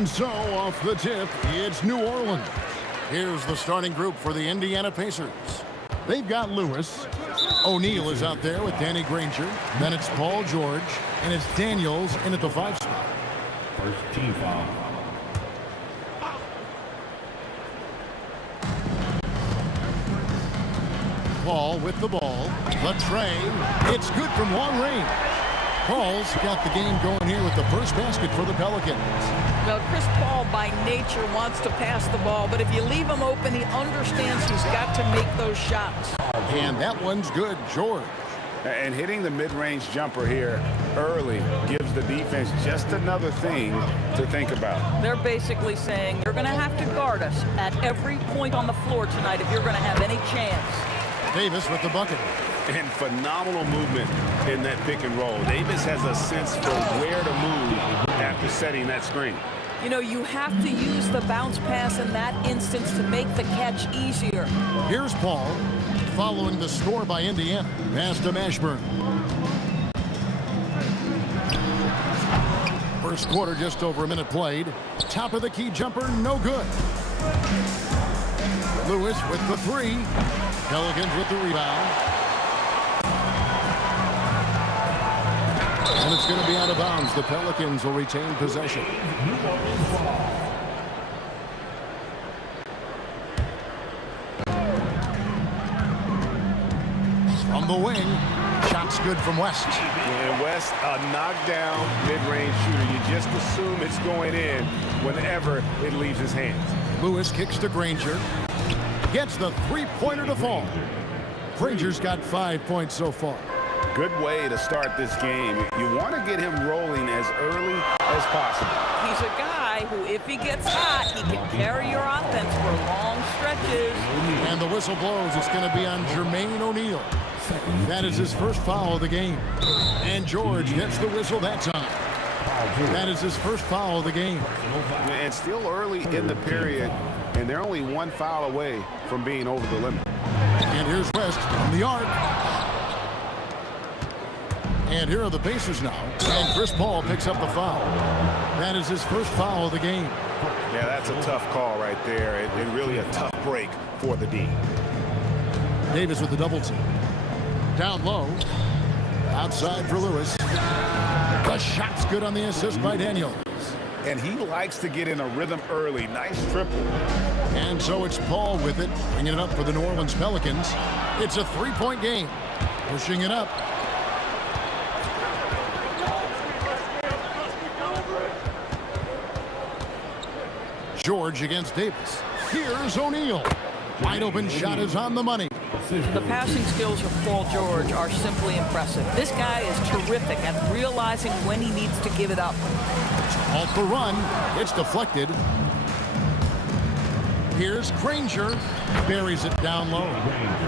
And so, off the tip, it's New Orleans. Here's the starting group for the Indiana Pacers. They've got Lewis. O'Neal is out there with Danny Granger. Then it's Paul George. And it's Daniels in at the 5 spot. First team foul. Paul with the ball. The tray. It's good from long range. Paul's got the game going here with the first basket for the Pelicans. Well, Chris Paul by nature wants to pass the ball, but if you leave him open, he understands he's got to make those shots. And that one's good, George. And hitting the mid-range jumper here early gives the defense just another thing to think about. They're basically saying you're going to have to guard us at every point on the floor tonight if you're going to have any chance. Davis with the bucket. And phenomenal movement in that pick and roll. Davis has a sense for where to move after setting that screen. You know, you have to use the bounce pass in that instance to make the catch easier. Here's Paul following the score by Indiana. Pass to Mashburn. First quarter, just over a minute played. Top of the key jumper, no good. Lewis with the 3. Pelicans with the rebound. And it's going to be out of bounds. The Pelicans will retain possession. From the wing, shot's good from West. And West, a knockdown mid-range shooter. You just assume it's going in whenever it leaves his hands. Lewis kicks to Granger. Gets the 3-pointer to fall. Granger's got 5 points so far. Good way to start this game. You want to get him rolling as early as possible. He's a guy who, if he gets hot, he can carry your offense for long stretches. And the whistle blows. It's going to be on Jermaine O'Neal. That is his first foul of the game. And George gets the whistle that time. That is his first foul of the game. And still early in the period, and they're only 1 foul away from being over the limit. And here's West from the arc. And here are the Pacers now. And Chris Paul picks up the foul. That is his first foul of the game. Yeah, that's a tough call right there. And really a tough break for the D. Davis with the double team. Down low. Outside for Lewis. The shot's good on the assist by Daniels. And he likes to get in a rhythm early. Nice triple. And so it's Paul with it, bringing it up for the New Orleans Pelicans. It's a 3-point game. Pushing it up. George against Davis. Here's O'Neal. Wide open shot is on the money. The passing skills of Paul George are simply impressive. This guy is terrific at realizing when he needs to give it up. Off the run. It's deflected. Here's Granger. Buries it down low.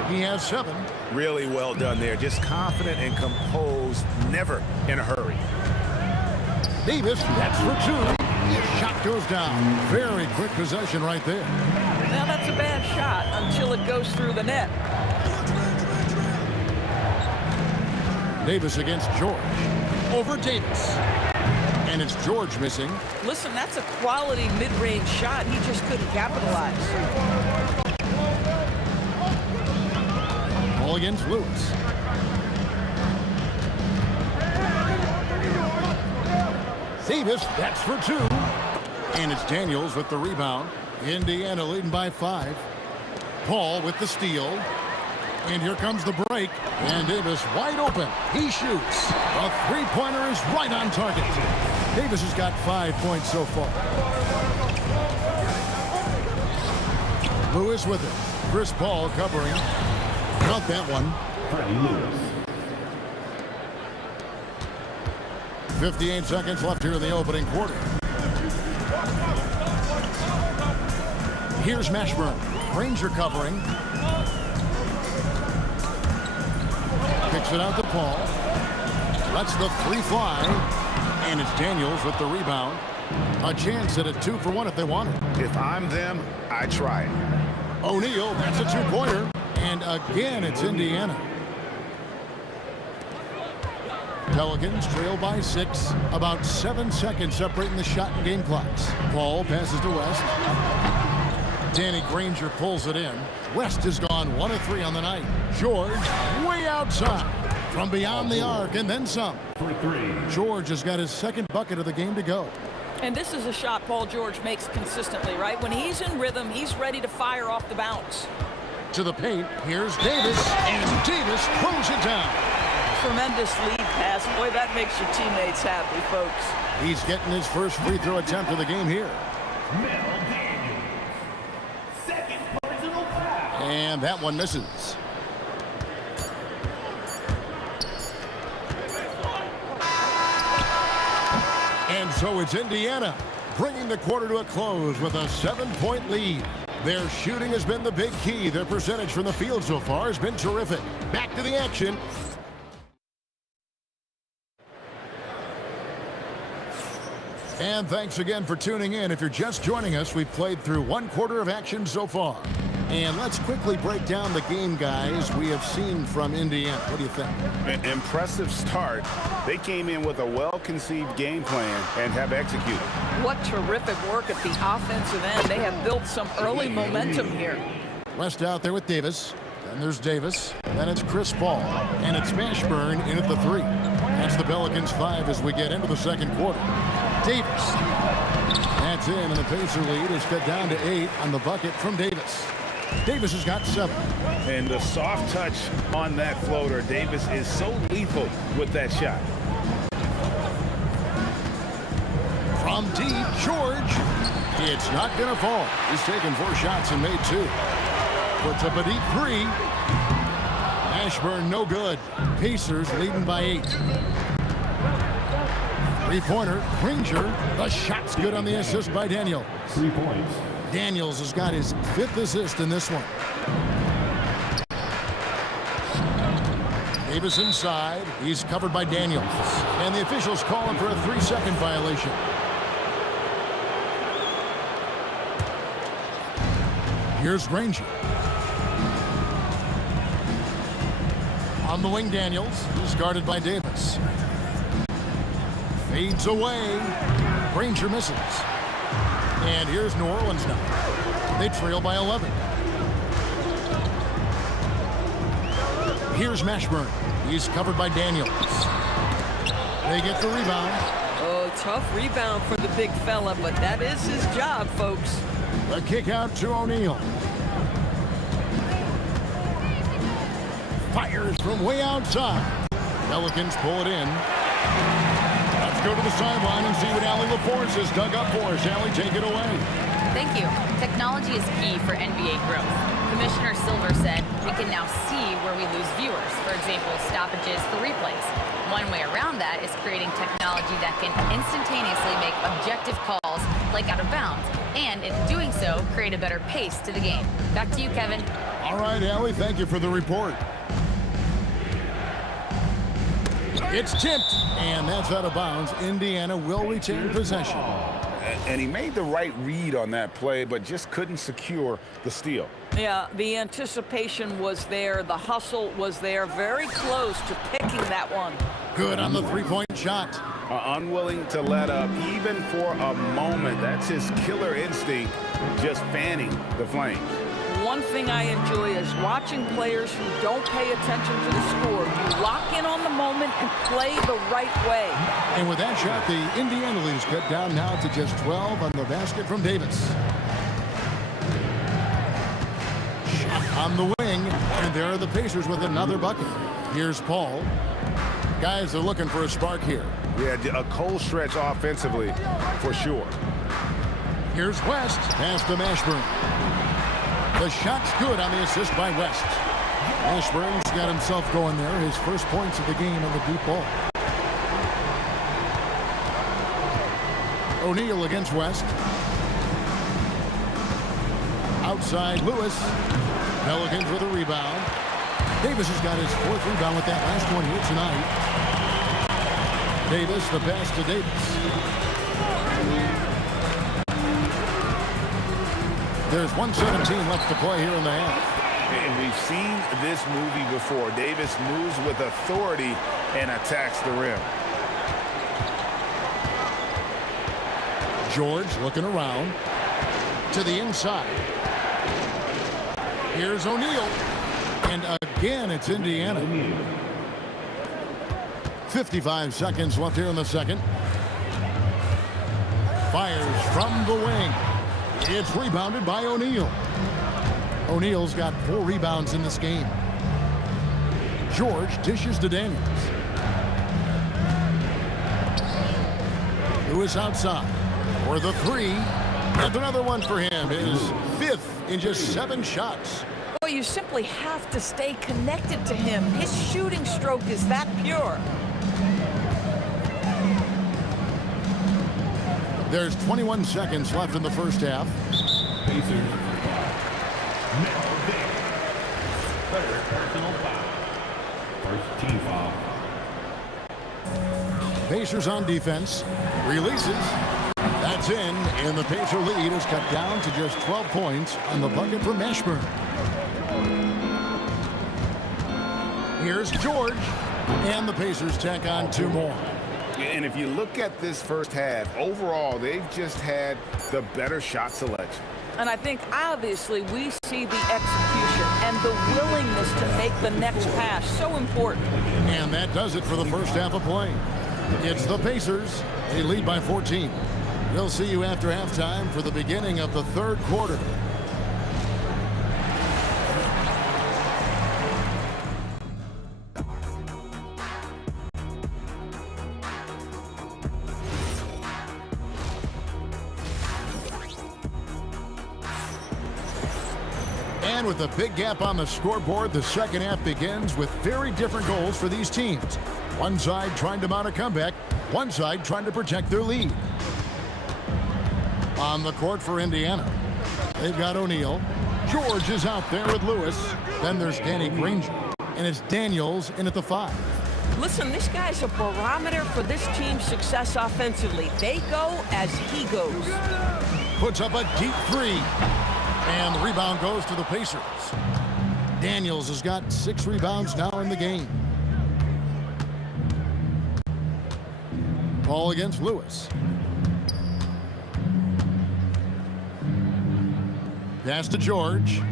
He has 7. Really well done there. Just confident and composed. Never in a hurry. Davis, that's for 2. Shot goes down. Very quick possession right there. Now that's a bad shot until it goes through the net. Davis against George. Over Davis. And it's George missing. Listen, that's a quality mid-range shot. He just couldn't capitalize. Ball against Lewis. Davis, that's for 2. And it's Daniels with the rebound. Indiana leading by 5. Paul with the steal. And here comes the break. And Davis wide open. He shoots. A 3-pointer is right on target. Davis has got 5 points so far. Lewis with it. Chris Paul covering. Got that one. 58 seconds left here in the opening quarter. Here's Mashburn. Granger covering. Kicks it out to Paul. Lets the 3 fly. And it's Daniels with the rebound. A chance at a 2-for-1 if they want it. If I'm them, I try it. O'Neal, that's a 2-pointer. And again, it's Indiana. Pelicans trail by 6. About 7 seconds separating the shot and game clocks. Paul passes to West. Danny Granger pulls it in. West has gone 1 of 3 on the night. George way outside from beyond the arc and then some. For 3. George has got his second bucket of the game to go. And this is a shot Paul George makes consistently, right? When he's in rhythm, he's ready to fire off the bounce. To the paint, here's Davis, and Davis throws it down. Tremendous lead pass. Boy, that makes your teammates happy, folks. He's getting his first free throw attempt of the game here. Mel Daniels. Second personal foul. And that one misses. And so it's Indiana bringing the quarter to a close with a 7-point lead. Their shooting has been the big key. Their percentage from the field so far has been terrific. Back to the action. And thanks again for tuning in. If you're just joining us, we've played through 1 quarter of action so far. And let's quickly break down the game, guys, we have seen from Indiana. What do you think? An impressive start. They came in with a well-conceived game plan and have executed. What terrific work at the offensive end. They have built some early momentum here. West out there with Davis. Then there's Davis. Then it's Chris Paul. And it's Mashburn in at the 3. That's the Pelicans 5 as we get into the second quarter. Davis. That's in, and the Pacer lead is cut down to 8 on the bucket from Davis. Davis has got 7. And the soft touch on that floater, Davis is so lethal with that shot. From deep, George. It's not going to fall. He's taken 4 shots and made 2. Puts up a deep 3. Mashburn no good. Pacers leading by 8. 3-pointer, Granger. The shot's good on the assist by Daniels. 3 points. Daniels has got his 5th assist in this one. Davis inside. He's covered by Daniels. And the officials call him for a 3-second violation. Here's Granger. On the wing, Daniels. He's guarded by Davis. Fades away. Granger misses. And here's New Orleans now. They trail by 11. Here's Mashburn. He's covered by Daniels. They get the rebound. Oh, tough rebound for the big fella, but that is his job, folks. The kick out to O'Neal. Fires from way outside. Pelicans pull it in. Let's go to the sideline and see what Allie LaForce has dug up for us. Allie, take it away. Thank you. Technology is key for NBA growth. Commissioner Silver said we can now see where we lose viewers, for example, stoppages for replays. One way around that is creating technology that can instantaneously make objective calls like out of bounds, and in doing so, create a better pace to the game. Back to you, Kevin. All right, Allie, thank you for the report. It's tipped, and that's out of bounds. Indiana will retain possession. And he made the right read on that play, but just couldn't secure the steal. Yeah, the anticipation was there. The hustle was there. Very close to picking that one. Good on the 3-point shot. Unwilling to let up, even for a moment. That's his killer instinct, just fanning the flames. One thing I enjoy is watching players who don't pay attention to the score. You lock in on the moment and play the right way. And with that shot, the Indiana lead is cut down now to just 12 on the basket from Davis. Shot on the wing, and there are the Pacers with another bucket. Here's Paul. Guys are looking for a spark here. Yeah, a cold stretch offensively, for sure. Here's West, pass to Mashburn. The shot's good on the assist by West. Mashburn's got himself going there. His first points of the game on the deep ball. O'Neal against West. Outside, Lewis. Pelicans with a rebound. Davis has got his 4th rebound with that last one here tonight. Davis, the pass to Davis. There's 1:17 left to play here in the half. And we've seen this movie before. Davis moves with authority and attacks the rim. George looking around to the inside. Here's O'Neal. And again, it's Indiana. 55 seconds left here in the second. Fires from the wing. It's rebounded by O'Neal. O'Neal's got 4 rebounds in this game. George dishes to Daniels. Lewis outside for the 3. And another one for him. His 5th in just 7 shots. Well, you simply have to stay connected to him. His shooting stroke is that pure. There's 21 seconds left in the first half. Pacers. Mel Davis. Third personal foul. First team foul. Pacers on defense. Releases. That's in. And the Pacer lead is cut down to just 12 points on the bucket from Mashburn. Here's George. And the Pacers tack on 2 more. And if you look at this first half, overall, they've just had the better shot selection. And I think, obviously, we see the execution and the willingness to make the next pass so important. And that does it for the first half of play. It's the Pacers. They lead by 14. We'll see you after halftime for the beginning of the third quarter. And with a big gap on the scoreboard, the second half begins with very different goals for these teams. One side trying to mount a comeback, one side trying to protect their lead. On the court for Indiana, they've got O'Neal. George is out there with Lewis. Then there's Danny Granger. And it's Daniels in at the 5. Listen, this guy's a barometer for this team's success offensively. They go as he goes. Puts up a deep 3. And the rebound goes to the Pacers. Daniels has got 6 rebounds now in the game. Ball against Lewis. Pass to George.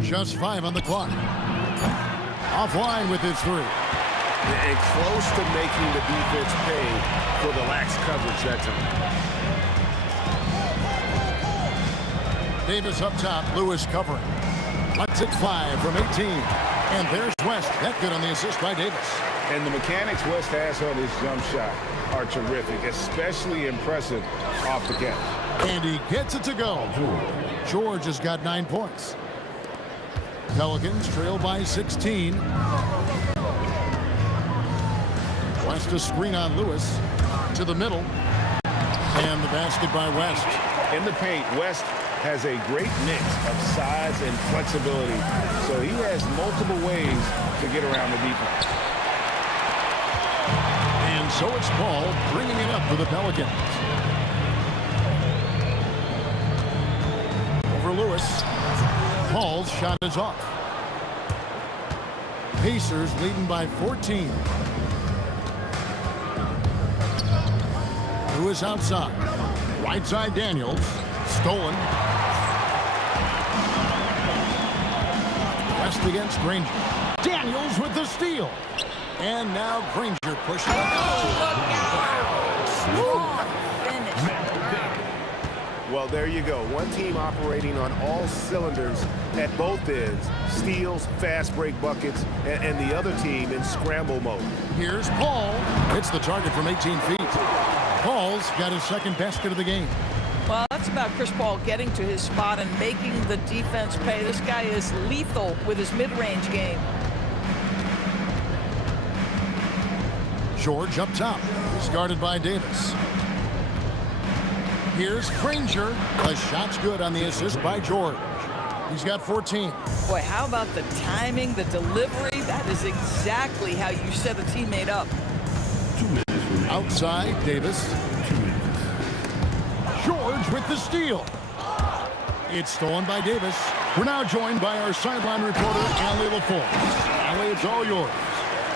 Just 5 on the clock. Offline with his 3. And close to making the defense pay for the lax coverage that time. Davis up top, Lewis covering. Let's it fly from 18. And there's West. That good on the assist by Davis. And the mechanics West has on his jump shot are terrific, especially impressive off the catch. And he gets it to go. George has got 9 points. Pelicans trail by 16. West a screen on Lewis to the middle. And the basket by West. In the paint, West has a great mix of size and flexibility, so he has multiple ways to get around the defense. And so it's Paul bringing it up for the Pelicans. Over Lewis. Paul's shot is off. Pacers leading by 14. Lewis outside. Right side Daniels. Stolen. West against Granger. Daniels with the steal. And now Granger pushing it out. Finish. Well, there you go. One team operating on all cylinders at both ends. Steals, fast break buckets, and the other team in scramble mode. Here's Paul. Hits the target from 18 feet. Paul's got his second basket of the game. Well, that's about Chris Paul getting to his spot and making the defense pay. This guy is lethal with his mid-range game. George up top. He's guarded by Davis. Here's Granger. The shot's good on the assist by George. He's got 14. Boy, how about the timing, the delivery? That is exactly how you set a teammate up. 2 minutes remaining. Outside, Davis. 2 minutes. George with the steal. It's stolen by Davis. We're now joined by our sideline reporter, Allie LaForce. Allie, it's all yours.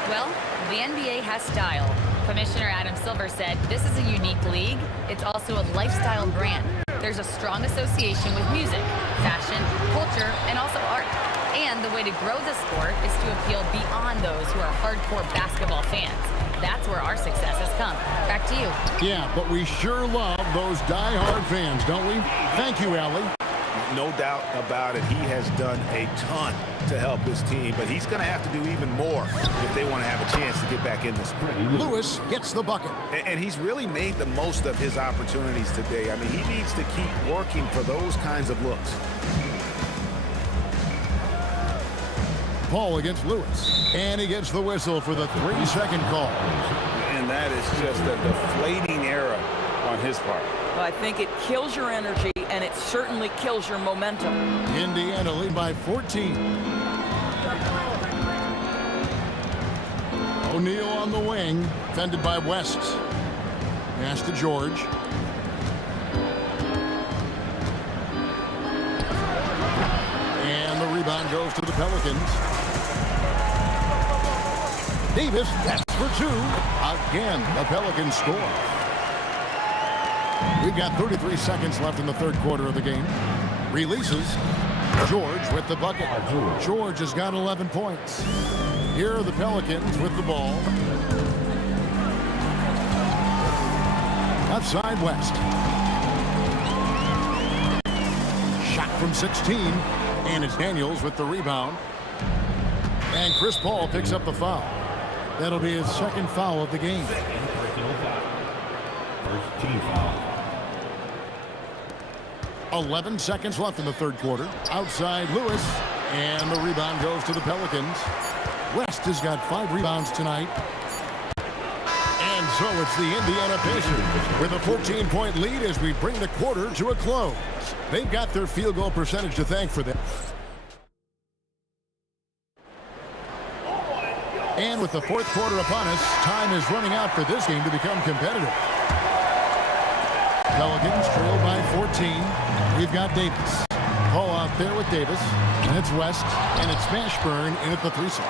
Well, the NBA has style. Commissioner Adam Silver said this is a unique league. It's also a lifestyle brand. There's a strong association with music, fashion, culture, and also art. And the way to grow the sport is to appeal beyond those who are hardcore basketball fans. That's where our success has come. Back to you. Yeah, but we sure love those die-hard fans, don't we? Thank you, Allie. No doubt about it. He has done a ton to help his team, but he's going to have to do even more if they want to have a chance to get back in the sport. Lewis gets the bucket. And he's really made the most of his opportunities today. I mean, he needs to keep working for those kinds of looks. Paul against Lewis. And he gets the whistle for the 3-second call. And that is just a deflating error on his part. Well, I think it kills your energy, and it certainly kills your momentum. Indiana lead by 14. O'Neal on the wing, defended by West. Pass to George. And the rebound goes to the Pelicans. Davis, that's for two. Again, the Pelicans score. We've got 33 seconds left in the third quarter of the game. Releases. George with the bucket. George has got 11 points. Here are the Pelicans with the ball. Outside West. Shot from 16. And it's Daniels with the rebound. And Chris Paul picks up the foul. That'll be his second foul of the game. Personal foul. First team foul. 11 seconds left in the third quarter. Outside Lewis. And the rebound goes to the Pelicans. West has got 5 rebounds tonight. And so it's the Indiana Pacers with a 14-point lead as we bring the quarter to a close. They've got their field goal percentage to thank for that. And with the fourth quarter upon us, time is running out for this game to become competitive. Pelicans trailed by 14. We've got Davis. Paul out there with Davis. And it's West. And it's Mashburn in at the 3-side.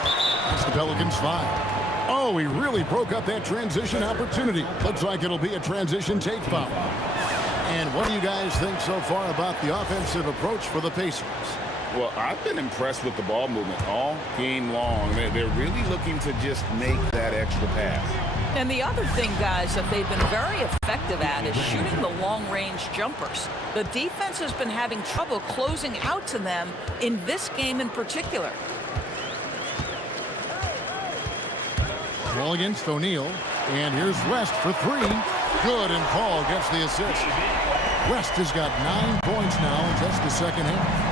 That's the Pelicans 5. Oh, he really broke up that transition opportunity. Looks like it'll be a transition take foul. And what do you guys think so far about the offensive approach for the Pacers? Well, I've been impressed with the ball movement all game long. They're really looking to just make that extra pass. And the other thing, guys, that they've been very effective at is shooting the long-range jumpers. The defense has been having trouble closing out to them in this game in particular. Ball against O'Neal. And here's West for 3. Good, and Paul gets the assist. West has got 9 points now in just the second half.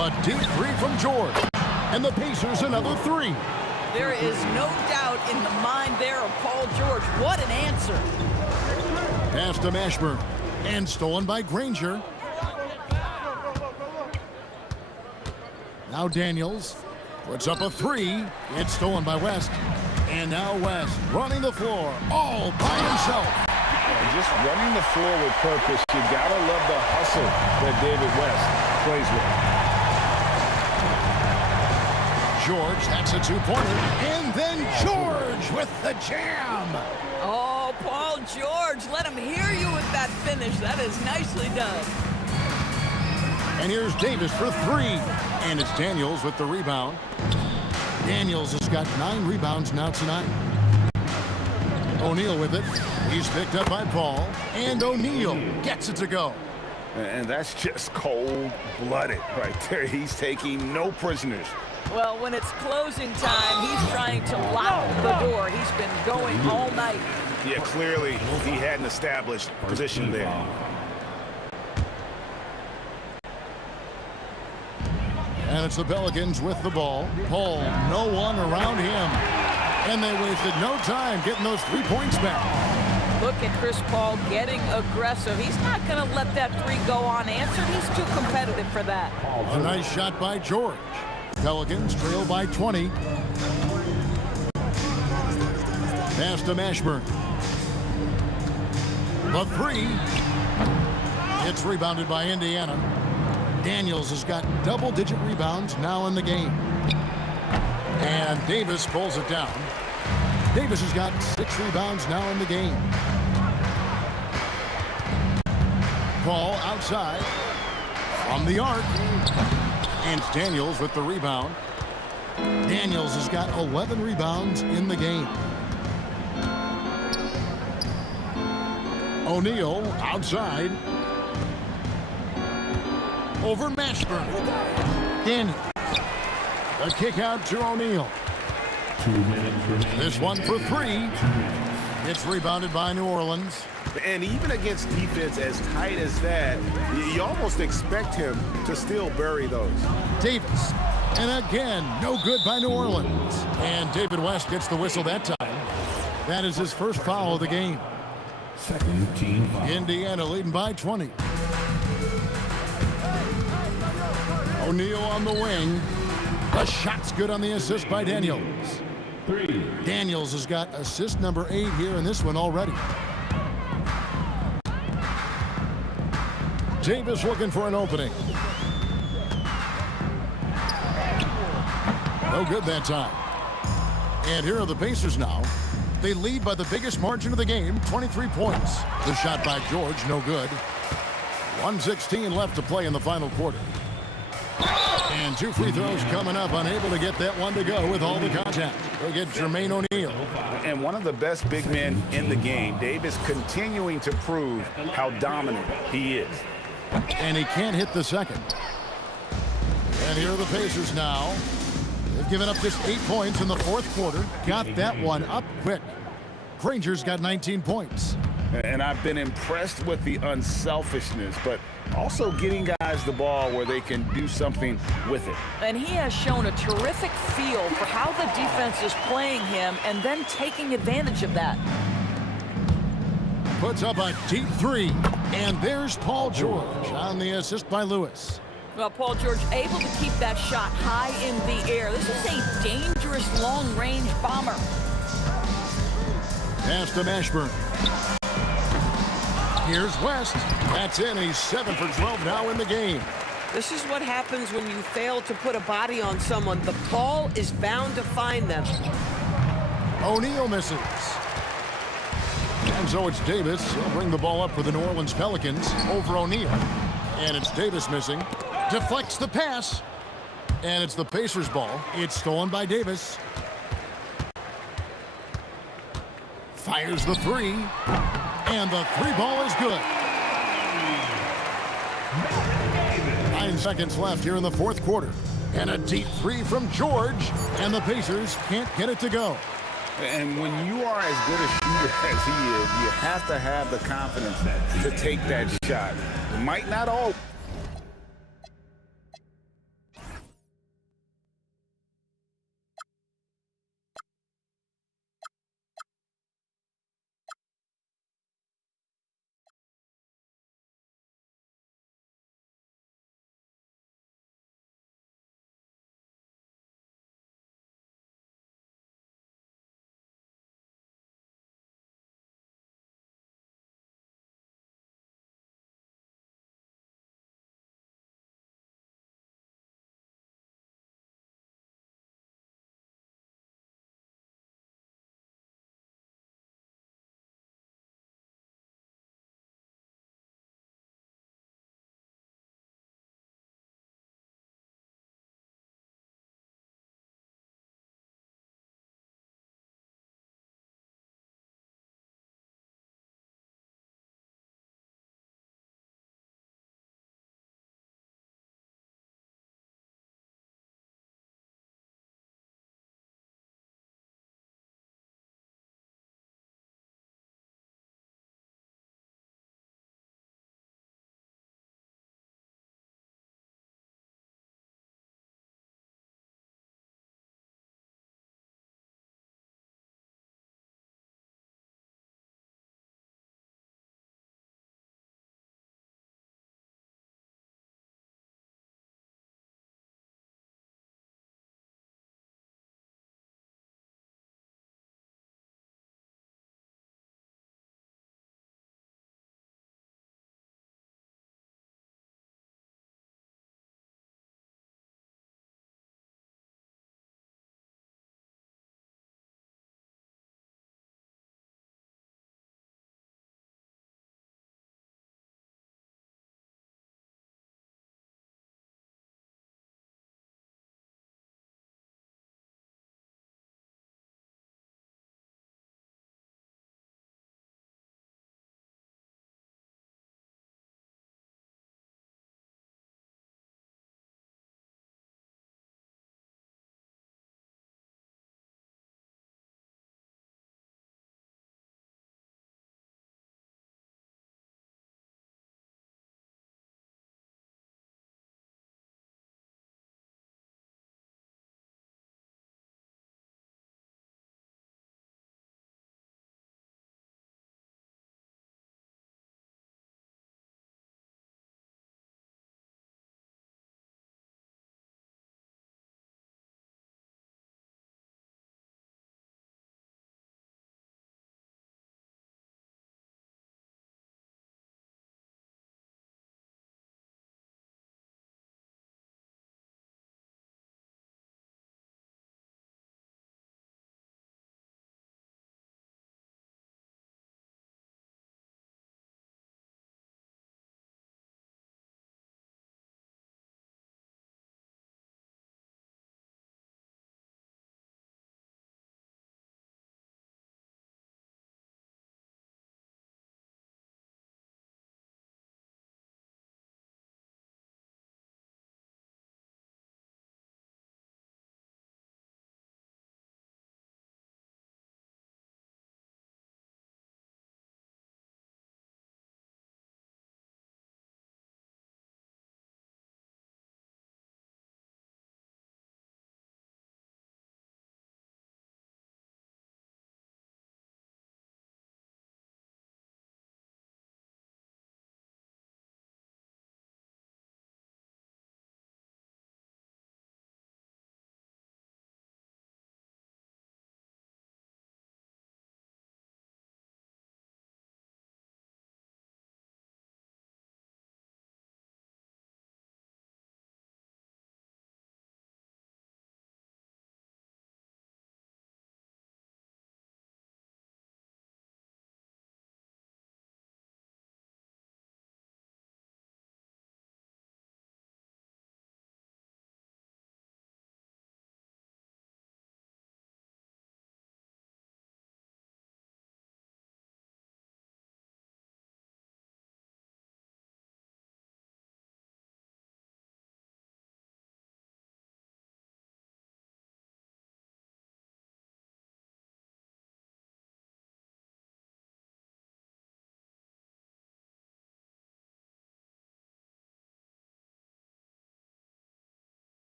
A deep 3 from George. And the Pacers another 3. There is no doubt in the mind there of Paul George. What an answer. Pass to Mashburn. And stolen by Granger. Now Daniels puts up a 3. It's stolen by West. And now West running the floor all by himself. Just running the floor with purpose. You gotta love the hustle that David West plays with. George, that's a 2-pointer. And then George with the jam. Oh, Paul George, let him hear you with that finish. That is nicely done. And here's Davis for 3. And it's Daniels with the rebound. Daniels has got 9 rebounds now tonight. O'Neal with it. He's picked up by Paul. And O'Neal gets it to go. And that's just cold-blooded right there. He's taking no prisoners. Well, when it's closing time, he's trying to lock the door. He's been going all night. Yeah, clearly he had an established position there. And it's the Pelicans with the ball. Paul, no one around him. And they wasted no time getting those 3 points back. Look at Chris Paul getting aggressive. He's not going to let that 3 go unanswered. He's too competitive for that. A nice shot by George. Pelicans trail by 20. Pass to Mashburn. The 3 It's rebounded by Indiana. Daniels has got double-digit rebounds now in the game. And Davis pulls it down. Davis has got 6 rebounds now in the game. Ball outside from the arc. And it's Daniels with the rebound. Daniels has got 11 rebounds in the game. O'Neal outside. Over Mashburn. Daniels. A kick out to O'Neal. 2 minutes remaining. This one for 3. It's rebounded by New Orleans. And even against defense as tight as that, you almost expect him to still bury those. Davis. And again, no good by New Orleans. And David West gets the whistle that time. That is his first foul of the game. Second team foul. Indiana leading by 20. O'Neal on the wing. The shot's good on the assist by Daniels. 3. Daniels has got assist number 8 here in this one already. Davis looking for an opening. No good that time. And here are the Pacers now. They lead by the biggest margin of the game, 23 points. The shot by George, no good. 1:16 left to play in the final quarter. And 2 free throws coming up, unable to get that one to go with all the contact. They'll get Jermaine O'Neal. And one of the best big men in the game, Davis, continuing to prove how dominant he is. And he can't hit the second. And here are the Pacers now. They've given up just 8 points in the fourth quarter. Got that one up quick. Granger's got 19 points. And I've been impressed with the unselfishness, but also getting guys the ball where they can do something with it. And he has shown a terrific feel for how the defense is playing him and then taking advantage of that. Puts up a deep 3. And there's Paul George on the assist by Lewis. Well, Paul George able to keep that shot high in the air. This is a dangerous long-range bomber. Pass to Mashburn. Here's West. That's in. He's 7 for 12 now in the game. This is what happens when you fail to put a body on someone. The ball is bound to find them. O'Neal misses. And so it's Davis. He'll bring the ball up for the New Orleans Pelicans over O'Neal. And it's Davis missing. Deflects the pass. And it's the Pacers' ball. It's stolen by Davis. Fires the 3. And the 3 ball is good. 9 seconds left here in the fourth quarter. And a deep 3 from George. And the Pacers can't get it to go. And when you are as good a shooter as he is, you have to have the confidence to take that shot. It might not all.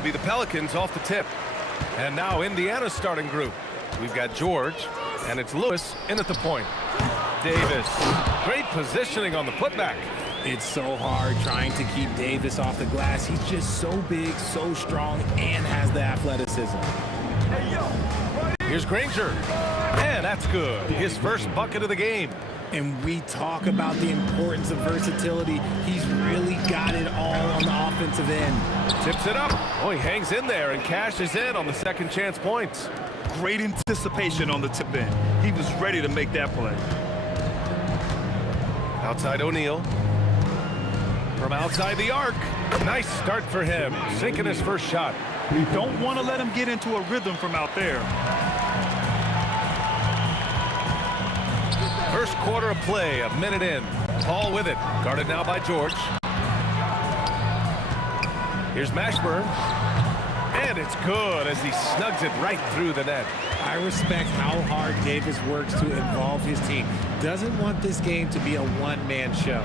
It'll be the Pelicans off the tip. And now Indiana's starting group. We've got George, and it's Lewis in at the point. Davis, great positioning on the putback. It's so hard trying to keep Davis off the glass. He's just so big, so strong, and has the athleticism. Here's Granger, and that's good. His first bucket of the game. And we talk about the importance of versatility. He's really got it all on the offensive end. Tips it up. Oh, he hangs in there and cashes in on the second chance points. Great anticipation on the tip in. He was ready to make that play. Outside O'Neal. From outside the arc. Nice start for him. Sinking his first shot. You don't want to let him get into a rhythm from out there. First quarter of play, a minute in. Paul with it. Guarded now by George. Here's Mashburn. And it's good as he snugs it right through the net. I respect how hard Davis works to involve his team. Doesn't want this game to be a one-man show.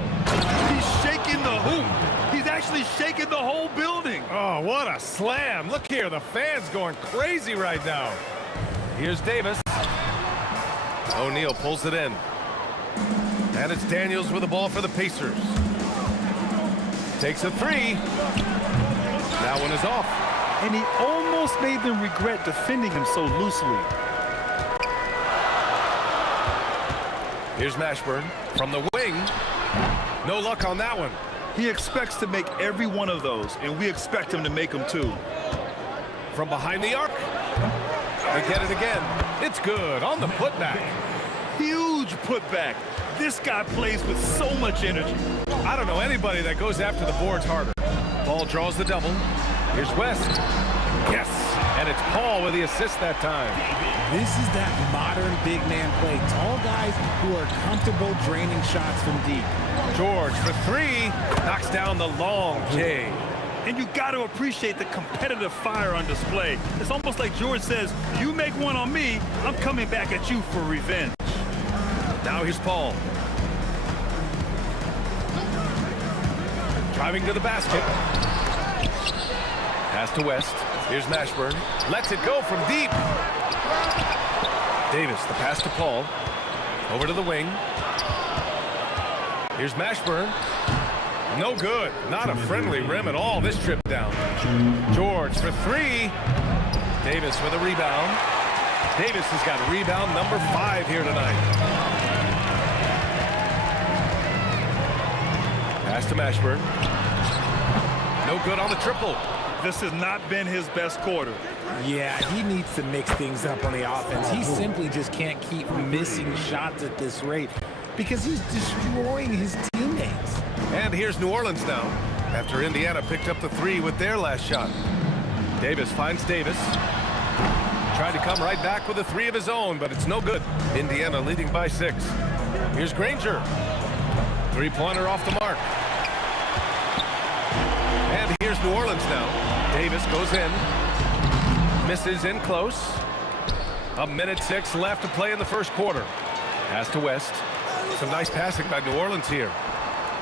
He's shaking the hoop. He's actually shaking the whole building. Oh, what a slam. Look here, the fans going crazy right now. Here's Davis. O'Neal pulls it in. And it's Daniels with the ball for the Pacers. Takes a three. That one is off. And he almost made them regret defending him so loosely. Here's Mashburn from the wing. No luck on that one. He expects to make every one of those, and we expect him to make them too. From behind the arc. They get it again. It's good on the putback. Huge putback. This guy plays with so much energy. I don't know anybody that goes after the boards harder. Ball draws the double. Here's West. Yes, and it's Paul with the assist that time. This is that modern big man play. Tall guys who are comfortable draining shots from deep. George for three. Knocks down the long J. And you got to appreciate the competitive fire on display. It's almost like George says, you make one on me, I'm coming back at you for revenge. Now here's Paul. Driving to the basket. Pass to West. Here's Mashburn. Lets it go from deep. Davis, the pass to Paul. Over to the wing. Here's Mashburn. No good. Not a friendly rim at all this trip down. George for three. Davis with a rebound. Davis has got rebound number 5 here tonight. Pass to Mashburn. No good on the triple. This has not been his best quarter. Yeah, he needs to mix things up on the offense. He simply just can't keep missing shots at this rate because he's destroying his teammates. And here's New Orleans now after Indiana picked up the 3 with their last shot. Davis finds Davis. Tried to come right back with a 3 of his own, but it's no good. Indiana leading by 6. Here's Granger. 3-pointer off the mark. And here's New Orleans now. Davis goes in. Misses in close. 1:06 left to play in the first quarter. Pass to West. Some nice passing by New Orleans here.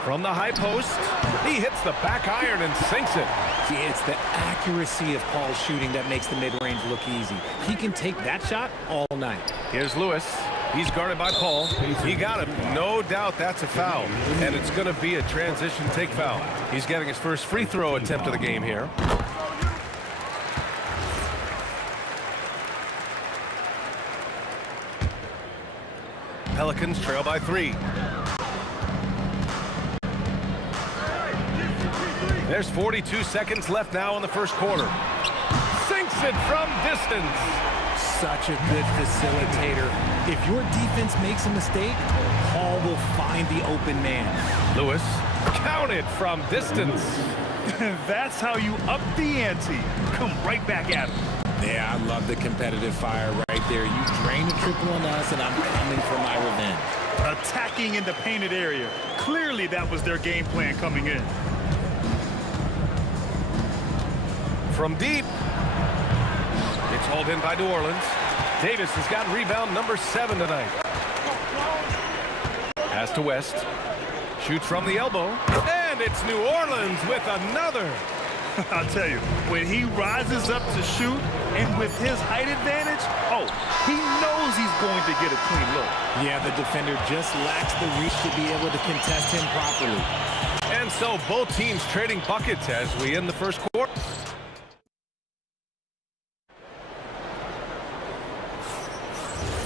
From the high post, he hits the back iron and sinks it. See, it's the accuracy of Paul's shooting that makes the mid-range look easy. He can take that shot all night. Here's Lewis. He's guarded by Paul. He got it. No doubt that's a foul. And it's going to be a transition take foul. He's getting his first free throw attempt of the game here. Pelicans trail by 3. There's 42 seconds left now in the first quarter. Sinks it from distance. Such a good facilitator. If your defense makes a mistake, Paul will find the open man. Lewis counted from distance. That's how you up the ante. Come right back at him. Yeah, I love the competitive fire right there. You drain a triple on us, and I'm coming for my revenge. Attacking in the painted area. Clearly, that was their game plan coming in. From deep. It's hauled in by New Orleans. Davis has got rebound number 7 tonight. Pass to West. Shoots from the elbow. And it's New Orleans with another. I'll tell you, when he rises up to shoot and with his height advantage, oh, he knows he's going to get a clean look. Yeah, the defender just lacks the reach to be able to contest him properly. And so both teams trading buckets as we end the first quarter.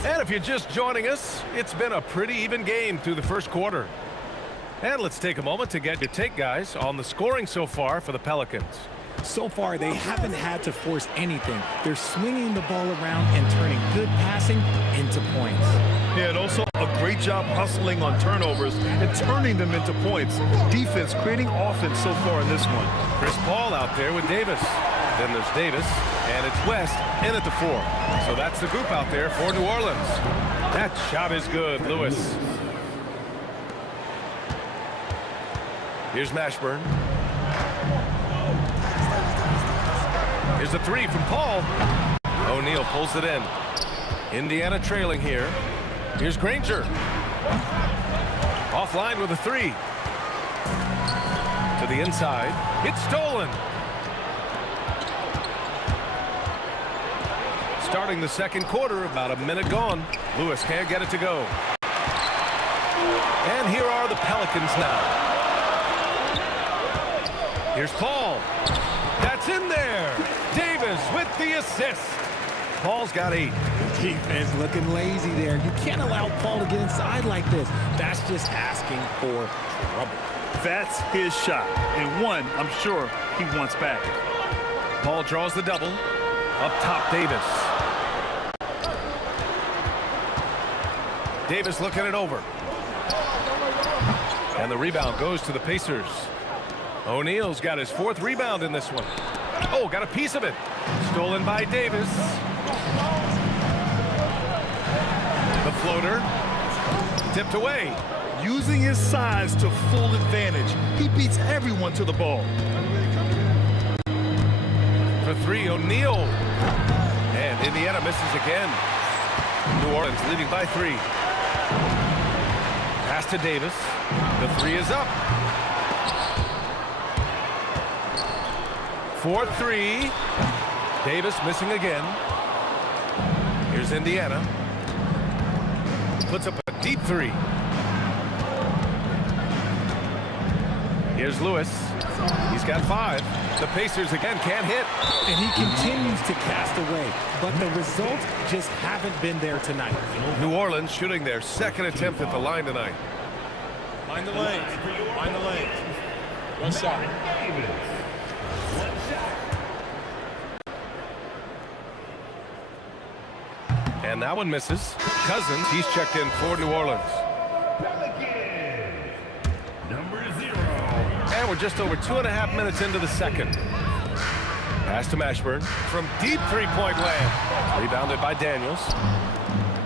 And if you're just joining us, it's been a pretty even game through the first quarter. And let's take a moment to get your take, guys, on the scoring so far for the Pelicans. So far, they haven't had to force anything. They're swinging the ball around and turning good passing into points. Yeah, and also a great job hustling on turnovers and turning them into points. Defense creating offense so far in this one. Chris Paul out there with Davis. Then there's Davis, and it's West in at the 4. So that's the group out there for New Orleans. That shot is good, Lewis. Here's Mashburn. Here's a 3 from Paul. O'Neal pulls it in. Indiana trailing here. Here's Granger. Offline with a 3. To the inside. It's stolen. Starting the second quarter, about a minute gone. Lewis can't get it to go. And here are the Pelicans now. Here's Paul. That's in there. Davis with the assist. Paul's got 8. Defense looking lazy there. You can't allow Paul to get inside like this. That's just asking for trouble. That's his shot, and one I'm sure he wants back. Paul draws the double. Up top, Davis. Davis looking it over. And the rebound goes to the Pacers. O'Neal's got his 4th rebound in this one. Oh, got a piece of it. Stolen by Davis. The floater. Tipped away. Using his size to full advantage. He beats everyone to the ball. For 3, O'Neal. And Indiana misses again. New Orleans leading by 3. Pass to Davis. The 3 is up. 4-3. Davis missing again. Here's Indiana. Puts up a deep 3. Here's Lewis. He's got 5. The Pacers again can't hit. And he continues to cast away, but the results just haven't been there tonight. New Orleans shooting their 2nd attempt at the line tonight. Mind the lane. Mind the lane. One shot. And that one misses. Cousins, he's checked in for New Orleans. And we're just over 2.5 minutes into the second. Pass to Mashburn from deep 3-point land. Rebounded by Daniels.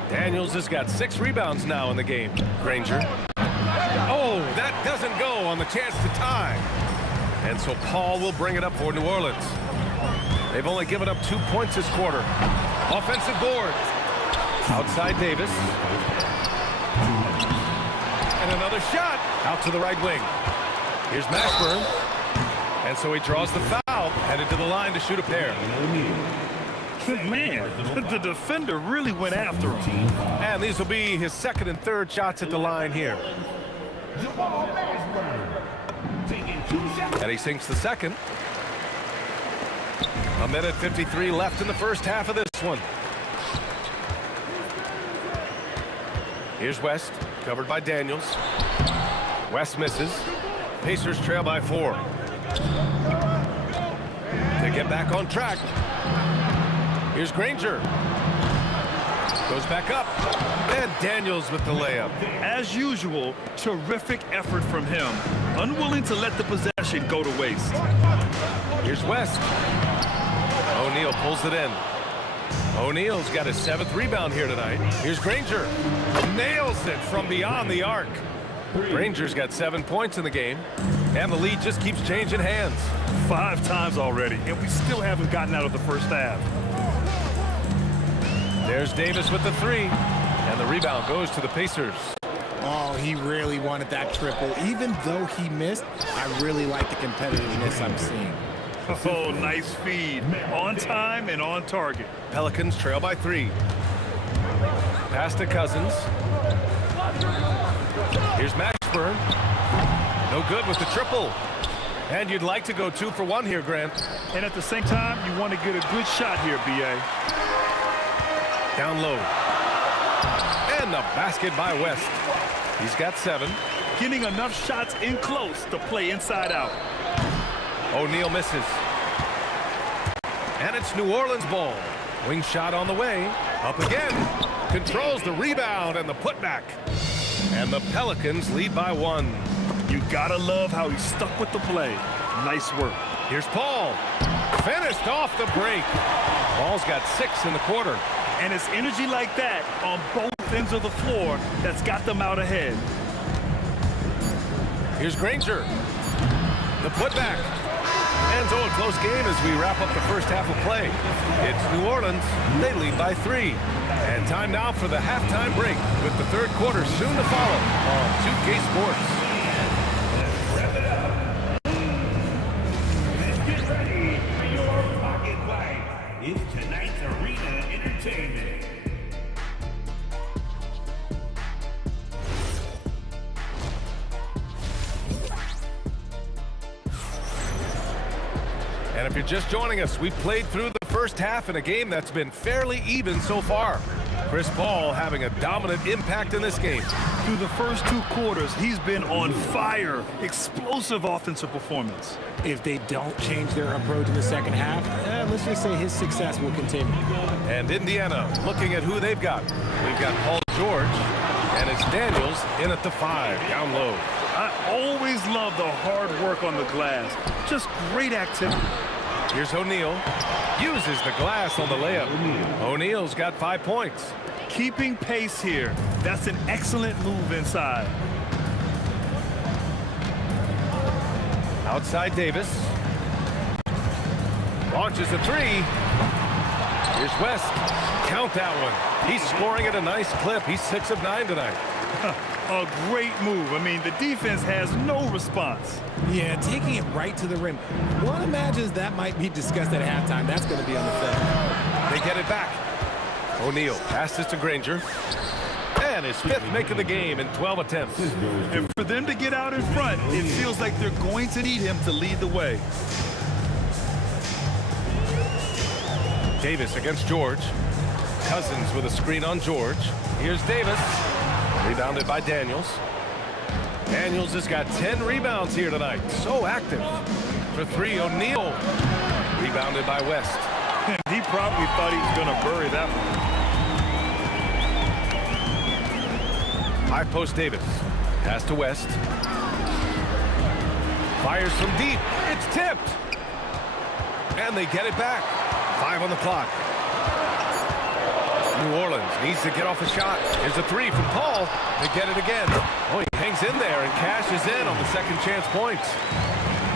Daniels has got 6 rebounds now in the game. Granger. Oh, that doesn't go on the chance to tie. And so Paul will bring it up for New Orleans. They've only given up 2 points this quarter. Offensive board. Outside Davis. And another shot out to the right wing. Here's Mashburn. And so he draws the foul, headed to the line to shoot a pair. Man, the defender really went after him. And these will be his 2nd and 3rd shots at the line here. And he sinks the 2nd. A minute 53 left in the first half of this one. Here's West, covered by Daniels. West misses. Pacers trail by 4. They get back on track. Here's Granger. Goes back up. And Daniels with the layup. As usual, terrific effort from him. Unwilling to let the possession go to waste. Here's West. O'Neal pulls it in. O'Neal's got his 7th rebound here tonight. Here's Granger. Nails it from beyond the arc. Granger's got 7 points in the game. And the lead just keeps changing hands. 5 times already, and we still haven't gotten out of the first half. There's Davis with the 3. And the rebound goes to the Pacers. Oh, he really wanted that triple. Even though he missed, I really like the competitiveness I'm seeing. Oh, nice feed. On time and on target. Pelicans trail by 3. Pass to Cousins. Here's Mashburn. No good with the triple. And you'd like to go 2 for 1 here, Grant. And at the same time, you want to get a good shot here, B.A. Down low. And the basket by West. He's got 7. Getting enough shots in close to play inside out. O'Neal misses. And it's New Orleans ball. Wing shot on the way. Up again. Controls the rebound and the putback. And the Pelicans lead by 1. You gotta love how he stuck with the play. Nice work. Here's Paul. Finished off the break. Paul's got 6 in the quarter. And it's energy like that on both ends of the floor that's got them out ahead. Here's Granger. The putback. And so a close game as we wrap up the first half of play. It's New Orleans. They lead by 3. And time now for the halftime break with the third quarter soon to follow on 2K Sports. Let's wrap it up. Let's get ready for your pocket fight. It's tonight's Arena Entertainment. And if you're just joining us, we played through the first half in a game that's been fairly even so far. Chris Paul having a dominant impact in this game. Through the first 2 quarters, he's been on fire. Explosive offensive performance. If they don't change their approach in the second half, let's just say his success will continue. And Indiana looking at who they've got. We've got Paul George, and it's Daniels in at the 5, down low. I always love the hard work on the glass. Just great activity. Here's O'Neal. Uses the glass on the layup. O'Neal's got 5 points. Keeping pace here. That's an excellent move inside. Outside Davis. Launches a 3. Here's West. Count that one. He's scoring at a nice clip. He's 6 of 9 tonight. A great move. I mean, the defense has no response. Yeah, taking it right to the rim. One imagines that might be discussed at halftime. That's going to be on the film. They get it back. O'Neal passes to Granger. And his 5th make of the game in 12 attempts. And for them to get out in front, it feels like they're going to need him to lead the way. Davis against George. Cousins with a screen on George. Here's Davis. Rebounded by Daniels. Daniels has got 10 rebounds here tonight. So active. For 3, O'Neal. Rebounded by West. He probably thought he was going to bury that one. High post Davis. Pass to West. Fires from deep. It's tipped. And they get it back. 5 on the clock. New Orleans needs to get off a shot. Here's a 3 from Paul. They get it again. Oh, he hangs in there and cashes in on the second chance points.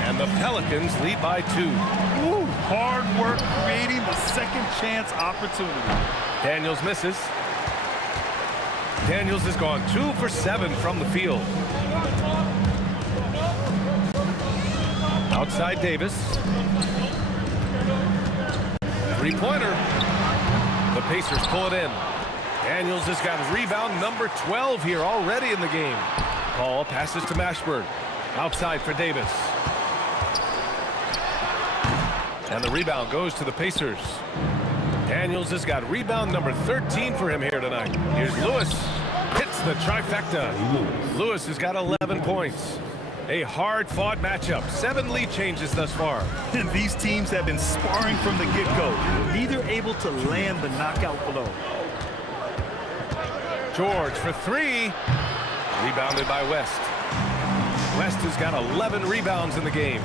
And the Pelicans lead by 2. Ooh, hard work creating the second chance opportunity. Daniels misses. Daniels has gone 2 for 7 from the field. Outside Davis. 3-pointer. The Pacers pull it in. Daniels has got rebound number 12 here already in the game. Paul passes to Mashburn. Outside for Davis. And the rebound goes to the Pacers. Daniels has got rebound number 13 for him here tonight. Here's Lewis. Hits the trifecta. Lewis has got 11 points. A hard-fought matchup. 7 lead changes thus far. And these teams have been sparring from the get-go. Neither able to land the knockout blow. George for 3. Rebounded by West. West has got 11 rebounds in the game.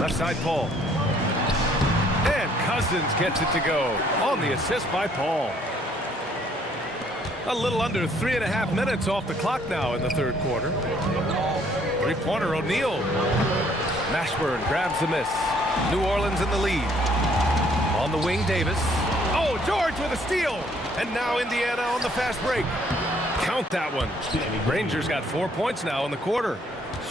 Left side Paul. And Cousins gets it to go on the assist by Paul. A little under 3.5 minutes off the clock now in the third quarter. 3-pointer O'Neal. Mashburn grabs the miss. New Orleans in the lead. On the wing, Davis. Oh, George with a steal. And now Indiana on the fast break. Count that one. Rangers got 4 points now in the quarter.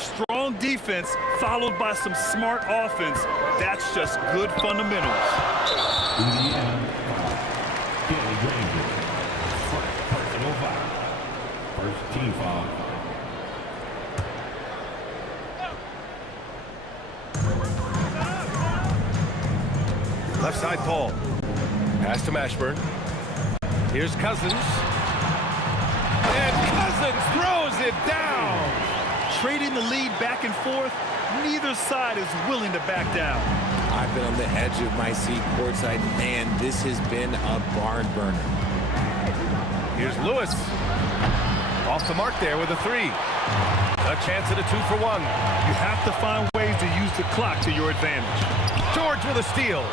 Strong defense followed by some smart offense. That's just good fundamentals. Indiana, Danny Granger, personal foul. First team foul. Left side, Paul. Pass to Mashburn. Here's Cousins. And Cousins throws it down. Trading the lead back and forth, neither side is willing to back down. I've been on the edge of my seat courtside. Man, this has been a barn burner. Here's Lewis. Off the mark there with a three. A chance at a 2-for-1. You have to find ways to use the clock to your advantage. George with a steal.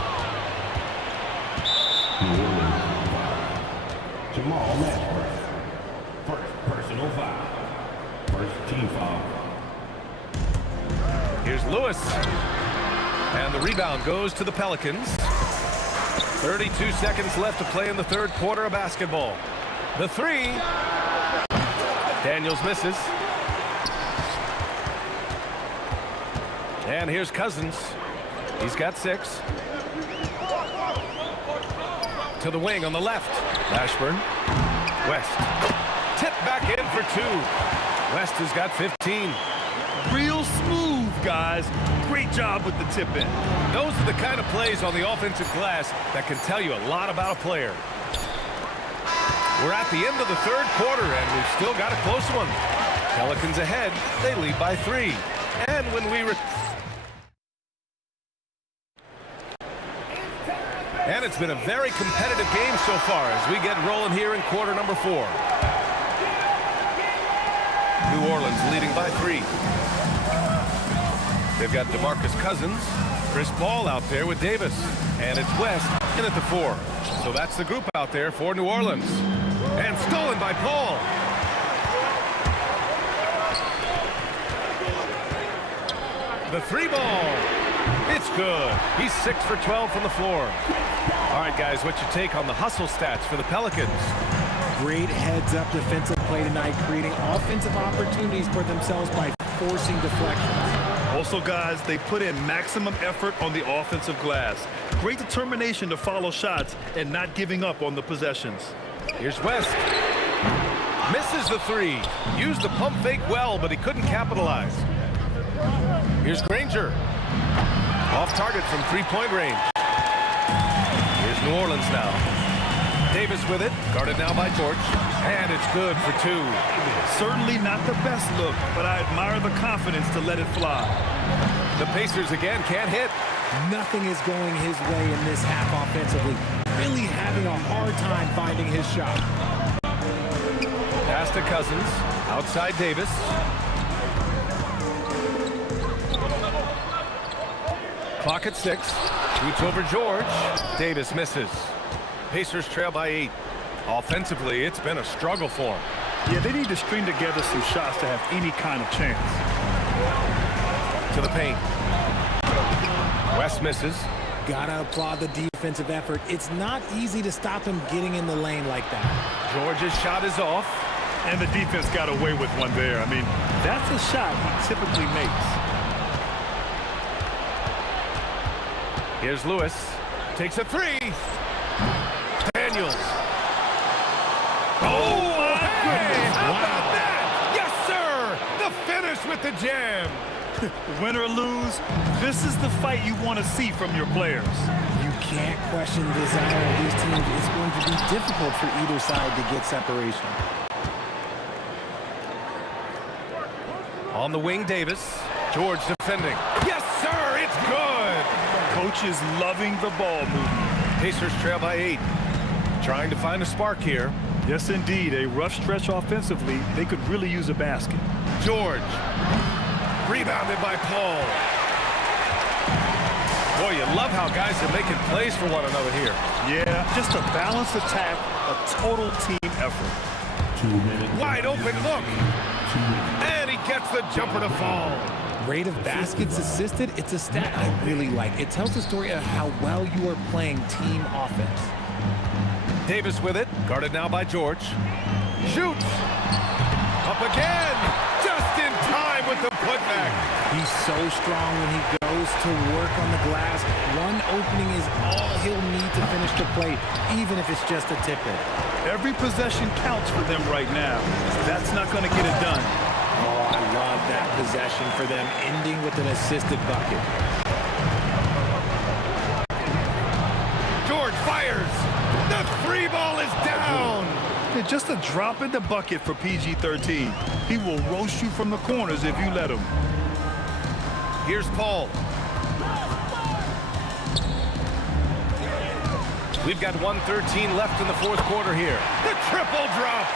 Jamal Mashburn. First personal foul. First team foul. Here's Lewis. And the rebound goes to the Pelicans. 32 seconds left to play in the third quarter of basketball. The three. Daniels misses. And here's Cousins. He's got 6. To the wing on the left. Mashburn. West. Tip back in for 2. West has got 15. Real smooth, guys. Great job with the tip in. Those are the kind of plays on the offensive glass that can tell you a lot about a player. We're at the end of the third quarter, and we've still got a close one. Pelicans ahead. They lead by 3. And when we... And it's been a very competitive game so far as we get rolling here in quarter number 4. New Orleans leading by 3. They've got DeMarcus Cousins, Chris Paul out there with Davis, and it's West in at the 4. So that's the group out there for New Orleans. And stolen by Paul. The 3 ball. It's good. He's 6 for 12 from the floor. All right, guys, what's your take on the hustle stats for the Pelicans? Great heads-up defensive play tonight, creating offensive opportunities for themselves by forcing deflections. Also, guys, they put in maximum effort on the offensive glass. Great determination to follow shots and not giving up on the possessions. Here's West. Misses the 3. Used the pump fake well, but he couldn't capitalize. Here's Granger. Off target from 3-point range. Here's New Orleans now. Davis with it, guarded now by George. And it's good for 2. Certainly not the best look, but I admire the confidence to let it fly. The Pacers again can't hit. Nothing is going his way in this half offensively. Really having a hard time finding his shot. Pass to Cousins. Outside Davis. Clock at 6. Shoots over George. Davis misses. Pacers trail by 8. Offensively, it's been a struggle for them. Yeah, they need to string together some shots to have any kind of chance. To the paint. West misses. Gotta applaud the defensive effort. It's not easy to stop him getting in the lane like that. George's shot is off. And the defense got away with one there. I mean, that's a shot he typically makes. Here's Lewis. Takes a 3. Daniels. Oh, hey! How about that? Yes, sir! The finish with the jam. Win or lose, this is the fight you want to see from your players. You can't question the desire of these teams. It's going to be difficult for either side to get separation. On the wing, Davis. George defending. Yes, sir! It's good! Coach is loving the ball movement. Pacers trail by 8. Trying to find a spark here. Yes, indeed. A rough stretch offensively. They could really use a basket. George. Rebounded by Paul. Boy, you love how guys are making plays for one another here. Yeah, just a balanced attack, a total team effort. 2 minutes. Wide open look. And he gets the jumper to fall. Rate of baskets assisted, it's a stat I really like. It tells the story of how well you are playing team offense. Davis with it, guarded now by George. Shoots. Up again. Just in time with the putback. He's so strong when he goes to work on the glass. One opening is all he'll need to finish the play, even if it's just a tip-in. Every possession counts for them right now. That's not going to get it done. Oh, I love that possession for them, ending with an assisted bucket. George fires. The three ball is down. Yeah, just a drop in the bucket for PG-13. He will roast you from the corners if you let him. Here's Paul. We've got 1:13 left in the fourth quarter here. The triple drops.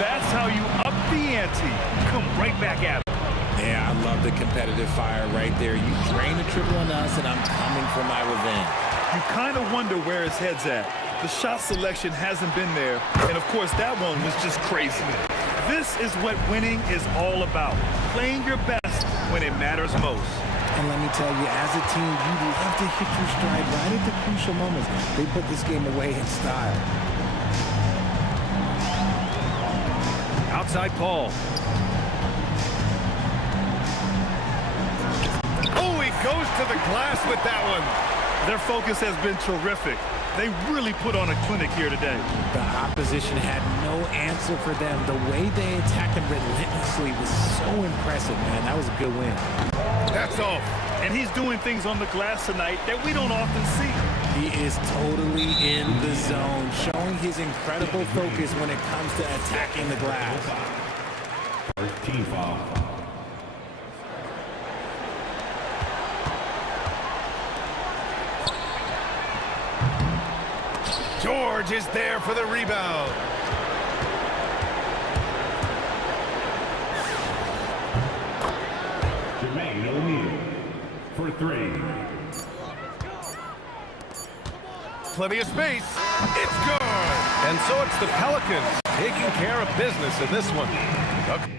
That's how you up the ante. Come right back at him. Yeah, I love the competitive fire right there. You drain the triple on us, and I'm coming for my revenge. You kind of wonder where his head's at. The shot selection hasn't been there, and of course that one was just crazy. This is what winning is all about. Playing your best when it matters most. And let me tell you, as a team, you love to hit your stride right at the crucial moments. They put this game away in style. Outside Paul. Oh, he goes to the glass with that one. Their focus has been terrific. They really put on a clinic here today. The opposition had no answer for them. The way they attacked them relentlessly was so impressive, man. That was a good win. That's off. And he's doing things on the glass tonight that we don't often see. He is totally in the zone, showing his incredible focus when it comes to attacking the glass. First team foul. George is there for the rebound. Jermaine O'Neal for three. Plenty of space. It's good. And so it's the Pelicans taking care of business in this one. Okay.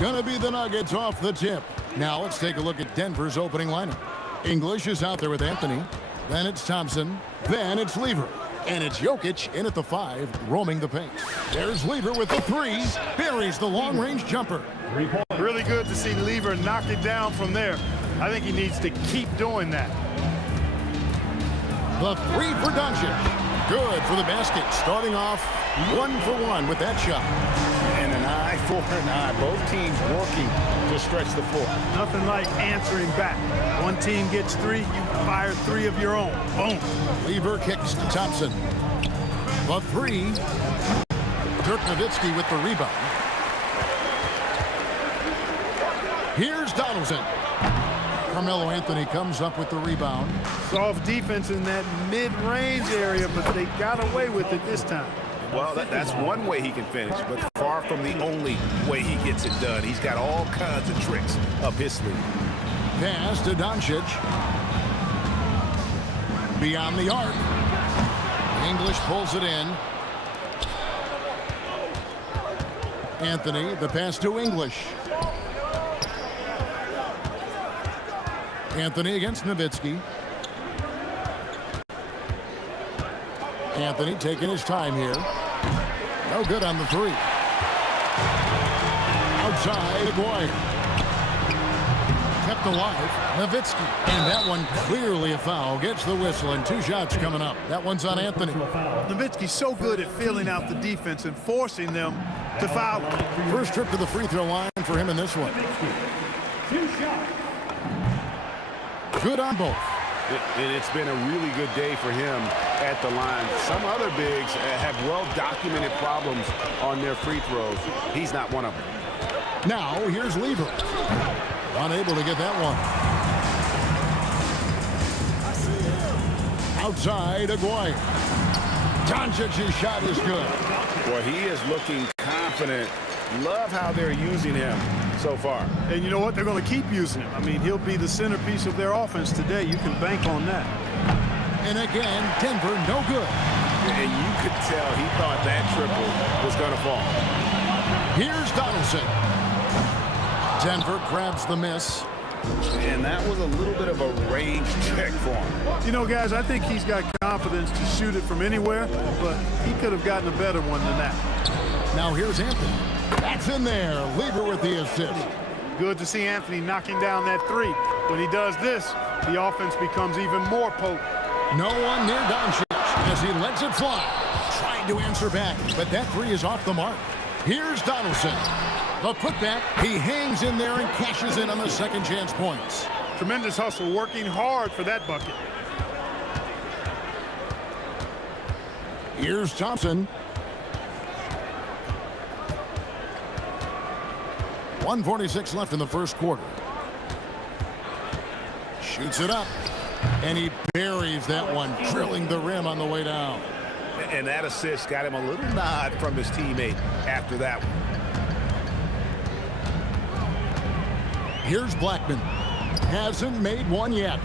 going to be the Nuggets off the tip. Now let's take a look at Denver's opening lineup. English is out there with Anthony. Then it's Thompson. Then it's Lever. And it's Jokic in at the 5, roaming the paint. There's Lever with the 3. Buries the long-range jumper. Really good to see Lever knock it down from there. I think he needs to keep doing that. The 3 for Doncic. Good for the basket. Starting off 1 for 1 with that shot. And an eye for an eye. Both teams working to stretch the floor. Nothing like answering back. One team gets 3, you fire 3 of your own. Boom. Lever kicks to Thompson. The 3. Dirk Nowitzki with the rebound. Here's Donaldson. Carmelo Anthony comes up with the rebound. Soft defense in that mid-range area, but they got away with it this time. Well, that's one way he can finish, but far from the only way he gets it done. He's got all kinds of tricks up his sleeve. Pass to Doncic. Beyond the arc. English pulls it in. Anthony, the pass to English. Anthony against Nowitzki. Anthony taking his time here. No good on the 3. Outside, Aguirre. Kept alive, Nowitzki. And that one clearly a foul. Gets the whistle, and 2 shots coming up. That one's on Anthony. Nowitzki's so good at filling out the defense and forcing them to foul him. First trip to the free throw line for him in this one. Good on both. It's been a really good day for him at the line. Some other bigs have well-documented problems on their free throws. He's not one of them. Now, here's Lever. Unable to get that one. Outside, Aguirre. Doncic's shot is good. Boy, he is looking confident. Love how they're using him so far. And you know what? They're going to keep using him. I mean, he'll be the centerpiece of their offense today. You can bank on that. And again, Denver no good. And you could tell he thought that triple was going to fall. Here's Donaldson. Denver grabs the miss. And that was a little bit of a range check for him. You know, guys, I think he's got confidence to shoot it from anywhere, but he could have gotten a better one than that. Now here's Anthony. That's in there. Lever with the assist. Good to see Anthony knocking down that 3. When he does this, the offense becomes even more potent. No one near Doncic as he lets it fly. Trying to answer back, but that 3 is off the mark. Here's Donaldson. The putback. He hangs in there and cashes in on the second chance points. Tremendous hustle, working hard for that bucket. Here's Thompson. 1:46 left in the first quarter. Shoots it up. And he buries that one, drilling the rim on the way down. And that assist got him a little nod from his teammate after that one. Here's Blackman. Hasn't made one yet.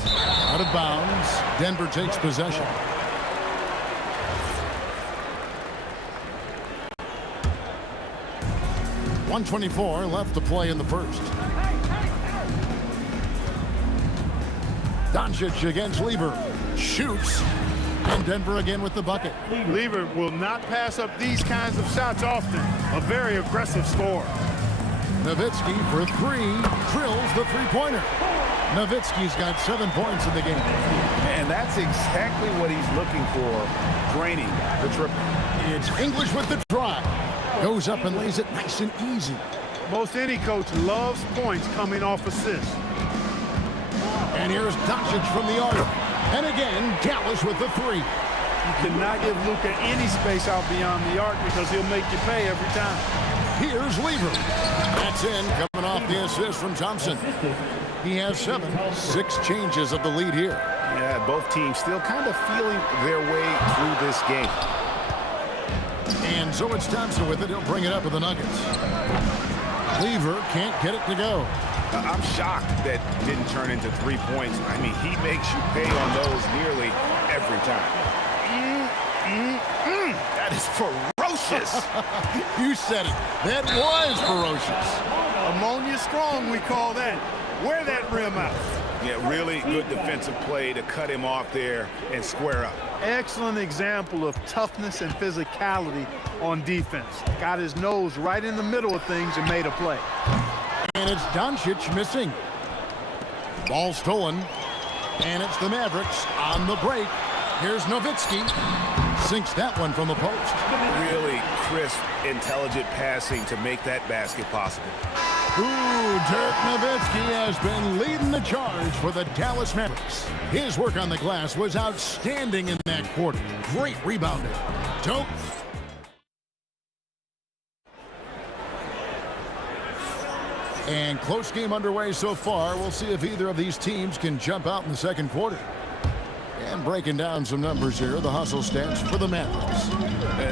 Out of bounds. Denver takes possession. .124 left to play in the first. Doncic against Lever. Shoots. And Denver again with the bucket. Lever will not pass up these kinds of shots often. A very aggressive scorer. Nowitzki for 3. Drills the three-pointer. Nowitzki's got 7 points in the game. And that's exactly what he's looking for, draining the triple. It's English with the drive. Goes up and lays it nice and easy. Most any coach loves points coming off assists. And here's Doncic from the arc. And again, Dallas with the 3. You cannot give Luka any space out beyond the arc because he'll make you pay every time. Here's Lever. That's in, coming off the assist from Thompson. He has 7. 6 changes of the lead here. Yeah, both teams still kind of feeling their way through this game. And so it's Thompson with it. He'll bring it up with the Nuggets. Lever can't get it to go. I'm shocked that didn't turn into 3 points. I mean, he makes you pay on those nearly every time. That is ferocious. ferocious. You said it. That was ferocious. Ammonia strong, we call that. Wear that rim out. Yeah, really good defensive play to cut him off there and square up. Excellent example of toughness and physicality on defense. Got his nose right in the middle of things and made a play. And it's Doncic missing. Ball stolen. And it's the Mavericks on the break. Here's Nowitzki. Sinks that one from the post. Really crisp, intelligent passing to make that basket possible. Ooh, Dirk Nowitzki has been leading the charge for the Dallas Mavericks. His work on the glass was outstanding in that quarter. Great rebounding. Dope. And close game underway so far. We'll see if either of these teams can jump out in the second quarter. And breaking down some numbers here, the hustle stats for the Mavericks.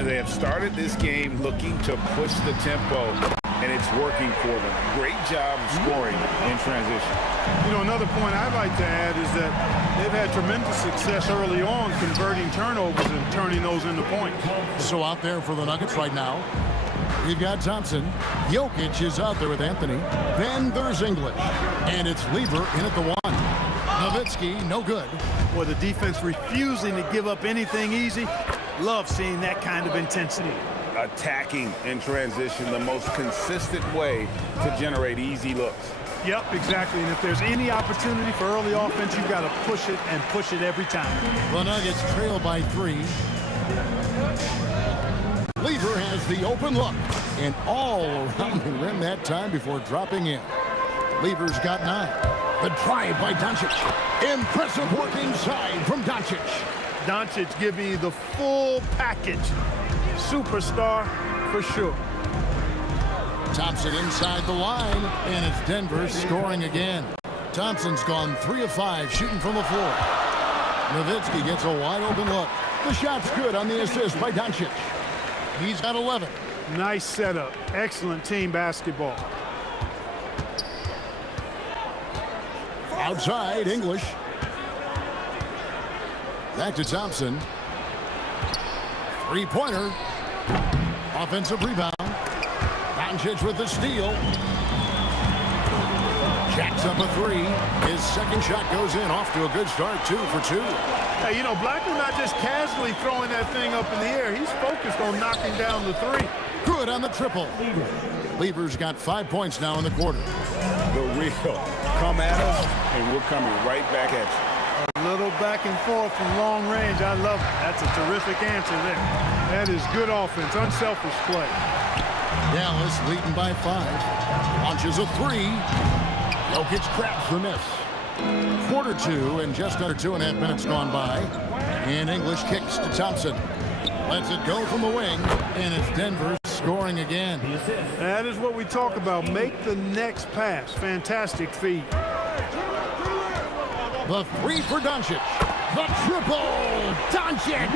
They have started this game looking to push the tempo, and it's working for them. Great job of scoring in transition. You know, another point I'd like to add is that they've had tremendous success early on converting turnovers and turning those into points. So out there for the Nuggets right now, we've got Thompson. Jokic is out there with Anthony. Then there's English. And it's Lever in at the one. Nowitzki, no good. Boy, the defense refusing to give up anything easy. Love seeing that kind of intensity. Attacking in transition, the most consistent way to generate easy looks. Yep, exactly. And if there's any opportunity for early offense, you've got to push it and push it every time. The Nuggets trail by 3. Lever has the open look. And all around the rim that time before dropping in. Lever's got 9. The drive by Doncic. Impressive work inside from Doncic. Doncic giving you the full package. Superstar for sure. Thompson inside the line, and it's Denver scoring again. Thompson's gone 3 of 5 shooting from the floor. Nowitzki gets a wide open look. The shot's good on the assist by Doncic. He's got 11. Nice setup. Excellent team basketball. Outside, English. Back to Thompson. Three-pointer. Offensive rebound. Doncic with the steal. Jacks up a 3. His second shot goes in. Off to a good start. 2 for 2. Hey, you know, Blackman's not just casually throwing that thing up in the air. He's focused on knocking down the 3. Good on the triple. Lever's got 5 points now in the quarter. The real come at us, and we're coming right back at you. A little back and forth from long range. I love it. That's a terrific answer there. That is good offense, unselfish play. Dallas leading by 5. Launches a 3. Jokic grabs the miss. Quarter 2 and just under 2.5 minutes gone by. And English kicks to Thompson. Lets it go from the wing, and it's Denver scoring again. That is what we talk about. Make the next pass. Fantastic feed. The 3 for Doncic. The triple. Doncic.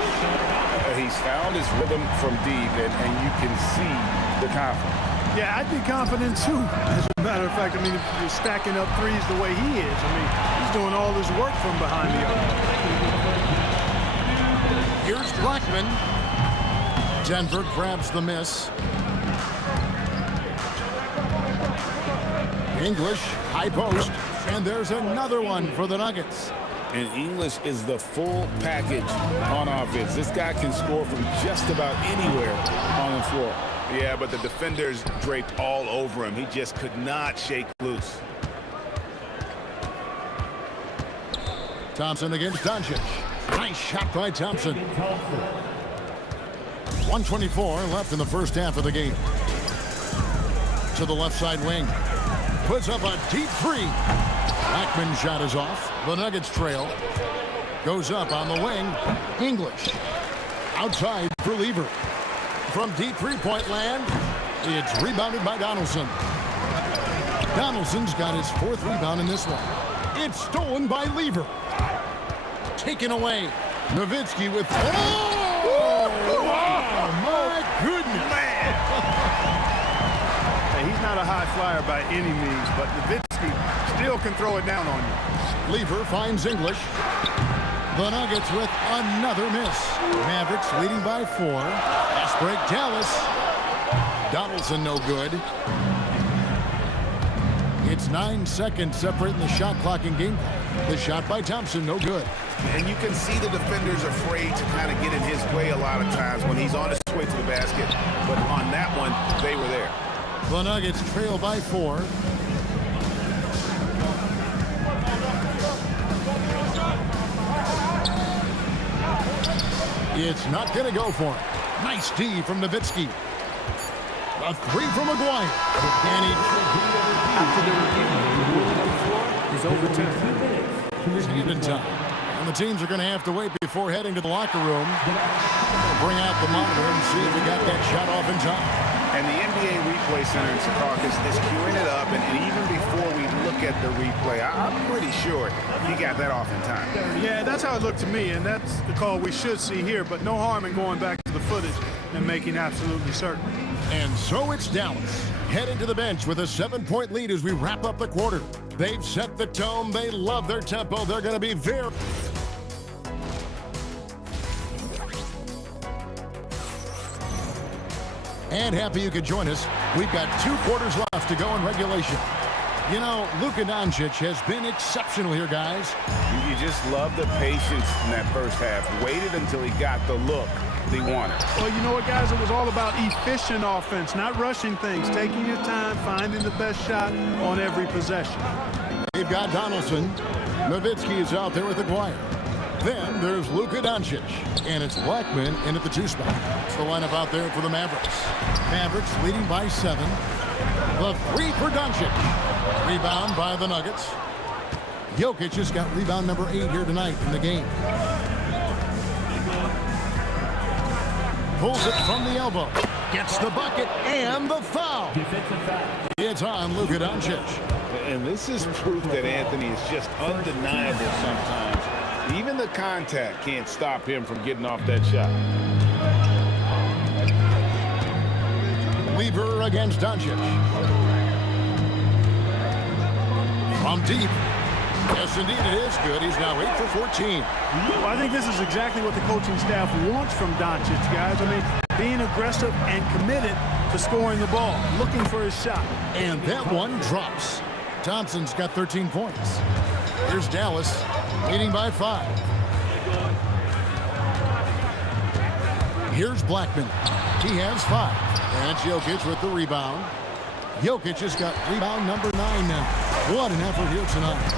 He's found his rhythm from deep, and you can see the confidence. Yeah, I'd be confident too. As a matter of fact, I mean, if you're stacking up threes the way he is, I mean, he's doing all his work from behind the arc. Here's Blackman. Denver grabs the miss. English, high post, and there's another one for the Nuggets. And English is the full package on offense. This guy can score from just about anywhere on the floor. Yeah, but the defenders draped all over him. He just could not shake loose. Thompson against Doncic. Nice shot by Thompson. 1:24 left in the first half of the game. To the left side wing. Puts up a deep 3. Blackman's shot is off. The Nuggets trail. Goes up on the wing. English. Outside for Lever. From deep three-point land, it's rebounded by Donaldson. Donaldson's got his 4th rebound in this one. It's stolen by Lever. Taken away. Nowitzki with... Oh, my goodness. Man. Hey, he's not a high flyer by any means, but Nowitzki still can throw it down on you. Lever finds English. The Nuggets with another miss. Mavericks leading by 4. Pass break, Dallas. Donaldson no good. It's 9 seconds separating the shot clock and game. The shot by Thompson, no good. And you can see the defenders afraid to kind of get in his way a lot of times when he's on his way to the basket. But on that one, they were there. The Nuggets trail by 4. It's not going to go for him. Nice D from Nowitzki. A 3 from McGuire. And Is overturned. Even time. And the teams are going to have to wait before heading to the locker room. Bring out the monitor and see if we got that shot off in time. And the NBA Replay Center in Secaucus is queuing it up, and even before we look at the replay, I'm pretty sure he got that off in time. Yeah, that's how it looked to me, and that's the call we should see here, but no harm in going back to the footage and making absolutely certain. And so it's Dallas, heading to the bench with a 7-point lead as we wrap up the quarter. They've set the tone. They love their tempo. They're going to be very... And happy you could join us. We've got 2 quarters left to go in regulation. You know, Luka Doncic has been exceptional here, guys. You just love the patience in that first half. Waited until he got the look he wanted. Well, you know what, guys? It was all about efficient offense, not rushing things, taking your time, finding the best shot on every possession. They've got Donaldson. Nowitzki is out there with Aguirre. Then there's Luka Doncic, and it's Blackman in at the 2 spot. It's the lineup out there for the Mavericks. Mavericks leading by 7. The 3 for Doncic. Rebound by the Nuggets. Jokic just got rebound number 8 here tonight in the game. Pulls it from the elbow. Gets the bucket and the foul. It's on Luka Doncic. And this is proof that Anthony is just undeniable sometimes. Even the contact can't stop him from getting off that shot. Weaver against Doncic. From deep. Yes, indeed, it is good. He's now 8 for 14. Well, I think this is exactly what the coaching staff wants from Doncic, guys. I mean, being aggressive and committed to scoring the ball, looking for his shot. And that one drops. Thompson's got 13 points. Here's Dallas, leading by 5. Here's Blackman. He has 5. And it's Jokic with the rebound. Jokic has got rebound number 9 now. What an effort here tonight.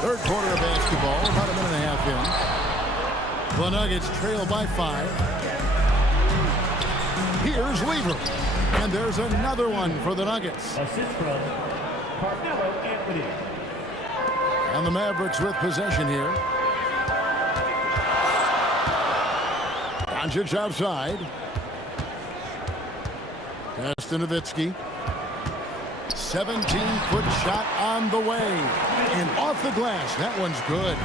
Third quarter of basketball, about a minute and a half in. The Nuggets trail by 5. Here's Weaver. And there's another one for the Nuggets. Assist from Carmelo Anthony. And the Mavericks with possession here. Doncic outside. Pass to Nowitzki. 17-foot shot on the way. And off the glass. That one's good.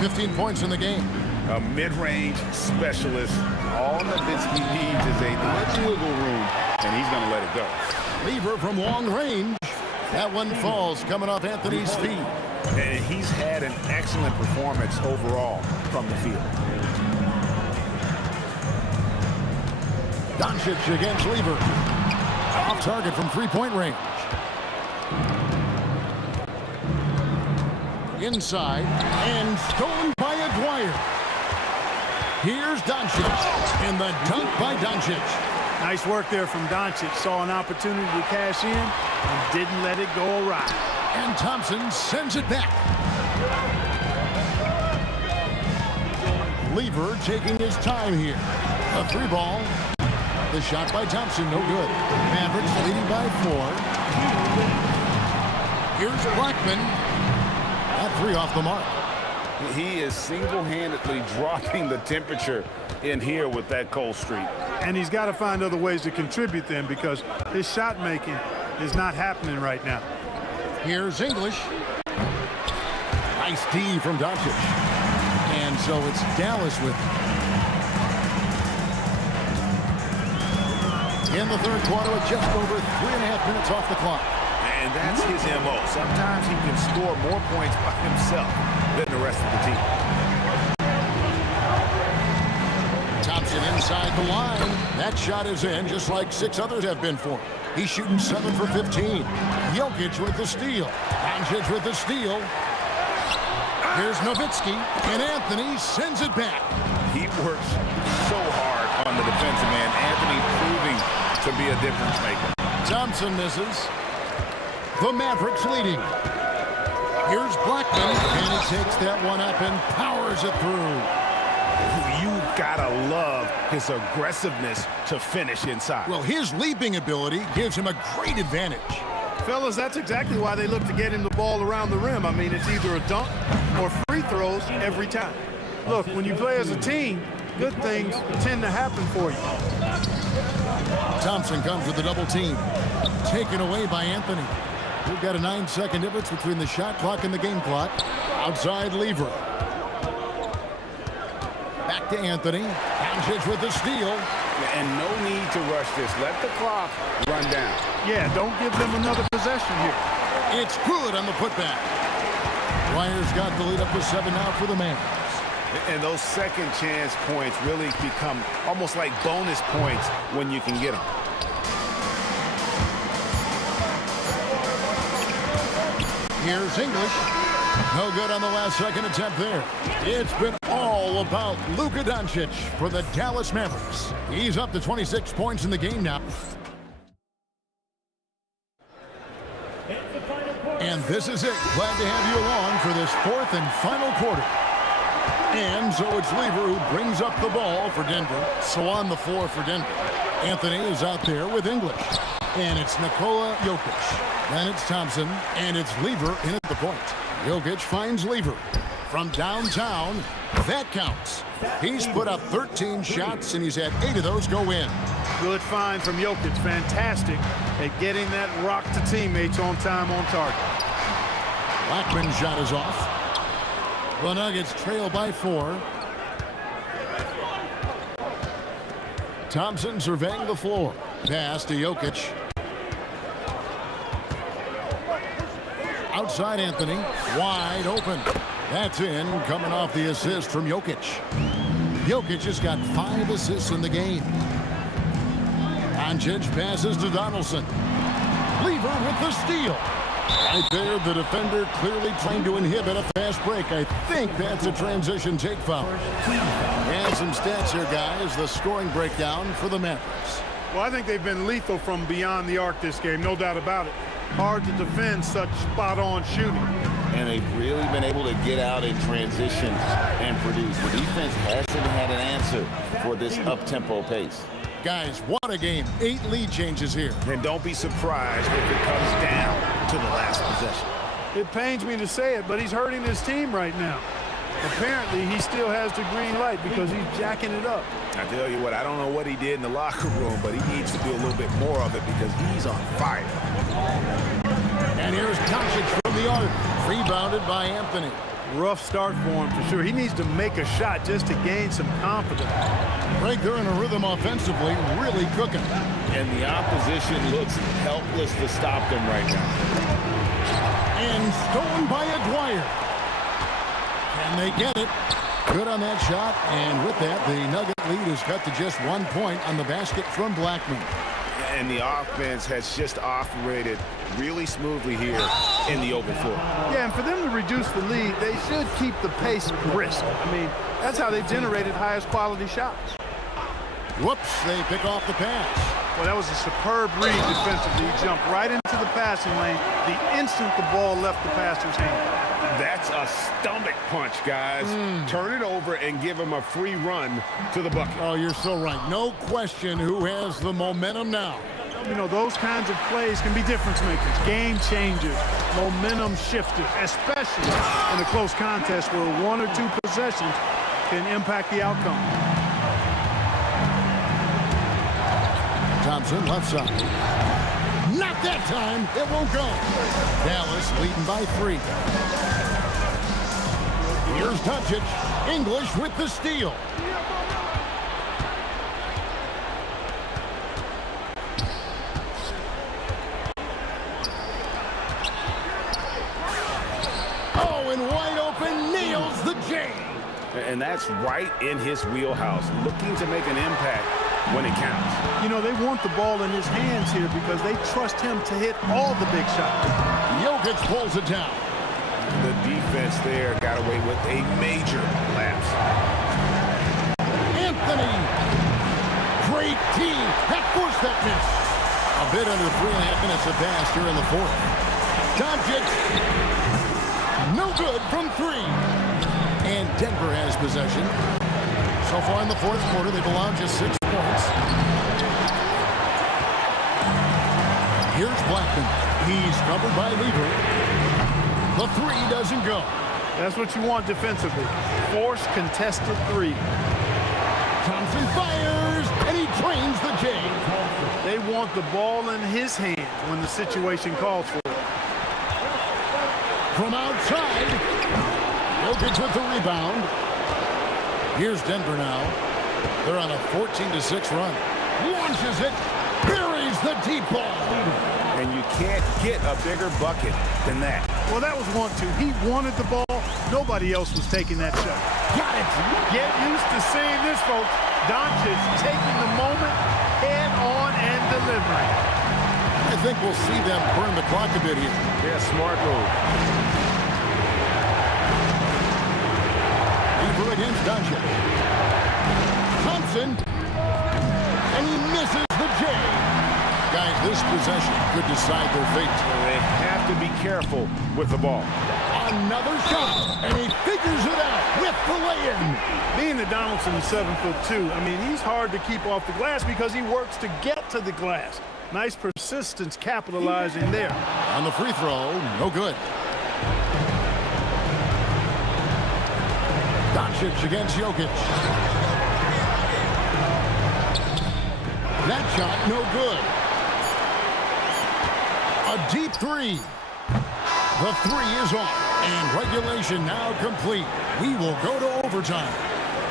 15 points in the game. A mid-range specialist. All Nowitzki needs is a little wiggle room, and he's going to let it go. Weaver from long range. That one falls coming off Anthony's feet. And he's had an excellent performance overall from the field. Doncic against Weaver. Off target from 3-point range. Inside and stolen by Aguirre. Here's Doncic and the dunk by Doncic. Nice work there from Doncic. Saw an opportunity to cash in and didn't let it go awry. And Thompson sends it back. Weaver taking his time here. A 3 ball. The shot by Thompson, no good. Mavericks leading by 4. Here's Blackman. That 3 off the mark. He is single-handedly dropping the temperature in here with that cold streak. And he's got to find other ways to contribute then, because his shot making is not happening right now. Here's English. Nice D from Doncic. And so it's Dallas with in the third quarter with just over 3.5 minutes off the clock. And that's his MO. Sometimes he can score more points by himself than the rest of the team. inside the line. That shot is in, just like 6 others have been for him. He's shooting 7 for 15. Jokic with the steal. Doncic with the steal. Here's Nowitzki, and Anthony sends it back. He works so hard on the defensive end. Anthony proving to be a difference maker. Thompson misses. The Mavericks leading. Here's Blackman, and he takes that one up and powers it through. You gotta love his aggressiveness to finish inside. Well, his leaping ability gives him a great advantage. Fellas, that's exactly why they look to get him the ball around the rim. I mean, it's either a dunk or free throws every time. Look, when you play as a team, good things tend to happen for you. Thompson comes with a double team. Taken away by Anthony. We've got a 9-second difference between the shot clock and the game clock. Outside Lever. Back to Anthony. Doncic with the steal. And no need to rush this. Let the clock run down. Yeah, don't give them another possession here. It's good on the putback. Warriors got the lead up to 7 now for the Mavs. And those second chance points really become almost like bonus points when you can get them. Here's English. No good on the last second attempt there. It's been all about Luka Doncic for the Dallas Mavericks. He's up to 26 points in the game now. And this is it. Glad to have you along for this 4th and final quarter. And so it's Lever who brings up the ball for Denver. So on the floor for Denver. Anthony is out there with English. And it's Nikola Jokic. Then it's Thompson. And it's Lever in at the point. Jokic finds Lever. From downtown, that counts. He's put up 13 shots, and he's had 8 of those go in. Good find from Jokic. Fantastic at getting that rock to teammates on time, on target. Blackman's shot is off. The Nuggets trail by 4. Thompson surveying the floor. Pass to Jokic. Outside Anthony. Wide open. That's in, coming off the assist from Jokic. Jokic has got 5 assists in the game. Doncic passes to Donaldson. Lever with the steal. Right there, the defender clearly trying to inhibit a fast break. I think that's a transition take foul. And some stats here, guys. The scoring breakdown for the Mavericks. Well, I think they've been lethal from beyond the arc this game, no doubt about it. Hard to defend such spot-on shooting. And they've really been able to get out in transition and produce. The defense hasn't had an answer for this up-tempo pace. Guys, what a game. 8 lead changes here. And don't be surprised if it comes down to the last possession. It pains me to say it, but he's hurting his team right now. Apparently, he still has the green light because he's jacking it up. I tell you what, I don't know what he did in the locker room, but he needs to do a little bit more of it because he's on fire. And here's Doncic from the arc. Rebounded by Anthony. Rough start for him for sure. He needs to make a shot just to gain some confidence. Right there in a rhythm offensively, really cooking. And the opposition looks helpless to stop them right now. And stolen by Aguirre. Can they get it? Good on that shot. And with that, the Nugget lead is cut to just 1 point on the basket from Blackman. And the offense has just operated really smoothly here in the open floor. Yeah, and for them to reduce the lead, they should keep the pace brisk. I mean, that's how they've generated highest quality shots. Whoops, they pick off the pass. Well, that was a superb read defensively. He jumped right into the passing lane the instant the ball left the passer's hand. That's a stomach punch, guys. Turn it over and give him a free run to the bucket. Oh, you're so right. No question who has the momentum now. You know, those kinds of plays can be difference makers, game changers, momentum shifters, especially in a close contest where 1 or 2 possessions can impact the outcome. Thompson, left side. Not that time. It won't go. Dallas leading by 3. Here's Doncic. English with the steal. Oh, and wide open, nails the J. and that's right in his wheelhouse, looking to make an impact when it counts. You know, they want the ball in his hands here because they trust him to hit all the big shots. Jokic pulls it down. The defense there got away with a major lapse. Anthony. Great team. That forced that miss. A bit under 3.5 minutes have passed here in the fourth. Doncic. No good from 3. And Denver has possession. So far in the fourth quarter, they've allowed just 6 points. Here's Blackman. He's covered by Lever. The 3 doesn't go. That's what you want defensively. Force contested 3. Thompson fires, and he drains the J. They want the ball in his hands when the situation calls for it. From outside, Jokic with the rebound. Here's Denver now. They're on a 14-6 run. Launches it, buries the deep ball. And you can't get a bigger bucket than that. Well, that was 1-2. He wanted the ball. Nobody else was taking that shot. Got it. Get used to seeing this, folks. Doncic taking the moment, head on, and delivering. I think we'll see them burn the clock a bit here. Yeah, smart move. Lever against Doncic. Thompson. And he misses the J. Guys, this possession could decide their fate. They have to be careful with the ball. Another shot, and he figures it out with the lay-in. Being that Donaldson is 7'2", I mean, he's hard to keep off the glass because he works to get to the glass. Nice persistence capitalizing there. On the free throw, no good. Doncic against Jokic. That shot, no good. A deep 3. The 3 is off, and regulation now complete. We will go to overtime.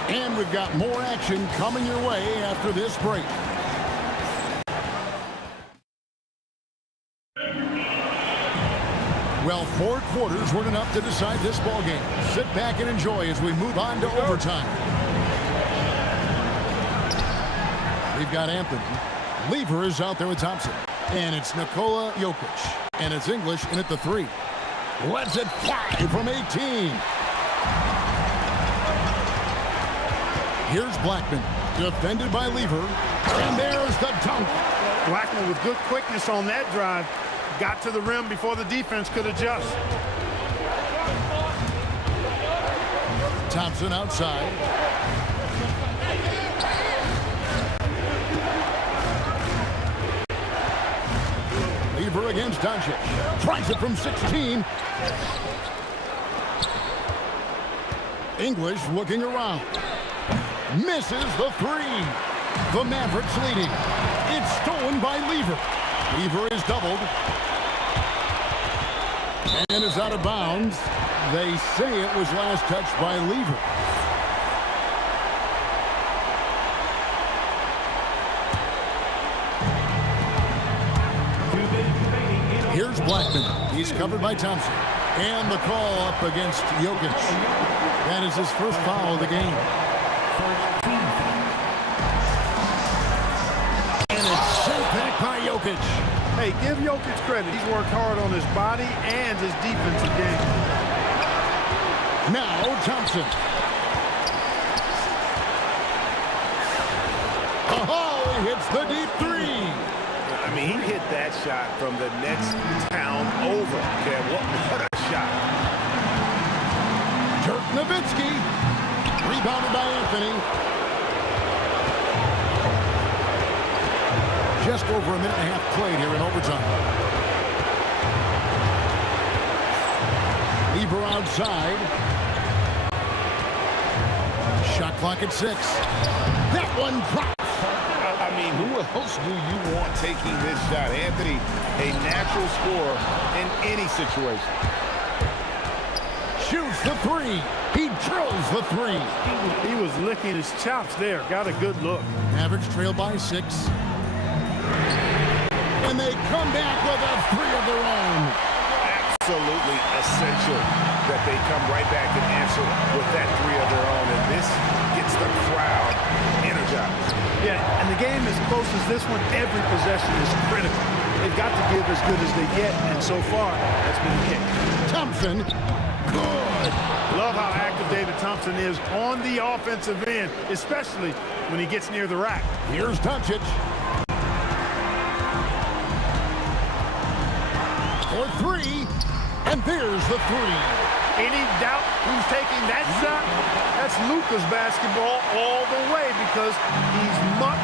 And we've got more action coming your way after this break. Well, 4 quarters weren't enough to decide this ballgame. Sit back and enjoy as we move on to overtime. We've got Anthony. Lever is out there with Thompson. And it's Nikola Jokic. And it's English in at the 3. Lets it fly from 18. Here's Blackman. Defended by Lever. And there's the dunk. Blackman with good quickness on that drive. Got to the rim before the defense could adjust. Thompson outside. Lever against Doncic. Tries it from 16. English looking around. Misses the 3. The Mavericks leading. It's stolen by Lever. Lever is doubled. And is out of bounds. They say it was last touched by Lever. Here's Blackman. He's covered by Thompson. And the call up against Jokic. That is his first foul of the game. And it's sent back by Jokic. Hey, give Jokic credit. He's worked hard on his body and his defensive game. Now Thompson. Oh, he hits the deep 3. I mean, he hit that shot from the next town over. Okay, what a shot. Dirk Nowitzki. Rebounded by Anthony. Just over a minute and a half played here in overtime. Lever outside. Shot clock at 6. That one drops. I mean, who else do you want taking this shot? Anthony, a natural scorer in any situation. Shoots the 3. He drills the 3. He was licking his chops there. Got a good look. Mavericks trail by 6. And they come back with a 3 of their own. Absolutely essential that they come right back and answer with that three of their own, and this gets the crowd energized. Yeah, and the game as close as this one, every possession is critical. They've got to give as good as they get, and so far, that's been the case. Thompson, good. Love how active David Thompson is on the offensive end, especially when he gets near the rack. Here's Doncic. For three, and there's the three. Any doubt who's taking that shot? That's Luka's basketball all the way because he's much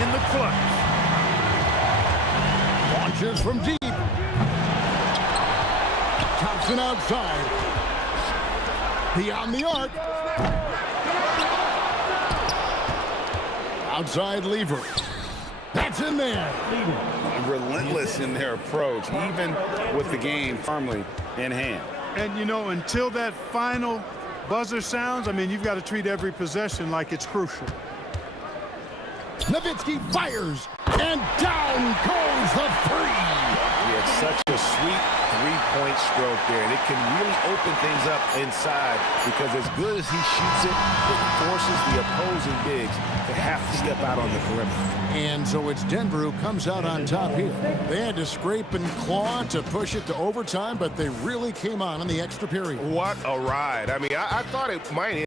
in the clutch. Launches from deep. Thompson outside. Beyond the arc. Outside lever. That's in there. Relentless in their approach, even with the game firmly in hand. And, you know, until that final buzzer sounds, I mean, you've got to treat every possession like it's crucial. Nowitzki fires, and down goes the three. He had such a sweet three-point stroke there, and it can really open things up inside because as good as he shoots it, it forces the opposing bigs to have to step out on the perimeter. And so it's Denver who comes out on top here. They had to scrape and claw to push it to overtime, but they really came on in the extra period. What a ride. I mean, I thought it might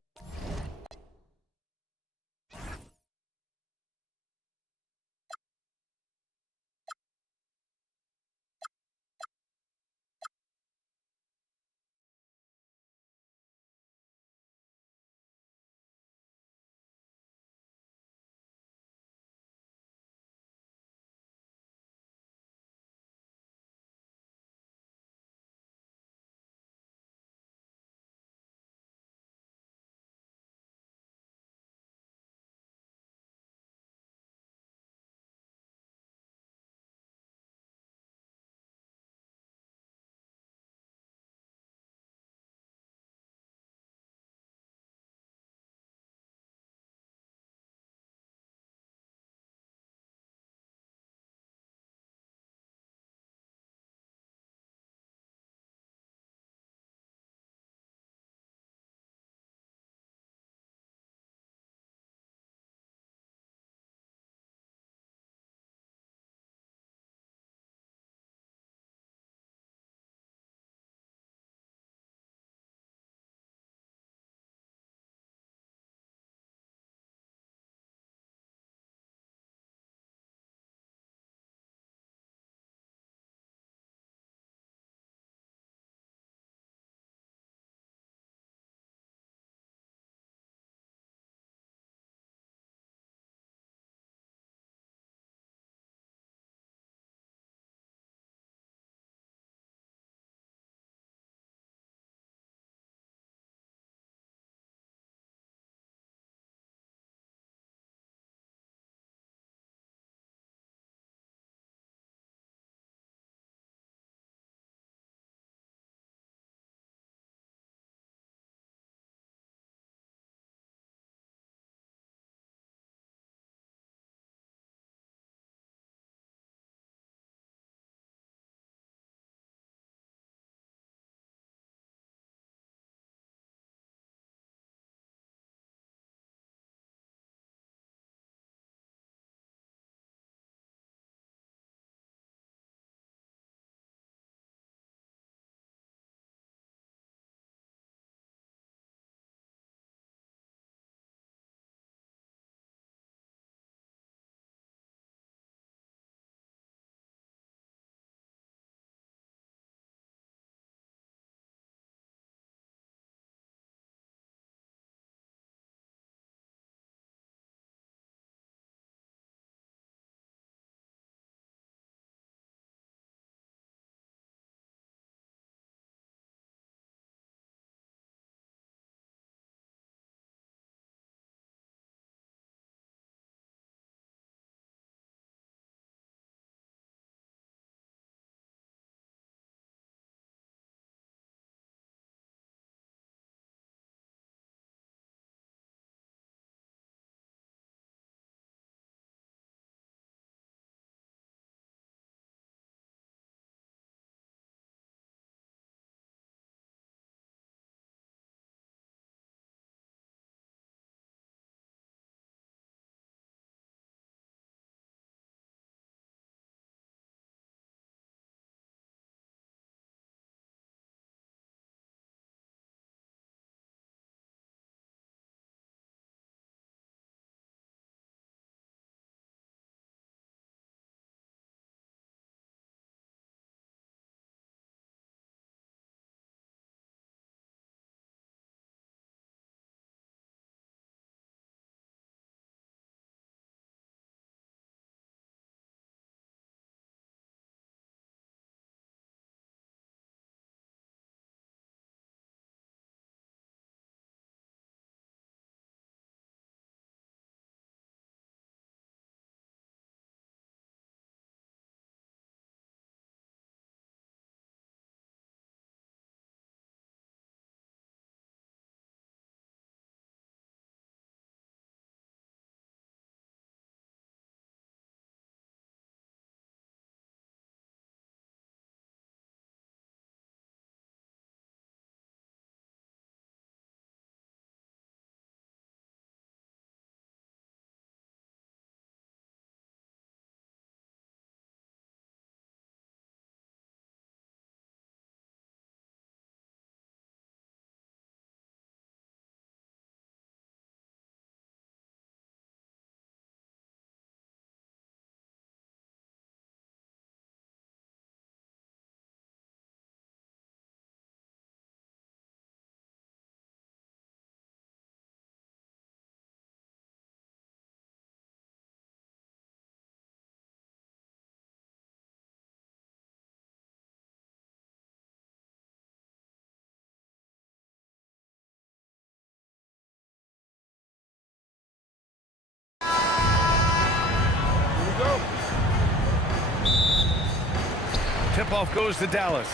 tip-off goes to Dallas.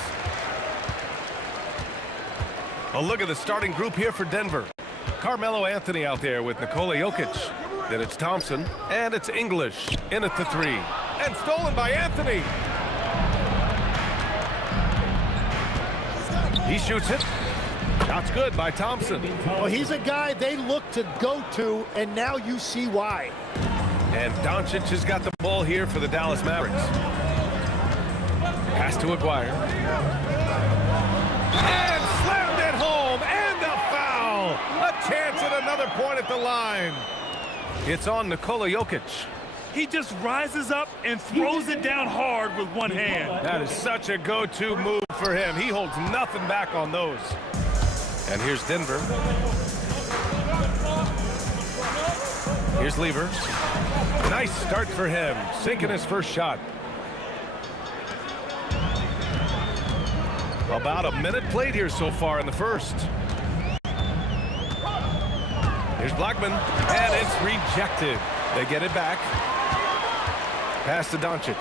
A look at the starting group here for Denver. Carmelo Anthony out there with Nikola Jokic. Then it's Thompson, and it's English in at the 3. And stolen by Anthony. He shoots it. Shot's good by Thompson. Well, he's a guy they look to go to, and now you see why. And Doncic has got the ball here for the Dallas Mavericks. Pass to Aguirre. And slammed it home, and a foul. A chance at another point at the line. It's on Nikola Jokic. He just rises up and throws it down hard with one hand. That is such a go-to move for him. He holds nothing back on those. And here's Denver. Here's Lever. Nice start for him, sinking his first shot. About a minute played here so far in the first. Here's Blackman, and it's rejected. They get it back. Pass to Doncic.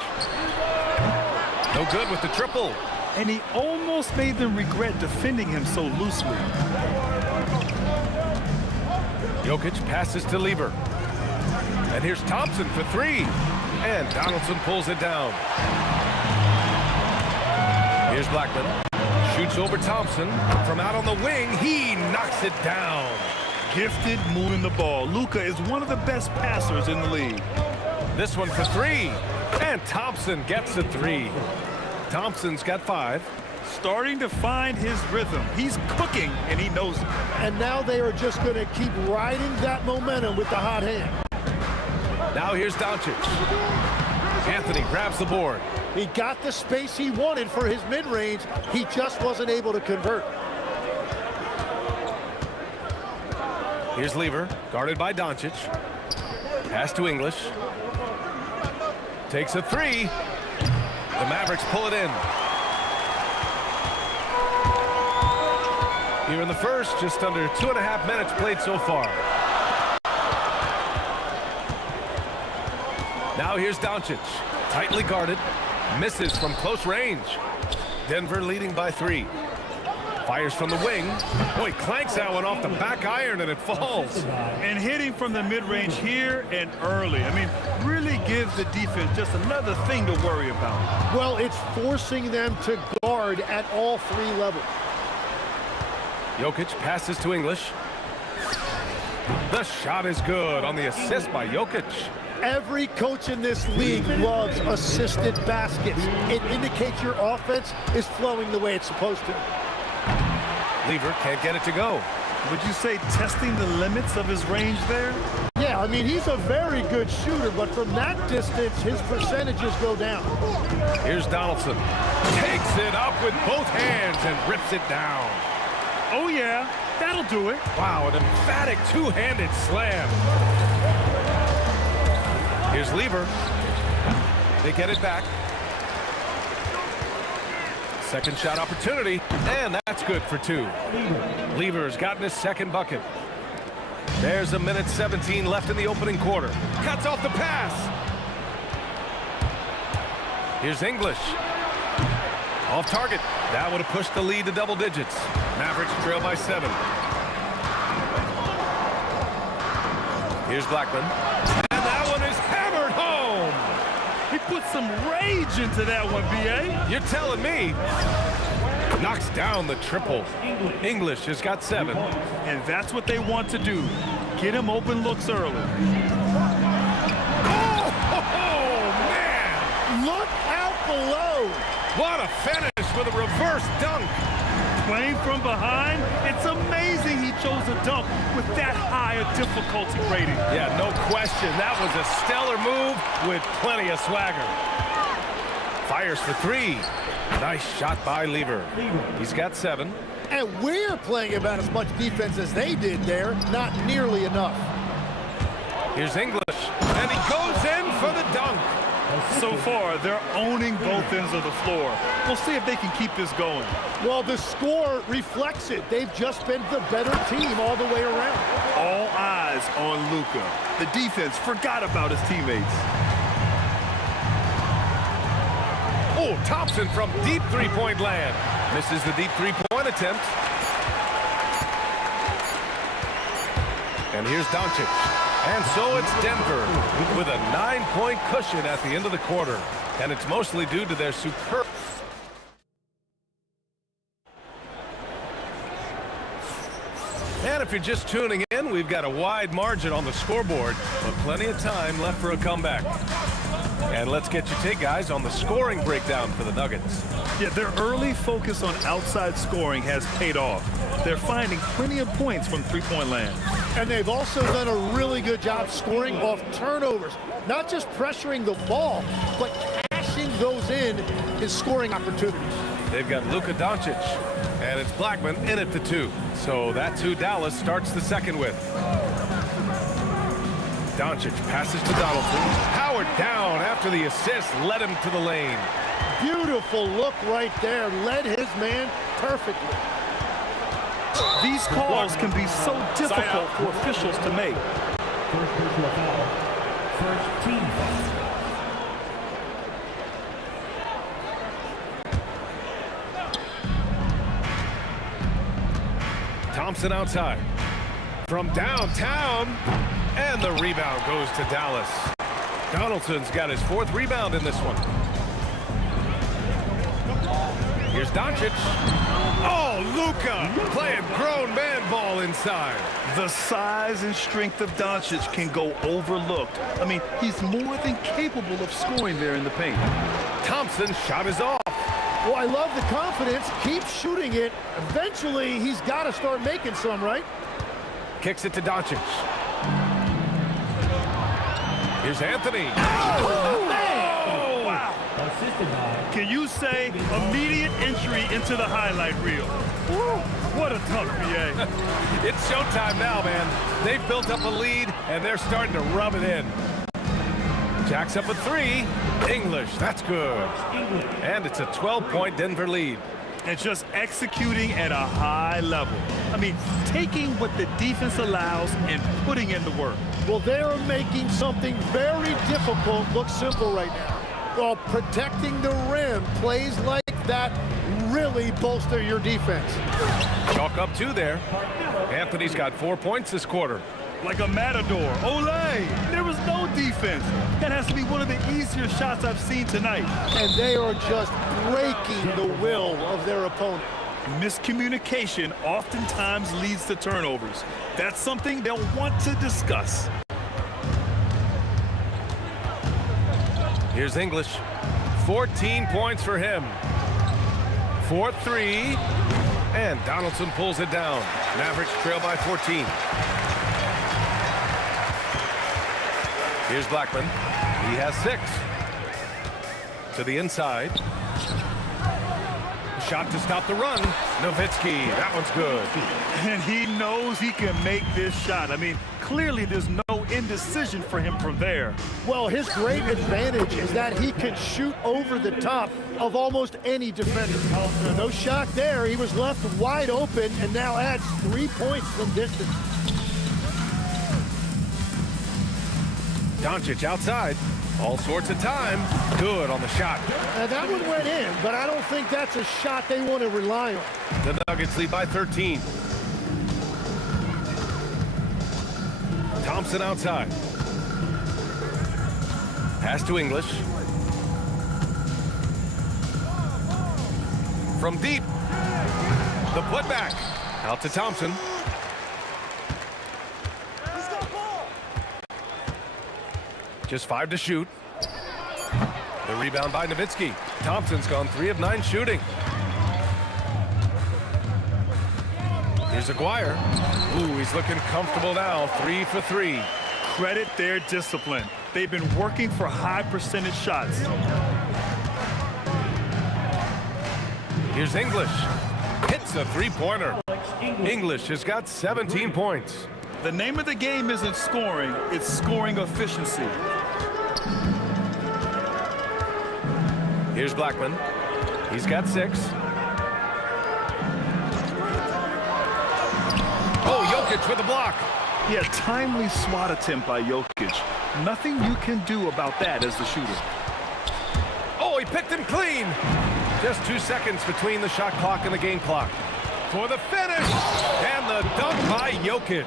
No good with the triple. And he almost made them regret defending him so loosely. Jokic passes to Lever. And here's Thompson for 3. And Donaldson pulls it down. Here's Blackman. Shoots over Thompson. From out on the wing, he knocks it down. Gifted moving the ball. Luka is one of the best passers in the league. This one for 3. And Thompson gets the 3. Thompson's got 5. Starting to find his rhythm. He's cooking, and he knows it. And now they are just going to keep riding that momentum with the hot hand. Now here's Doncic. Anthony grabs the board. He got the space he wanted for his mid-range. He just wasn't able to convert. Here's Lever, guarded by Doncic. Pass to English. Takes a 3. The Mavericks pull it in. Here in the first, just under 2.5 minutes played so far. Now here's Doncic, tightly guarded, misses from close range. Denver leading by 3. Fires from the wing. Boy, clanks that one off the back iron and it falls. And hitting from the mid-range here and early. I mean, really gives the defense just another thing to worry about. Well, it's forcing them to guard at all 3 levels. Jokic passes to English. The shot is good on the assist by Jokic. Every coach in this league loves assisted baskets. It indicates your offense is flowing the way it's supposed to. Lever can't get it to go. Would you say testing the limits of his range there? Yeah, I mean, he's a very good shooter, but from that distance, his percentages go down. Here's Donaldson. Takes it up with both hands and rips it down. Oh, yeah, that'll do it. Wow, an emphatic two-handed slam. Here's Lever. They get it back. Second shot opportunity, and that's good for 2. Lever's gotten his second bucket. There's a minute 17 left in the opening quarter. Cuts off the pass. Here's English. Off target. That would have pushed the lead to double digits. Mavericks trail by 7. Here's Blackman. And that one is hammered home. He put some rage into that one, B.A. You're telling me. Knocks down the triple. English has got 7. And that's what they want to do. Get him open looks early. Oh, man. Look out below. What a finish with a reverse dunk. Playing from behind, it's amazing he chose a dunk with that high a difficulty rating. Yeah, no question. That was a stellar move with plenty of swagger. Fires for 3. Nice shot by Lever. He's got 7. And we're playing about as much defense as they did there. Not nearly enough. Here's English, and he goes in for the dunk. So far, they're owning both ends of the floor. We'll see if they can keep this going. Well, the score reflects it. They've just been the better team all the way around. All eyes on Luka. The defense forgot about his teammates. Oh, Thompson from deep three-point land. Misses the deep three-point attempt. And here's Doncic. And so it's Denver with a 9-point cushion at the end of the quarter. And it's mostly due to their superb... And if you're just tuning in, we've got a wide margin on the scoreboard, but plenty of time left for a comeback. And let's get your take, guys, on the scoring breakdown for the Nuggets. Yeah, their early focus on outside scoring has paid off. They're finding plenty of points from three-point land. And they've also done a really good job scoring off turnovers. Not just pressuring the ball, but cashing those in scoring opportunities. They've got Luka Doncic, and it's Blackman in at the 2. So that's who Dallas starts the second with. Doncic passes to Donaldson. Howard down after the assist led him to the lane. Beautiful look right there. Led his man perfectly. These calls can be so difficult for officials to make. First personal foul. First team foul. Thompson outside. From downtown. And the rebound goes to Dallas. Donaldson's got his 4th rebound in this one. Here's Doncic. Oh, Luka playing grown man ball inside. The size and strength of Doncic can go overlooked. I mean, he's more than capable of scoring there in the paint. Thompson's shot is off. Well, I love the confidence. Keep shooting it. Eventually, he's got to start making some, right? Kicks it to Doncic. Here's Anthony. Oh, man! Wow. Can you say immediate entry into the highlight reel? Woo, what a tough BA. It's showtime now, man. They've built up a lead, and they're starting to rub it in. Jacks up a 3. English, that's good. And it's a 12-point Denver lead. And just executing at a high level. I mean, taking what the defense allows and putting in the work. Well, they're making something very difficult look simple right now. Well, protecting the rim, plays like that really bolster your defense. Chalk up 2 there. Anthony's got 4 points this quarter. Like a matador. Olay! There was no defense. That has to be one of the easier shots I've seen tonight. And they are just breaking the will of their opponent. Miscommunication oftentimes leads to turnovers. That's something they'll want to discuss. Here's English. 14 points for him. 4-3. And Donaldson pulls it down. Mavericks trail by 14. Here's Blackman. He has 6. To the inside. Shot to stop the run. Nowitzki, that one's good. And he knows he can make this shot. I mean, clearly there's no indecision for him from there. Well, his great advantage is that he can shoot over the top of almost any defender. No shot there. He was left wide open and now adds 3 points from distance. Doncic outside. All sorts of time. Good on the shot. Now that one went in, but I don't think that's a shot they want to rely on. The Nuggets lead by 13. Thompson outside. Pass to English. From deep. The putback. Out to Thompson. Just 5 to shoot. The rebound by Nowitzki. Thompson's gone 3 of 9 shooting. Here's Aguirre. Ooh, he's looking comfortable now. 3 for 3. Credit their discipline. They've been working for high percentage shots. Here's English. Hits a 3-pointer. English has got 17 points. The name of the game isn't scoring, it's scoring efficiency. Here's Blackman. He's got 6. Oh, Jokic with the block. Yeah, timely swat attempt by Jokic. Nothing you can do about that as the shooter. Oh, he picked him clean. Just 2 seconds between the shot clock and the game clock. For the finish, and the dunk by Jokic.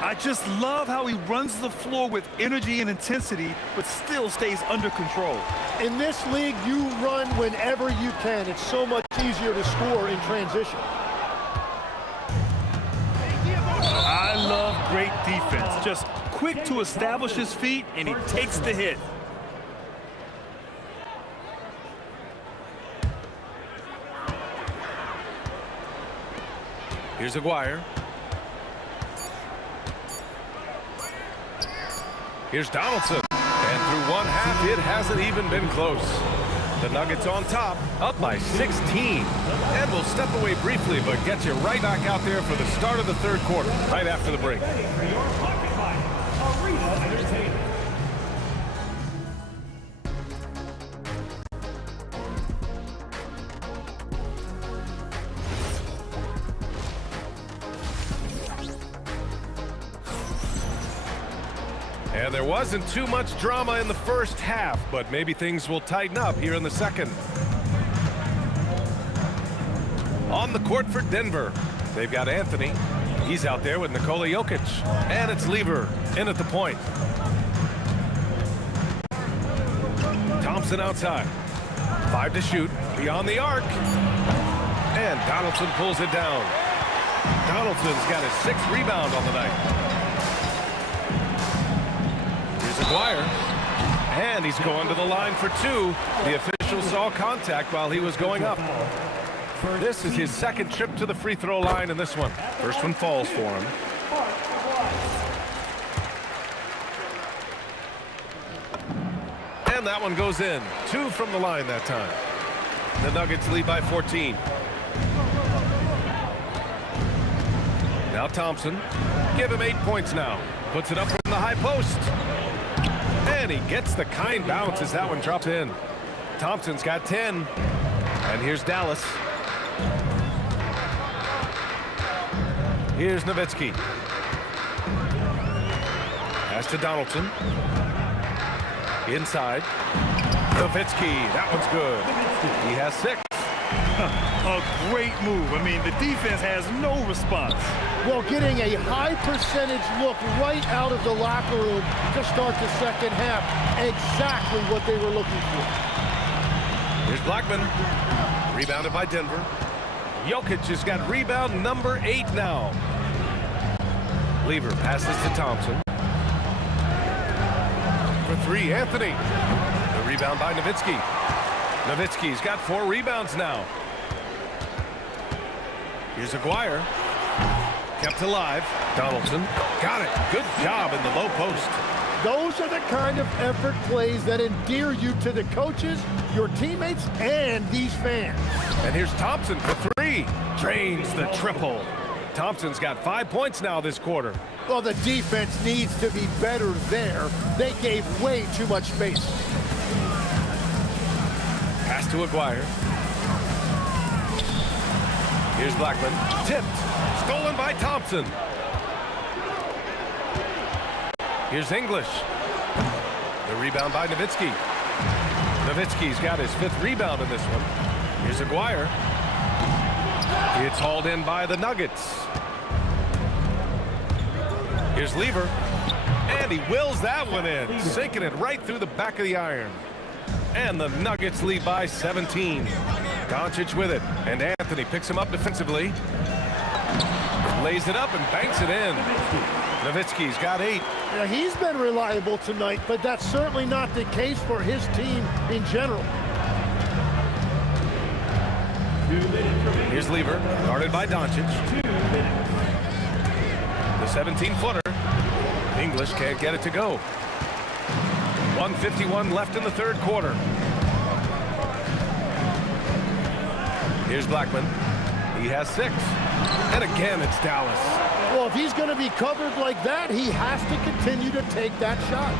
I just love how he runs the floor with energy and intensity, but still stays under control. In this league, you run whenever you can. It's so much easier to score in transition. I love great defense. Just quick to establish his feet, and he takes the hit. Here's Aguirre. Here's Donaldson. And through one half, it hasn't even been close. The Nuggets on top, up by 16. And we'll step away briefly, but get you right back out there for the start of the third quarter, right after the break. And there wasn't too much drama in the first half, but maybe things will tighten up here in the second. On the court for Denver, they've got Anthony. He's out there with Nikola Jokic. And it's Lever in at the point. Thompson outside. 5 to shoot, beyond the arc. And Donaldson pulls it down. Donaldson's got his 6th rebound on the night. Aguirre, and he's going to the line for 2. The official saw contact while he was going up. This is his 2nd trip to the free throw line in this one. First one falls for him. And that one goes in. 2 from the line that time. The Nuggets lead by 14. Now Thompson. Give him 8 points now. Puts it up from the high post. And he gets the kind bounce as that one drops in. Thompson's got 10. And here's Dallas. Here's Nowitzki. Pass to Donaldson. Inside. Nowitzki. That one's good. He has 6. A great move. I mean, the defense has no response. Well, getting a high percentage look right out of the locker room to start the second half. Exactly what they were looking for. Here's Blackman. Rebounded by Denver. Jokic has got rebound number 8 now. Lever passes to Thompson. For 3, Anthony. The rebound by Nowitzki. Nowitzki's got 4 rebounds now. Here's Aguirre. Kept alive. Donaldson. Got it. Good job in the low post. Those are the kind of effort plays that endear you to the coaches, your teammates, and these fans. And here's Thompson for 3. Drains the triple. Thompson's got 5 points now this quarter. Well, the defense needs to be better there. They gave way too much space. Pass to Aguirre. Here's Blackman. Tipped. Stolen by Thompson. Here's English. The rebound by Nowitzki. Nowitzki's got his 5th rebound in this one. Here's Aguirre. It's hauled in by the Nuggets. Here's Lever. And he wills that one in, sinking it right through the back of the iron. And the Nuggets lead by 17. Doncic with it, and Anthony picks him up defensively. Lays it up and banks it in. Nowitzki's got 8. Now, he's been reliable tonight, but that's certainly not the case for his team in general. Here's Lever, guarded by Doncic. The 17-footer. English can't get it to go. 1:51 left in the third quarter. Here's Blackman. He has 6. And again, it's Dallas. Well, if he's going to be covered like that, he has to continue to take that shot.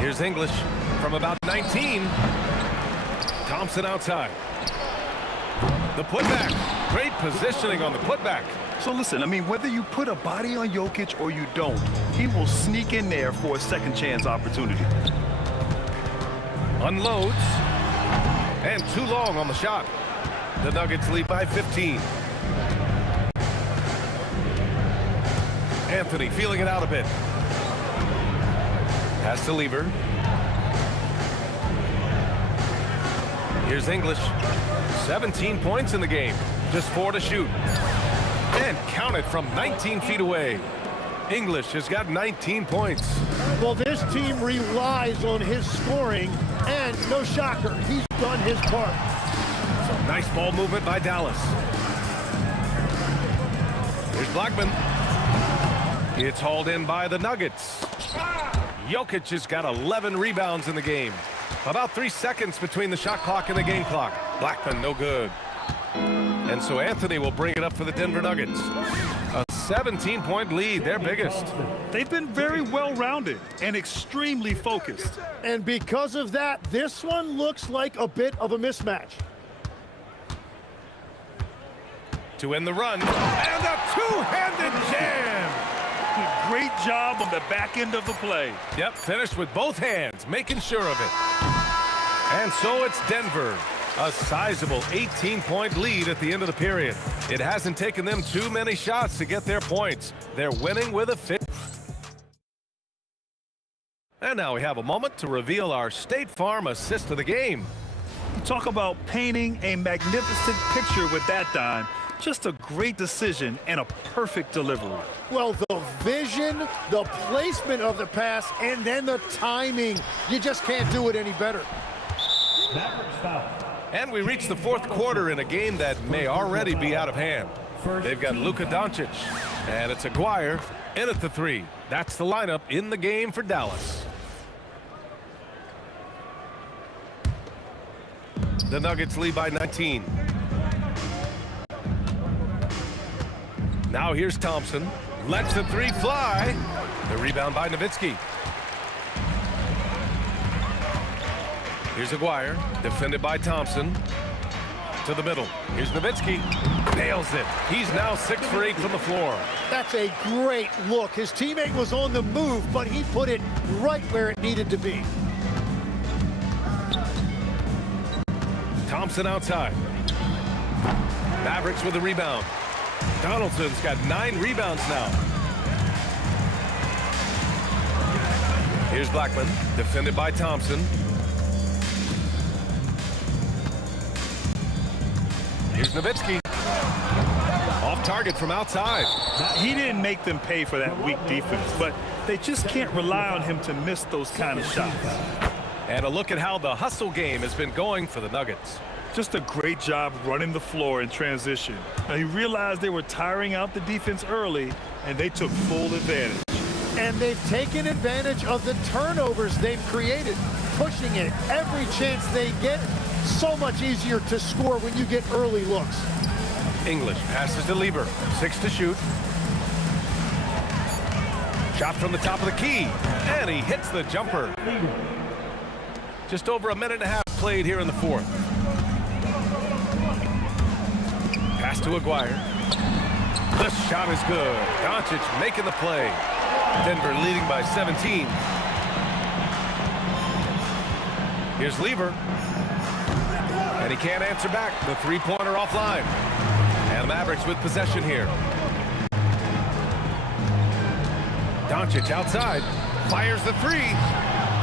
Here's English from about 19. Thompson outside. The putback. Great positioning on the putback. So listen, I mean, whether you put a body on Jokic or you don't, he will sneak in there for a second chance opportunity. Unloads. And too long on the shot. The Nuggets lead by 15. Anthony feeling it out a bit. Pass to Lever. Here's English. 17 points in the game. Just 4 to shoot. And counted from 19 feet away. English has got 19 points. Well, this team relies on his scoring, and no shocker, he's done his part. Some nice ball movement by Dallas. Here's Blackman. It's hauled in by the Nuggets. Jokic has got 11 rebounds in the game. About 3 seconds between the shot clock and the game clock. Blackman, no good. And so Anthony will bring it up for the Denver Nuggets. A 17-point lead, their biggest. They've been very well-rounded and extremely focused. And because of that, this one looks like a bit of a mismatch. To end the run, and a two-handed jam! Great job on the back end of the play. Yep, finished with both hands, making sure of it. And so it's Denver. A sizable 18-point lead at the end of the period. It hasn't taken them too many shots to get their points. They're winning with a fit. And now we have a moment to reveal our State Farm assist of the game. Talk about painting a magnificent picture with that dime. Just a great decision and a perfect delivery. Well, the vision, the placement of the pass, and then the timing. You just can't do it any better. And we reach the fourth quarter in a game that may already be out of hand. They've got Luka Doncic, and it's Aguirre in at the 3. That's the lineup in the game for Dallas. The Nuggets lead by 19. Now here's Thompson. Lets the 3 fly. The rebound by Nowitzki. Here's Aguirre, defended by Thompson. To the middle. Here's Nowitzki. Nails it. He's now 6 for 8 from the floor. That's a great look. His teammate was on the move, but he put it right where it needed to be. Thompson outside. Mavericks with the rebound. Donaldson's got 9 rebounds now. Here's Blackman, defended by Thompson. Here's Nowitzki. Off target from outside. He didn't make them pay for that weak defense, but they just can't rely on him to miss those kind of shots. And a look at how the hustle game has been going for the Nuggets. Just a great job running the floor in transition. Now, he realized they were tiring out the defense early, and they took full advantage. And they've taken advantage of the turnovers they've created, pushing it every chance they get. So much easier to score when you get early looks. English passes to Lever. 6 to shoot. Shot from the top of the key. And he hits the jumper. Just over a minute and a half played here in the fourth. Pass to Aguirre. The shot is good. Doncic making the play. Denver leading by 17. Here's Lever. And he can't answer back. The three-pointer offline. And Mavericks with possession here. Doncic outside. Fires the 3.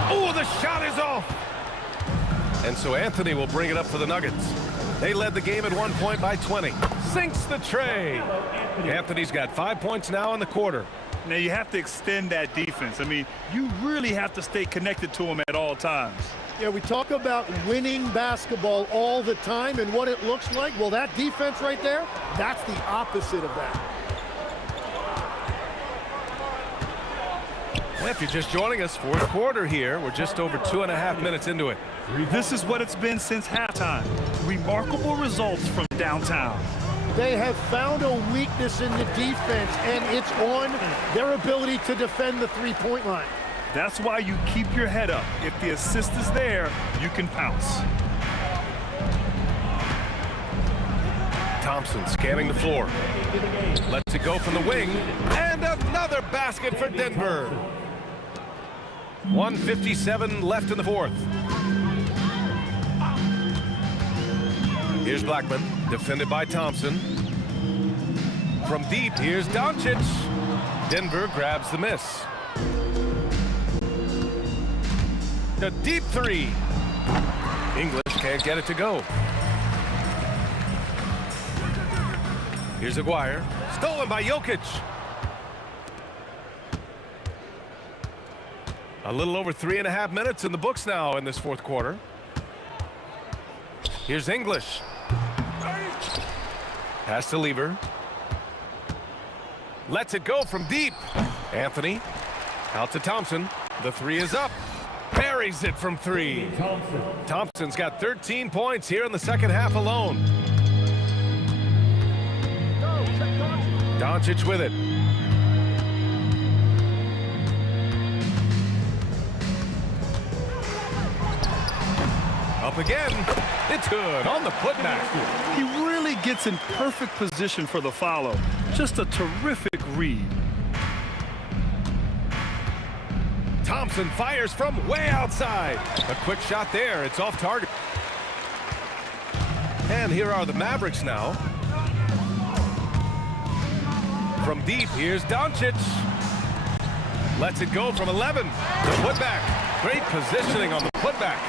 Oh, the shot is off. And so Anthony will bring it up for the Nuggets. They led the game at one point by 20. Sinks the tray. Anthony's got 5 points now in the quarter. Now, you have to extend that defense. I mean, you really have to stay connected to him at all times. Yeah, we talk about winning basketball all the time and what it looks like. Well, that defense right there, that's the opposite of that. Well, if you're just joining us, fourth quarter here. We're just over 2.5 minutes into it. This is what it's been since halftime. Remarkable results from downtown. They have found a weakness in the defense, and it's on their ability to defend the three-point line. That's why you keep your head up. If the assist is there, you can pounce. Thompson scanning the floor. Lets it go from the wing. And another basket for Denver. 1:57 left in the fourth. Here's Blackman, defended by Thompson. From deep, here's Doncic. Denver grabs the miss. The deep three. English can't get it to go. Here's Aguirre, stolen by Jokic. A little over 3.5 minutes in the books now in this fourth quarter. Here's English. Pass to Lever. Lets it go from deep. Anthony out to Thompson. The three is up. Buries it from three. Thompson's got 13 points here in the second half alone. Doncic with it. Up again. It's good on the putback. He really gets in perfect position for the follow. Just a terrific read. Thompson fires from way outside. A quick shot there. It's off target. And here are the Mavericks now. From deep, here's Doncic. Lets it go from 11. The putback. Great positioning on the putback.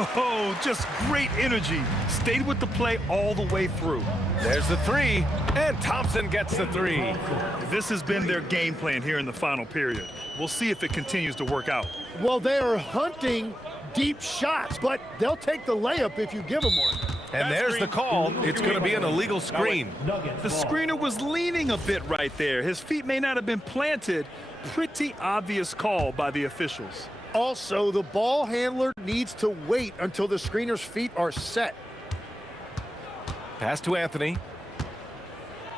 Oh, just great energy. Stayed with the play all the way through. There's the three, and Thompson gets the three. This has been their game plan here in the final period. We'll see if it continues to work out. Well, they are hunting deep shots, but they'll take the layup if you give them one. And there's the call. It's going to be an illegal screen. The screener was leaning a bit right there. His feet may not have been planted. Pretty obvious call by the officials. Also, the ball handler needs to wait until the screener's feet are set. Pass to Anthony.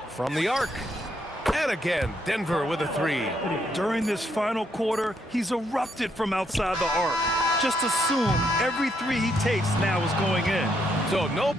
From the arc. And again, Denver with a three. During this final quarter, he's erupted from outside the arc. Just assume every three he takes now is going in. So no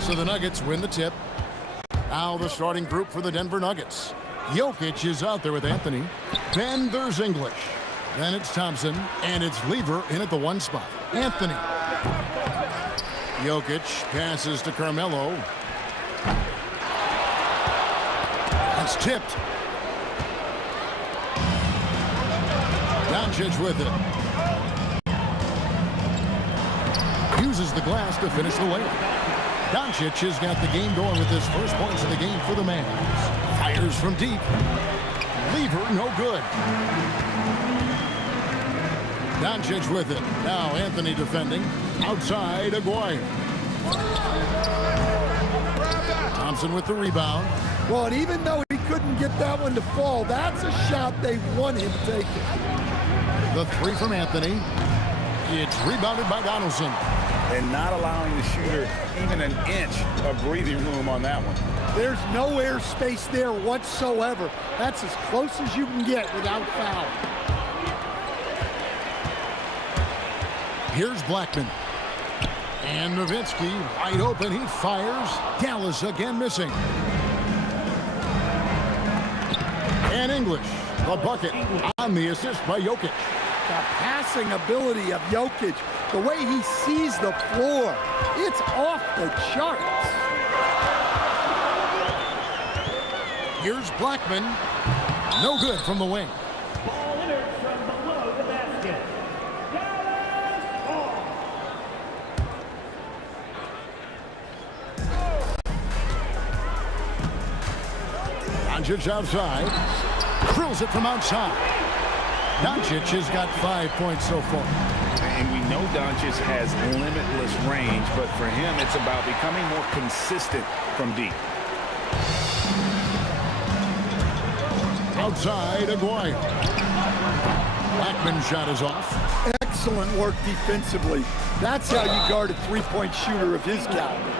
So the Nuggets win the tip. Now the starting group for the Denver Nuggets. Jokic is out there with Anthony. Then there's English. Then it's Thompson, and it's Lever in at the 1 spot. Anthony. Jokic passes to Carmelo. It's tipped. Doncic with it. Uses the glass to finish the layup. Doncic has got the game going with his first points of the game for the Mavs. Fires from deep. Lever, no good. Doncic with it. Now Anthony defending. Outside, Aguirre. Thompson with the rebound. Well, and even though he couldn't get that one to fall, that's a shot they want him taking. The 3 from Anthony. It's rebounded by Donaldson. And not allowing the shooter even an inch of breathing room on that one. There's no air space there whatsoever. That's as close as you can get without foul. Here's Blackman. And Nowitzki wide open. He fires. Dallas again missing. And English, the bucket on the assist by Jokic. The passing ability of Jokic, the way he sees the floor, it's off the charts. Here's Blackman. No good from the wing. Ball entered from below the basket. Doncic outside. Drills it from outside. Doncic has got 5 points so far. And we know Doncic has limitless range, but for him, it's about becoming more consistent from deep. Outside, Aguirre. Blackman's shot is off. Excellent work defensively. That's how you guard a three-point shooter of his caliber.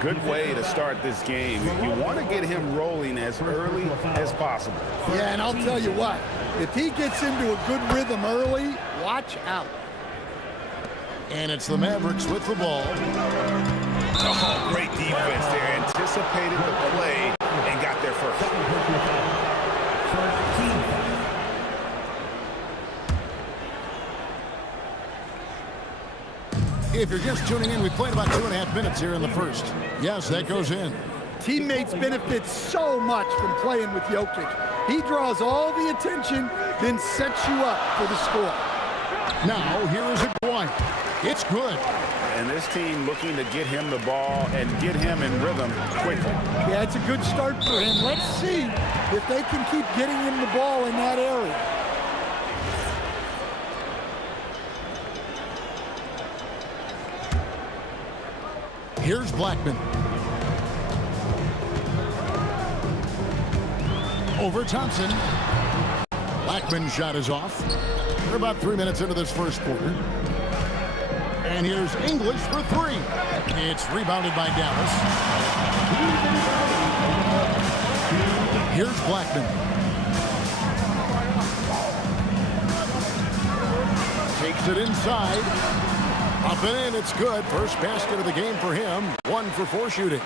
Good way to start this game. You want to get him rolling as early as possible. Yeah, and I'll tell you what, if he gets into a good rhythm early, watch out. And it's the Mavericks with the ball. Oh, great defense there. Anticipated the play and got there first. If you're just tuning in, we played about 2.5 minutes here in the first. Yes, that goes in. Teammates benefit so much from playing with Jokic. He draws all the attention, then sets you up for the score. Now, here is Aguirre. It's good. And this team looking to get him the ball and get him in rhythm quickly. Yeah, it's a good start for him. Let's see if they can keep getting him the ball in that area. Here's Blackman. Over Thompson. Blackman's shot is off. We're about 3 minutes into this first quarter. And here's English for 3. It's rebounded by Dallas. Here's Blackman. Takes it inside. Up and in, it's good. First basket of the game for him. 1 for 4 shooting.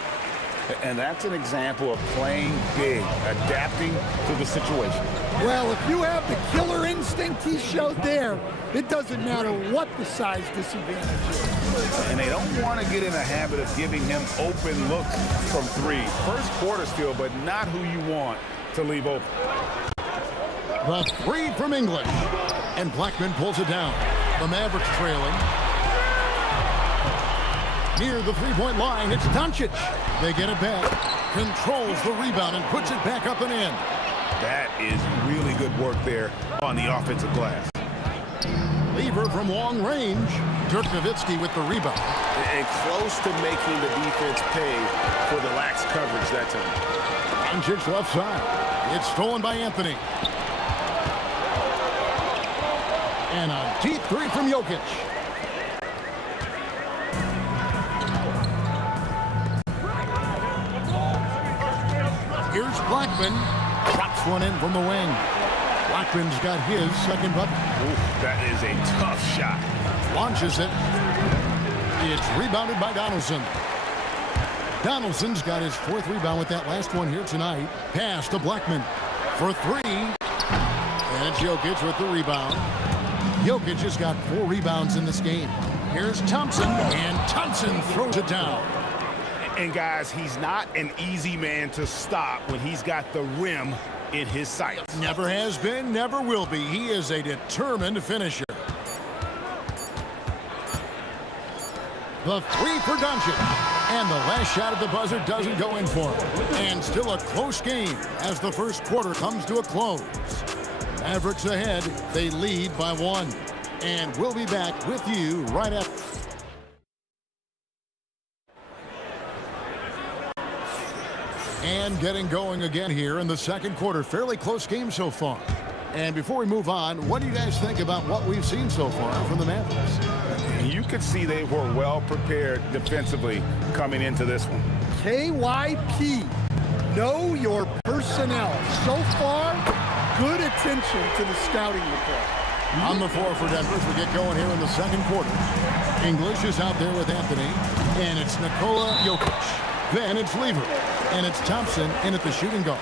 And that's an example of playing big, adapting to the situation. Well, if you have the killer instinct he showed there, it doesn't matter what the size disadvantage is. And they don't want to get in a habit of giving him open looks from 3. First quarter still, but not who you want to leave open. The 3 from English. And Blackman pulls it down. The Mavericks trailing. Near the three-point line, it's Doncic. They get it back. Controls the rebound and puts it back up and in. That is really good work there on the offensive glass. Lever from long range. Dirk Nowitzki with the rebound. And close to making the defense pay for the lax coverage that time. Doncic left side. It's stolen by Anthony. And a deep 3 from Jokic. Here's Blackman. Drops one in from the wing. Blackman's got his second bucket. Ooh, that is a tough shot. Launches it. It's rebounded by Donaldson. Donaldson's got his 4th rebound with that last one here tonight. Pass to Blackman for 3. And it's Jokic with the rebound. Jokic has got 4 rebounds in this game. Here's Thompson, and Thompson throws it down. And guys, he's not an easy man to stop when he's got the rim in his sights. Never has been, never will be. He is a determined finisher. The 3 for Doncic. And the last shot at the buzzer doesn't go in for him. And still a close game as the first quarter comes to a close. Mavericks ahead. They lead by 1. And we'll be back with you right after. And getting going again here in the second quarter. Fairly close game so far. And before we move on, what do you guys think about what we've seen so far from the Mavericks? You could see they were well prepared defensively coming into this one. KYP, know your personnel. So far, good attention to the scouting report. On the floor for Denver as we get going here in the second quarter. English is out there with Anthony, and it's Nikola Jokic. Then it's Lever, and it's Thompson in at the shooting guard.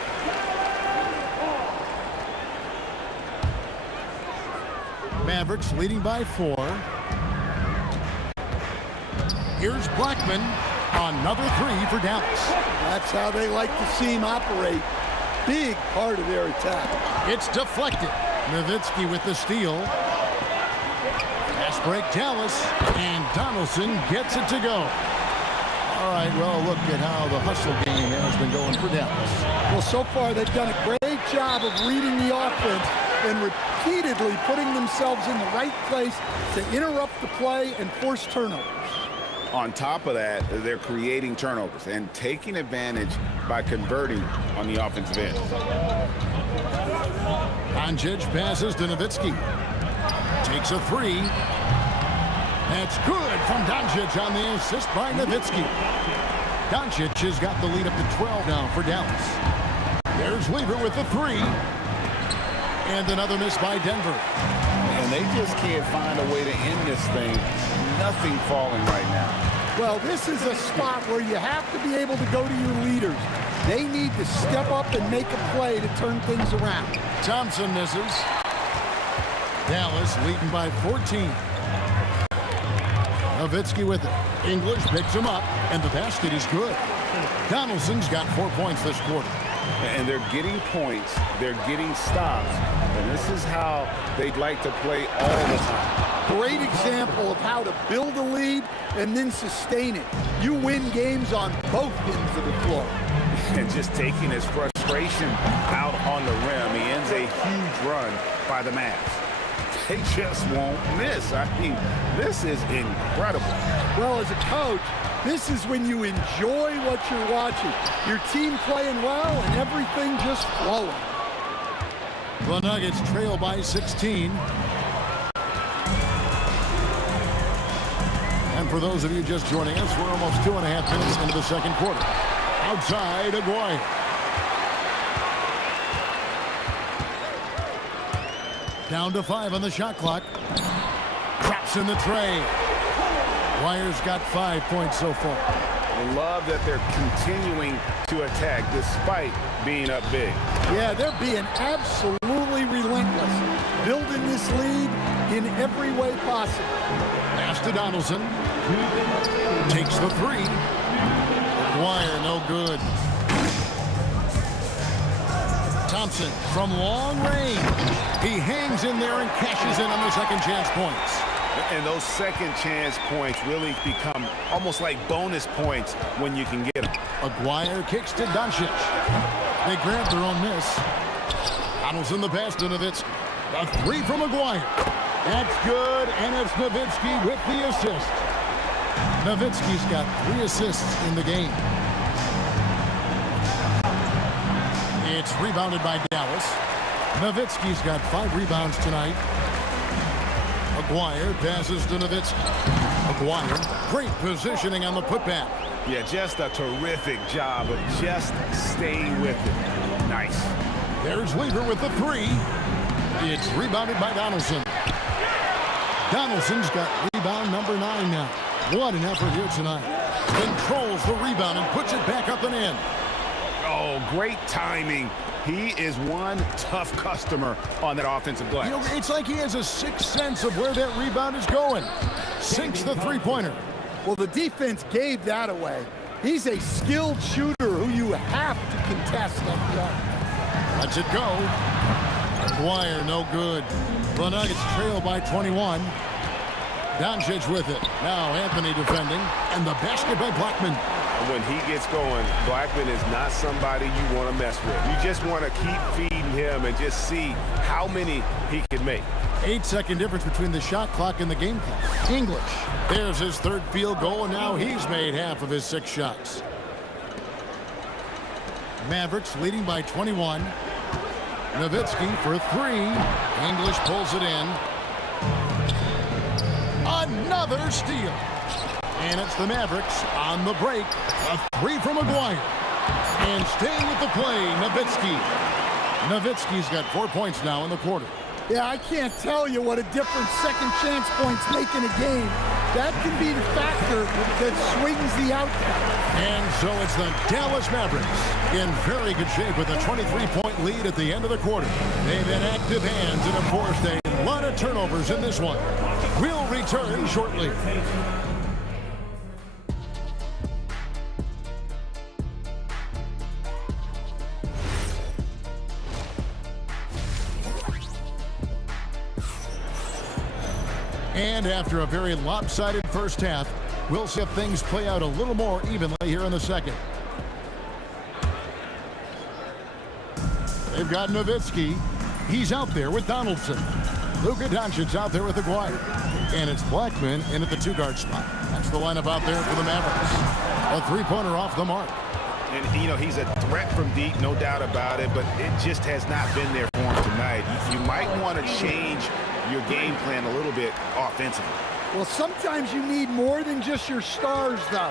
Mavericks leading by 4. Here's Blackman. Another 3 for Dallas. That's how they like to see him operate. Big part of their attack. It's deflected. Nowitzki with the steal. Fast break Dallas, and Donaldson gets it to go. All right, well, look at how the hustle game has been going for Dallas. Well, so far they've done a great job of reading the offense and repeatedly putting themselves in the right place to interrupt the play and force turnovers. On top of that, they're creating turnovers and taking advantage by converting on the offensive end. Doncic passes to Nowitzki. Takes a 3. That's good from Doncic on the assist by Nowitzki. Doncic has got the lead up to 12 now for Dallas. There's Lever with the 3. And another miss by Denver. And they just can't find a way to end this thing. Nothing falling right now. Well, this is a spot where you have to be able to go to your leaders. They need to step up and make a play to turn things around. Thompson misses. Dallas leading by 14. Nowitzki with it. English picks him up, and the basket is good. Donaldson's got 4 points this quarter. And they're getting points. They're getting stops. And this is how they'd like to play all the time. Great example of how to build a lead and then sustain it. You win games on both ends of the floor. And just taking his frustration out on the rim, he ends a huge run by the Mavs. They just won't miss. I mean, this is incredible. Well, as a coach, this is when you enjoy what you're watching. Your team playing well and everything just flowing. The Nuggets trail by 16. And for those of you just joining us, we're almost 2.5 minutes into the second quarter. Outside, Aguirre. Down to 5 on the shot clock. Drops in the tray. Wire's got 5 points so far. I love that they're continuing to attack despite being up big. Yeah, they're being absolutely relentless. Building this lead in every way possible. Pass to Donaldson. Takes the 3. Wire, no good. Thompson from long range. He hangs in there and cashes in on the second chance points. And those second chance points really become almost like bonus points when you can get them. Aguirre kicks to Doncic. They grab their own miss. Donaldson the pass to Nowitzki. A 3 from Aguirre. That's good, and it's Nowitzki with the assist. Nowitzki's got 3 assists in the game. It's rebounded by Dallas. Nowitzki's got 5 rebounds tonight. Aguirre passes to Nowitzki. Aguirre, great positioning on the putback. Yeah, just a terrific job of just staying with it. Nice. There's Lever with the 3. It's rebounded by Donaldson. Donaldson's got rebound number 9 now. What an effort here tonight. Controls the rebound and puts it back up and in. Oh, great timing. He is one tough customer on that offensive glass. You know, it's like he has a sixth sense of where that rebound is going. Sinks the three-pointer. Well, the defense gave that away. He's a skilled shooter who you have to contest at the arc. Lets it go. Aguirre, no good. The Nuggets trail by 21. Doncic with it. Now Anthony defending. And the basket by Blackman. When he gets going, Blackman is not somebody you want to mess with. You just want to keep feeding him and just see how many he can make. 8-second difference between the shot clock and the game clock. English. There's his third field goal, and now he's made half of his 6 shots. Mavericks leading by 21. Nowitzki for 3. English pulls it in. Another steal. And it's the Mavericks on the break. A 3 from Aguirre. And staying with the play, Nowitzki. Nowitzki's got 4 points now in the quarter. Yeah, I can't tell you what a difference second chance points make in a game. That can be the factor that swings the outcome. And so it's the Dallas Mavericks in very good shape with a 23-point lead at the end of the quarter. They've been active hands and have forced a lot of turnovers in this one. We'll return shortly. And after a very lopsided first half, we'll see if things play out a little more evenly here in the second. They've got Nowitzki. He's out there with Donaldson. Luka Doncic's out there with Aguirre. And it's Blackman in at the 2-guard spot. That's the lineup out there for the Mavericks. A 3-pointer off the mark. And, you know, he's a threat from deep, no doubt about it, but it just has not been there for him tonight. You might want to change your game plan a little bit offensively. Well, sometimes you need more than just your stars, though.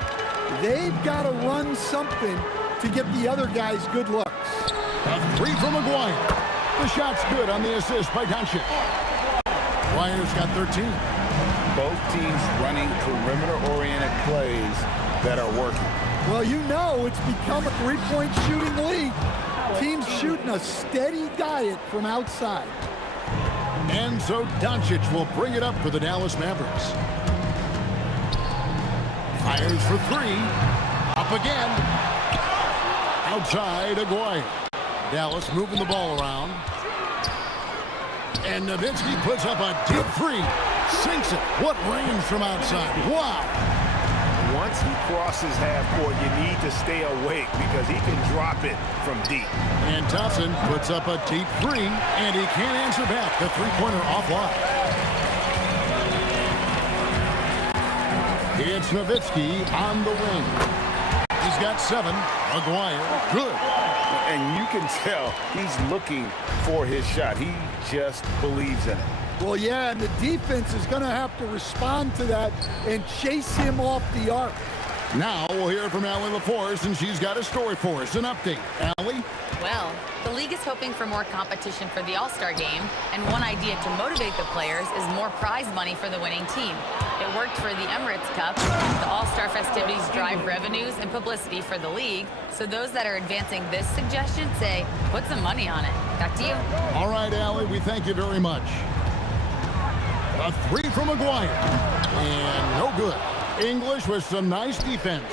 They've got to run something to get the other guys good looks. A 3 from Aguirre. The shot's good on the assist by Doncic. Aguirre's got 13. Both teams running perimeter-oriented plays that are working. Well, you know it's become a 3-point shooting league. Teams shooting a steady diet from outside. And so Doncic will bring it up for the Dallas Mavericks. Fires for 3. Up again. Outside Aguirre. Dallas moving the ball around. And Nowitzki puts up a deep 3. Sinks it. What range from outside. Wow. Once he crosses half court, you need to stay awake because he can drop it from deep. And Thompson puts up a deep 3, and he can't answer back. The 3-pointer offline. It's Nowitzki on the wing. He's got 7. Aguirre, good. And you can tell he's looking for his shot. He just believes in it. Well, yeah, and the defense is going to have to respond to that and chase him off the arc. Now we'll hear from Allie LaForce, and she's got a story for us. An update. Allie? Well, the league is hoping for more competition for the All-Star game, and one idea to motivate the players is more prize money for the winning team. It worked for the Emirates Cup. The All-Star festivities drive revenues and publicity for the league, so those that are advancing this suggestion say, put some money on it. Back to you. All right, Allie, we thank you very much. A 3 from Aguirre. And no good. English with some nice defense.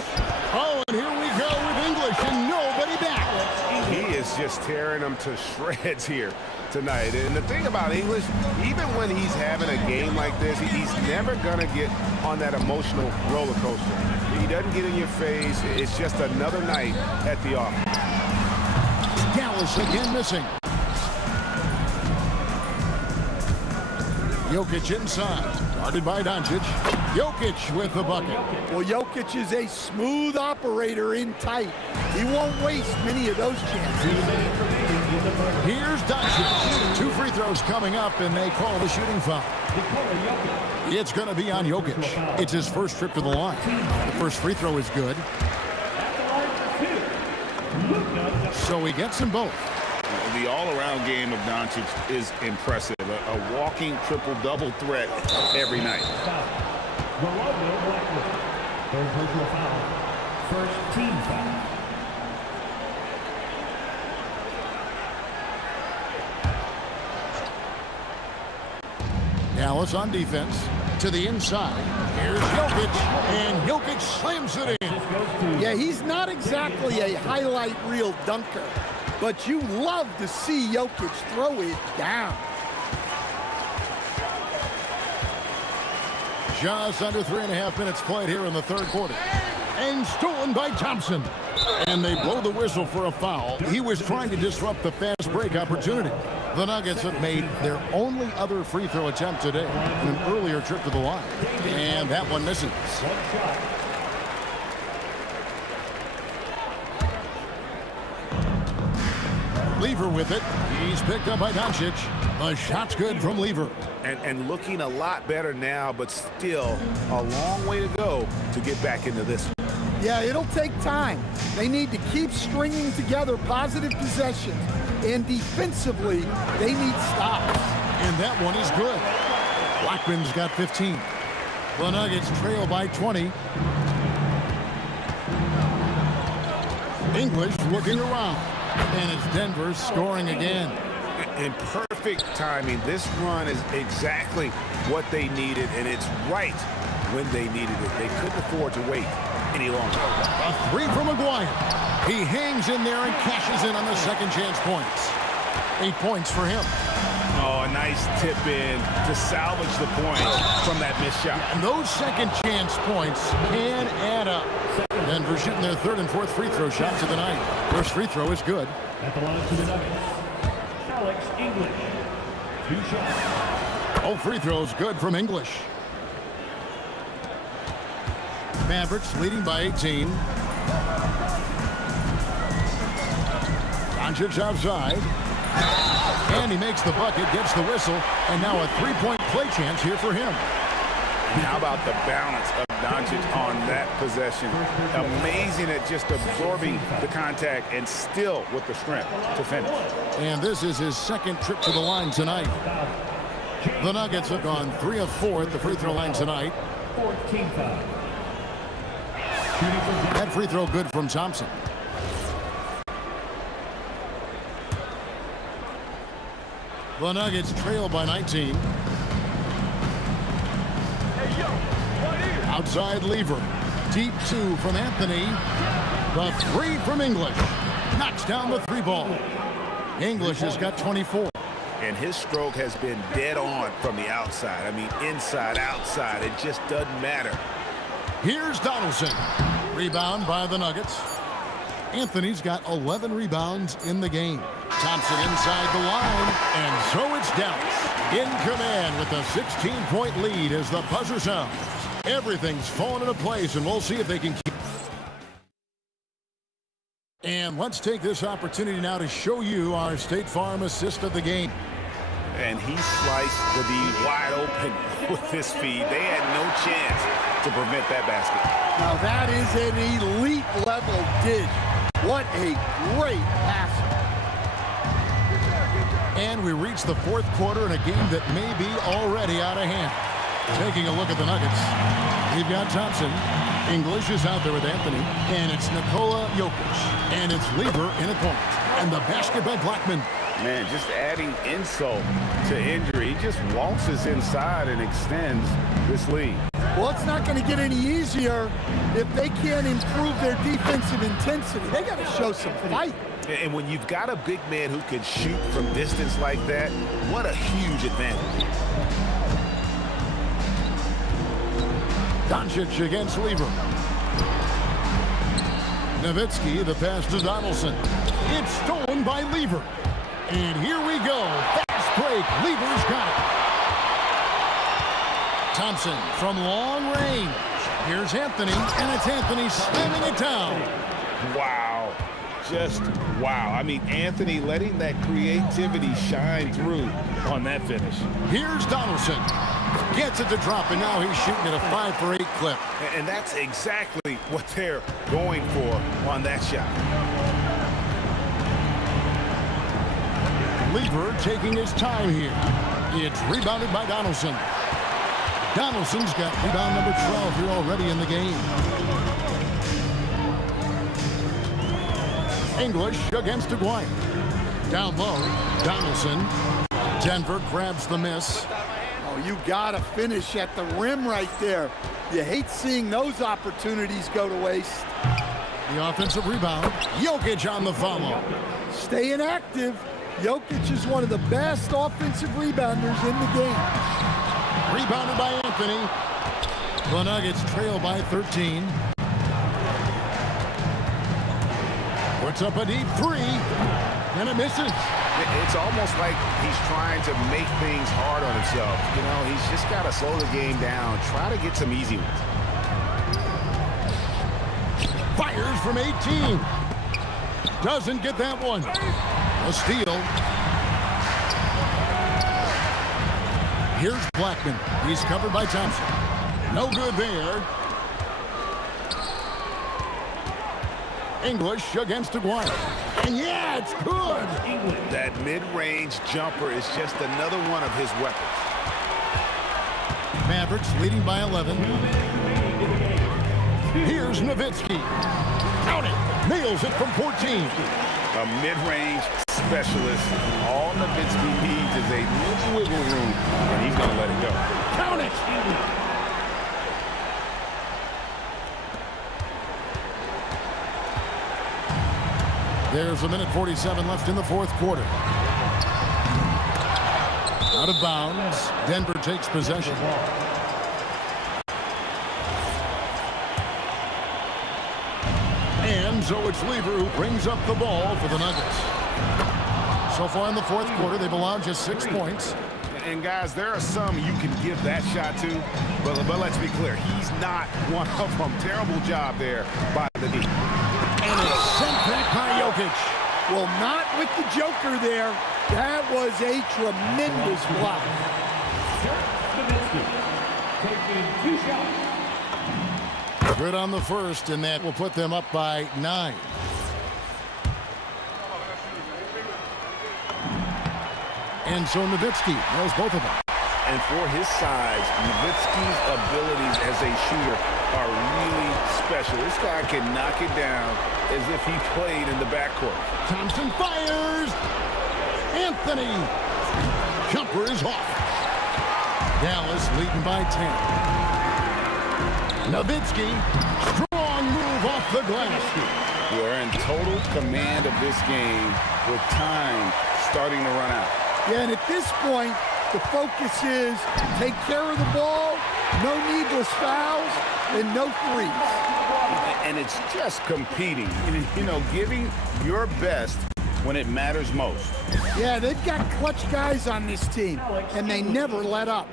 Oh, and here we go with English and nobody back. He is just tearing them to shreds here tonight. And the thing about English, even when he's having a game like this, he's never going to get on that emotional roller coaster. He doesn't get in your face. It's just another night at the office. Dallas again missing. Jokic inside. Guarded by Doncic. Jokic with the bucket. Well, Jokic is a smooth operator in tight. He won't waste many of those chances. Here's Doncic. 2 free throws coming up, and they call the shooting foul. It's going to be on Jokic. It's his first trip to the line. The first free throw is good. So he gets them both. The all-around game of Doncic is impressive. A walking triple-double threat every night. Third personal foul. First team foul. Dallas on defense to the inside. Here's Jokic, and Jokic slams it in. Yeah, he's not exactly a highlight reel dunker, but you love to see Jokic throw it down. Just under 3.5 minutes played here in the third quarter. And stolen by Thompson. And they blow the whistle for a foul. He was trying to disrupt the fast break opportunity. The Nuggets have made their only other free throw attempt today in an earlier trip to the line. And that one misses. Lever with it. He's picked up by Doncic. The shot's good from Lever. And looking a lot better now, but still a long way to go to get back into this one. Yeah, it'll take time. They need to keep stringing together positive possessions. And defensively, they need stops. And that one is good. Blackman's got 15. The Nuggets trail by 20. English looking around. And it's Denver scoring again. In perfect timing, this run is exactly what they needed, and it's right when they needed it. They couldn't afford to wait any longer. A three from Maguire. He hangs in there and cashes in on the second chance points. 8 points for him. Oh, a nice tip in to salvage the points from that missed shot. And those second chance points can add up. Denver shooting their third and fourth free throw shots of the night. First free throw is good. That belongs to the Nuggets. Alex English. 2 shots. All free throws good from English. Mavericks leading by 18. Doncic outside. And he makes the bucket, gets the whistle, and now a three-point play chance here for him. And how about the balance of Doncic on that possession? Amazing at just absorbing the contact and still with the strength to finish. And this is his second trip to the line tonight. The Nuggets have gone 3 of 4 at the free throw line tonight. 14 foul. That free throw good from Thompson. The Nuggets trail by 19. Outside Lever. Deep 2 from Anthony. The 3 from English. Knocks down the 3 ball. English has got 24. And his stroke has been dead on from the outside. I mean, inside, outside, it just doesn't matter. Here's Donaldson. Rebound by the Nuggets. Anthony's got 11 rebounds in the game. Thompson inside the line, and so it's Dallas in command with a 16-point lead as the buzzer sounds. Everything's falling into place, and we'll see if they can keep. And let's take this opportunity now to show you our State Farm assist of the game. And he sliced the D wide open with his feed. They had no chance to prevent that basket. Now that is an elite level dish. What a great pass. And we reach the fourth quarter in a game that may be already out of hand. Taking a look at the Nuggets, we've got Thompson. English is out there with Anthony. And it's Nikola Jokic. And it's Lever in a corner. And the basket by Blackman. Man, just adding insult to injury. He just waltzes inside and extends this lead. Well, it's not going to get any easier if they can't improve their defensive intensity. They got to show some fight. And when you've got a big man who can shoot from distance like that, what a huge advantage. Doncic against Lever. Nowitzki, the pass to Donaldson. It's stolen by Lever. And here we go. Fast break. Lever's got it. Thompson from long range. Here's Anthony, and it's Anthony slamming it down. Wow. Just wow. I mean, Anthony letting that creativity shine through on that finish. Here's Donaldson. Gets it to drop, and now he's shooting at a 5 for 8 clip. And that's exactly what they're going for on that shot. Lever taking his time here. It's rebounded by Donaldson. Donaldson's got rebound number 12 here already in the game. English against Aguirre. Down low, Donaldson. Denver grabs the miss. Oh, you got to finish at the rim right there. You hate seeing those opportunities go to waste. The offensive rebound. Jokic on the follow. Staying active. Jokic is one of the best offensive rebounders in the game. Rebounded by Anthony. The Nuggets trail by 13. Puts up a deep three, and it misses. It's almost like he's trying to make things hard on himself. You know, he's just got to slow the game down, try to get some easy ones. Fires from 18. Doesn't get that one. A steal. Here's Blackman. He's covered by Thompson. No good there. English against Aguirre. And yeah, it's good. That mid-range jumper is just another one of his weapons. Mavericks leading by 11. Here's Nowitzki. Count it. Nails it from 14. A mid-range specialist. All Nowitzki needs is a little wiggle room, and he's going to let it go. Count it. There's a minute 47 left in the fourth quarter. Out of bounds. Denver takes possession. And so it's Lever who brings up the ball for the Nuggets. So far in the fourth quarter, they've allowed just 6 points. And guys, there are some you can give that shot to, but let's be clear, he's not one of them. Terrible job there by the D. And it's sent back by Jokic. Well, not with the Joker there. That was a tremendous block. Good on the first, and that will put them up by 9. And so Nowitzki knows both of them. And for his size, Nowitzki's abilities as a shooter are really special. This guy can knock it down as if he played in the backcourt. Thompson fires. Anthony. Jumper is off. Dallas leading by 10. Nowitzki. Strong move off the glass. We're in total command of this game with time starting to run out. Yeah, and at this point, the focus is take care of the ball, no needless fouls, and no threes. And it's just competing, you know, giving your best when it matters most. Yeah, they've got clutch guys on this team, and they never let up.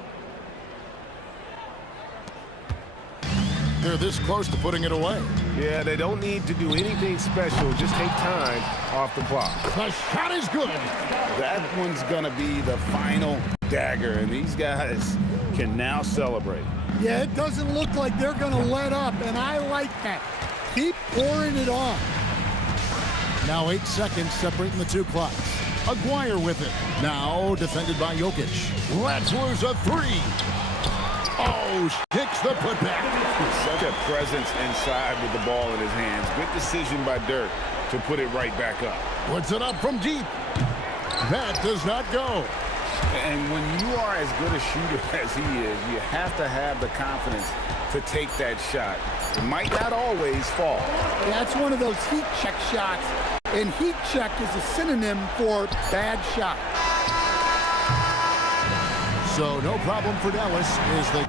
They're this close to putting it away. Yeah, they don't need to do anything special. Just take time off the clock. The shot is good. That one's going to be the final dagger, and these guys can now celebrate. Yeah, it doesn't look like they're going to let up, and I like that. Keep pouring it on. Now 8 seconds separating the two clocks. Aguirre with it. Now defended by Jokic. Let's lose a three. Oh, sticks the putback. Such a presence inside with the ball in his hands. Good decision by Dirk to put it right back up. Puts it up from deep. That does not go. And when you are as good a shooter as he is, you have to have the confidence to take that shot. It might not always fall. That's one of those heat check shots, and heat check is a synonym for bad shot. So no problem for Dallas as they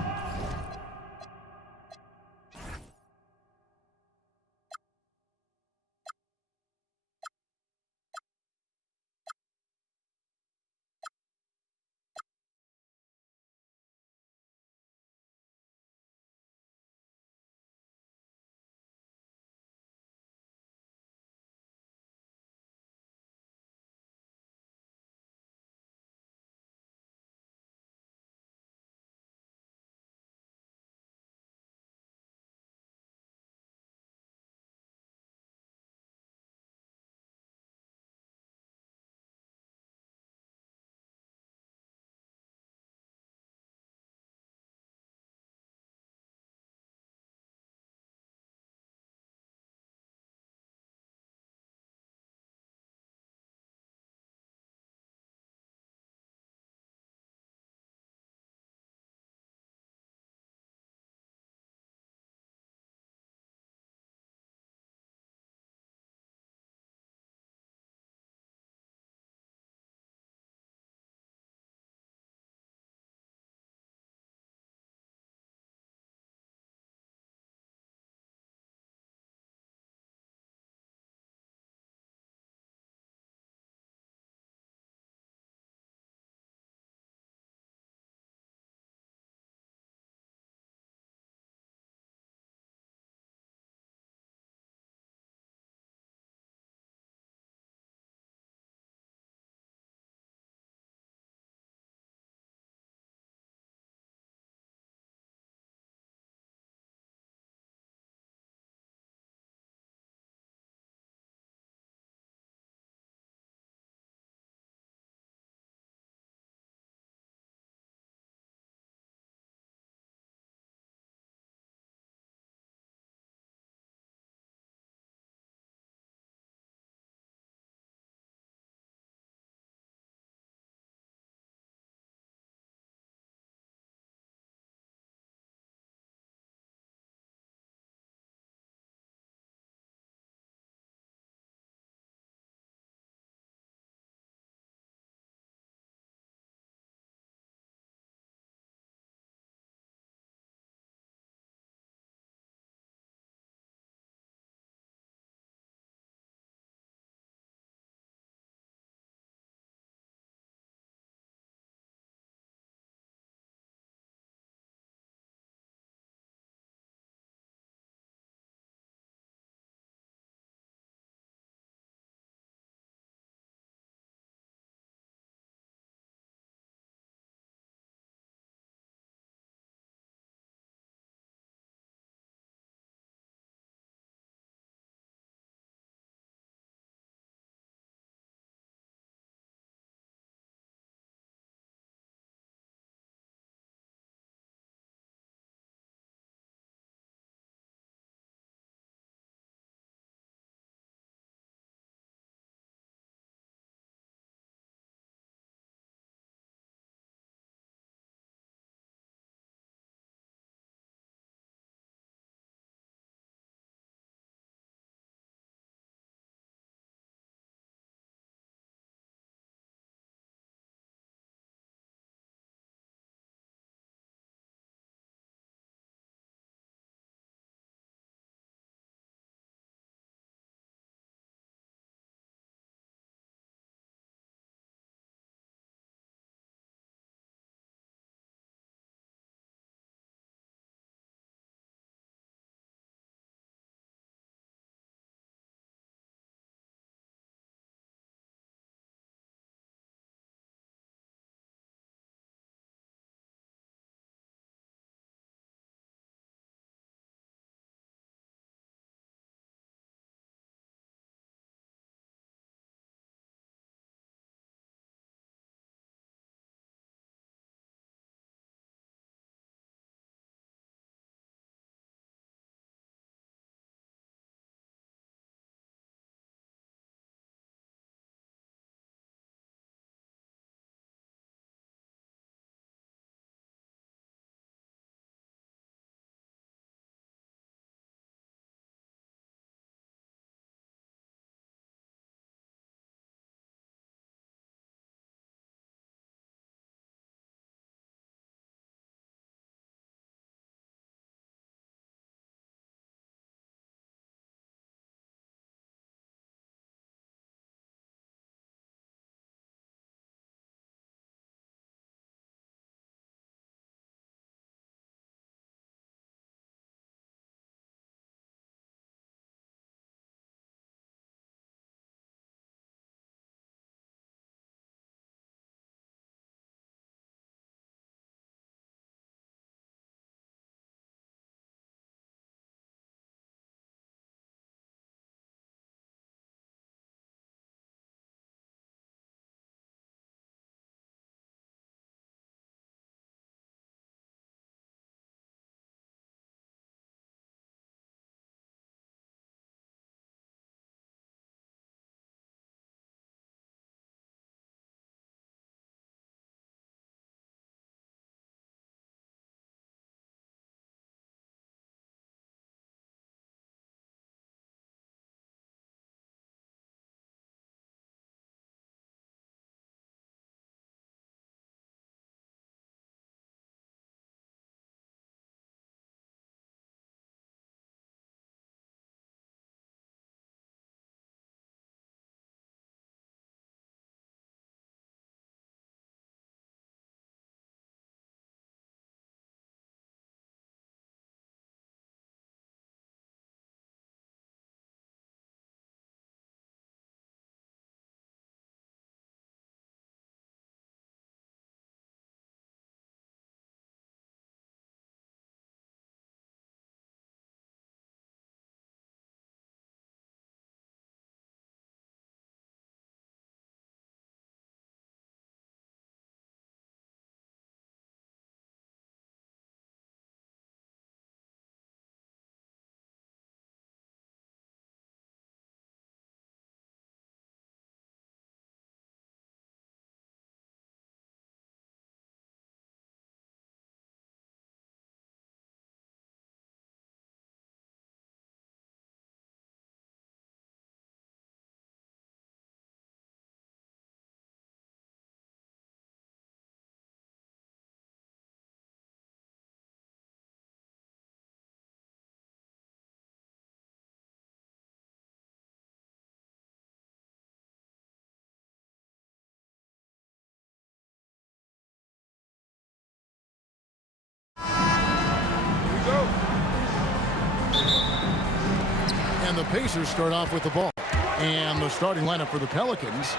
the Pacers start off with the ball. And the starting lineup for the Pelicans,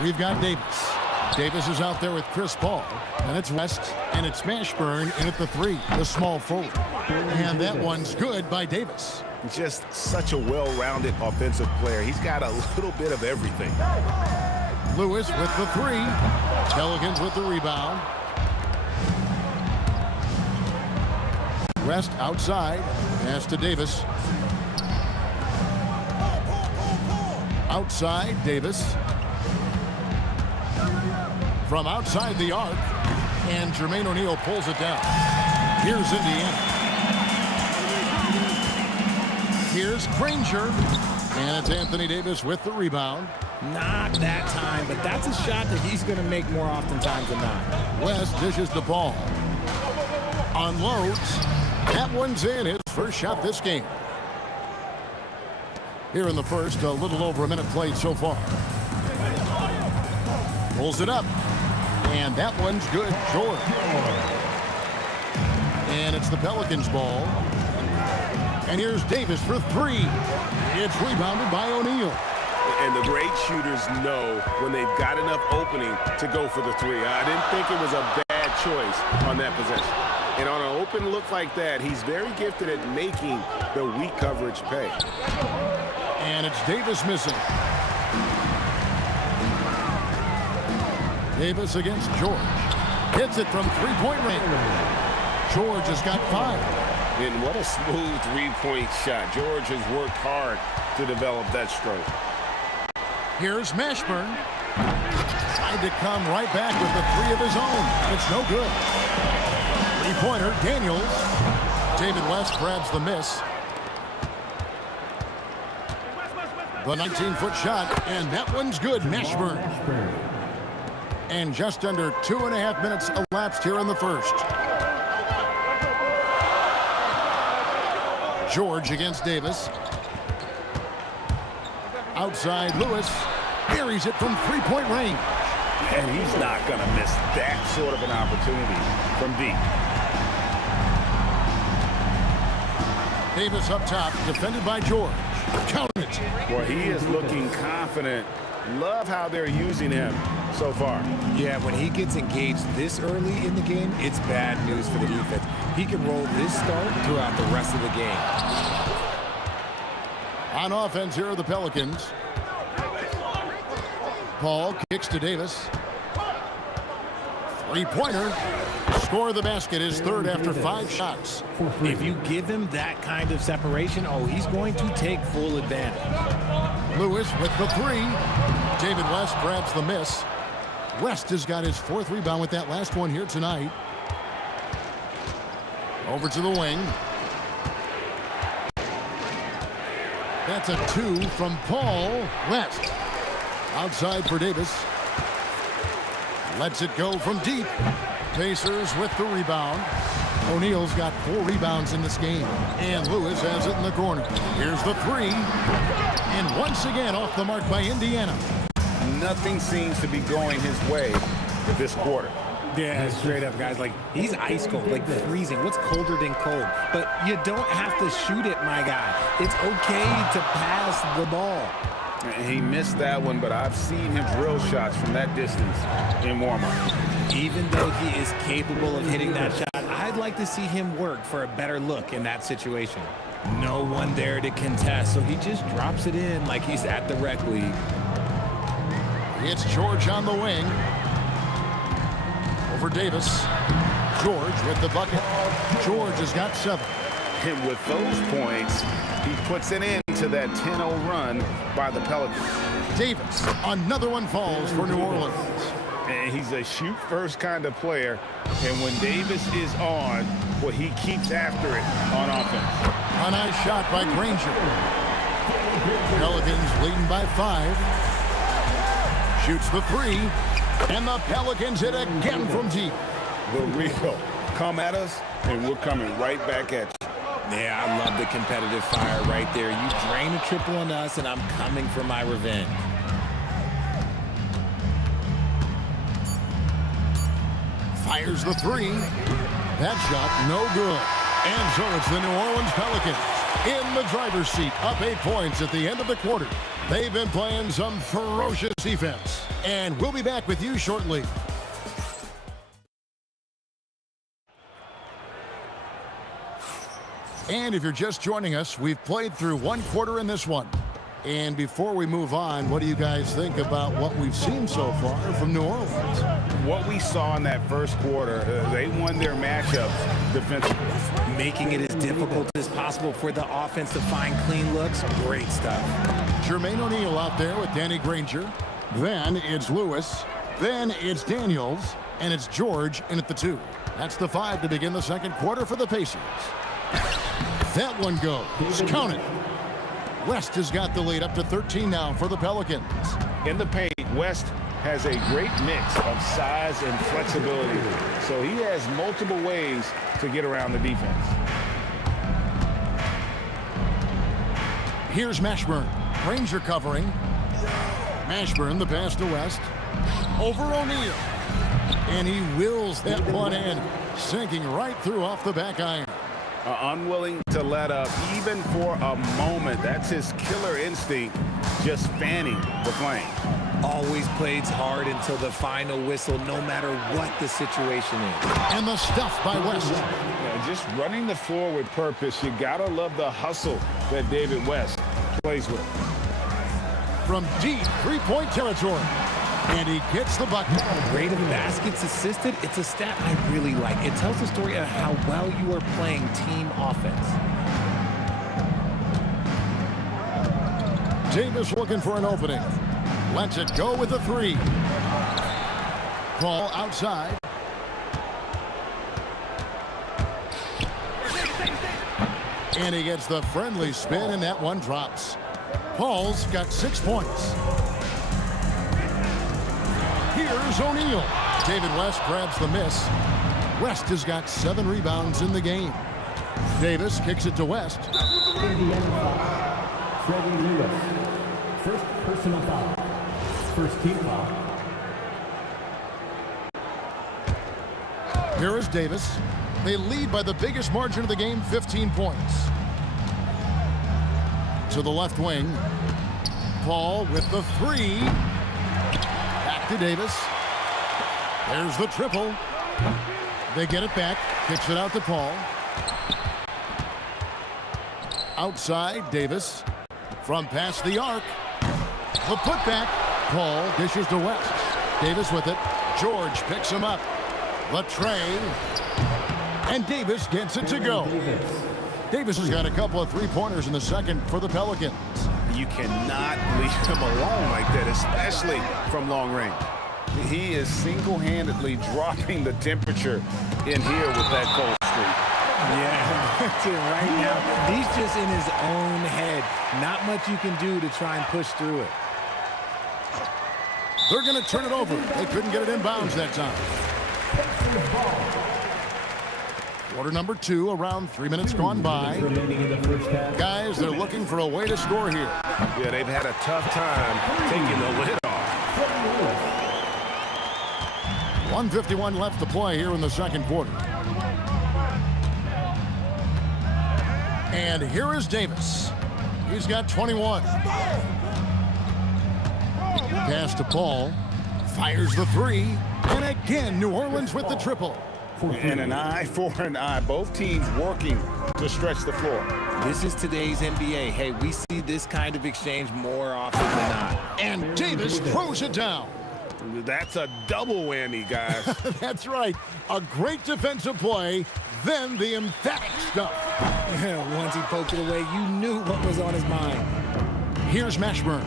we've got Davis. Davis is out there with Chris Paul. And it's West, and it's Mashburn in at the 3, the small forward. And that one's good by Davis. Just such a well-rounded offensive player. He's got a little bit of everything. Lewis with the 3. Pelicans with the rebound. West outside. Pass to Davis. Outside, Davis. From outside the arc. And Jermaine O'Neal pulls it down. Here's Indiana. Here's Granger. And it's Anthony Davis with the rebound. Not that time, but that's a shot that he's going to make more oftentimes than not. West dishes the ball. Unloads. That one's in. His first shot this game. Here in the first, a little over a minute played so far. Pulls it up. And that one's good. Short. And it's the Pelicans' ball. And here's Davis for 3. It's rebounded by O'Neal. And the great shooters know when they've got enough opening to go for the 3. I didn't think it was a bad choice on that possession. And on an open look like that, he's very gifted at making the weak coverage pay. And it's Davis missing. Davis against George. Hits it from 3-point range. George has got 5. And what a smooth 3-point shot. George has worked hard to develop that stroke. Here's Mashburn. Tried to come right back with the 3 of his own. It's no good. 3-pointer, Daniels. David West grabs the miss. The 19-foot shot, and that one's good. Mashburn. And just under 2.5 minutes elapsed here in the first. George against Davis. Outside, Lewis buries it from 3-point range. And he's not going to miss that sort of an opportunity from deep. Davis up top, defended by George. Count it. Boy, he is looking confident. Love how they're using him so far. Yeah, when he gets engaged this early in the game, it's bad news for the defense. He can roll this start throughout the rest of the game. On offense, here are the Pelicans. Paul kicks to Davis. 3-pointer. Score the basket, his 3rd after 5 shots. If you give him that kind of separation, he's going to take full advantage. Lewis with the 3. David West grabs the miss. West has got his 4th rebound with that last one here tonight. Over to the wing. That's a 2 from Paul. West. Outside for Davis. Lets it go from deep. Pacers with the rebound. O'Neal's got 4 rebounds in this game. And Lewis has it in the corner. Here's the 3. And once again off the mark by Indiana. Nothing seems to be going his way this quarter. Yeah, straight up, guys. Like, he's ice cold, like freezing. What's colder than cold? But you don't have to shoot it, my guy. It's okay to pass the ball. He missed that one, but I've seen him drill shots from that distance in warm-up. Even though he is capable of hitting that shot, I'd like to see him work for a better look in that situation. No one there to contest, so he just drops it in like he's at the rec league. It's George on the wing. Over Davis. George with the bucket. George has got 7. And with those points, he puts an end to that 10-0 run by the Pelicans. Davis, another one falls for New Orleans. And he's a shoot-first kind of player. And when Davis is on, well, he keeps after it on offense. A nice shot by Granger. Pelicans leading by 5. Shoots the 3. And the Pelicans hit again from deep. The real. Come at us, and we're coming right back at you. Yeah, I love the competitive fire right there. You drain a triple on us, and I'm coming for my revenge. Fires the 3. That shot no good. And so it's the New Orleans Pelicans in the driver's seat, up 8 points at the end of the quarter. They've been playing some ferocious defense, and we'll be back with you shortly. And if you're just joining us, we've played through 1 quarter in this one. And before we move on, what do you guys think about what we've seen so far from New Orleans? What we saw in that first quarter, they won their matchups defensively. Making it as difficult as possible for the offense to find clean looks. Great stuff. Jermaine O'Neal out there with Danny Granger. Then it's Lewis. Then it's Daniels. And it's George in at the 2. That's the 5 to begin the second quarter for the Pacers. That one goes. Count it. West has got the lead up to 13 now for the Pelicans. In the paint, West has a great mix of size and flexibility. So he has multiple ways to get around the defense. Here's Mashburn. Granger covering. Mashburn, the pass to West. Over O'Neal. And he wills that one in, sinking right through off the back iron. Unwilling to let up even for a moment. That's his killer instinct, just fanning the flame. Always plays hard until the final whistle, no matter what the situation is. And the stuff by West. Yeah, just running the floor with purpose. You gotta love the hustle that David West plays with. From deep three-point territory. And he gets the bucket. Rate of baskets assisted, it's a stat I really like. It tells the story of how well you are playing team offense. Davis looking for an opening. Lets it go with a 3. Paul outside. And he gets the friendly spin, and that one drops. Paul's got 6 points. Here's O'Neal. David West grabs the miss. West has got 7 rebounds in the game. Davis kicks it to West. Indiana foul. Freddie Lewis. First personal foul. First team foul. Here is Davis. They lead by the biggest margin of the game, 15 points. To the left wing. Paul with the 3. Back to Davis. There's the triple. They get it back. Kicks it out to Paul. Outside, Davis. From past the arc. The putback. Paul dishes to West. Davis with it. George picks him up. The tray. And Davis gets it to go. Davis has got a couple of 3-pointers in the second for the Pelicans. You cannot leave him alone like that, especially from long range. He is single-handedly dropping the temperature in here with that cold streak. Yeah, that's it right now. He's just in his own head. Not much you can do to try and push through it. They're going to turn it over. They couldn't get it in bounds that time. Quarter number 2, around 3 minutes gone by. Guys, they're looking for a way to score here. Yeah, they've had a tough time taking the lid off. 1:51 left to play here in the second quarter. And here is Davis. He's got 21. Pass to Paul. Fires the 3. And again, New Orleans with the triple. And an eye for an eye. Both teams working to stretch the floor. This is today's NBA. Hey, we see this kind of exchange more often than not. And Davis throws it down. That's a double whammy, guys. That's right. A great defensive play, then the emphatic stuff. Yeah, once he poked it away, you knew what was on his mind. Here's Mashburn.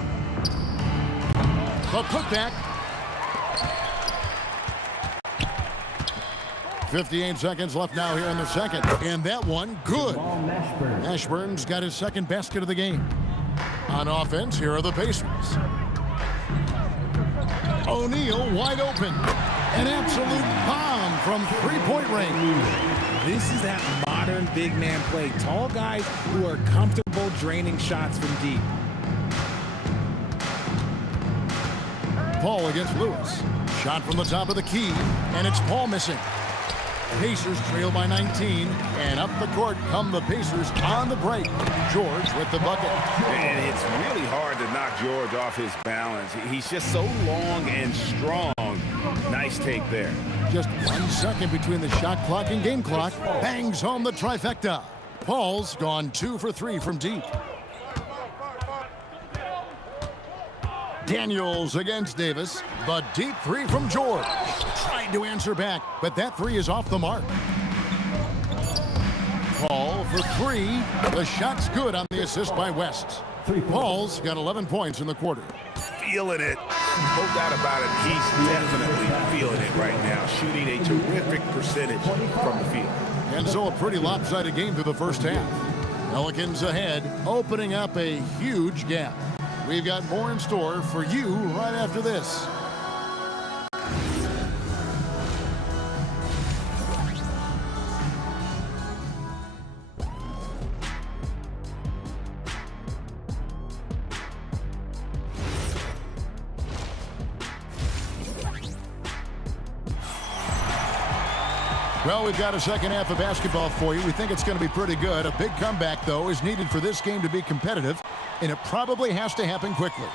The putback. 58 seconds left now here in the second. And that one, good. Mashburn's got his second basket of the game. On offense, here are the Pacers. O'Neal wide open. An absolute bomb from three-point range. This is that modern big man play. Tall guys who are comfortable draining shots from deep. Paul against Lewis. Shot from the top of the key, and it's Paul missing. Pacers trail by 19, and up the court come the Pacers on the break. George with the bucket. And it's really hard to knock George off his balance. He's just so long and strong. Nice take there. Just 1 second between the shot clock and game clock. Bangs home the trifecta. Paul's gone 2 for 3 from deep. Daniels against Davis. The deep 3 from George. Tried to answer back, but that 3 is off the mark. Paul for 3. The shot's good on the assist by West. Paul's got 11 points in the quarter. Feeling it. No doubt about it. He's definitely feeling it right now. Shooting a terrific percentage from the field. And so a pretty lopsided game through the first half. Pelicans ahead, opening up a huge gap. We've got more in store for you right after this. Well, we've got a second half of basketball for you. We think it's going to be pretty good. A big comeback, though, is needed for this game to be competitive, and it probably has to happen quickly.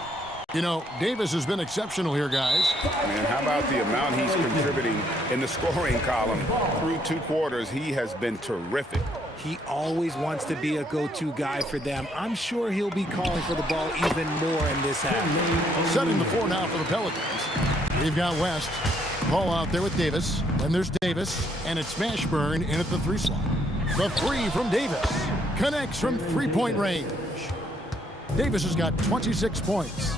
You know, Davis has been exceptional here, guys. Man, how about the amount he's contributing in the scoring column? Through 2 quarters, he has been terrific. He always wants to be a go-to guy for them. I'm sure he'll be calling for the ball even more in this half. Setting the floor now for the Pelicans. We've got West. Paul out there with Davis. Then there's Davis, and it's Mashburn in at the 3 slot. The 3 from Davis. Connects from 3-point range. Davis has got 26 points.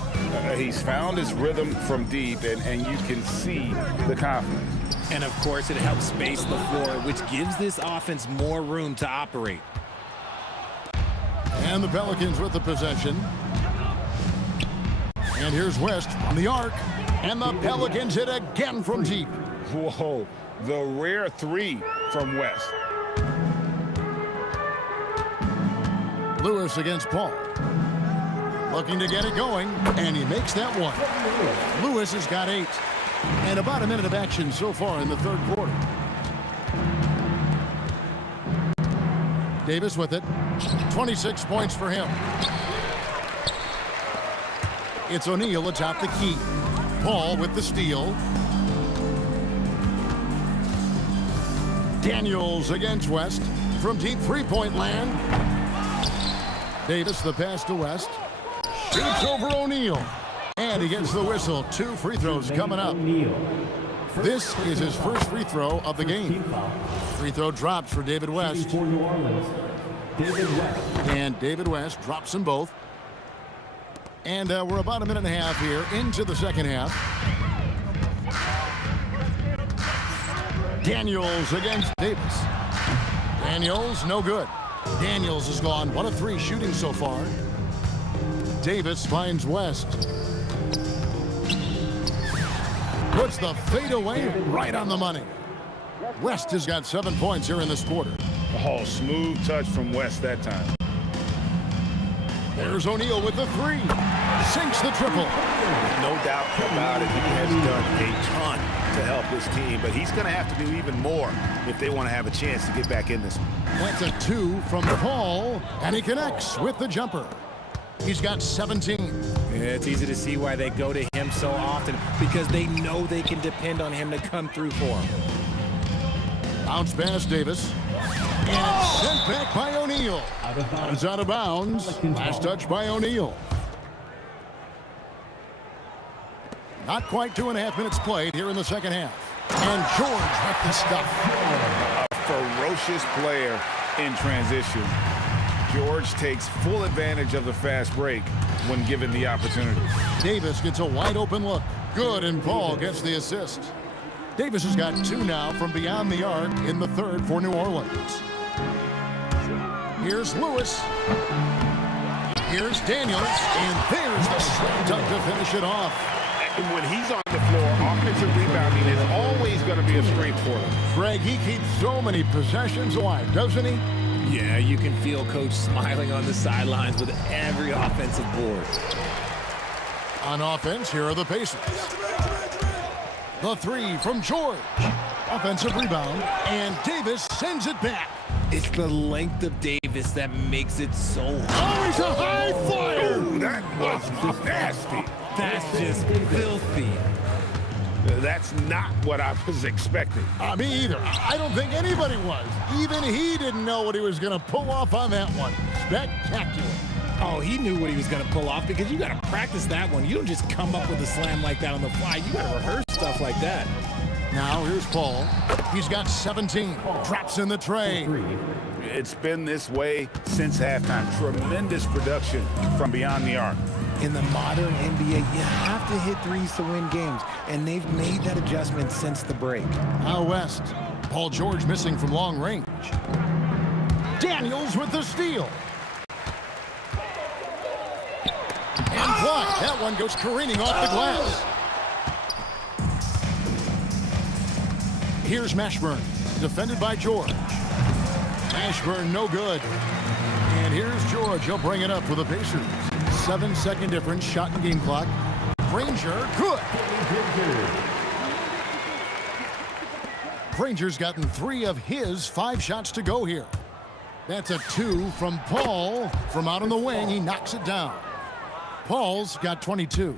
He's found his rhythm from deep, and you can see the confidence. And, of course, it helps space the floor, which gives this offense more room to operate. And the Pelicans with the possession. And here's West on the arc. And the Pelicans hit again from deep. Whoa, the rare 3 from West. Lewis against Paul. Looking to get it going, and he makes that one. Lewis has got 8. And about a minute of action so far in the third quarter. Davis with it. 26 points for him. It's O'Neal atop the key. Paul with the steal. Daniels against West. From deep 3-point land. Davis the pass to West. Shoots over O'Neal. And he gets the whistle. 2 free throws coming up. This is his first free throw of the game. Free throw drops for David West. And David West drops them both. And we're about a minute and a half here into the second half. Daniels against Davis. Daniels, no good. Daniels has gone 1 of 3 shooting so far. Davis finds West. Puts the fadeaway right on the money. West has got 7 points here in this quarter. Oh, smooth touch from West that time. There's O'Neal with the 3. Sinks the triple. No doubt about it. He has done a ton to help his team, but he's going to have to do even more if they want to have a chance to get back in this. That's a 2 from Paul, and he connects with the jumper. He's got 17. Yeah, it's easy to see why they go to him so often, because they know they can depend on him to come through for them. Bounce pass Davis. And it's sent back by O'Neal. It's out of bounds. Last touch by O'Neal. Not quite 2.5 minutes played here in the second half. And George with the stuff. A ferocious player in transition. George takes full advantage of the fast break when given the opportunity. Davis gets a wide open look. Good, and Paul gets the assist. Davis has got 2 now from beyond the arc in the third for New Orleans. Here's Lewis. Here's Daniels. And there's the slam dunk to finish it off. And when he's on the floor, offensive rebounding is always going to be a strength for him. Greg, he keeps so many possessions alive, doesn't he? Yeah, you can feel Coach smiling on the sidelines with every offensive board. On offense, here are the Pacers. The 3 from George. Offensive rebound, and Davis sends it back. It's the length of Davis that makes it so hard. Oh, he's a high flyer! Ooh, that was nasty. That's just filthy. That's not what I was expecting. Me either. I don't think anybody was. Even he didn't know what he was going to pull off on that one. Spectacular. Oh, he knew what he was going to pull off because you got to practice that one. You don't just come up with a slam like that on the fly. You got to rehearse stuff like that. Now here's Paul. He's got 17. Drops in the tray. It's been this way since halftime. Tremendous production from beyond the arc. In the modern NBA, you have to hit threes to win games, and they've made that adjustment since the break. Now West. Paul George missing from long range. Daniels with the steal. And blocked. That one goes careening off the glass. Here's Mashburn, defended by George. Mashburn, no good. And here's George. He'll bring it up for the Pacers. 7-second difference, shot and game clock. Granger, good. Granger's gotten 3 of his 5 shots to go here. That's a 2 from Paul. From out on the wing, he knocks it down. Paul's got 22.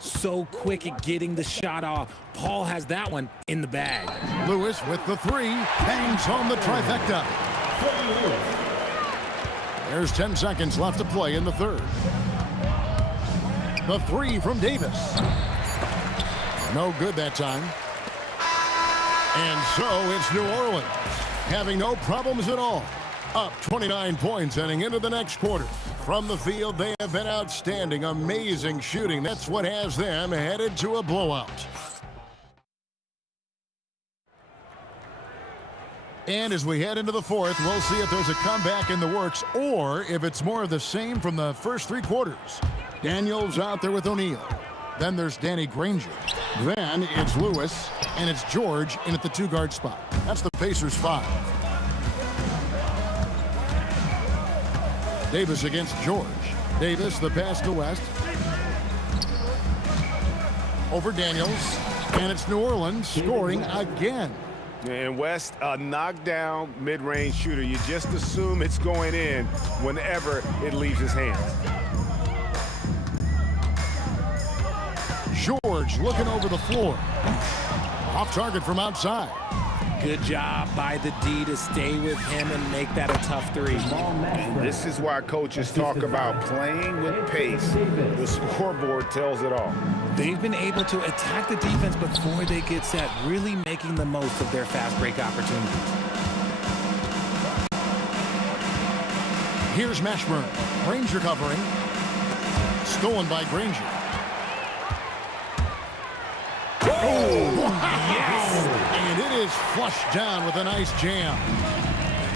So quick at getting the shot off. Paul has that one in the bag. Lewis with the 3, bangs home the trifecta. There's 10 seconds left to play in the third. The 3 from Davis. No good that time. And so it's New Orleans, having no problems at all. Up 29 points heading into the next quarter. From the field, they have been outstanding, amazing shooting. That's what has them headed to a blowout. And as we head into the fourth, we'll see if there's a comeback in the works or if it's more of the same from the first 3 quarters. Daniels out there with O'Neal. Then there's Danny Granger. Then it's Lewis, and it's George in at the 2-guard spot. That's the Pacers 5. Davis against George. Davis, the pass to West. Over Daniels. And it's New Orleans scoring again. And West, a knockdown mid-range shooter. You just assume it's going in whenever it leaves his hands. George looking over the floor. Off target from outside. Good job by the D to stay with him and make that a tough 3. This is why coaches talk about playing with pace. The scoreboard tells it all. They've been able to attack the defense before they get set, really making the most of their fast break opportunities. Here's Mashburn. Granger covering. Stolen by Granger. Oh, yes! And it is flushed down with a nice jam.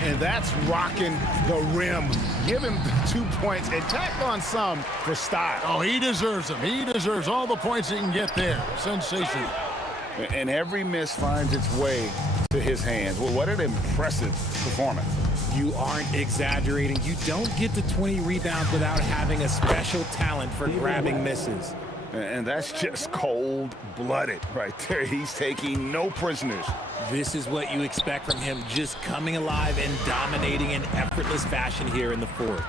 And that's rocking the rim. Give him 2 points and tack on some for style. Oh, he deserves them. He deserves all the points he can get there. Sensational. And every miss finds its way to his hands. Well, what an impressive performance. You aren't exaggerating. You don't get to 20 rebounds without having a special talent for grabbing misses. And that's just cold-blooded right there. He's taking no prisoners. This is what you expect from him, just coming alive and dominating in effortless fashion here in the fourth.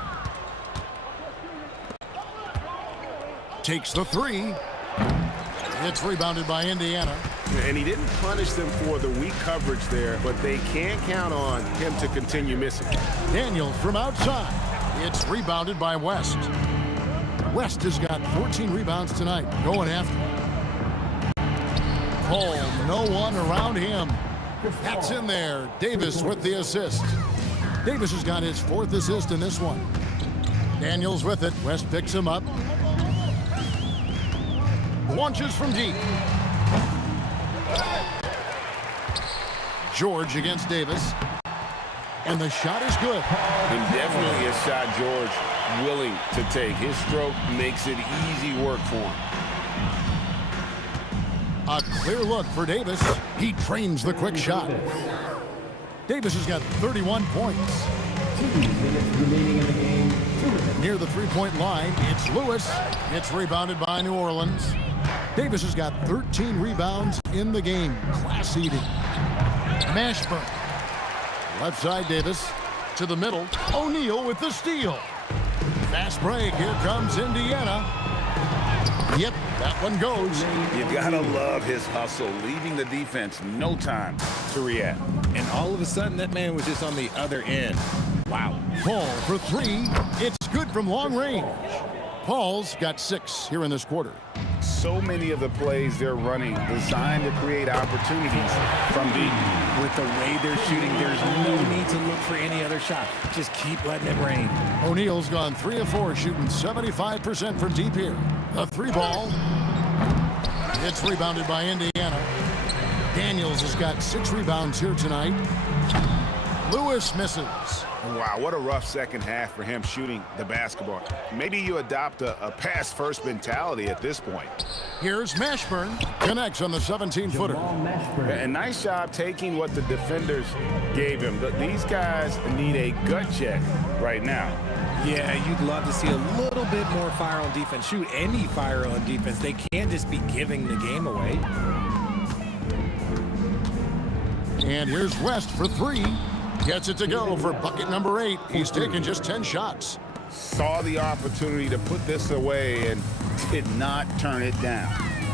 Takes the 3. It's rebounded by Indiana. And he didn't punish them for the weak coverage there, but they can't count on him to continue missing. Daniels from outside. It's rebounded by West. West has got 14 rebounds tonight, going after him. Paul, no one around him. That's in there. Davis with the assist. Davis has got his 4th assist in this one. Daniels with it. West picks him up. Launches from deep. George against Davis. And the shot is good. And definitely a shot George willing to take. His stroke makes it easy work for him. A clear look for Davis. He trains the quick shot. Davis has got 31 points. 2 minutes remaining in the game. Near the 3-point line, it's Lewis. It's rebounded by New Orleans. Davis has got 13 rebounds in the game. Class eating. Mashburn. Left side, Davis. To the middle. O'Neal with the steal. Fast break. Here comes Indiana. Yep, that one goes. You gotta love his hustle, leaving the defense no time to react. And all of a sudden, that man was just on the other end. Wow. Paul for three. It's good from long range. Paul's got 6 here in this quarter. So many of the plays they're running designed to create opportunities from deep. With the way they're shooting, there's no need to look for any other shot. Just keep letting it rain. O'Neal's gone 3 of 4, shooting 75% from deep here. A 3-ball. It's rebounded by Indiana. Daniels has got 6 rebounds here tonight. Lewis misses. Wow, what a rough second half for him shooting the basketball. Maybe you adopt a pass-first mentality at this point. Here's Mashburn. Connects on the 17-footer. And nice job taking what the defenders gave him. But these guys need a gut check right now. Yeah, you'd love to see a little bit more fire on defense. Shoot any fire on defense. They can't just be giving the game away. And here's West for 3. Gets it to go for bucket number 8. He's taken just 10 shots. Saw the opportunity to put this away and did not turn it down.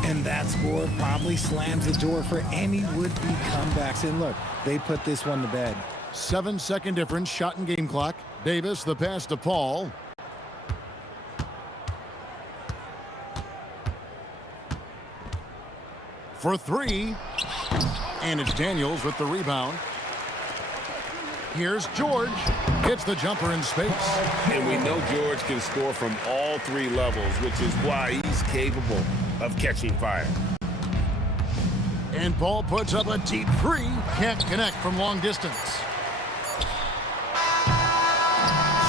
And that score probably slams the door for any would-be comebacks. And look, they put this one to bed. 7-second difference, shot and game clock. Davis, the pass to Paul. For 3. And it's Daniels with the rebound. Here's George. Hits the jumper in space. And we know George can score from all 3 levels, which is why he's capable of catching fire. And Paul puts up a deep 3. Can't connect from long distance.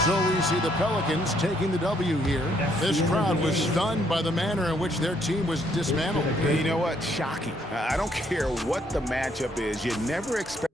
So we see the Pelicans taking the W here. This crowd was stunned by the manner in which their team was dismantled. You know what? Shocking. I don't care what the matchup is. You never expect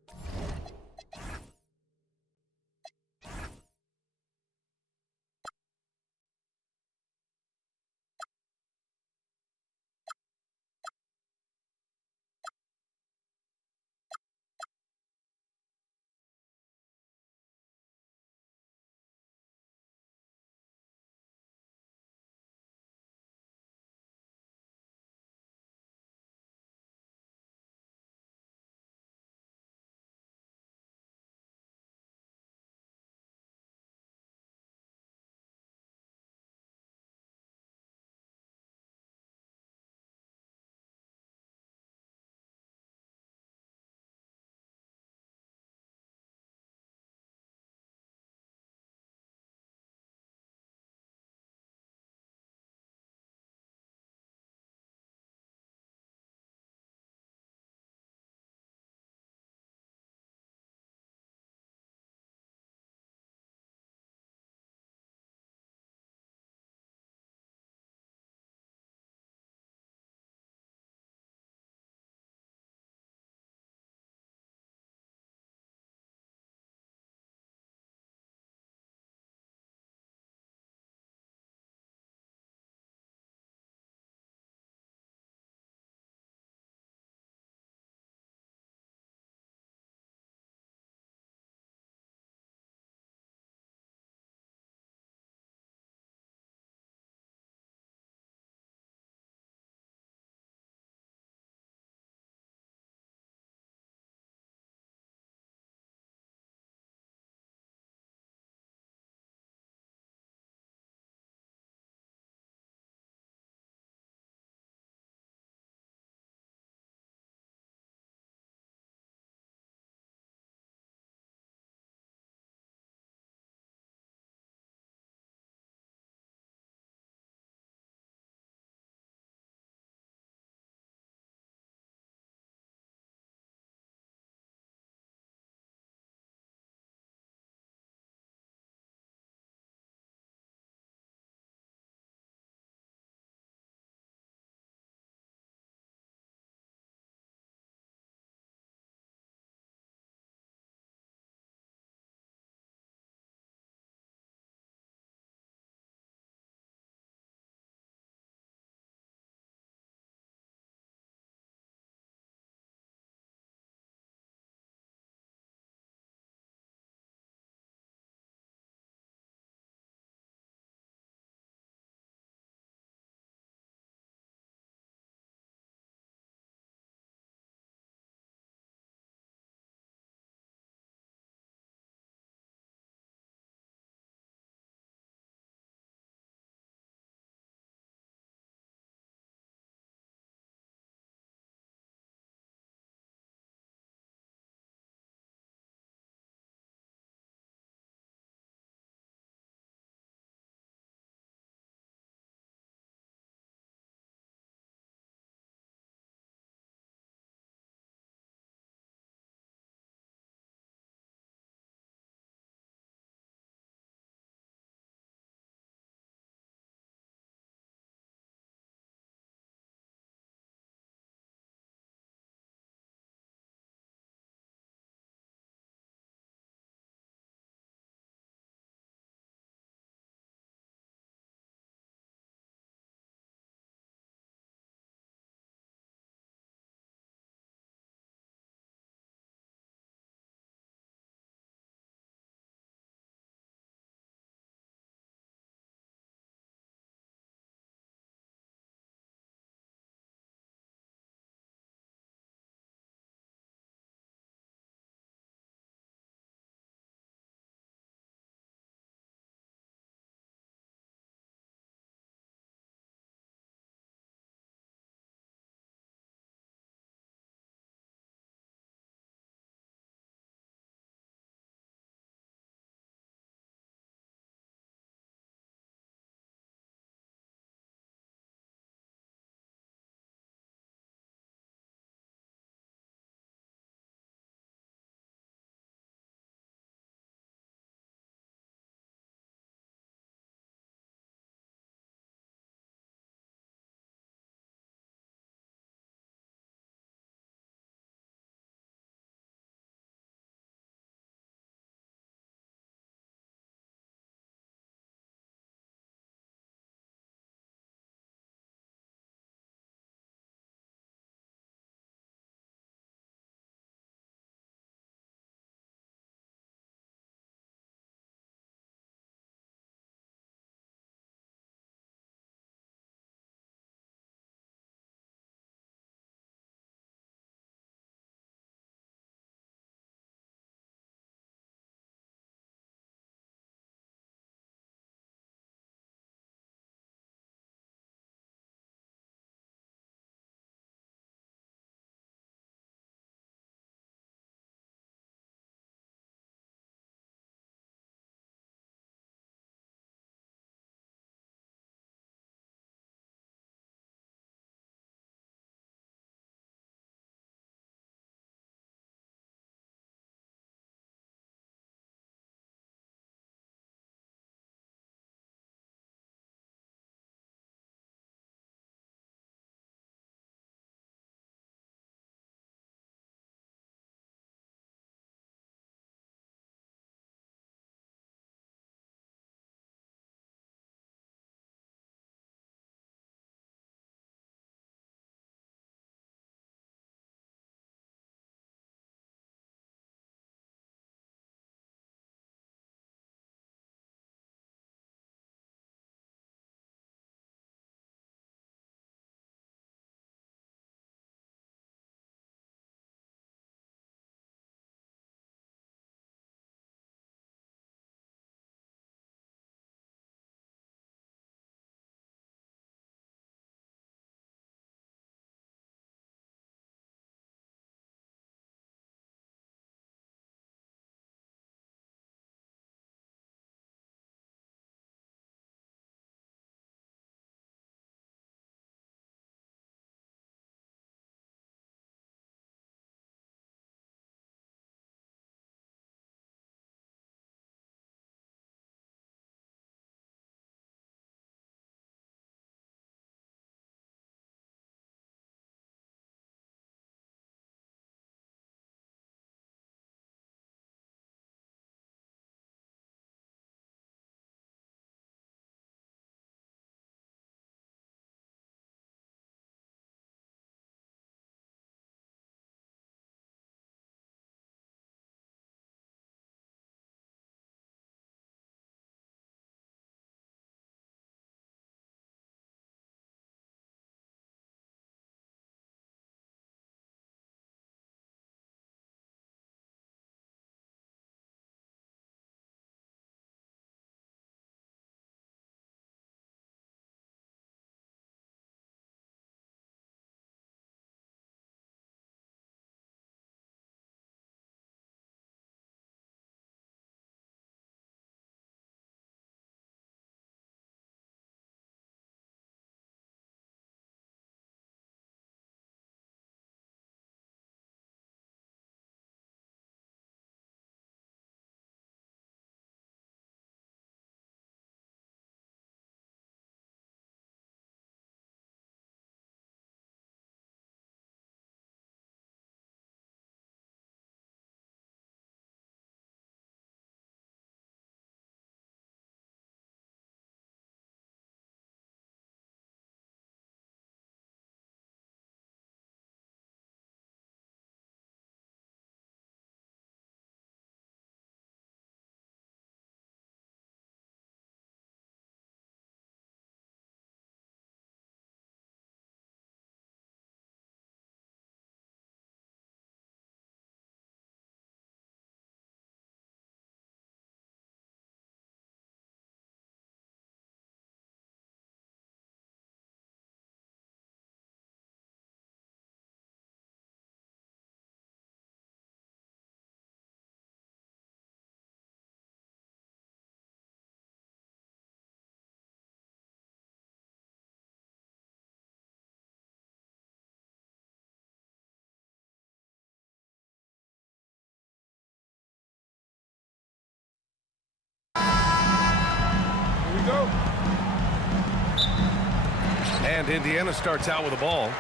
And Indiana starts out with the ball.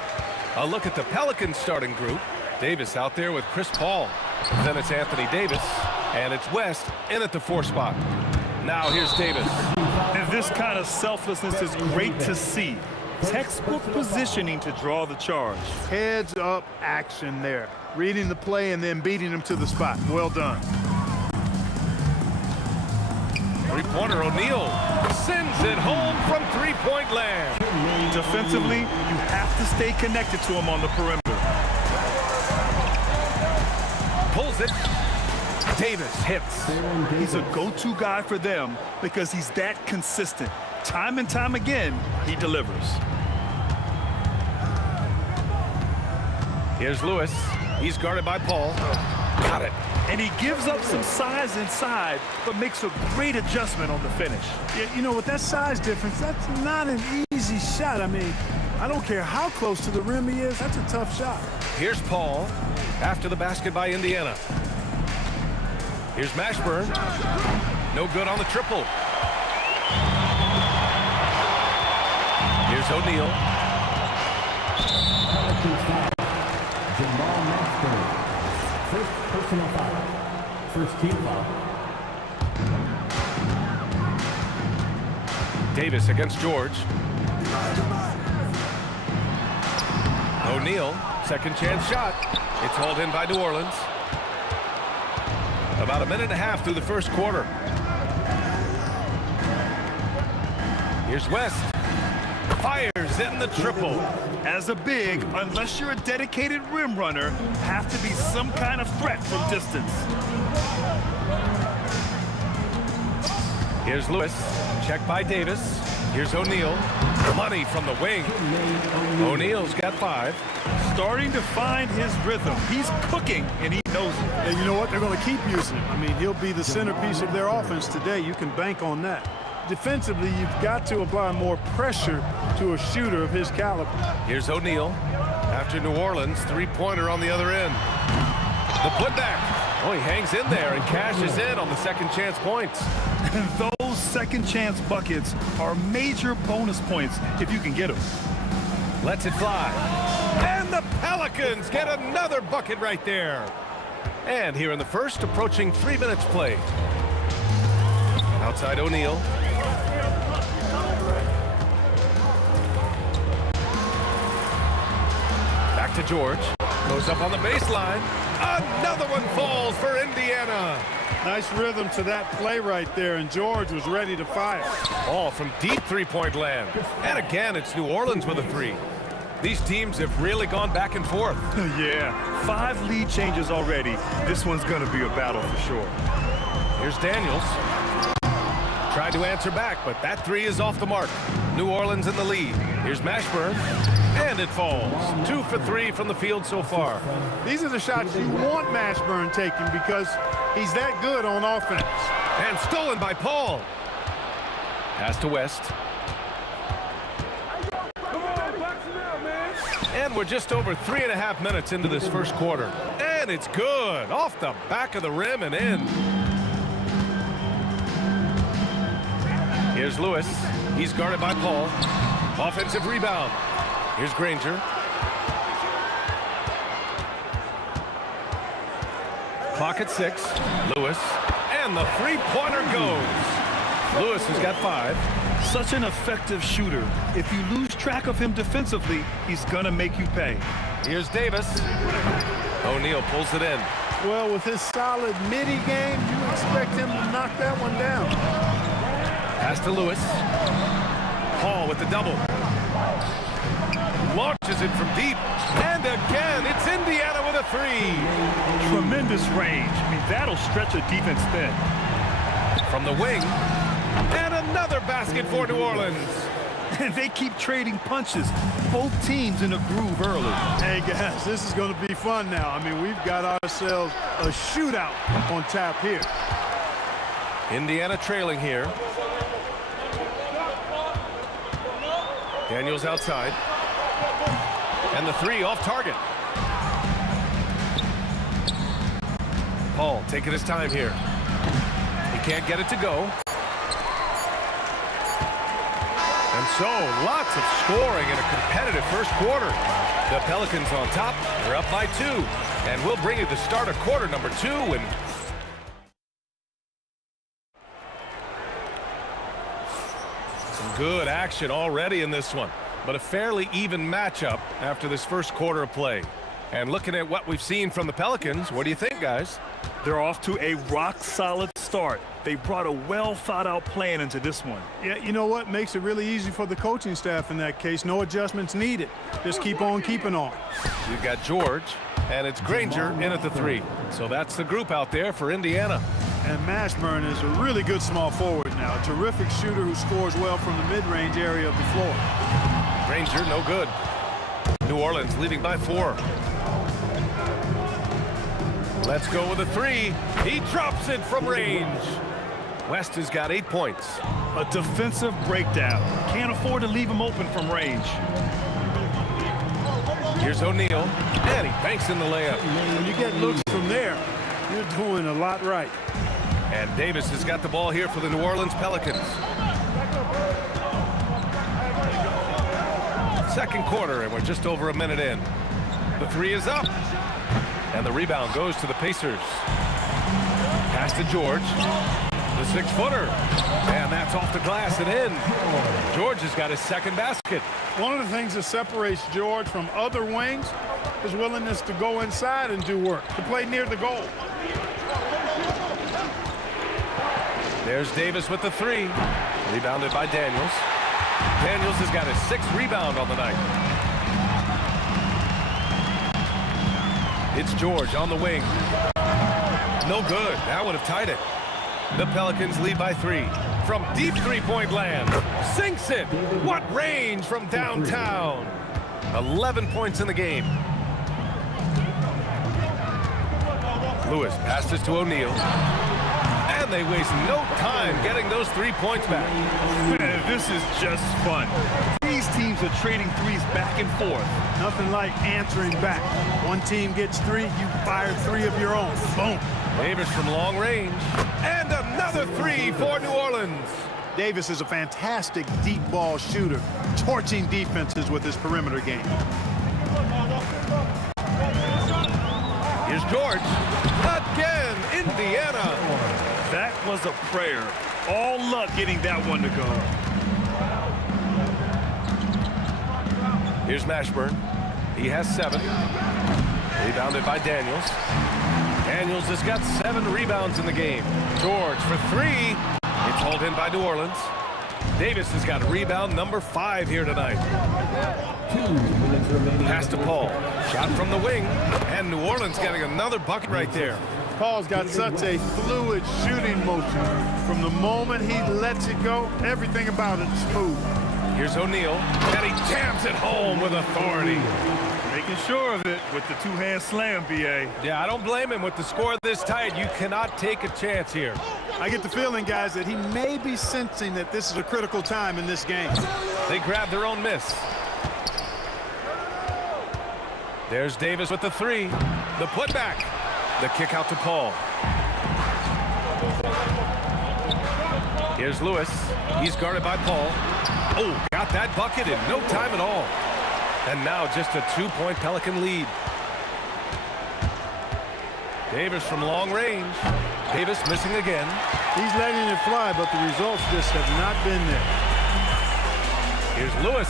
A look at the Pelicans starting group. Davis out there with Chris Paul. Then it's Anthony Davis. And it's West in at the 4 spot. Now here's Davis. And this kind of selflessness is great to see. Textbook positioning to draw the charge. Heads up action there. Reading the play and then beating him to the spot. Well done. Three-pointer O'Neal sends it home from three-point land. Defensively, you have to stay connected to him on the perimeter. Pulls it. Davis hits. He's a go-to guy for them because he's that consistent. Time and time again, he delivers. Here's Lewis. He's guarded by Paul. Got it. And he gives up some size inside, but makes a great adjustment on the finish. Yeah, you know, with that size difference, that's not an easy shot. I mean, I don't care how close to the rim he is. That's a tough shot. Here's Paul after the basket by Indiana. Here's Mashburn. No good on the triple. Here's O'Neal. Jamal Mashburn. First personal foul. First team foul. Davis against George. O'Neal, second chance shot. It's hauled in by New Orleans. About a minute and a half through the first quarter. Here's West. Fires in the triple. As a big, unless you're a dedicated rim runner, have to be some kind of threat from distance. Here's Lewis. Check by Davis. Here's O'Neal. Money from the wing. O'Neal's got 5. Starting to find his rhythm. He's cooking, and he knows it. And you know what? They're going to keep using him. I mean, he'll be the centerpiece of their offense today. You can bank on that. Defensively, you've got to apply more pressure to a shooter of his caliber. Here's O'Neal. After New Orleans, three-pointer on the other end. The putback. Oh, he hangs in there and cashes in on the second chance points. Those second chance buckets are major bonus points if you can get them. Lets it fly. And the Pelicans get another bucket right there. And here in the first, approaching 3 minutes play. Outside O'Neal. Back to George. Goes up on the baseline. Another one falls for Indiana. Nice rhythm to that play right there, and George was ready to fire. All from deep three-point land. And again, it's New Orleans with a 3. These teams have really gone back and forth. Yeah, 5 lead changes already. This one's going to be a battle for sure. Here's Daniels. Tried to answer back, but that 3 is off the mark. New Orleans in the lead. Here's Mashburn. And it falls. 2 for 3 from the field so far. These are the shots you want Mashburn taking because he's that good on offense. And stolen by Paul. Pass to West. And we're just over 3.5 minutes into this first quarter. And it's good. Off the back of the rim and in. Here's Lewis. He's guarded by Paul. Offensive rebound. Here's Granger. Clock at 6. Lewis. And the three-pointer goes. Lewis has got 5. Such an effective shooter. If you lose track of him defensively, he's gonna make you pay. Here's Davis. O'Neal pulls it in. Well, with his solid midi game, you expect him to knock that one down. Pass to Lewis. Paul with the double. Launches it from deep. And again, it's Indiana with a 3. Tremendous range. I mean, that'll stretch a defense thin. From the wing. And another basket for New Orleans. And they keep trading punches. Both teams in a groove early. Hey, guys, this is going to be fun now. I mean, we've got ourselves a shootout on tap here. Indiana trailing here. Daniels outside. And the 3 off target. Paul taking his time here. He can't get it to go. And so, lots of scoring in a competitive first quarter. The Pelicans on top. They're up by 2. And we'll bring you the start of quarter number 2. And some good action already in this one. But a fairly even matchup after this first quarter of play. And looking at what we've seen from the Pelicans, what do you think, guys? They're off to a rock-solid start. They brought a well-thought-out plan into this one. Yeah, you know what? Makes it really easy for the coaching staff in that case. No adjustments needed. Just keep on keeping on. We've got George, and it's Granger in at the 3. So that's the group out there for Indiana. And Mashburn is a really good small forward now. A terrific shooter who scores well from the mid-range area of the floor. Granger, no good. New Orleans leading by 4. Let's go with a 3. He drops it from range. West has got 8 points. A defensive breakdown. Can't afford to leave him open from range. Here's O'Neal, and he banks in the layup. When you get looks from there, you're doing a lot right. And Davis has got the ball here for the New Orleans Pelicans. Second quarter, and we're just over a minute in. The 3 is up. And the rebound goes to the Pacers. Pass to George. The 6-footer. And that's off the glass and in. George has got his second basket. One of the things that separates George from other wings is willingness to go inside and do work, to play near the goal. There's Davis with the 3. Rebounded by Daniels. Daniels has got his 6th rebound on the night. It's George on the wing. No good. That would have tied it. The Pelicans lead by 3. From deep three-point land. Sinks it. What range from downtown. 11 points in the game. Lewis passes to O'Neal. And they waste no time getting those 3 points back. Man, this is just fun. These teams are trading threes back and forth. Nothing like answering back. One team gets 3, you fire 3 of your own. Boom. Davis from long range. And another 3 for New Orleans. Davis is a fantastic deep ball shooter, torching defenses with his perimeter game. Here's George. Again, Indiana. That was a prayer. All luck getting that one to go. Here's Mashburn. He has 7. Rebounded by Daniels. Daniels has got 7 rebounds in the game. George for 3. It's hauled in by New Orleans. Davis has got rebound number 5 here tonight. 2 minutes remaining. Pass to Paul. Shot from the wing. And New Orleans getting another bucket right there. Paul's got such a fluid shooting motion. From the moment he lets it go, everything about it is smooth. Here's O'Neal, and he jams it home with authority. Making sure of it with the 2-hand slam, B.A. Yeah, I don't blame him. With the score this tight, you cannot take a chance here. I get the feeling, guys, that he may be sensing that this is a critical time in this game. They grab their own miss. There's Davis with the 3. The putback. The kick out to Paul. Here's Lewis. He's guarded by Paul. Oh, got that bucket in no time at all. And now just a 2-point Pelican lead. Davis from long range. Davis missing again. He's letting it fly, but the results just have not been there. Here's Lewis.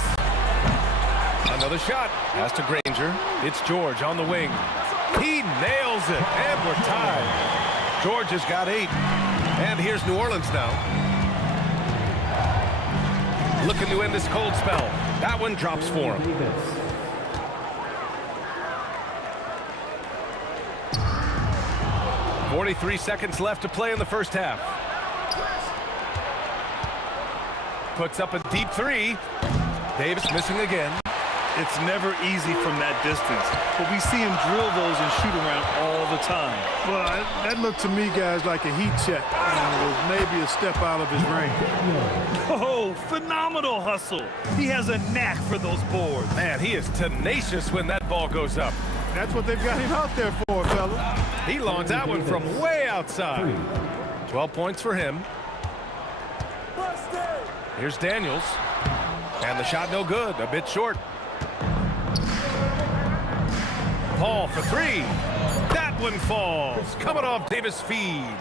Another shot. Pass to Granger. It's George on the wing. He nails it, and we're tied. George has got 8. And here's New Orleans now. Looking to end this cold spell. That one drops for him. 43 seconds left to play in the first half. Puts up a deep 3. Davis missing again. It's never easy from that distance, but we see him drill those and shoot around all the time. Well, that looked to me, guys, like a heat check. It was maybe a step out of his range. Oh, phenomenal hustle. He has a knack for those boards. Man, he is tenacious when that ball goes up. That's what they've got him out there for, fella. He launched that one from way outside. 12 points for him. Here's Daniels. And the shot no good, a bit short. Paul for three. That one falls, coming off Davis' feed.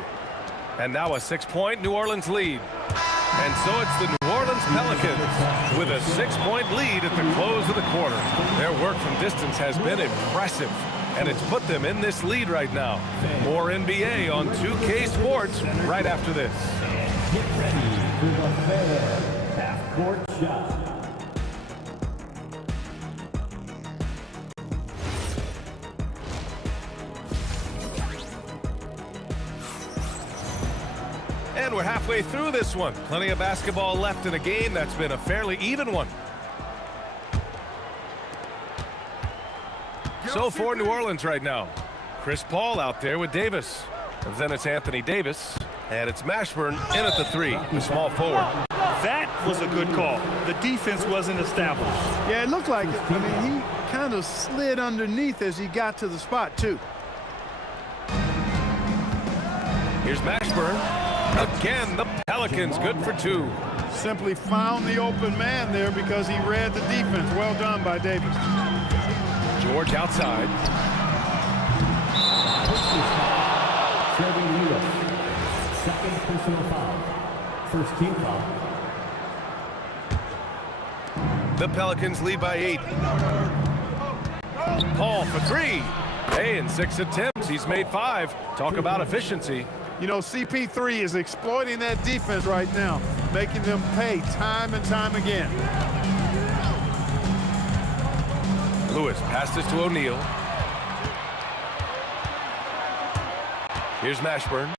And now a 6-point New Orleans lead. And so it's the New Orleans Pelicans with a 6-point lead at the close of the quarter. Their work from distance has been impressive, and it's put them in this lead right now. More NBA on 2K Sports right after this. Get ready for the fair half-court shot. And we're halfway through this one. Plenty of basketball left in a game that's been a fairly even one. So for New Orleans right now, Chris Paul out there with Davis. And then it's Anthony Davis, and it's Mashburn in at the three, the small forward. That was a good call. The defense wasn't established. Yeah, it looked like it. I mean, he kind of slid underneath as he got to the spot, too. Here's Mashburn. Again, the Pelicans good for two. Simply found the open man there because he read the defense. Well done by Davis. George outside. Serving Lewis. Second personal foul. First team foul. The Pelicans lead by 8. Paul for three. Hey, in 6 attempts, he's made 5. Talk about efficiency. You know, CP3 is exploiting that defense right now, making them pay time and time again. Lewis passes to O'Neal. Here's Mashburn.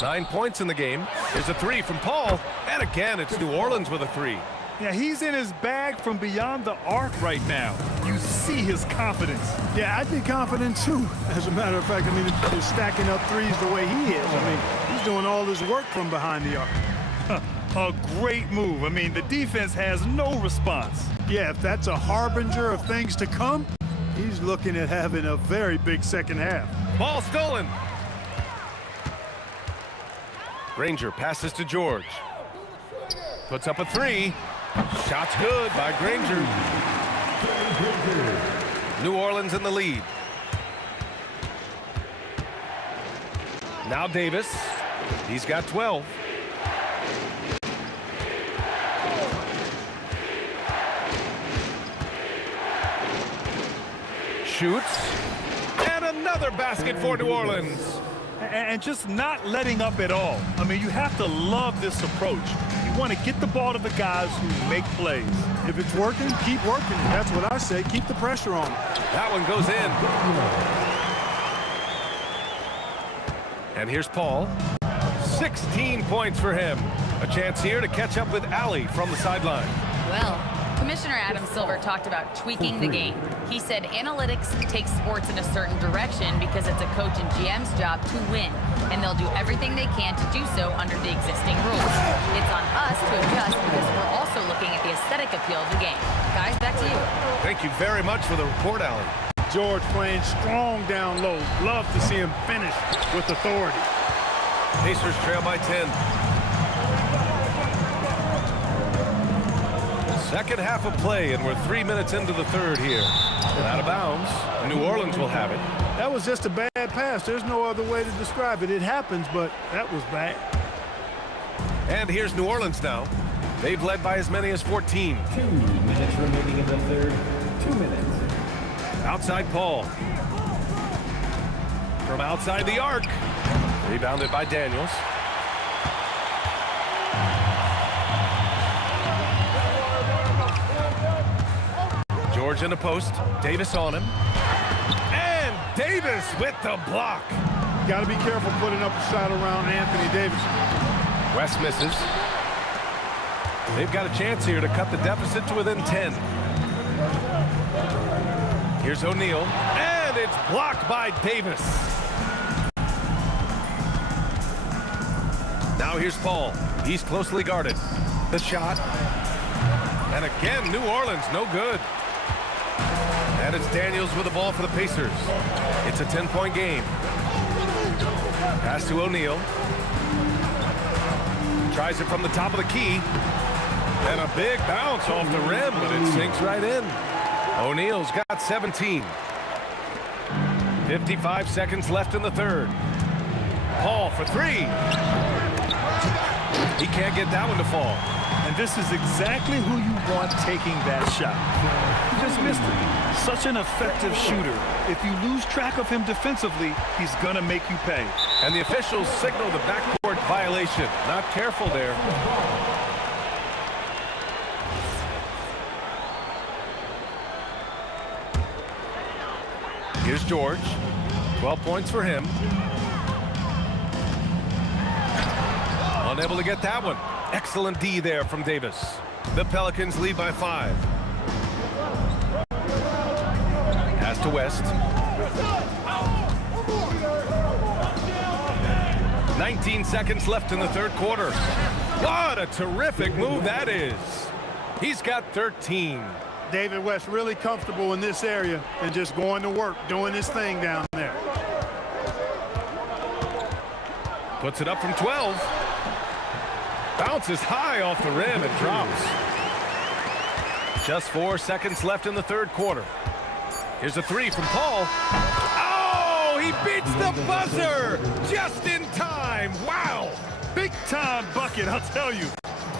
9 points in the game. Here's a three from Paul. And again, it's New Orleans with a three. Yeah, he's in his bag from beyond the arc right now. You see his confidence. Yeah, I'd be confident too. As a matter of fact, I mean, he's stacking up threes the way he is. I mean, he's doing all his work from behind the arc. A great move. I mean, the defense has no response. Yeah, if that's a harbinger of things to come, he's looking at having a very big second half. Ball stolen. Granger passes to George. Puts up a three. Shot's good by Granger. New Orleans in the lead. Now Davis. He's got 12. Shoots. And another basket for New Orleans. And just not letting up at all. I mean, you have to love this approach. You want to get the ball to the guys who make plays. If it's working, keep working. That's what I say. Keep the pressure on. That one goes in. And here's Paul. 16 points for him. A chance here to catch up with Allie from the sideline. Well, Commissioner Adam Silver talked about tweaking the game. He said analytics takes sports in a certain direction because it's a coach and GM's job to win, and they'll do everything they can to do so under the existing rules. It's on us to adjust because we're also looking at the aesthetic appeal of the game. Guys, back to you. Thank you very much for the report, Allie. George playing strong down low. Love to see him finish with authority. Pacers trail by 10. Second half of play, and we're 3 minutes into the third here. And out of bounds, New Orleans will have it. That was just a bad pass. There's no other way to describe it. It happens, but that was bad. And here's New Orleans now. They've led by as many as 14. 2 minutes remaining in the third. 2 minutes. Outside Paul. From outside the arc. Rebounded by Daniels. George in the post. Davis on him. And Davis with the block. Got to be careful putting up a shot around Anthony Davis. West misses. They've got a chance here to cut the deficit to within 10. Here's O'Neal. And it's blocked by Davis. Now here's Paul. He's closely guarded. The shot. And again, New Orleans, no good. And it's Daniels with the ball for the Pacers. It's a 10-point game. Pass to O'Neal. Tries it from the top of the key. And a big bounce off the rim, but it sinks right in. O'Neal's got 17. 55 seconds left in the third. Paul for three. He can't get that one to fall. And this is exactly who you want taking that shot. He just missed it. Such an effective shooter. If you lose track of him defensively, he's going to make you pay. And the officials signal the backcourt violation. Not careful there. Here's George. 12 points for him. Unable to get that one. Excellent D there from Davis. The Pelicans lead by 5. Pass to West. 19 seconds left in the third quarter. What a terrific move that is. He's got 13. David West really comfortable in this area and just going to work, doing his thing down there. Puts it up from 12. Bounces high off the rim and drops. Just 4 seconds left in the third quarter. Here's a three from Paul. Oh, he beats the buzzer just in time. Wow. Big time bucket, I'll tell you.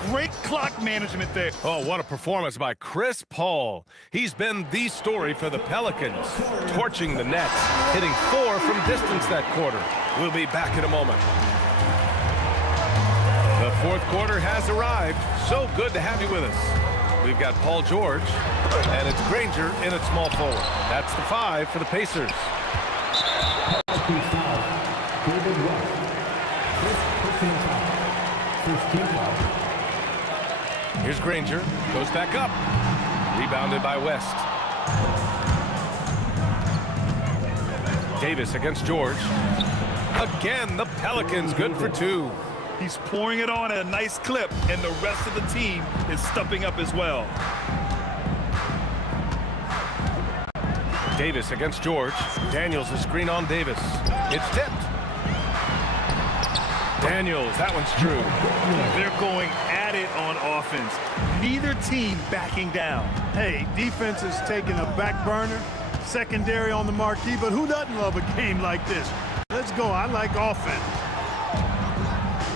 Great clock management there. Oh, what a performance by Chris Paul. He's been the story for the Pelicans, torching the Nets, hitting 4 from distance that quarter. We'll be back in a moment. The fourth quarter has arrived. So good to have you with us. We've got Paul George, and it's Granger in at small forward. That's the 5 for the Pacers. David West. First personal foul. First team foul. Here's Granger. Goes back up. Rebounded by West. Davis against George. Again, the Pelicans good for 2. He's pouring it on at a nice clip, and the rest of the team is stepping up as well. Davis against George. Daniels the screen on Davis. It's tipped. Daniels, that one's true. They're going at it on offense. Neither team backing down. Hey, defense is taking a back burner, secondary on the marquee, but who doesn't love a game like this? Let's go. I like offense.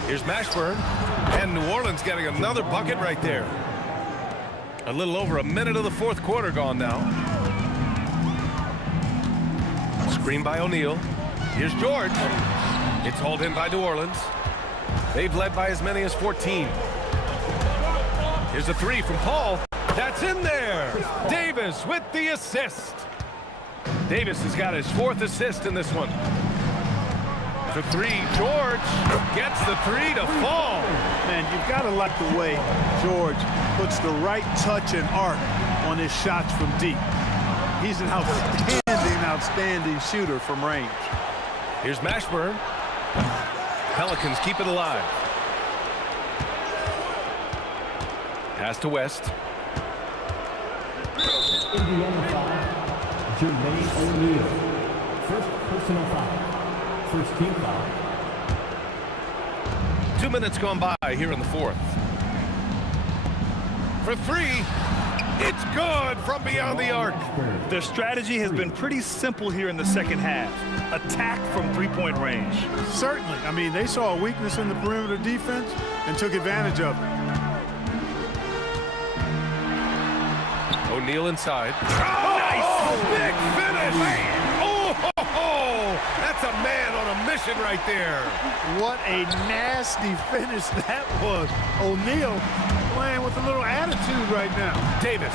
Here's Mashburn, and New Orleans getting another bucket right there. A little over a minute of the fourth quarter gone now. Screen by O'Neal. Here's George. It's hauled in by New Orleans. They've led by as many as 14. Here's a three from Paul. That's in there. Davis with the assist. Davis has got his 4th assist in this one. The three, George gets the 3 to fall. Man, you've got to like the way George puts the right touch and arc on his shots from deep. He's an outstanding shooter from range. Here's Mashburn. Pelicans keep it alive. Pass to West. Indiana foul. Jermaine O'Neal. First personal foul. First team foul. 2 minutes gone by here in the fourth. For 3, it's good from beyond the arc. Their strategy has been pretty simple here in the second half. Attack from three-point range. Certainly. I mean, they saw a weakness in the perimeter defense and took advantage of it. O'Neal inside. Oh, nice! Big finish! That's a man on a mission right there. What a nasty finish that was. O'Neal playing with a little attitude right now. Davis.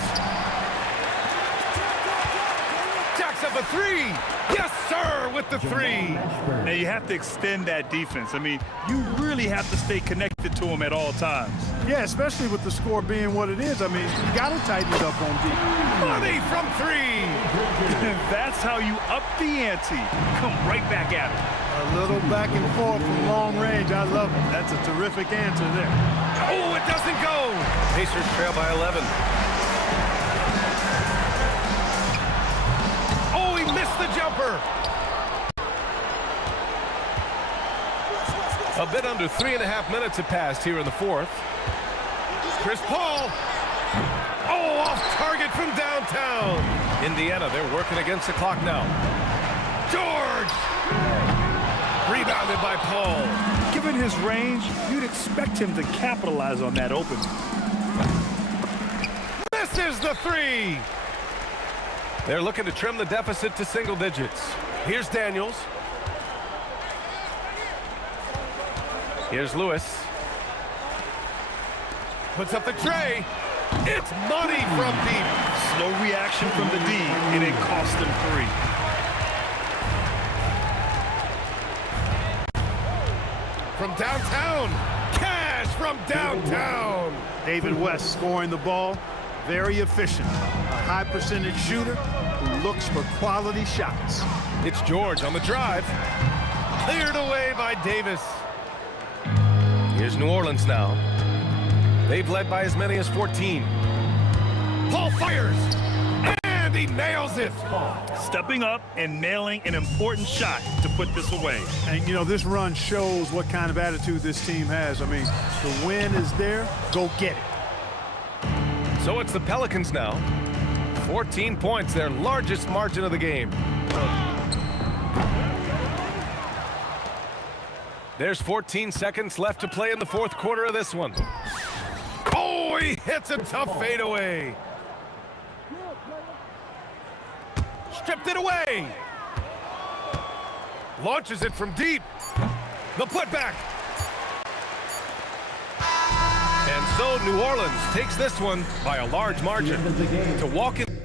Jacks up a 3. Yes, sir, with the 3. Now, you have to extend that defense. I mean, you really have to stay connected to him at all times. Yeah, especially with the score being what it is. I mean, you got to tighten it up on deep. Money from 3. That's how you up the ante. Come right back at it. A little back and forth from long range. I love it. That's a terrific answer there. Oh, it doesn't go. Pacers trail by 11. Oh, he missed the jumper. A bit under 3.5 minutes have passed here in the fourth. Chris Paul. Oh, off target from downtown. Indiana, they're working against the clock now. George! Rebounded by Paul. Given his range, you'd expect him to capitalize on that opening. Misses the three. They're looking to trim the deficit to single digits. Here's Daniels. Here's Lewis. Puts up the tray. It's money from deep. Slow reaction from the D, and it cost him three. From downtown. Cash from downtown. David West scoring the ball. Very efficient. A high percentage shooter who looks for quality shots. It's George on the drive. Cleared away by Davis. Here's New Orleans now. They've led by as many as 14. Paul fires. And he nails it. Stepping up and nailing an important shot to put this away. And, you know, this run shows what kind of attitude this team has. I mean, the win is there. Go get it. So it's the Pelicans now. 14 points, their largest margin of the game. There's 14 seconds left to play in the fourth quarter of this one. Oh, he hits a tough fadeaway. Stripped it away. Launches it from deep. The putback. And so New Orleans takes this one by a large margin to walk in.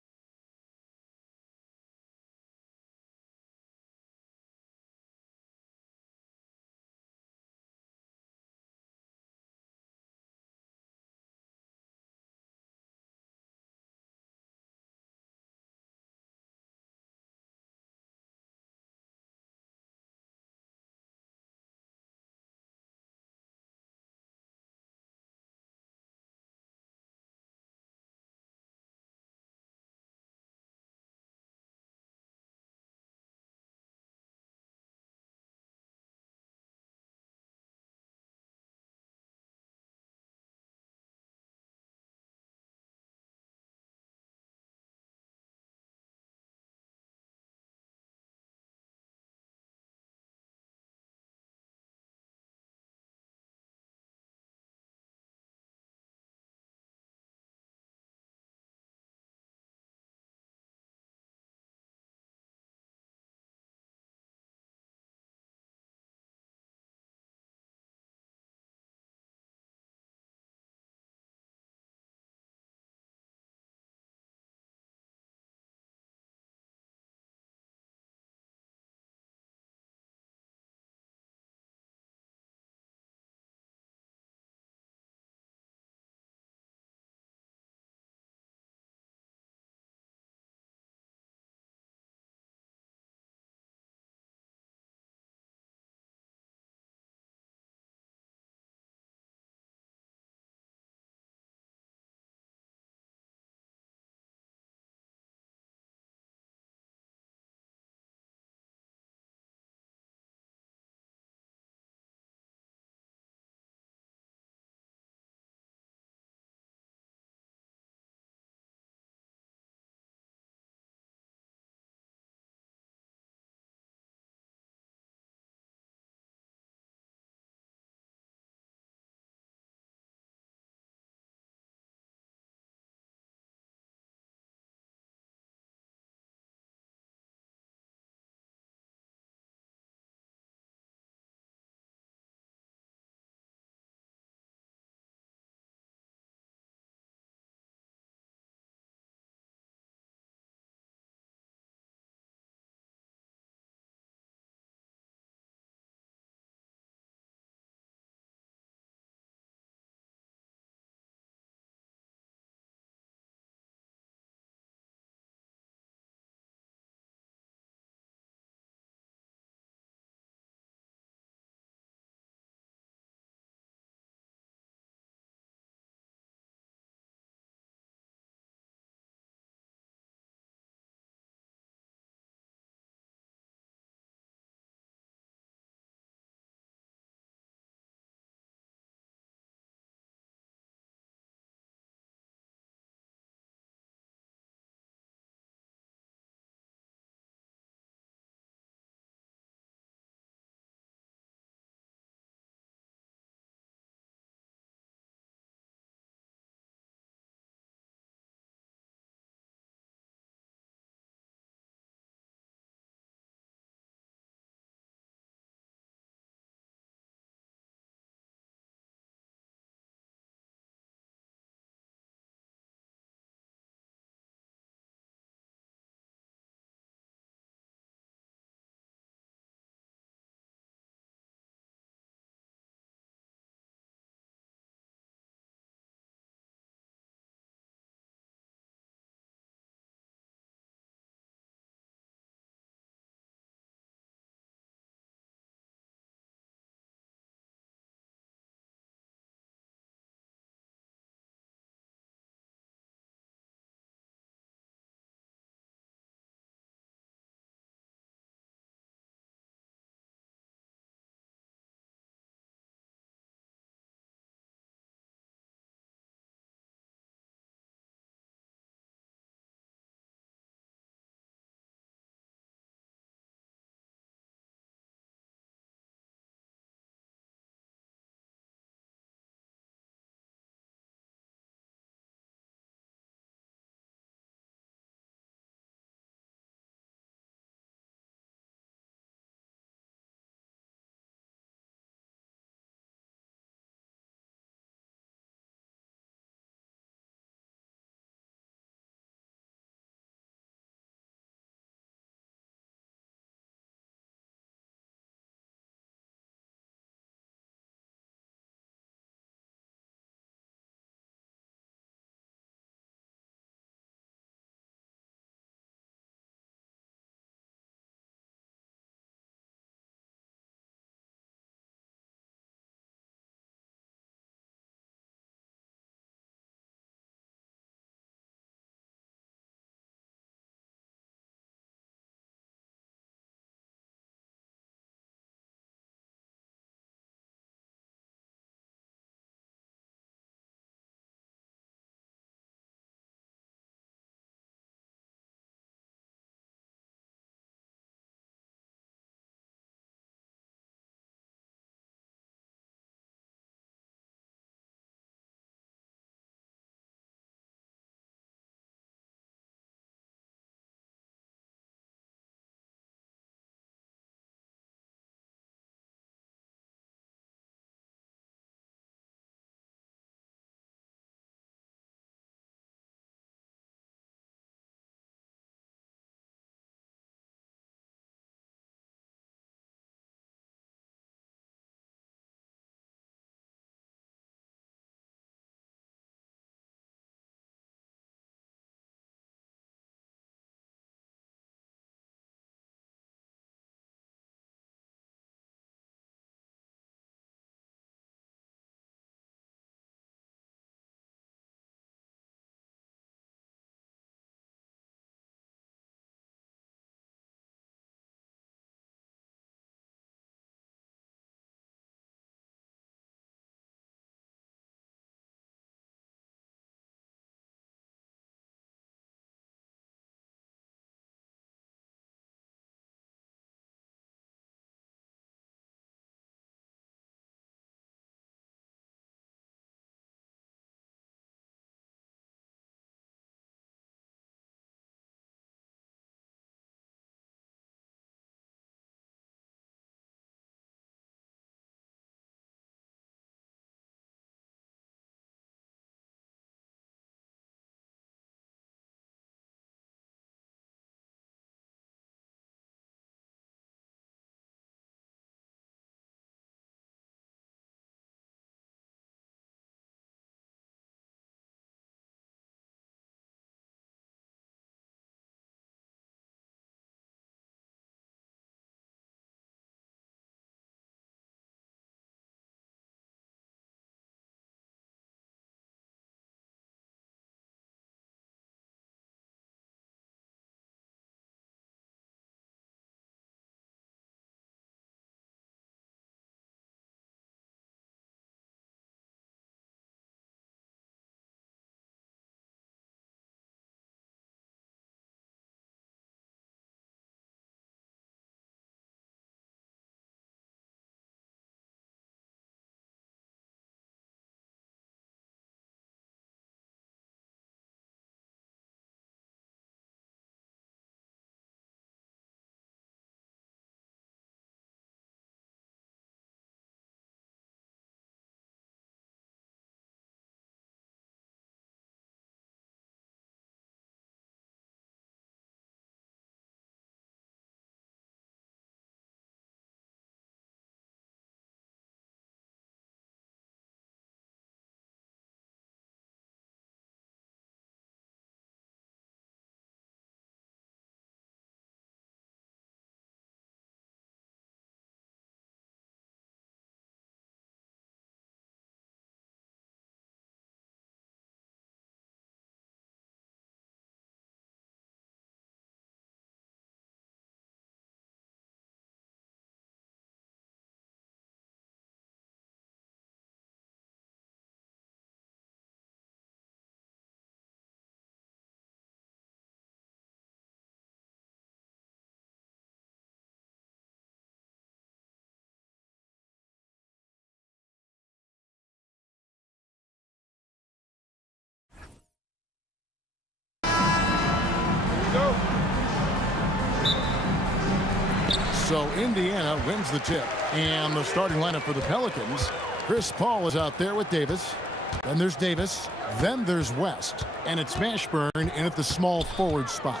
So Indiana wins the tip. And the starting lineup for the Pelicans, Chris Paul is out there with Davis. Then there's Davis. Then there's West. And it's Mashburn in at the small forward spot.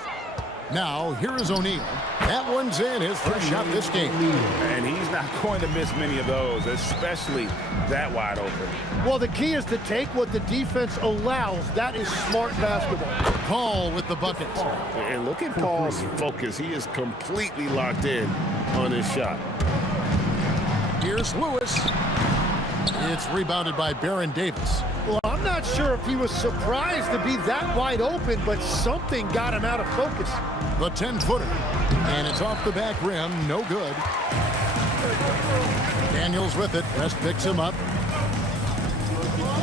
Now, here is O'Neal. That one's in, his first shot this game. And he's not going to miss many of those, especially that wide open. Well, the key is to take what the defense allows. That is smart basketball. Paul with the bucket. And look at Paul's focus. He is completely locked in on his shot. Here's Lewis. It's rebounded by Baron Davis. Well, I'm not sure if he was surprised to be that wide open, but something got him out of focus. The 10-footer. And it's off the back rim. No good. Daniels with it. West picks him up.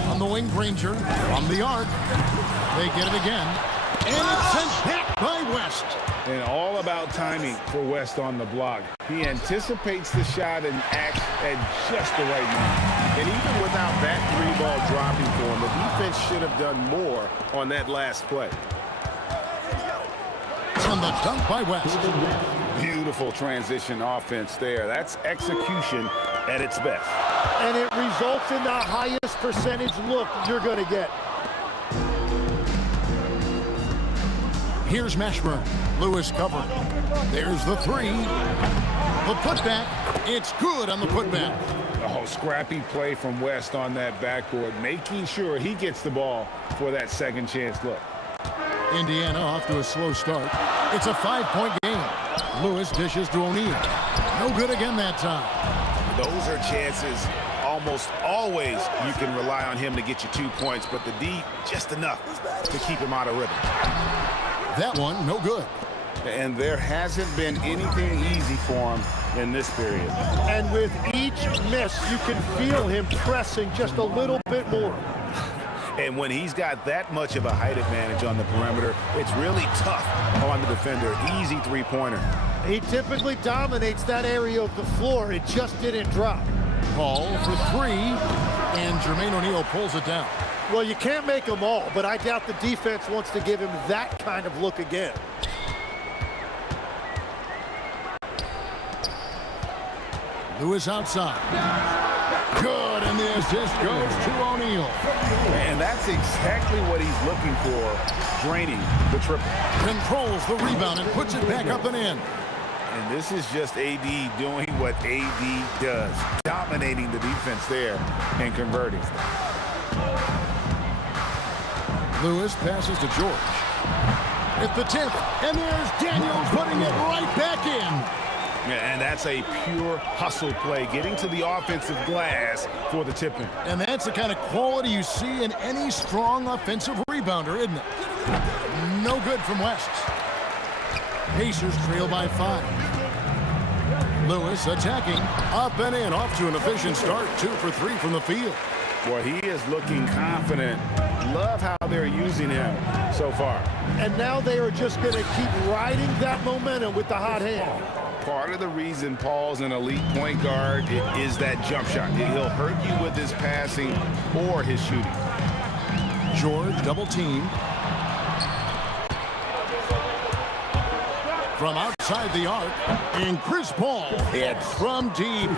On the wing, Granger. From the arc. They get it again. And it's sent back by West. And all about timing for West on the block. He anticipates the shot and acts at just the right moment. And even without that three-ball dropping for him, the defense should have done more on that last play. And the dunk by West. Beautiful transition offense there. That's execution at its best. And it results in the highest percentage look you're going to get. Here's Mashburn. Lewis covering. There's the three. The putback. It's good on the putback. Oh, scrappy play from West on that backboard, making sure he gets the ball for that second chance look. Indiana off to a slow start. It's a 5-point game. Lewis dishes to O'Neal. No good again that time. Those are chances almost always you can rely on him to get you 2 points, but the D just enough to keep him out of rhythm. That one, no good. And there hasn't been anything easy for him in this period. And with each miss, you can feel him pressing just a little bit more. And when he's got that much of a height advantage on the perimeter, it's really tough on the defender. Easy three-pointer. He typically dominates that area of the floor. It just didn't drop. Paul for three, and Jermaine O'Neal pulls it down. Well, you can't make them all, but I doubt the defense wants to give him that kind of look again. Lewis outside. Good, and the assist goes to O'Neal. And that's exactly what he's looking for, draining the triple. Controls the rebound and puts it back up and in. And this is just AD doing what AD does, dominating the defense there and converting. Lewis passes to George. At the 10th, and there's Daniels putting it right back in. Yeah, and that's a pure hustle play, getting to the offensive glass for the tip-in. And that's the kind of quality you see in any strong offensive rebounder, isn't it? No good from West. Pacers trail by 5. Lewis attacking, up and in, off to an efficient start, 2 for 3 from the field. Well, he is looking confident. Love how they're using him so far. And now they are just going to keep riding that momentum with the hot hand. Part of the reason Paul's an elite point guard is that jump shot. He'll hurt you with his passing or his shooting. George double teamed. From outside the arc, and Chris Paul hits from deep.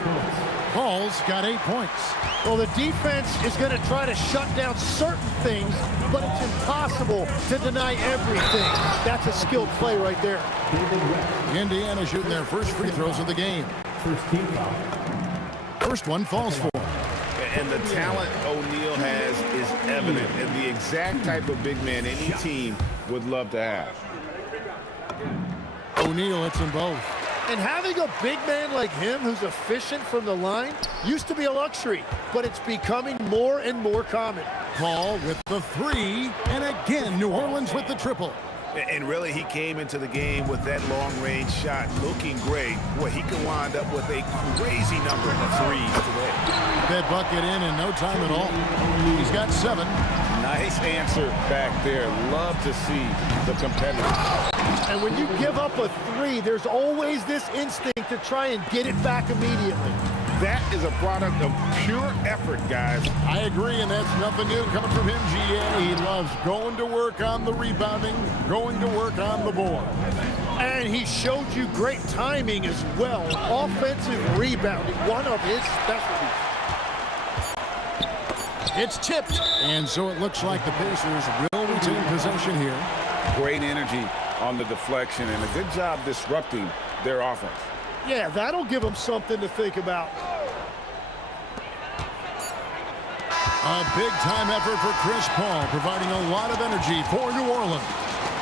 Paul's got 8 points. Well, the defense is going to try to shut down certain things, but it's impossible to deny everything. That's a skilled play right there. Indiana shooting their first free throws of the game. First one falls for. And the talent O'Neal has is evident, and the exact type of big man any team would love to have. O'Neal hits them both. And having a big man like him who's efficient from the line used to be a luxury, but it's becoming more and more common. Paul with the 3, and again New Orleans with the triple. And really, he came into the game with that long-range shot looking great. Boy, he can wind up with a crazy number of threes today. That bucket in no time at all. He's got 7. Nice answer back there. Love to see the competitive. And when you give up a 3, there's always this instinct to try and get it back immediately. That is a product of pure effort, guys. I agree, and that's nothing new coming from him, GA. He loves going to work on the rebounding, going to work on the board. And he showed you great timing as well. Offensive rebounding, one of his specialties. It's tipped. And so it looks like the Pacers will retain possession here. Great energy on the deflection and a good job disrupting their offense. Yeah, that'll give them something to think about. A big-time effort for Chris Paul, providing a lot of energy for New Orleans.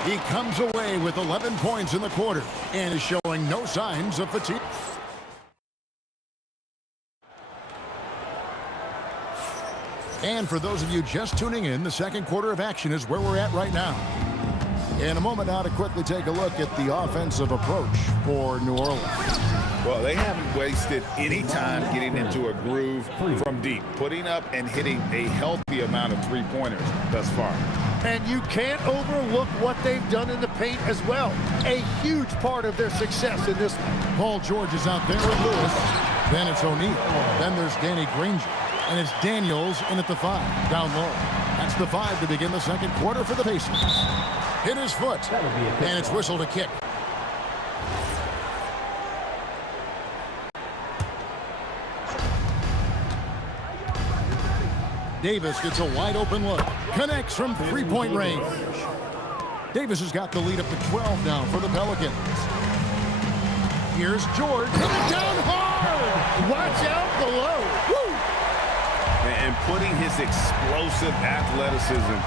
He comes away with 11 points in the quarter and is showing no signs of fatigue. And for those of you just tuning in, the second quarter of action is where we're at right now. In a moment now to quickly take a look at the offensive approach for New Orleans. Well, they haven't wasted any time getting into a groove from deep, putting up and hitting a healthy amount of three-pointers thus far. And you can't overlook what they've done in the paint as well. A huge part of their success in this one. Paul George is out there with Lewis. Then it's O'Neal. Then there's Danny Granger. And it's Daniels in at the 5, down low. That's the 5 to begin the second quarter for the Pacers. Hit his foot, and it's whistled a kick. Davis gets a wide open look. Connects from three-point range. Davis has got the lead up to 12 now for the Pelicans. Here's George. Hit it down hard. Watch out below. Woo! And putting his explosive athleticism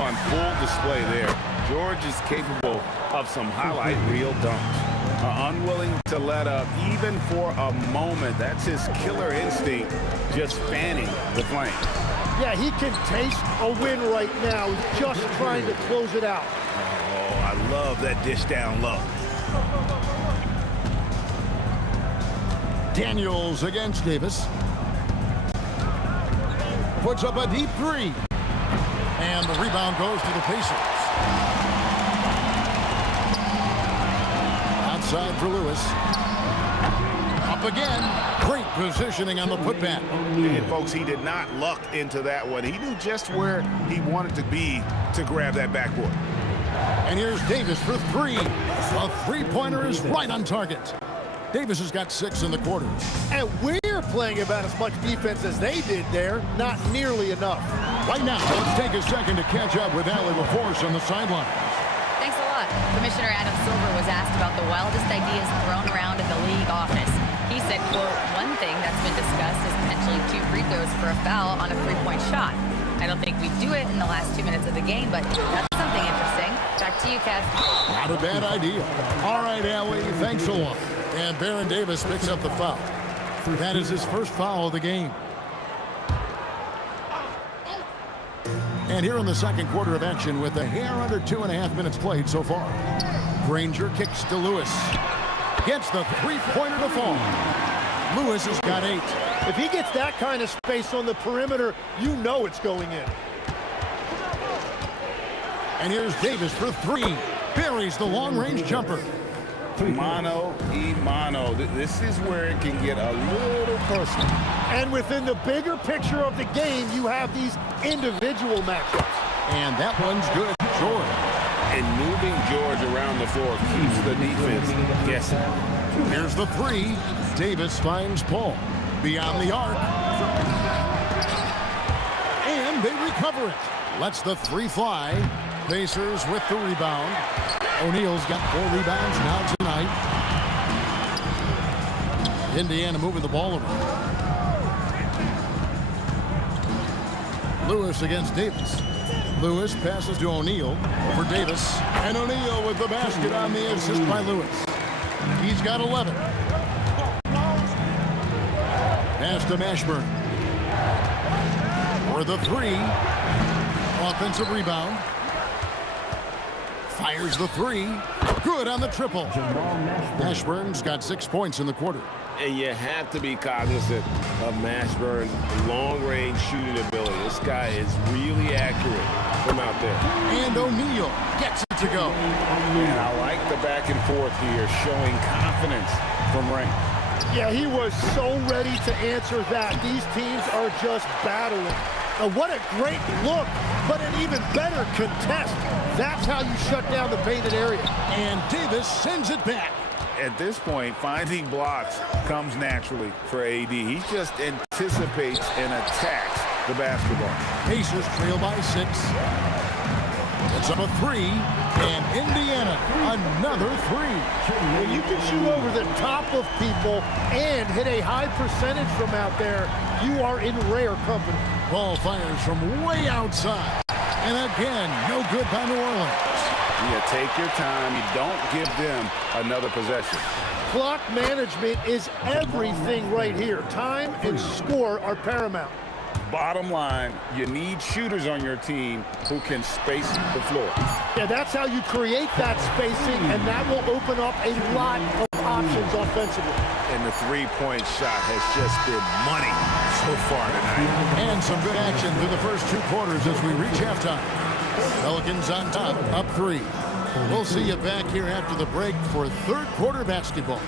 on full display there. George is capable of some highlight reel dunks. Unwilling to let up even for a moment. That's his killer instinct, just fanning the flame. Yeah, he can taste a win right now. He's just trying to close it out. Oh, I love that dish down low. Daniels against Davis. Puts up a deep 3. And the rebound goes to the Pacers. Outside for Lewis. Up again. Great positioning on the putback. And folks, he did not luck into that one. He knew just where he wanted to be to grab that backboard. And here's Davis for 3. A three-pointer is right on target. Davis has got 6 in the quarter. And we're playing about as much defense as they did there. Not nearly enough. Right now, let's take a second to catch up with Allie LaForce on the sideline. Thanks a lot. Commissioner Adam Silver was asked about the wildest ideas thrown around in the league office. He said, quote, one thing that's been discussed is potentially 2 free throws for a foul on a three-point shot. I don't think we do it in the last 2 minutes of the game, but that's something interesting. Back to you, Kev. Not a bad idea. All right, Allie, thanks a lot. And Baron Davis picks up the foul. That is his first foul of the game. And here in the second quarter of action with a hair under 2.5 minutes played so far. Granger kicks to Lewis. Gets the three-pointer to fall. Lewis has got 8. If he gets that kind of space on the perimeter, you know it's going in. And here's Davis for 3. Buries the long-range jumper. Mano y mano. This is where it can get a little personal. And within the bigger picture of the game, you have these individual matchups. And that one's good. George. And moving George around the floor keeps the defense guessing. Here's the 3. Davis finds Paul. Beyond the arc. And they recover it. Lets the 3 fly. Pacers with the rebound. O'Neal's got 4 rebounds now tonight. Indiana moving the ball around. Lewis against Davis. Lewis passes to O'Neal for Davis. And O'Neal with the basket on the assist by Lewis. He's got 11. Pass to Mashburn. For the 3. Offensive rebound. Fires the 3. Good on the triple. Mashburn's got 6 points in the quarter. And you have to be cognizant of Mashburn's long-range shooting ability. This guy is really accurate from out there. And O'Neal gets it to go. And I like the back and forth here, showing confidence from Ray. Yeah, he was so ready to answer that. These teams are just battling. What a great look, but an even better contest. That's how you shut down the painted area. And Davis sends it back. At this point, finding blocks comes naturally for AD. He just anticipates and attacks the basketball. Pacers trail by 6. It's up a 3, and Indiana another 3. When you can shoot over the top of people and hit a high percentage from out there, you are in rare company. Ball fires from way outside. And again, no good by New Orleans. You take your time. You don't give them another possession. Clock management is everything right here. Time and score are paramount. Bottom line, you need shooters on your team who can space the floor. Yeah, that's how you create that spacing, and that will open up a lot of options offensively. And the three-point shot has just been money so far tonight. And some good action through the first 2 quarters as we reach halftime. Pelicans on top, up 3. We'll see you back here after the break for third quarter basketball.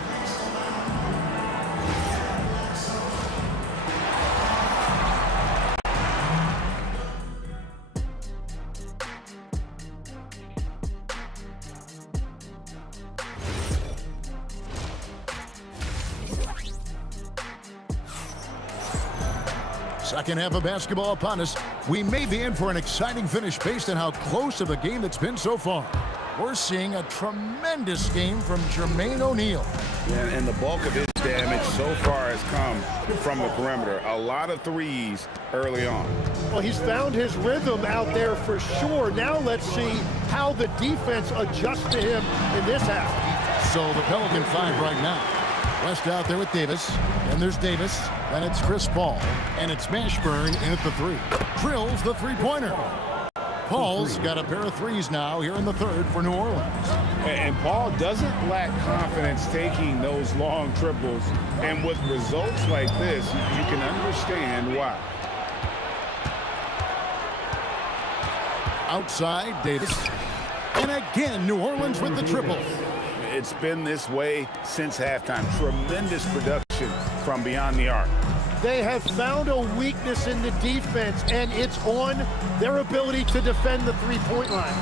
Second half of basketball upon us. We may be in for an exciting finish based on how close of a game it's been so far. We're seeing a tremendous game from Jermaine O'Neal. And the bulk of his damage so far has come from the perimeter. A lot of threes early on. Well, he's found his rhythm out there for sure. Now let's see how the defense adjusts to him in this half. So the Pelican 5 right now. West out there with Davis. And there's Davis. Then it's Chris Paul. And it's Mashburn in at the 3. Drills the three-pointer. Paul's got a pair of threes now here in the third for New Orleans. And Paul doesn't lack confidence taking those long triples. And with results like this, you can understand why. Outside, Davis. And again, New Orleans with the triple. It's been this way since halftime. Tremendous production from beyond the arc. They have found a weakness in the defense, and it's on their ability to defend the three-point line.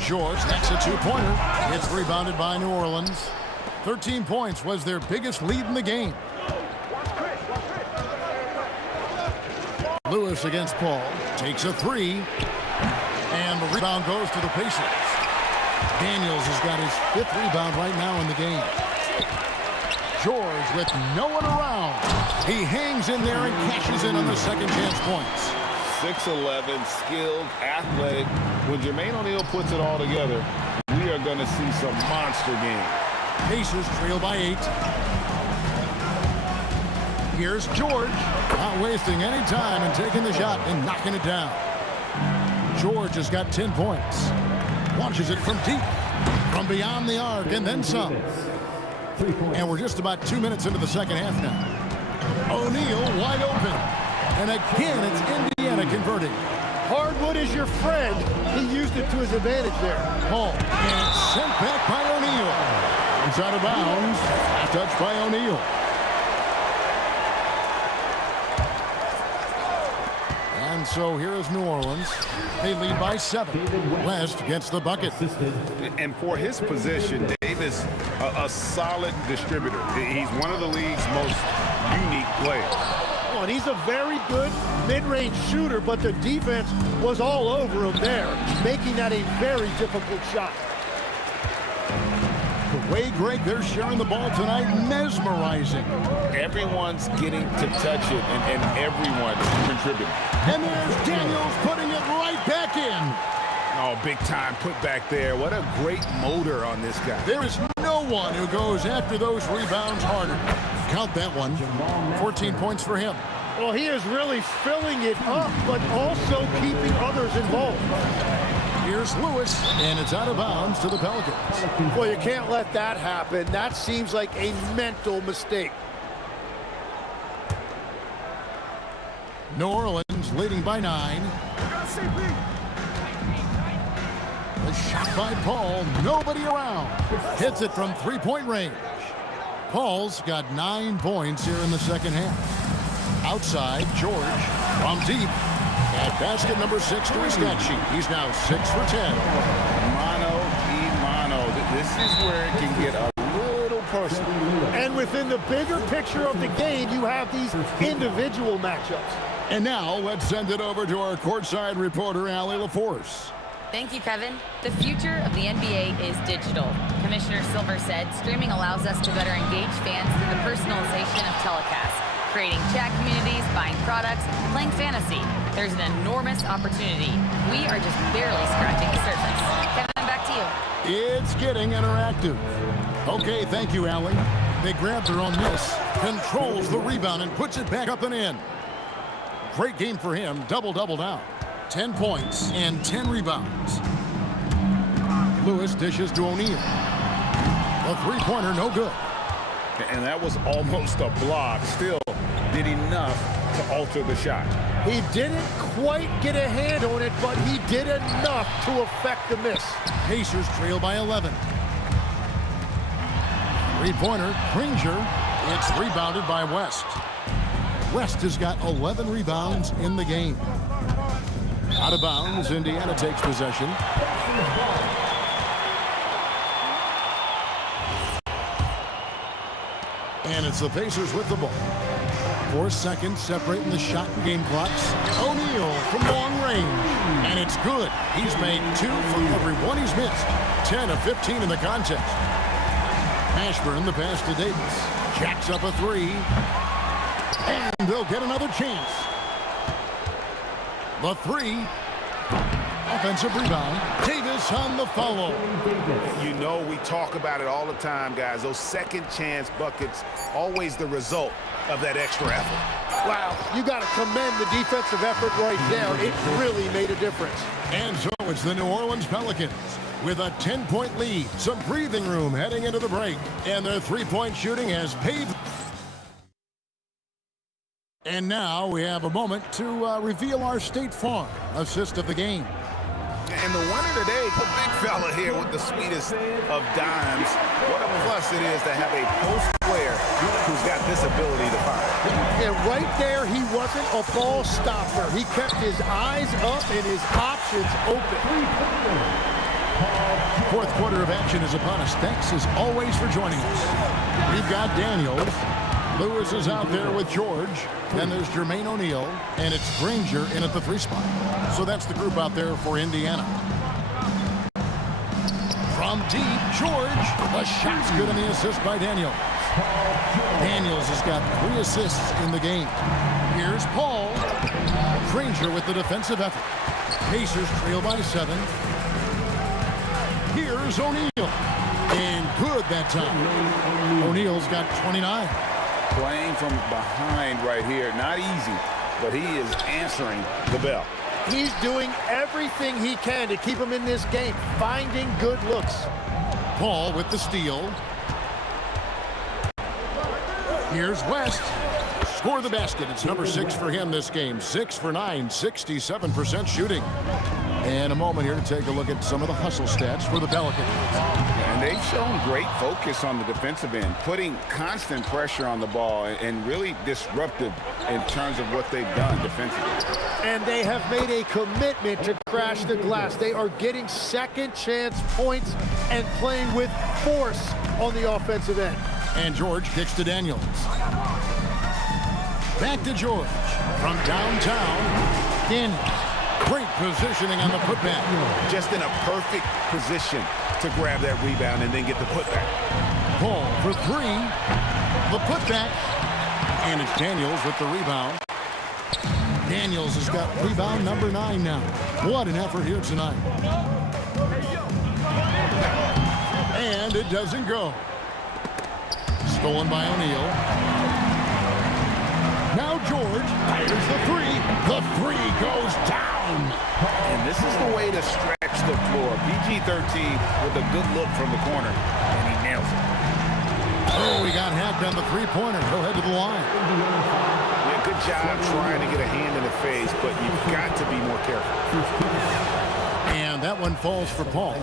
George, that's a 2-pointer. It's rebounded by New Orleans. 13 points was their biggest lead in the game. Lewis against Paul. Takes a 3. And the rebound goes to the Pacers. Daniels has got his 5th rebound right now in the game. George with no one around. He hangs in there and cashes in on the second chance points. 6'11", skilled, athletic. When Jermaine O'Neal puts it all together, we are going to see some monster games. Pacers trail by 8. Here's George. Not wasting any time and taking the shot and knocking it down. George has got 10 points. Launches it from deep, from beyond the arc, and then some. And we're just about 2 minutes into the second half now. O'Neal wide open. And again, it's Indiana converting. Hardwood is your friend. He used it to his advantage there. Paul, and it's sent back by O'Neal. It's out of bounds. Touched by O'Neal. And so here is New Orleans. They lead by 7. West gets the bucket. And for his position, Davis, a solid distributor. He's one of the league's most unique players. Oh, and he's a very good mid-range shooter, but the defense was all over him there, making that a very difficult shot. The way, Greg, they're sharing the ball tonight, mesmerizing. Everyone's getting to touch it, and everyone's contributing. And there's Daniels putting it right back in. Oh, big time put back there. What a great motor on this guy. There is no one who goes after those rebounds harder. Count that one. 14 points for him. Well, he is really filling it up, but also keeping others involved. Here's Lewis, and it's out of bounds to the Pelicans. Well, you can't let that happen. That seems like a mental mistake. New Orleans leading by 9. The shot by Paul, nobody around. Hits it from three-point range. Paul's got 9 points here in the second half. Outside, George from deep. At basket number 6 to his stat sheet. He's now 6 for 10. Mano y mano. This is where it can get a little personal. And within the bigger picture of the game, you have these individual matchups. And now let's send it over to our courtside reporter, Allie LaForce. Thank you, Kevin. The future of the NBA is digital. Commissioner Silver said streaming allows us to better engage fans through the personalization of telecasts, creating chat communities, buying products, playing fantasy. There's an enormous opportunity. We are just barely scratching the surface. Kevin, back to you. It's getting interactive. Okay, thank you, Allie. They grab their own miss, controls the rebound, and puts it back up and in. Great game for him. Double-double now. 10 points and 10 rebounds. Lewis dishes to O'Neal. A three-pointer, no good. And that was almost a block. Still did enough to alter the shot. He didn't quite get a hand on it, but he did enough to affect the miss. Pacers trail by 11. Three-pointer, Granger. It's rebounded by West. West has got 11 rebounds in the game. Out of bounds, Indiana takes possession. And it's the Pacers with the ball. 4 seconds separating the shot and game clocks. O'Neal from long range. And it's good. He's made 2 for every one he's missed. 10 of 15 in the contest. Ashburn the pass to Davis. Jacks up a 3. And they'll get another chance. The 3. Offensive rebound. Davis on the follow. You know, we talk about it all the time, guys. Those second chance buckets, always the result of that extra effort. Wow, you got to commend the defensive effort right there. It really made a difference. And so it's the New Orleans Pelicans with a 10-point lead. Some breathing room heading into the break. And their three-point shooting has paved. And now we have a moment to reveal our State Farm assist of the game. And the winner today, the big fella here with the sweetest of dimes. What a plus it is to have a post player who's got this ability to find. And right there, he wasn't a ball stopper. He kept his eyes up and his options open. Fourth quarter of action is upon us. Thanks as always for joining us. We've got Daniels. Lewis is out there with George. Then there's Jermaine O'Neal. And it's Granger in at the 3 spot. So that's the group out there for Indiana. From deep, George. The shot's good and the assist by Daniels. Daniels has got 3 assists in the game. Here's Paul. Granger with the defensive effort. Pacers trail by 7. Here's O'Neal. And good that time. O'Neal's got 29. Playing from behind right here. Not easy, but he is answering the bell. He's doing everything he can to keep him in this game, finding good looks. Paul with the steal. Here's West. Score the basket. It's number 6 for him this game. 6 for 9, 67% shooting. And a moment here to take a look at some of the hustle stats for the Pelicans. And they've shown great focus on the defensive end, putting constant pressure on the ball and really disruptive in terms of what they've done defensively. And they have made a commitment to crash the glass. They are getting second chance points and playing with force on the offensive end. And George kicks to Daniels. Back to George. From downtown, Daniels. Great positioning on the putback. Just in a perfect position to grab that rebound and then get the putback. Paul for 3. The putback. And it's Daniels with the rebound. Daniels has got rebound number 9 now. What an effort here tonight. And it doesn't go. Stolen by O'Neal. Now George fires the 3. The 3 goes down. And this is the way to stretch the floor. PG-13 with a good look from the corner. And he nails it. Oh, he got hacked on the 3-pointer. He'll head to the line. Yeah, good job trying to get a hand in the face, but you've got to be more careful. And that one falls for Paul.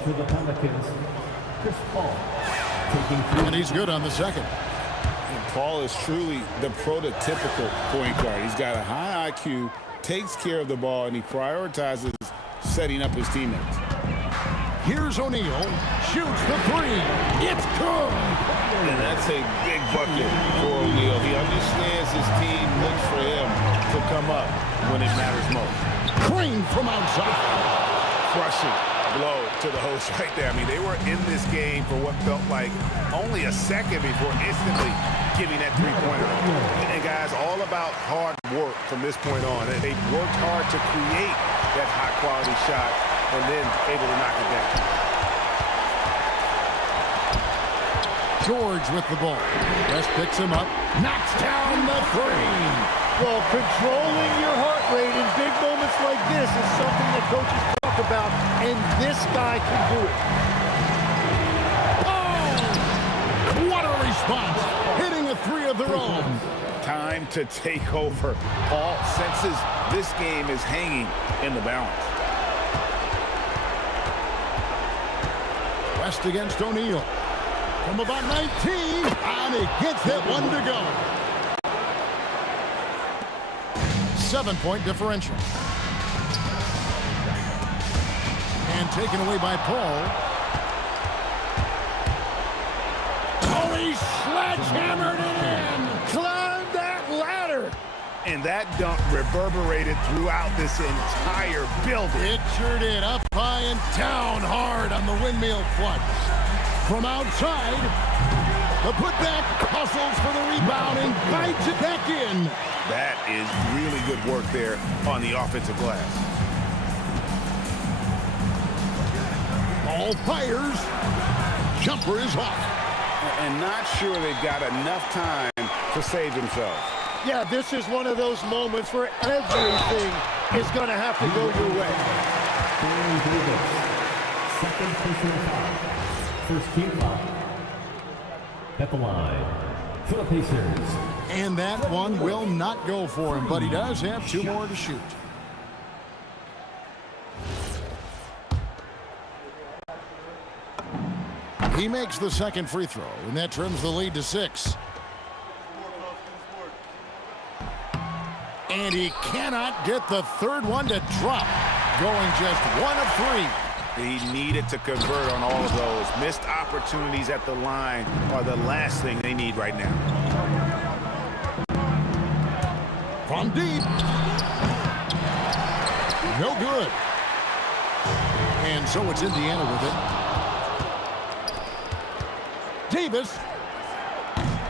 And he's good on the second. Paul is truly the prototypical point guard. He's got a high IQ, takes care of the ball, and he prioritizes setting up his teammates. Here's O'Neal. Shoots the three. It's good. And that's a big bucket for O'Neal. He understands his team looks for him to come up when it matters most. Crane from outside. Crushing blow to the host right there. I mean, they were in this game for what felt like only a second before instantly giving that three-pointer. And guys, all about hard work from this point on. They worked hard to create that high-quality shot and then able to knock it down. George with the ball. West picks him up. Knocks down the three. Well, controlling your heart rate in big moments like this is something that coaches talk about, and this guy can do it. Oh! What a response! Hitting a three of their own. Time to take over. Paul senses this game is hanging in the balance. West against O'Neal. From about 19, and he gets that one to go. 7-point differential. And taken away by Paul. Oh, he sledgehammered it in! Climb that ladder! And that dunk reverberated throughout this entire building. It sure did. Up high and down hard on the windmill clutch. From outside, the putback hustles for the rebound and guides it back in. That is really good work there on the offensive glass. Ball fires. Jumper is off. And not sure they've got enough time to save themselves. Yeah, this is one of those moments where everything is going to have to go your way. Second personal foul. First team foul. At the line for the Pacers. And that one will not go for him, but he does have two more to shoot. He makes the second free throw, and that trims the lead to 6. And he cannot get the third one to drop, going just 1 of 3. He needed to convert on all of those. Missed opportunities at the line are the last thing they need right now. From deep. No good. And so it's Indiana with it. Davis.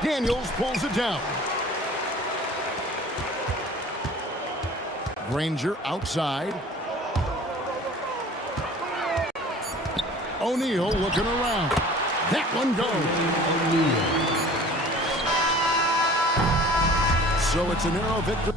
Daniels pulls it down. Granger outside. O'Neal looking around. That one goes. So it's a narrow victory.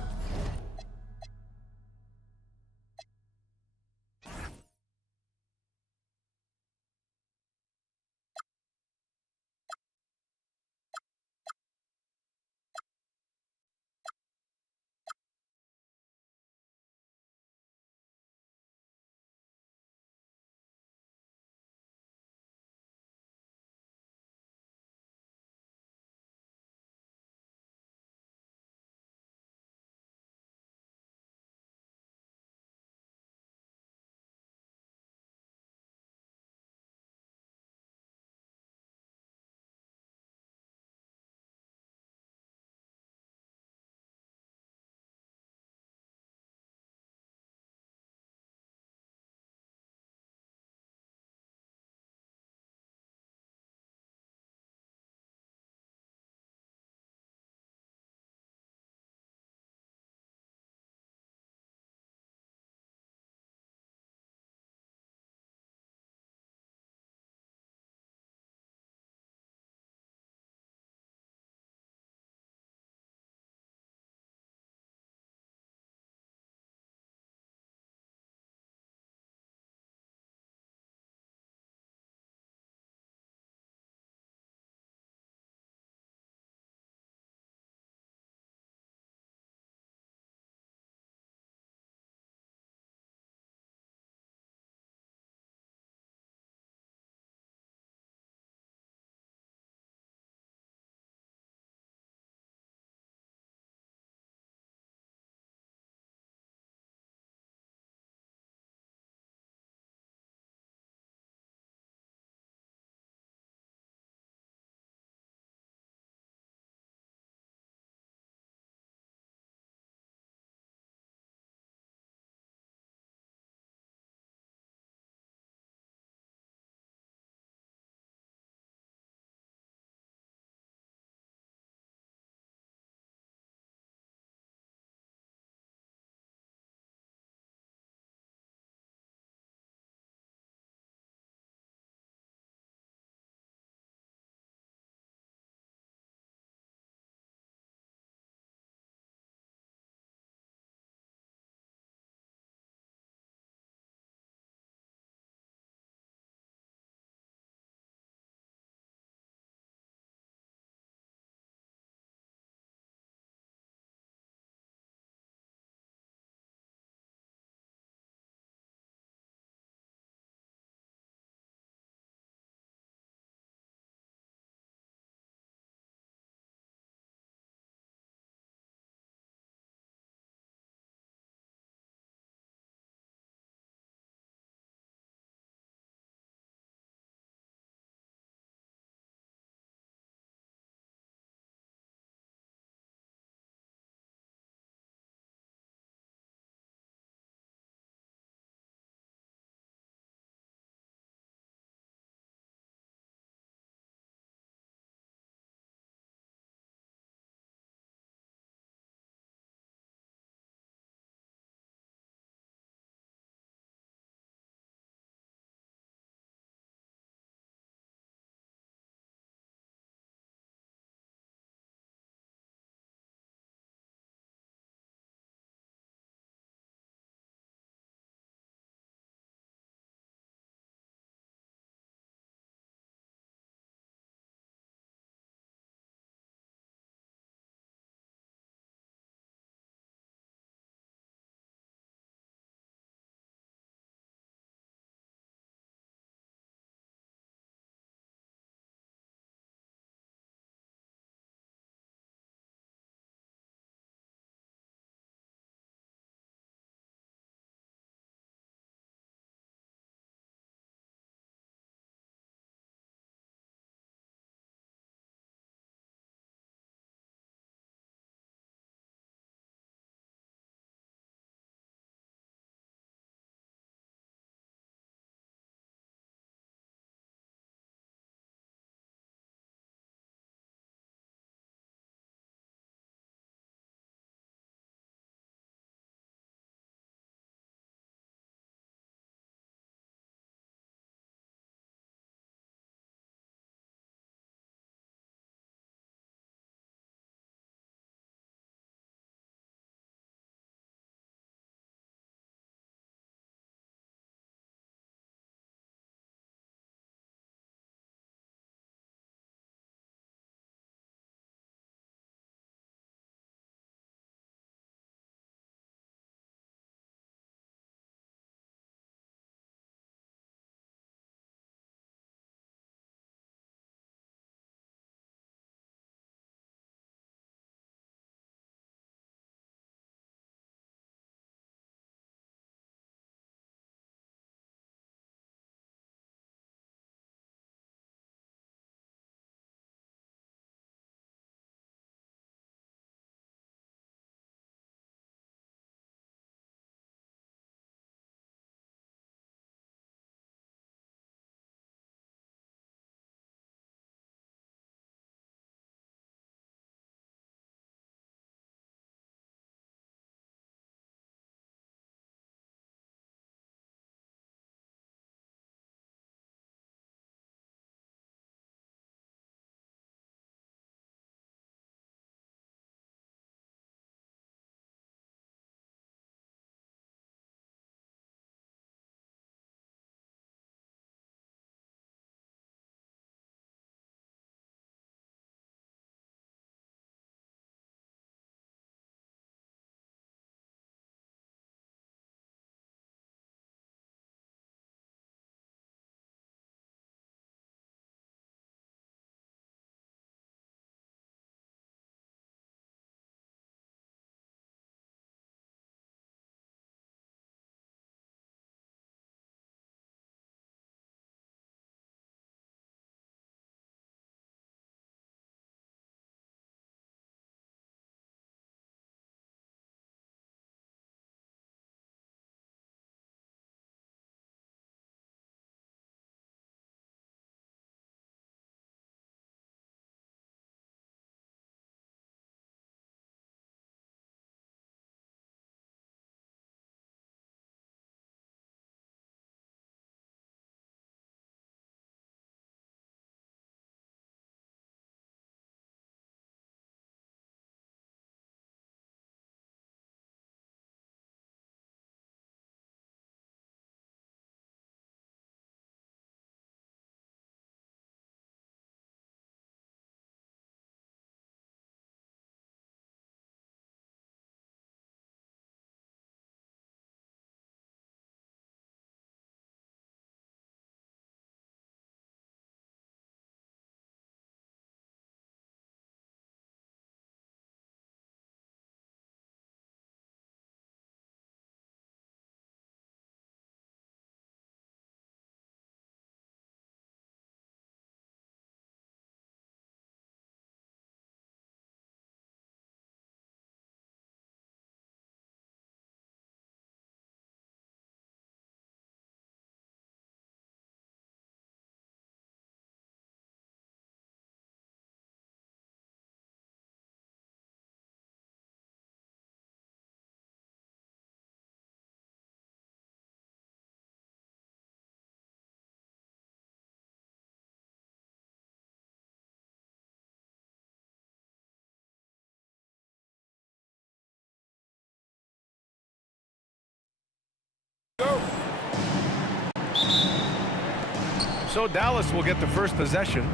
So Dallas will get the first possession.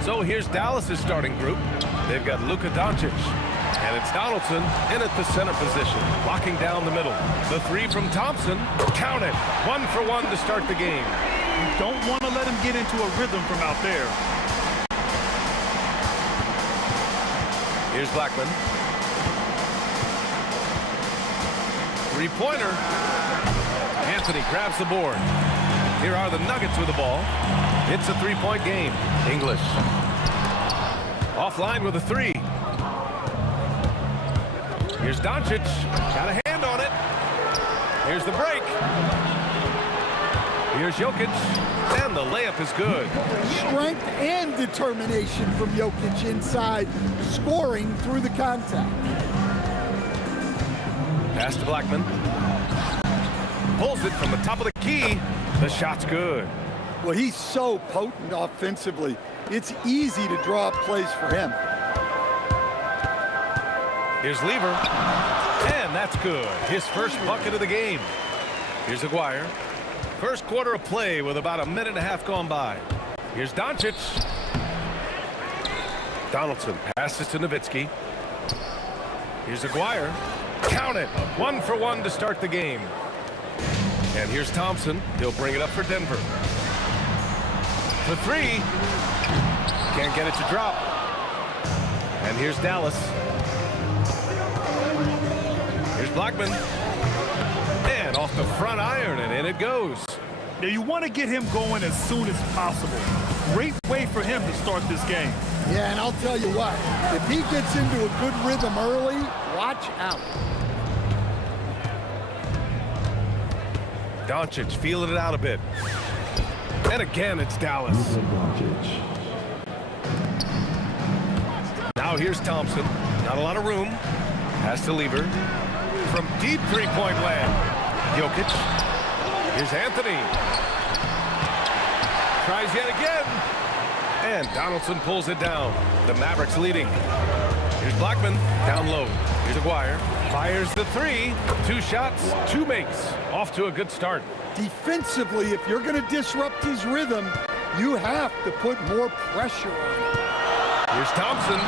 So here's Dallas's starting group. They've got Luka Doncic. And it's Donaldson in at the center position, locking down the middle. The three from Thompson. Count it. 1 for 1 to start the game. You don't want to let him get into a rhythm from out there. Here's Blackman. Three-pointer. Anthony grabs the board. Here are the Nuggets with the ball. It's a three-point game. English. Offline with a three. Here's Doncic. Got a hand on it. Here's the break. Here's Jokic. And the layup is good. Strength and determination from Jokic inside, scoring through the contact. Pass to Blackman. Pulls it from the top of the key. The shot's good. Well, he's so potent offensively. It's easy to draw up plays for him. Here's Lever. And that's good. His first bucket of the game. Here's Aguirre. First quarter of play with about a minute and a half gone by. Here's Doncic. Donaldson passes to Nowitzki. Here's Aguirre. Count it. 1 for 1 to start the game. And here's Thompson. He'll bring it up for Denver. The three. Can't get it to drop. And here's Dallas. Here's Blackman. And off the front iron, and in it goes. Now you want to get him going as soon as possible. Great way for him to start this game. Yeah, and I'll tell you what, if he gets into a good rhythm early, watch out. Doncic feeling it out a bit. And again, it's Dallas. Now here's Thompson. Not a lot of room. Pass to Lever. From deep three-point land. Jokic. Here's Anthony. Tries yet again. And Donaldson pulls it down. The Mavericks leading. Here's Blackman. Down low. Here's Aguirre. Fires the three. 2 shots, 2 makes. Off to a good start. Defensively, if you're going to disrupt his rhythm, you have to put more pressure on him. Here's Thompson.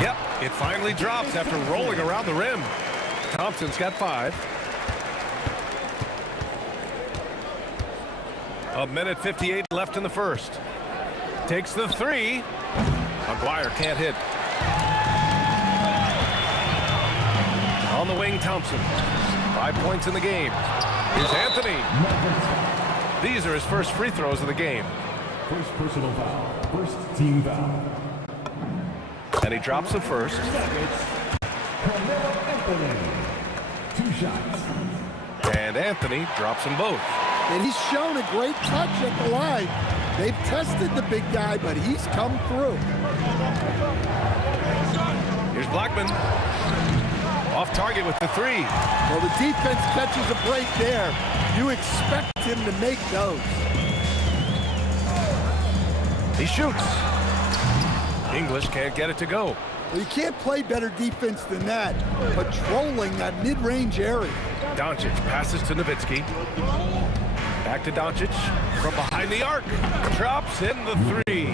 Yep, it finally drops after rolling around the rim. Thompson's got 5. A minute 58 left in the first. Takes the three. Aguirre can't hit. On the wing, Thompson. 5 points in the game. Here's Anthony. These are his first free throws of the game. First personal foul. First team foul. And he drops the first. Anthony. 2 shots. And Anthony drops them both. And he's shown a great touch at the line. They've tested the big guy, but he's come through. Here's Blackman. Off target with the three. Well, the defense catches a break there. You expect him to make those. He shoots. English can't get it to go. Well, you can't play better defense than that, patrolling that mid-range area. Doncic passes to Nowitzki. Back to Doncic from behind the arc. Drops in the three.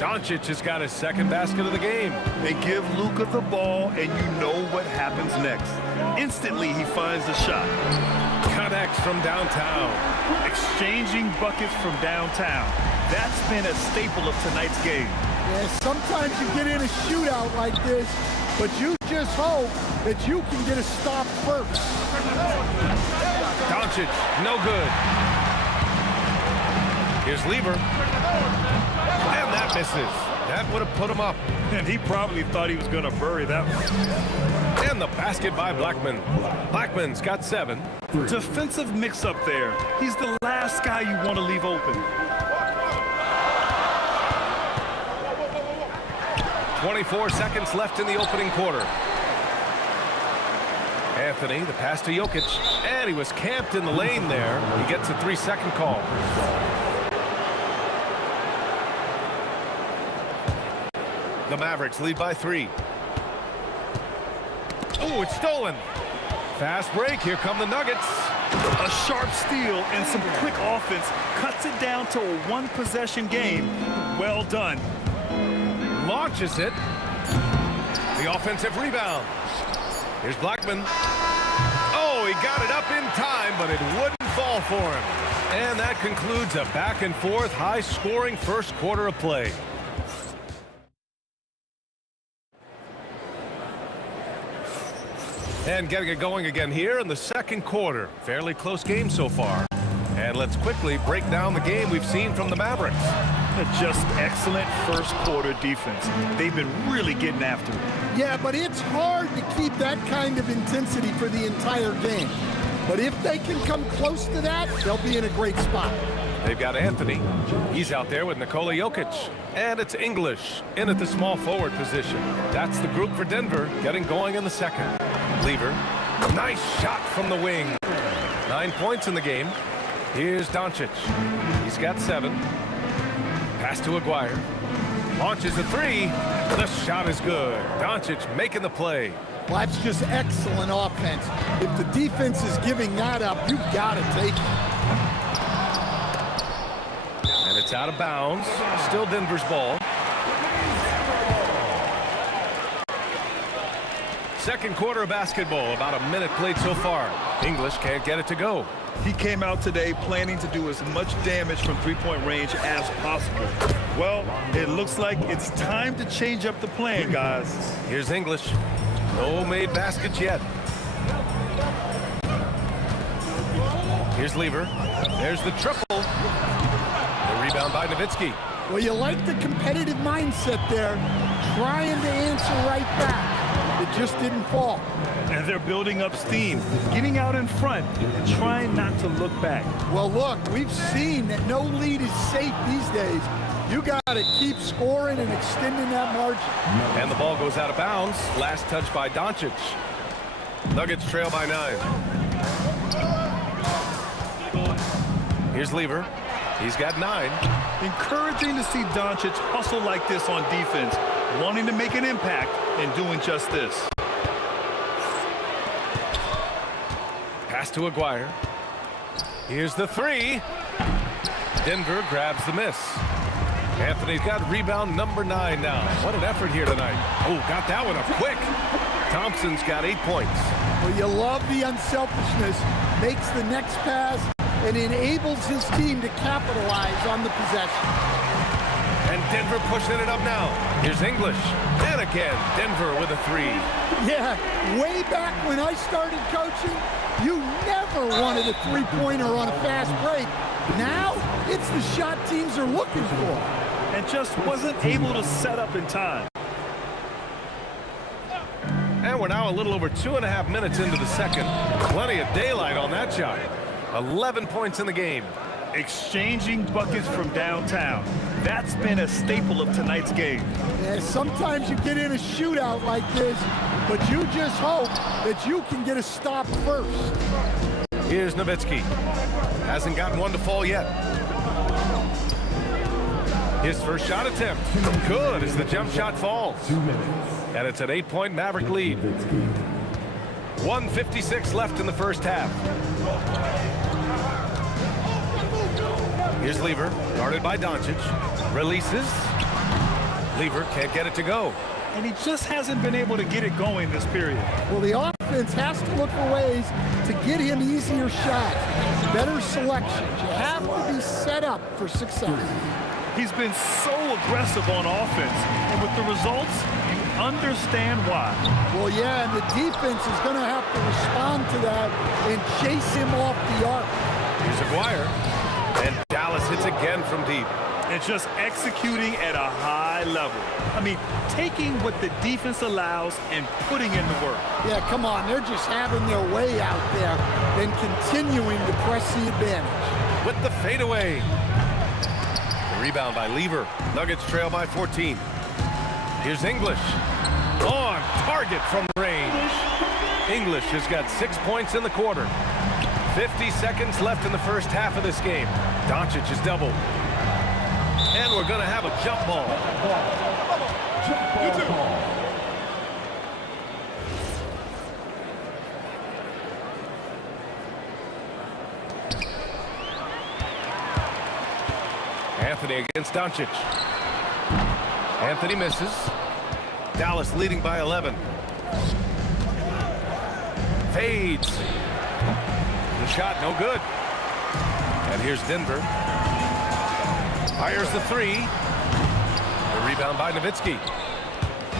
Doncic has got his second basket of the game. They give Luka the ball, and you know what happens next. Instantly, he finds the shot. Connects from downtown. Exchanging buckets from downtown. That's been a staple of tonight's game. Yeah, sometimes you get in a shootout like this, but you just hope that you can get a stop first. Doncic, no good. Here's Lever. And that misses. That would have put him up. And he probably thought he was going to bury that one. And the basket by Blackman. Blackman's got 7. Defensive mix-up there. He's the last guy you want to leave open. 24 seconds left in the opening quarter. Anthony, the pass to Jokic, and he was camped in the lane there. He gets a 3-second call. The Mavericks lead by 3. Oh, it's stolen. Fast break. Here come the Nuggets. A sharp steal and some quick offense cuts it down to a one-possession game. Well done. Launches it. The offensive rebound. Here's Blackman. Oh, he got it up in time, but it wouldn't fall for him. And that concludes a back-and-forth, high-scoring first quarter of play. And getting it going again here in the second quarter. Fairly close game so far. And let's quickly break down the game we've seen from the Mavericks. Just excellent first quarter defense. They've been really getting after it. Yeah, but it's hard to keep that kind of intensity for the entire game. But if they can come close to that, they'll be in a great spot. They've got Anthony. He's out there with Nikola Jokic. And it's English in at the small forward position. That's the group for Denver getting going in the second. Lever. Nice shot from the wing. 9 points in the game. Here's Doncic. He's got 7. Pass to Aguirre. Launches a 3. The shot is good. Doncic making the play. Well, that's just excellent offense. If the defense is giving that up, you've got to take it. And it's out of bounds. Still Denver's ball. Second quarter of basketball. About a minute played so far. English can't get it to go. He came out today planning to do as much damage from three-point range as possible. Well, it looks like it's time to change up the plan, guys. Here's English. No made baskets yet. Here's Lever. There's the triple. The rebound by Nowitzki. Well, you like the competitive mindset there, trying to answer right back. It just didn't fall. And they're building up steam, getting out in front and trying not to look back. Well, look, we've seen that no lead is safe these days. You got to keep scoring and extending that margin. And the ball goes out of bounds. Last touch by Doncic. Nuggets trail by 9. Here's Lever. He's got 9. Encouraging to see Doncic hustle like this on defense, wanting to make an impact and doing just this. Pass to Aguirre. Here's the 3. Denver grabs the miss. Anthony's got rebound number 9 now. What an effort here tonight. Oh, got that one up quick. Thompson's got 8 points. Well, you love the unselfishness. Makes the next pass and enables his team to capitalize on the possession. And Denver pushing it up now. Here's English. And again, Denver with a 3. Yeah, way back when I started coaching, you never wanted a three-pointer on a fast break. Now, it's the shot teams are looking for. And just wasn't able to set up in time. And we're now a little over 2.5 minutes into the second. Plenty of daylight on that shot. 11 points in the game. Exchanging buckets from downtown. That's been a staple of tonight's game. Yeah, sometimes you get in a shootout like this, but you just hope that you can get a stop first. Here's Nowitzki. Hasn't gotten one to fall yet. His first shot attempt. Good as the jump shot falls. And it's an 8-point Maverick lead. 1:56 left in the first half. Here's Lever, guarded by Doncic. Releases. Lever can't get it to go. And he just hasn't been able to get it going this period. Well, the offense has to look for ways to get him easier shots, better selections. You have to be set up for success. He's been so aggressive on offense, and with the results, you understand why. Well, yeah, and the defense is going to have to respond to that and chase him off the arc. Here's Aguirre, and Dallas hits again from deep. And just executing at a high level. I mean, taking what the defense allows and putting in the work. Yeah, come on, they're just having their way out there and continuing to press the advantage. With the fadeaway. The rebound by Lever. Nuggets trail by 14. Here's English. On target from range. English has got 6 points in the quarter. 50 seconds left in the first half of this game. Doncic is doubled. And we're going to have a jump ball. Anthony against Doncic. Anthony misses. Dallas leading by 11. Fades. The shot no good. And here's Denver. Fires the three. The rebound by Nowitzki.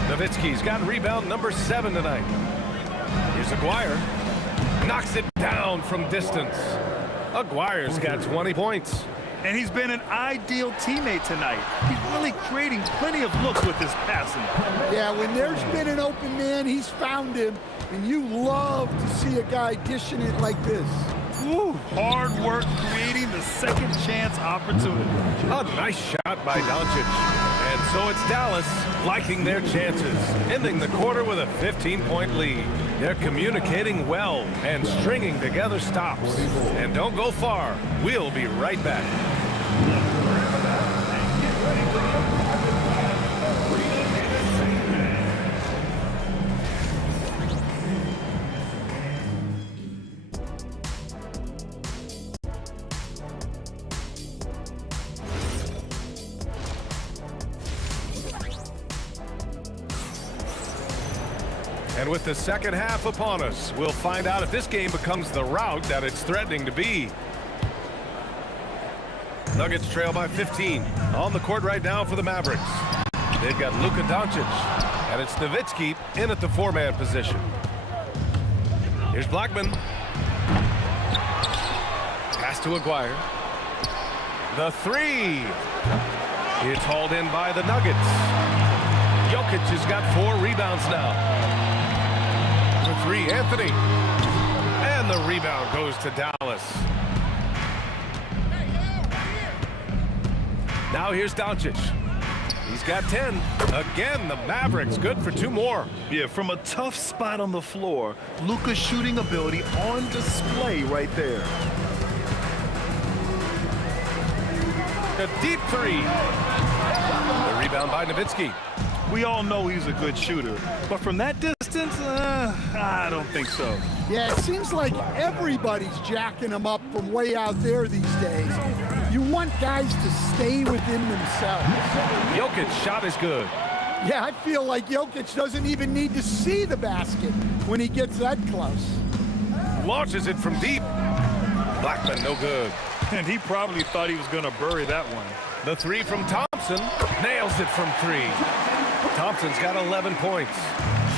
Nowitzki's got rebound number 7 tonight. Here's Aguirre. Knocks it down from distance. Aguirre's got 20 points. And he's been an ideal teammate tonight. He's really creating plenty of looks with his passing. Yeah, when there's been an open man, he's found him. And you love to see a guy dishing it like this. Woo, hard work creating the second chance opportunity. A nice shot by Doncic. And so it's Dallas liking their chances, ending the quarter with a 15-point lead. They're communicating well and stringing together stops. And don't go far. We'll be right back. And with the second half upon us, we'll find out if this game becomes the rout that it's threatening to be. Nuggets trail by 15. On the court right now for the Mavericks. They've got Luka Doncic, and it's Nowitzki in at the 4-man position. Here's Blackman. Pass to Aguirre. The three. It's hauled in by the Nuggets. Jokic has got 4 rebounds now. For 3, Anthony. And the rebound goes to Dallas. Now here's Doncic. He's got 10. Again, the Mavericks good for 2 more. Yeah, from a tough spot on the floor, Luka's shooting ability on display right there. A deep 3. The rebound by Nowitzki. We all know he's a good shooter, but from that distance, I don't think so. Yeah, it seems like everybody's jacking him up from way out there these days. You want guys to stay within themselves. Jokic's shot is good. Yeah, I feel like Jokic doesn't even need to see the basket when he gets that close. Launches it from deep. Blackman no good. And he probably thought he was going to bury that one. The 3 from Thompson. Nails it from 3. Thompson's got 11 points.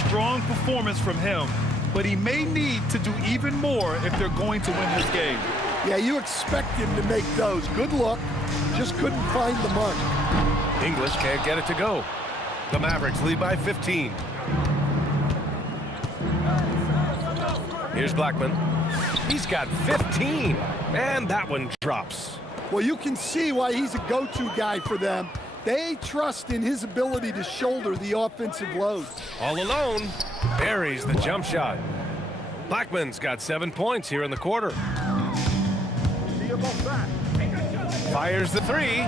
Strong performance from him, but he may need to do even more if they're going to win this game. Yeah, you expect him to make those. Good luck. Just couldn't find the mark. English can't get it to go. The Mavericks lead by 15. Here's Blackman. He's got 15, and that one drops. Well, you can see why he's a go-to guy for them. They trust in his ability to shoulder the offensive load. All alone, buries the jump shot. Blackman's got 7 points here in the quarter. Fires the 3.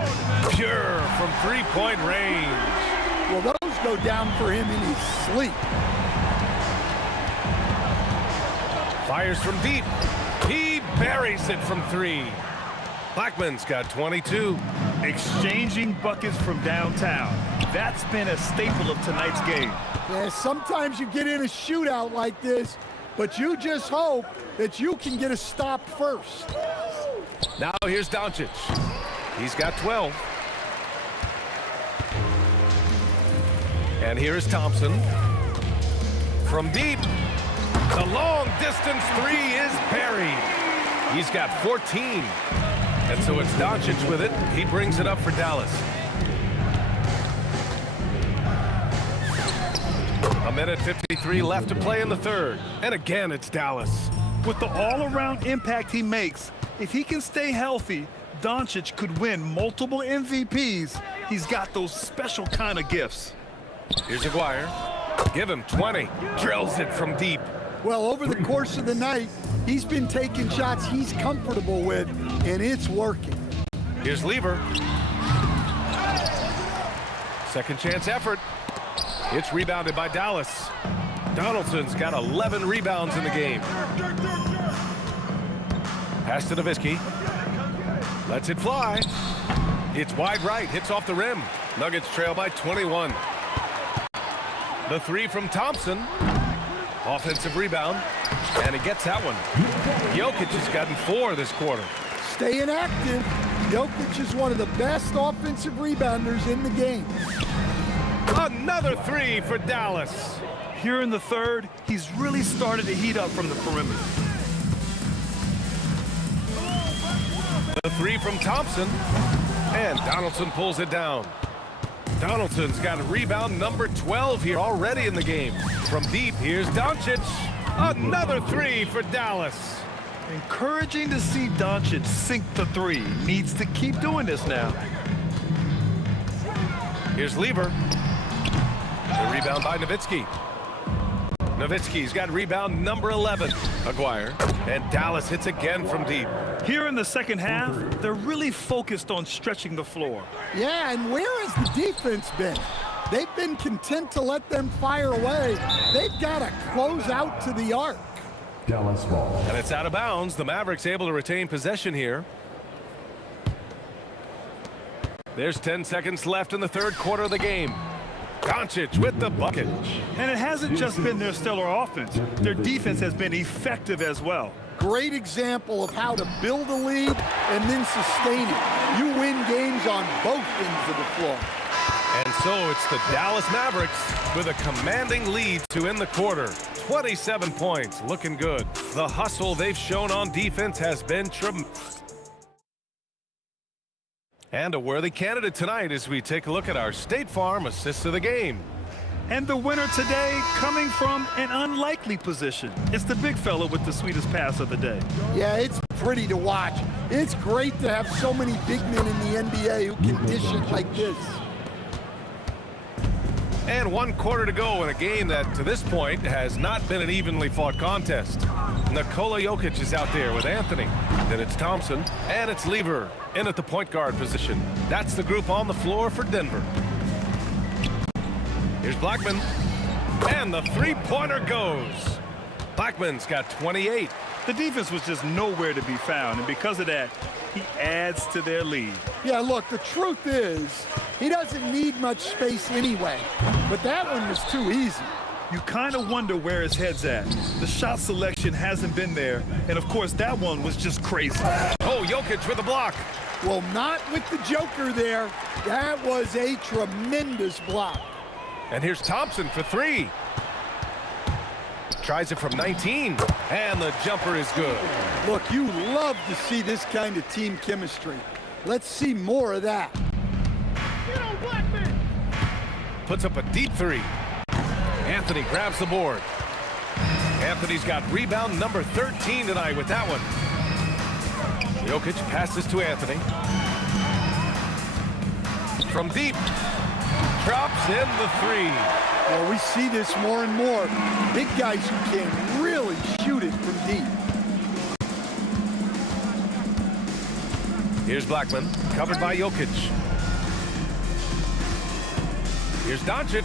Pure from 3-point range. Well, those go down for him in his sleep. Fires from deep. He buries it from 3. Blackman's got 22. Exchanging buckets from downtown. That's been a staple of tonight's game. Yeah, sometimes you get in a shootout like this, but you just hope that you can get a stop first. Now here's Doncic. He's got 12. And here is Thompson. From deep. The long distance 3 is buried. He's got 14. And so it's Doncic with it. He brings it up for Dallas. A minute 53 left to play in the third. And again, it's Dallas. With the all-around impact he makes, if he can stay healthy, Doncic could win multiple MVPs. He's got those special kind of gifts. Here's Aguirre. Give him 20. Drills it from deep. Well, over the course of the night, he's been taking shots he's comfortable with, and it's working. Here's Lever. Second chance effort. It's rebounded by Dallas. Donaldson's got 11 rebounds in the game. Pass to Nowitzki. Lets it fly. It's wide right, hits off the rim. Nuggets trail by 21. The three from Thompson. Offensive rebound, and he gets that one. Jokic has gotten 4 this quarter. Staying active. Jokic is one of the best offensive rebounders in the game. Another 3 for Dallas. Here in the third, he's really started to heat up from the perimeter. The 3 from Thompson, and Donaldson pulls it down. Donaldson's got a rebound number 12 here already in the game. From deep, here's Doncic. Another 3 for Dallas. Encouraging to see Doncic sink the 3. Needs to keep doing this now. Here's Lever. The rebound by Nowitzki. Nowitzki's got rebound number 11. Aguirre. And Dallas hits again from deep. Here in the second half, they're really focused on stretching the floor. Yeah, and where has the defense been? They've been content to let them fire away. They've got to close out to the arc. Dallas ball. And it's out of bounds. The Mavericks able to retain possession here. There's 10 seconds left in the third quarter of the game. Doncic with the bucket. And it hasn't just been their stellar offense. Their defense has been effective as well. Great example of how to build a lead and then sustain it. You win games on both ends of the floor. And so it's the Dallas Mavericks with a commanding lead to end the quarter. 27 points, looking good. The hustle they've shown on defense has been tremendous. And a worthy candidate tonight as we take a look at our State Farm assist of the game. And the winner today coming from an unlikely position. It's the big fella with the sweetest pass of the day. Yeah, it's pretty to watch. It's great to have so many big men in the NBA who can dish it like this. And 1 quarter to go in a game that, to this point, has not been an evenly fought contest. Nikola Jokic is out there with Anthony. Then it's Thompson, and it's Lever in at the point guard position. That's the group on the floor for Denver. Here's Blackman, and the three-pointer goes. Blackman's got 28. The defense was just nowhere to be found, and because of that, he adds to their lead. Yeah, look, the truth is, he doesn't need much space anyway, but that one was too easy. You kind of wonder where his head's at. The shot selection hasn't been there, and of course, that one was just crazy. Oh, Jokic with a block. Well, not with the Joker there. That was a tremendous block. And here's Thompson for 3. Tries it from 19, and the jumper is good. Look, you love to see this kind of team chemistry. Let's see more of that. Puts up a deep 3. Anthony grabs the board. Anthony's got rebound number 13 tonight with that one. Jokic passes to Anthony. From deep. Drops in the 3. Well, we see this more and more. Big guys who can really shoot it from deep. Here's Blackman, covered by Jokic. Here's Doncic.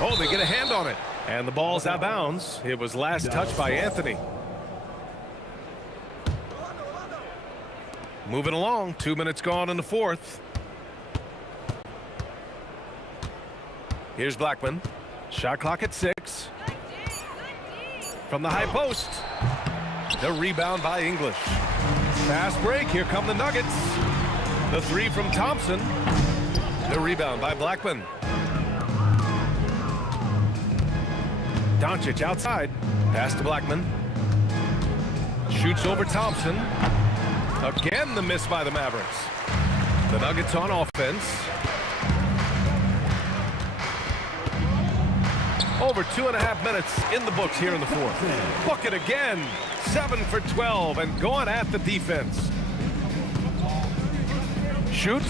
Oh, they get a hand on it. And the ball's out of bounds. It was last touched by Anthony. Moving along, 2 minutes gone in the fourth. Here's Blackman. Shot clock at 6. From the high post. The rebound by English. Fast break. Here come the Nuggets. The 3 from Thompson. The rebound by Blackman. Doncic outside. Pass to Blackman. Shoots over Thompson. Again, the miss by the Mavericks. The Nuggets on offense. Over 2.5 minutes in the books here in the fourth. Bucket again. 7 for 12 and going at the defense. Shoots.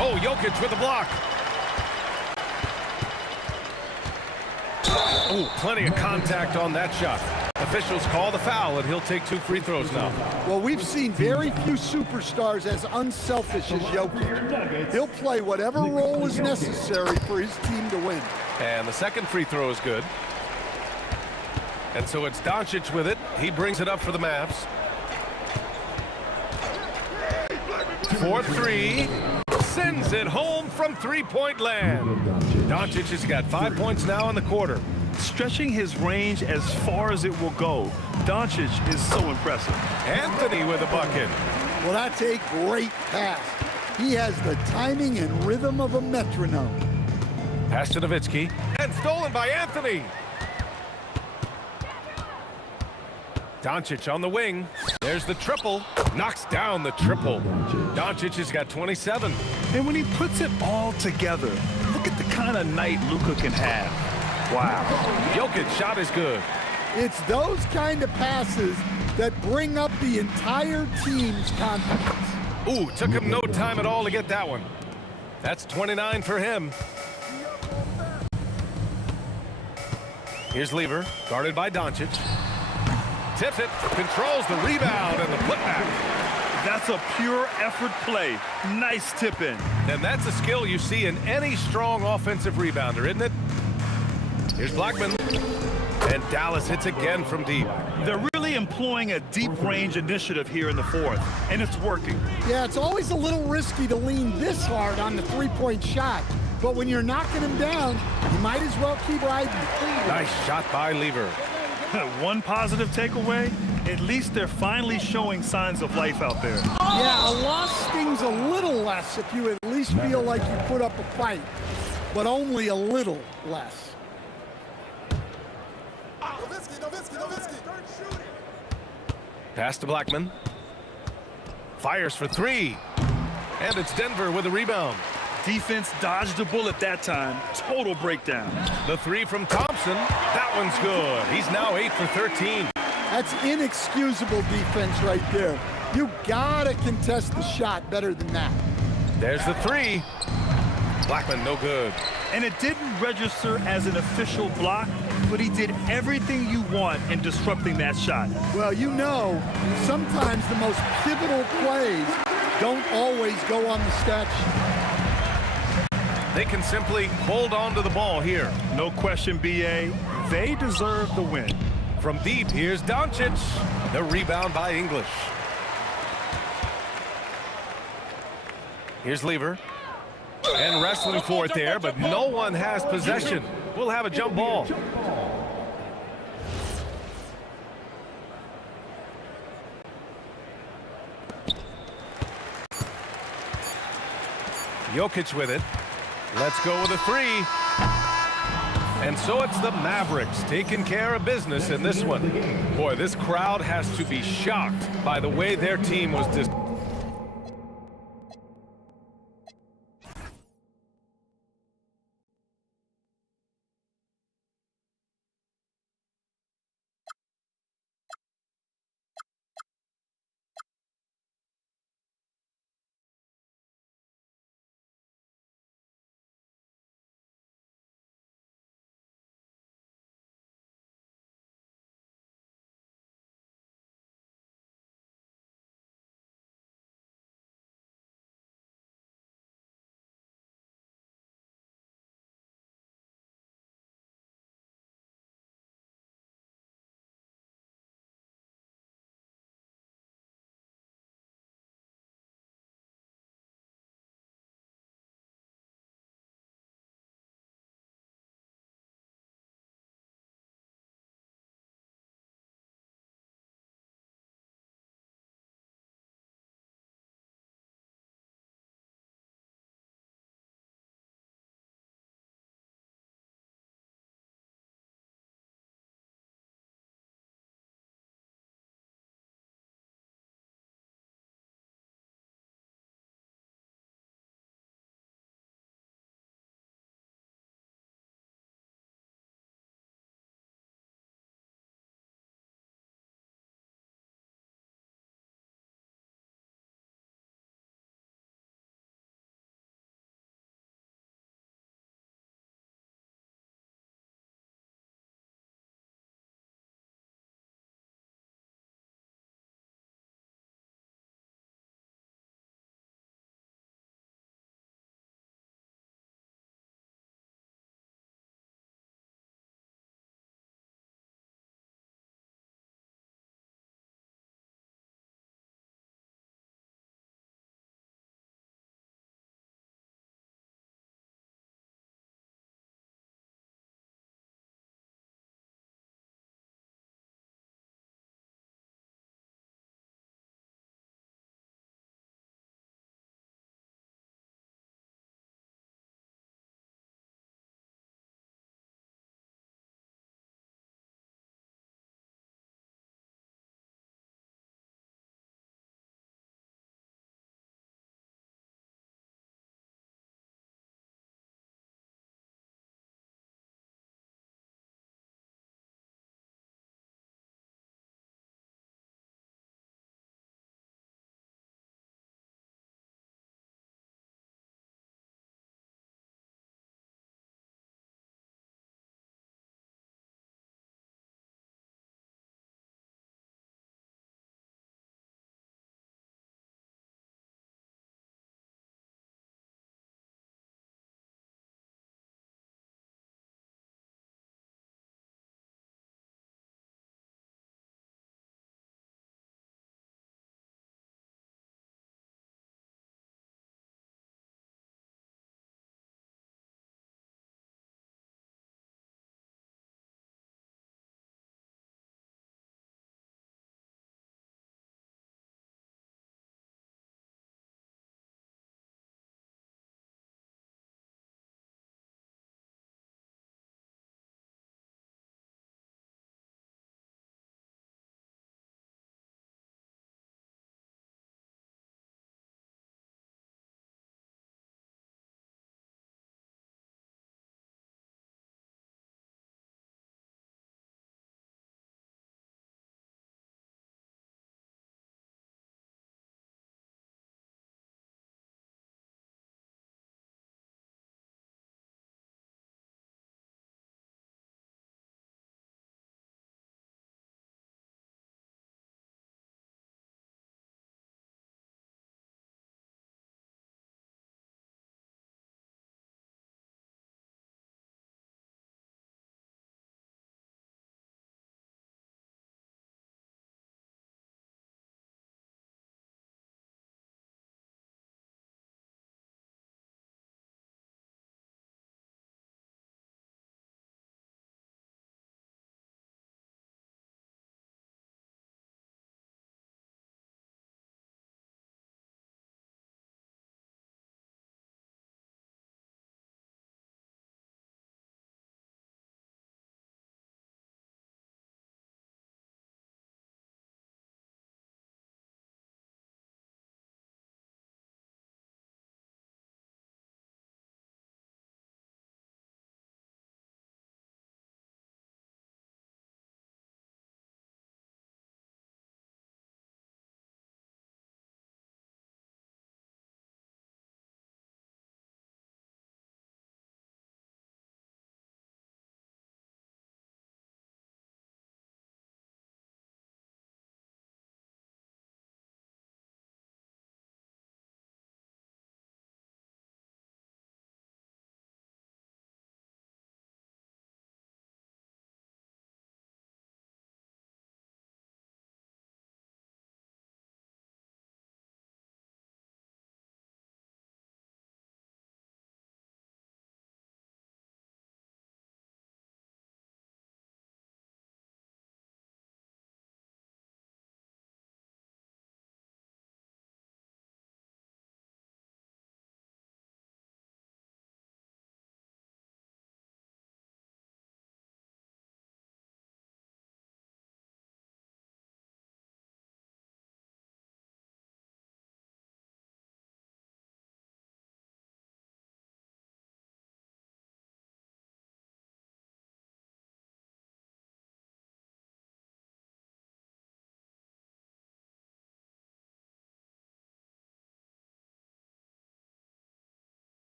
Oh, Jokic with a block. Oh, plenty of contact on that shot. Officials call the foul, and he'll take 2 free throws now. Well, we've seen very few superstars as unselfish as Jokic. He'll play whatever role is necessary for his team to win. And the second free throw is good. And so it's Doncic with it. He brings it up for the Mavs. for three. Sends it home from three-point land. Doncic has got 5 points now in the quarter. Stretching his range as far as it will go. Doncic is so impressive. Anthony with a bucket. Well, that's a great pass. He has the timing and rhythm of a metronome. Pass to Nowitzki, and stolen by Anthony. Doncic on the wing. There's the triple. Knocks down the triple. Doncic has got 27. And when he puts it all together, look at the kind of night Luka can have. Wow. Jokic shot is good. It's those kind of passes that bring up the entire team's confidence. Ooh, took him no time at all to get that one. That's 29 for him. Here's Lever, guarded by Doncic. Tips it, controls the rebound and the putback. That's a pure effort play. Nice tip in. And that's a skill you see in any strong offensive rebounder, isn't it? Here's Blackman. And Dallas hits again from deep. They're really employing a deep range initiative here in the fourth, and it's working. Yeah, it's always a little risky to lean this hard on the three-point shot. But when you're knocking him down, you might as well keep riding. Nice shot by Lever. One positive takeaway, at least they're finally showing signs of life out there. Yeah, a loss stings a little less if you at least feel like you put up a fight, but only a little less. Pass to Blackman. Fires for three. And it's Denver with a rebound. Defense dodged a bullet that time. Total breakdown. The three from Thompson. That one's good. He's now 8 for 13. That's inexcusable defense right there. You gotta contest the shot better than that. There's the three. Blackman no good. And it didn't register as an official block, but he did everything you want in disrupting that shot. Well, you know, sometimes the most pivotal plays don't always go on the stat sheet. They can simply hold on to the ball here. No question, B.A. They deserve the win. From deep, here's Doncic. The rebound by English. Here's Lever. And wrestling for it there, but no one has possession. We'll have a jump ball. Jokic with it. Let's go with a three. And so it's the Mavericks taking care of business in this one. Boy, this crowd has to be shocked by the way their team was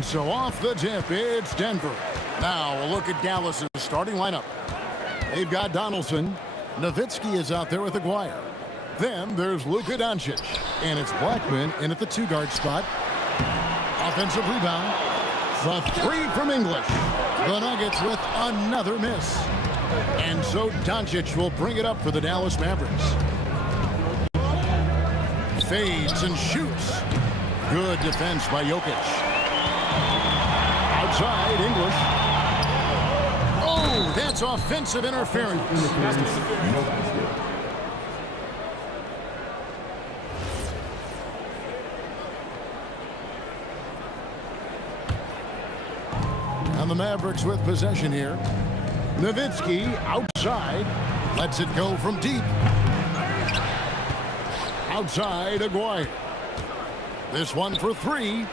And so off the tip, it's Denver. Now a look at Dallas' starting lineup. They've got Donaldson. Nowitzki is out there with Aguirre. Then there's Luka Doncic. And it's Blackman in at the 2-guard spot. Offensive rebound. The 3 from English. The Nuggets with another miss. And so Doncic will bring it up for the Dallas Mavericks. Fades and shoots. Good defense by Jokic. Outside, English. Oh, that's offensive interference. And the Mavericks with possession here. Nowitzki outside. Lets it go from deep. Outside, Aguirre. This one for 3.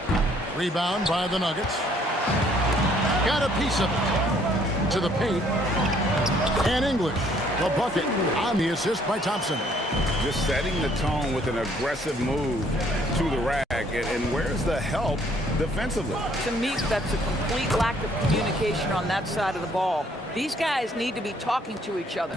Rebound by the Nuggets. Got a piece of it. To the paint. And English, the bucket on the assist by Thompson. Just setting the tone with an aggressive move to the rack. And where's the help defensively? To me, that's a complete lack of communication on that side of the ball. These guys need to be talking to each other.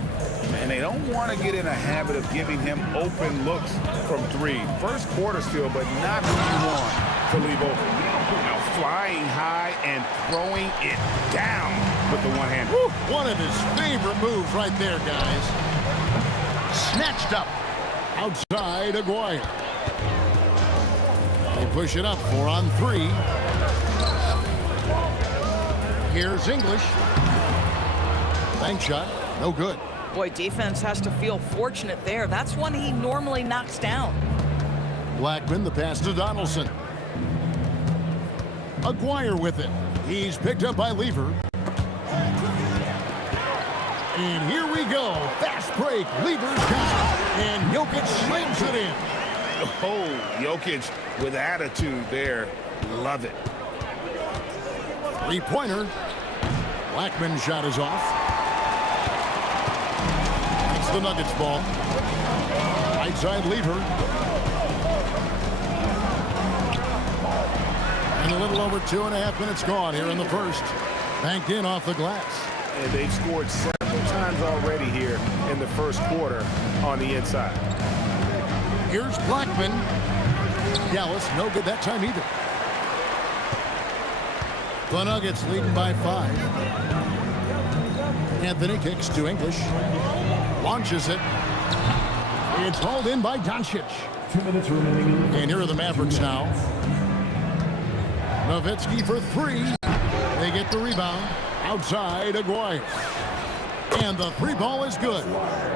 And they don't want to get in a habit of giving him open looks from 3. First quarter still, but not who you want to leave open. Now flying high and throwing it down with the one-hand. One of his favorite moves right there, guys. Snatched up. Outside, Aguirre. They push it up 4 on 3. Here's English. Bank shot, no good. Boy, defense has to feel fortunate there. That's one he normally knocks down. Blackman, the pass to Donaldson. Aguirre with it. He's picked up by Lever. And here we go. Fast break. Lever's down. And Jokic slams it in. Oh, Jokic with attitude there. Love it. 3-pointer. Blackman's shot is off. It's the Nuggets ball. Right side Lever. And a little over 2.5 minutes gone here in the first. Banked in off the glass. And they've scored several times already here in the first quarter on the inside. Here's Blackman. Dallas no good that time either. The Nuggets leading by 5. Anthony kicks to English. Launches it. It's hauled in by Doncic. 2 minutes remaining. And here are the Mavericks now. Nowitzki for 3. They get the rebound. Outside, Aguirre. And the 3 ball is good.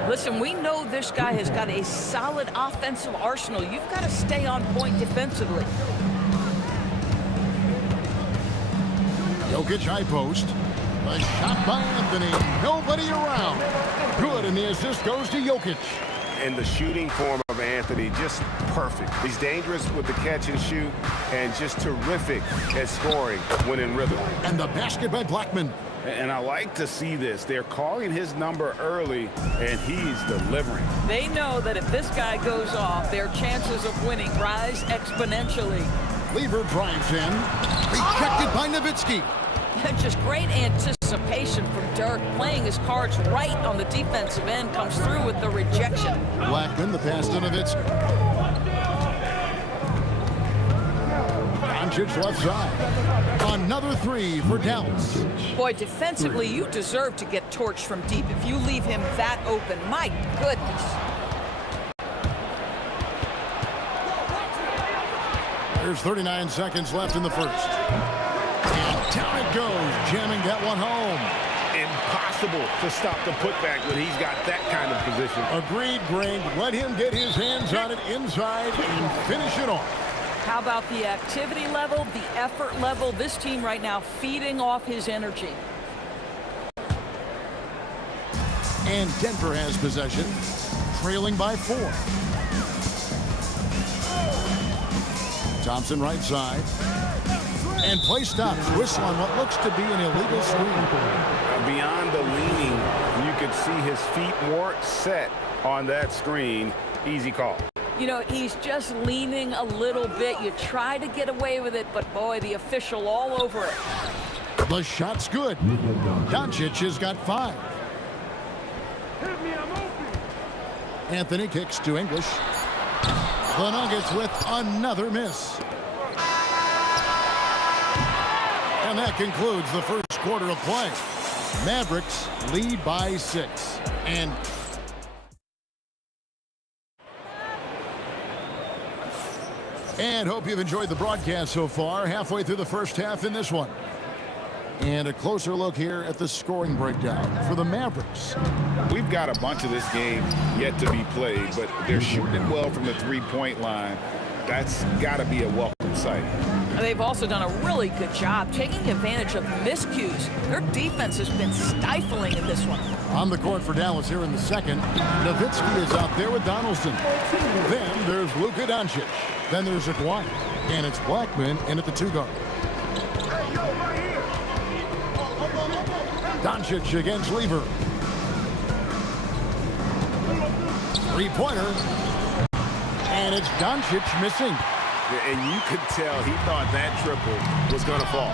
Listen, we know this guy has got a solid offensive arsenal. You've got to stay on point defensively. Jokic high post. A shot by Anthony. Nobody around. Good, and the assist goes to Jokic. And the shooting form of Anthony, just perfect. He's dangerous with the catch and shoot, and just terrific at scoring when in rhythm. And the basket by Blackman. And I like to see this. They're calling his number early, and he's delivering. They know that if this guy goes off, their chances of winning rise exponentially. Lever drives in. Rejected by Nowitzki. Just great anticipation from Dirk, playing his cards right on the defensive end, comes through with the rejection. Blackman, the pass to Nowitzki. Doncic left side. Another 3 for Dallas. Boy, defensively, you deserve to get torched from deep if you leave him that open. My goodness. There's 39 seconds left in the first. And down it goes, jamming that one home. Impossible to stop the putback when he's got that kind of position. Agreed, Greg. Let him get his hands on it inside and finish it off. How about the activity level, the effort level? This team right now feeding off his energy. And Denver has possession, trailing by 4. Thompson right side. And play stops. Whistle on what looks to be an illegal screen. Beyond the leaning, you could see his feet weren't set on that screen. Easy call. You know, he's just leaning a little bit. You try to get away with it, but boy, the official all over it. The shot's good. Doncic has got 5. Anthony kicks to English. The Nuggets with another miss. And that concludes the first quarter of play. Mavericks lead by 6. And hope you've enjoyed the broadcast so far. Halfway through the first half in this one. And a closer look here at the scoring breakdown for the Mavericks. We've got a bunch of this game yet to be played, but they're shooting well from the three-point line. That's got to be a welcome sight. They've also done a really good job taking advantage of miscues. Their defense has been stifling in this one. On the court for Dallas here in the second. Nowitzki is out there with Donaldson. Then there's Luka Doncic. Then there's Aguirre. And it's Blackman in at the 2 guard. Doncic against Lever. 3-pointer. And it's Doncic missing. And you could tell he thought that triple was going to fall.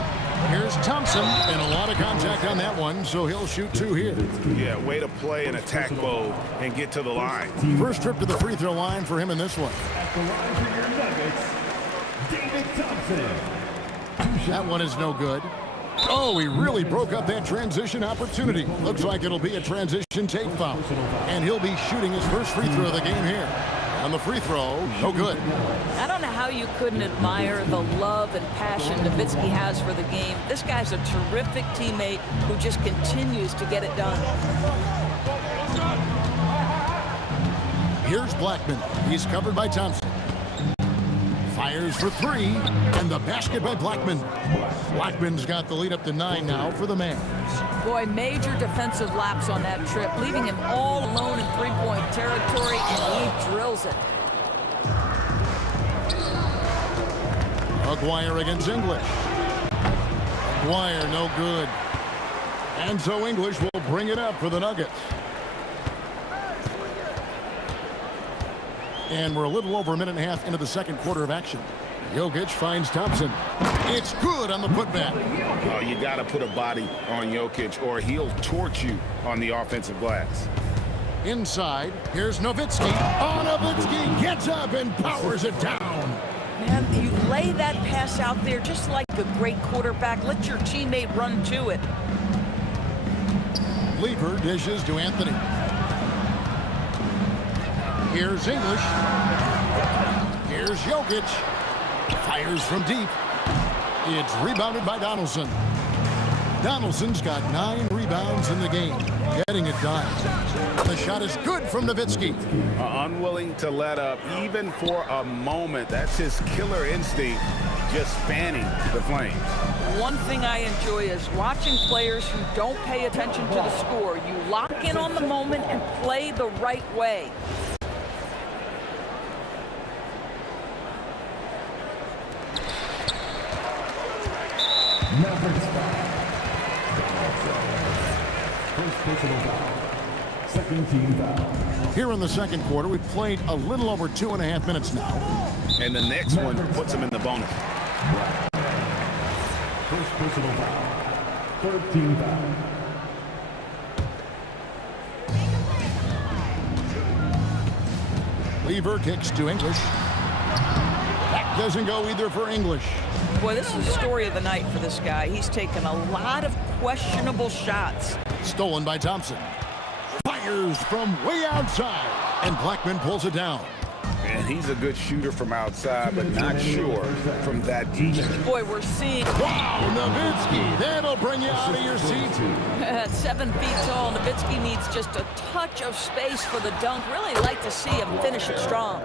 Here's Thompson, and a lot of contact on that one, so he'll shoot 2 here. Yeah, way to play an attack mode and get to the line. First trip to the free throw line for him in this one. At the line for your Nuggets, David Thompson. That one is no good. Oh, he really broke up that transition opportunity. Looks like it'll be a transition take foul. And he'll be shooting his first free throw of the game here. On the free throw, no good. I don't know how you couldn't admire the love and passion Nowitzki has for the game. This guy's a terrific teammate who just continues to get it done. Here's Blackman. He's covered by Thompson. Fires for 3, and the basket by Blackman. Blackman's got the lead up to 9 now for the Mavs. Boy, major defensive lapse on that trip, leaving him all alone in three-point territory, and he drills it. Aguirre against English. Aguirre, no good. And so English will bring it up for the Nuggets. And we're a little over a minute and a half into the second quarter of action. Jokic finds Thompson. It's good on the putback. Oh, you got to put a body on Jokic or he'll torch you on the offensive glass. Inside, here's Nowitzki. Oh, Nowitzki gets up and powers it down. Man, you lay that pass out there just like a great quarterback. Let your teammate run to it. Lever dishes to Anthony. Here's English. Here's Jokic. Fires from deep. It's rebounded by Donaldson. Donaldson's got 9 rebounds in the game. Getting it done. The shot is good from Nowitzki. Unwilling to let up even for a moment. That's his killer instinct, just fanning the flames. One thing I enjoy is watching players who don't pay attention to the score. You lock in on the moment and play the right way. Mavericks foul. First personal foul. Second team foul. Here in the second quarter, we've played a little over 2.5 minutes now. And the next one puts him in the bonus. First personal foul. Third team foul. Lever kicks to English. That doesn't go either for English. Boy, this is the story of the night for this guy. He's taken a lot of questionable shots. Stolen by Thompson. Fires from way outside. And Blackman pulls it down. And he's a good shooter from outside, but not sure from that deep. Boy, we're seeing... Wow, Nowitzki. That'll bring you out of your seat. At 7 feet tall, Nowitzki needs just a touch of space for the dunk. Really like to see him finish it strong.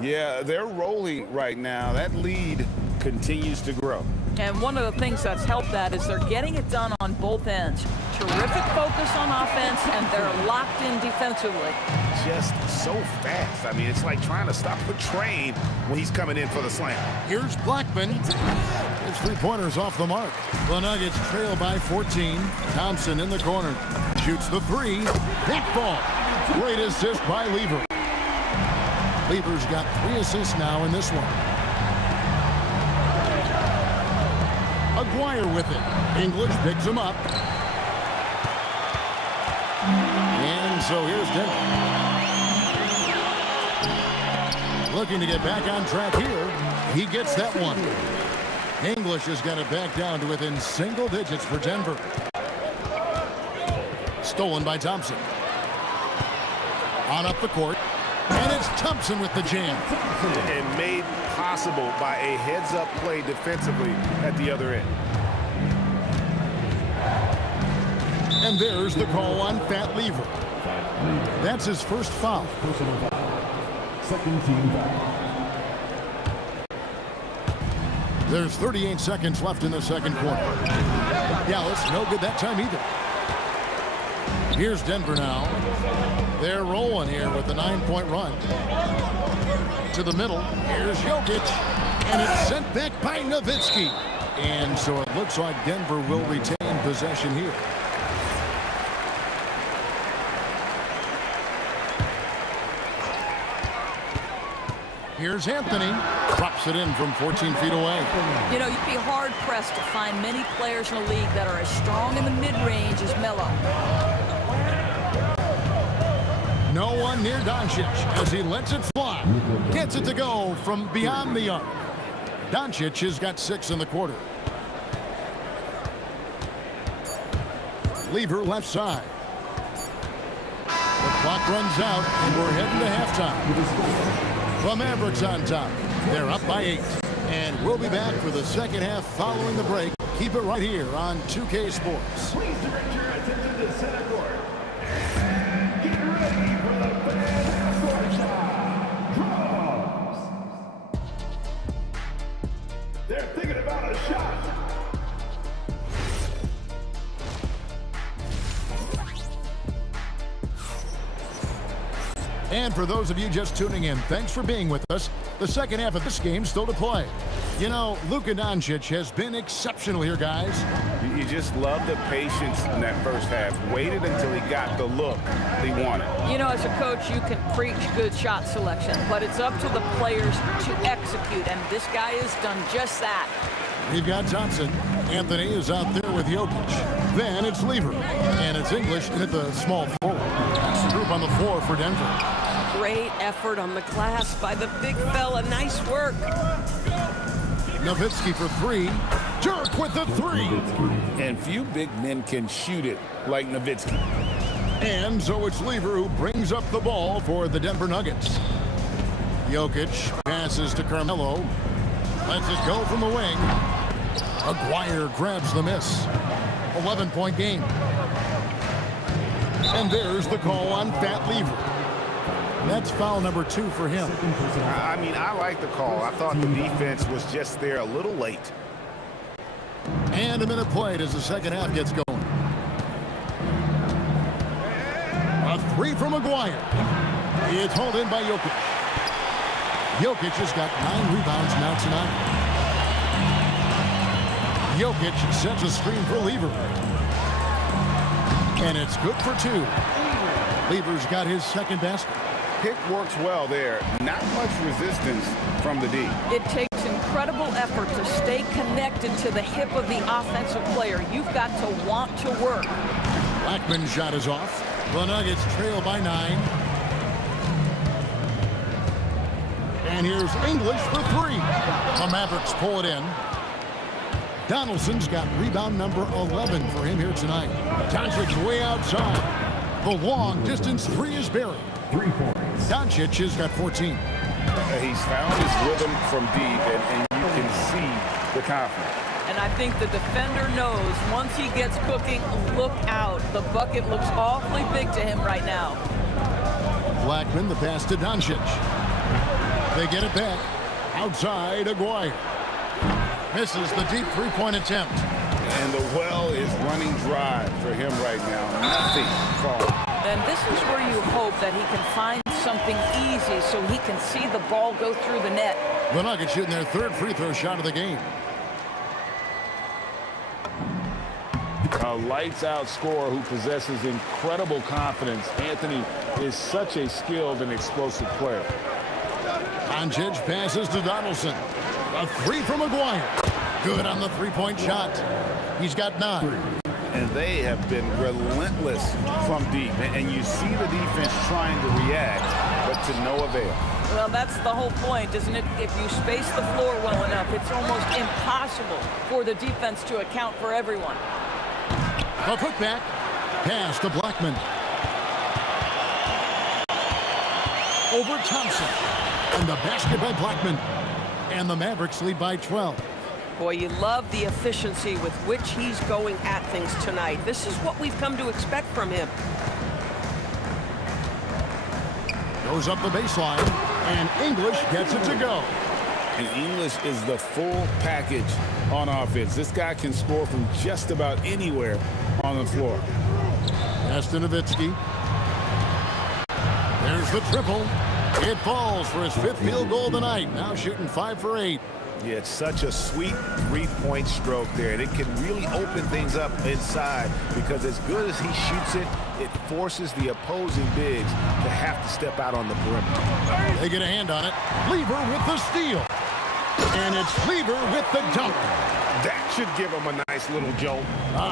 Yeah, they're rolling right now. That lead continues to grow. And one of the things that's helped that is they're getting it done on both ends. Terrific focus on offense, and they're locked in defensively. Just so fast. I mean, it's like trying to stop a train when he's coming in for the slam. Here's Blackman. His three-pointer's off the mark. The Nuggets trail by 14. Thompson in the corner. Shoots the 3. That ball. Great assist by Lever. Lever's got 3 assists now in this one. Aguirre with it. English picks him up. And so here's Denver. Looking to get back on track here. He gets that one. English has got it back down to within single digits for Denver. Stolen by Thompson. On up the court. And it's Thompson with the jam. And made possible by a heads-up play defensively at the other end. And there's the call on Fat Lever. That's his first foul. Second team foul. There's 38 seconds left in the second quarter. Dallas, no good that time either. Here's Denver now. They're rolling here with the 9-point run. To the middle. Here's Jokic. And it's sent back by Nowitzki. And so it looks like Denver will retain possession here. Here's Anthony. Drops it in from 14 feet away. You know, you'd be hard-pressed to find many players in the league that are as strong in the mid-range as Melo. No one near Doncic as he lets it fly. Gets it to go from beyond the arc. Doncic has got 6 in the quarter. Lever left side. The clock runs out, and we're heading to halftime. The Mavericks on top. They're up by 8. And we'll be back for the second half following the break. Keep it right here on 2K Sports. Please direct your attention to center court. Get ready for the fan shot. Drums. They're thinking about a shot. And for those of you just tuning in, thanks for being with us. The second half of this game still to play. You know, Luka Doncic has been exceptional here, guys. You just love the patience in that first half. Waited until he got the look he wanted. You know, as a coach, you can preach good shot selection, but it's up to the players to execute, and this guy has done just that. We've got Thompson. Anthony is out there with Jokic. Then it's Lever. And it's English in at the small forward. That's the group on the floor for Denver. Great effort on the glass by the big fella. Nice work. Nowitzki for 3. Jerk with the 3. And few big men can shoot it like Nowitzki. And so it's Lever who brings up the ball for the Denver Nuggets. Jokic passes to Carmelo. Lets it go from the wing. Aguirre grabs the miss. 11-point game. And there's the call on Fat Lever. That's foul number 2 for him. I mean, I like the call. I thought the defense was just there a little late. And a minute played as the second half gets going. A 3 from Aguirre. It's hauled in by Jokic. Jokic has got 9 rebounds now tonight. Jokic sets a screen for Lever. And it's good for 2. Lever's got his second basket. Pick works well there. Not much resistance from the D. It takes incredible effort to stay connected to the hip of the offensive player. You've got to want to work. Blackman's shot is off. The Nuggets trail by 9. And here's English for 3. The Mavericks pull it in. Donaldson's got rebound number 11 for him here tonight. Doncic's way outside. The long distance 3 is buried. 3 points. Doncic has got 14. He's found his rhythm from deep, and you can see the confidence. And I think the defender knows once he gets cooking, look out. The bucket looks awfully big to him right now. Blackman, the pass to Doncic. They get it back. Outside, Aguirre. Misses the deep 3-point attempt. And the well is running dry for him right now. Nothing falling. And this is where you hope that he can find something easy so he can see the ball go through the net. The Nuggets shooting their 3rd free throw shot of the game. A lights-out scorer who possesses incredible confidence. Anthony is such a skilled and explosive player. Doncic passes to Donaldson. A three from McGuire. Good on the three-point shot. He's got 9. And they have been relentless from deep. And you see the defense trying to react, but to no avail. Well, that's the whole point, isn't it? If you space the floor well enough, it's almost impossible for the defense to account for everyone. A putback. Pass to Blackman. Over Thompson. And the basket by Blackman. And the Mavericks lead by 12. Boy, you love the efficiency with which he's going at things tonight. This is what we've come to expect from him. Goes up the baseline, and English gets it to go. And English is the full package on offense. This guy can score from just about anywhere on the floor. Pass to Nowitzki. There's the triple. It falls for his 5th field goal tonight. Now shooting 5 for 8. Yeah, it's such a sweet three-point stroke there, and it can really open things up inside because as good as he shoots it, it forces the opposing bigs to have to step out on the perimeter. They get a hand on it. Lever with the steal. And it's Lever with the dunk. That should give him a nice little jolt.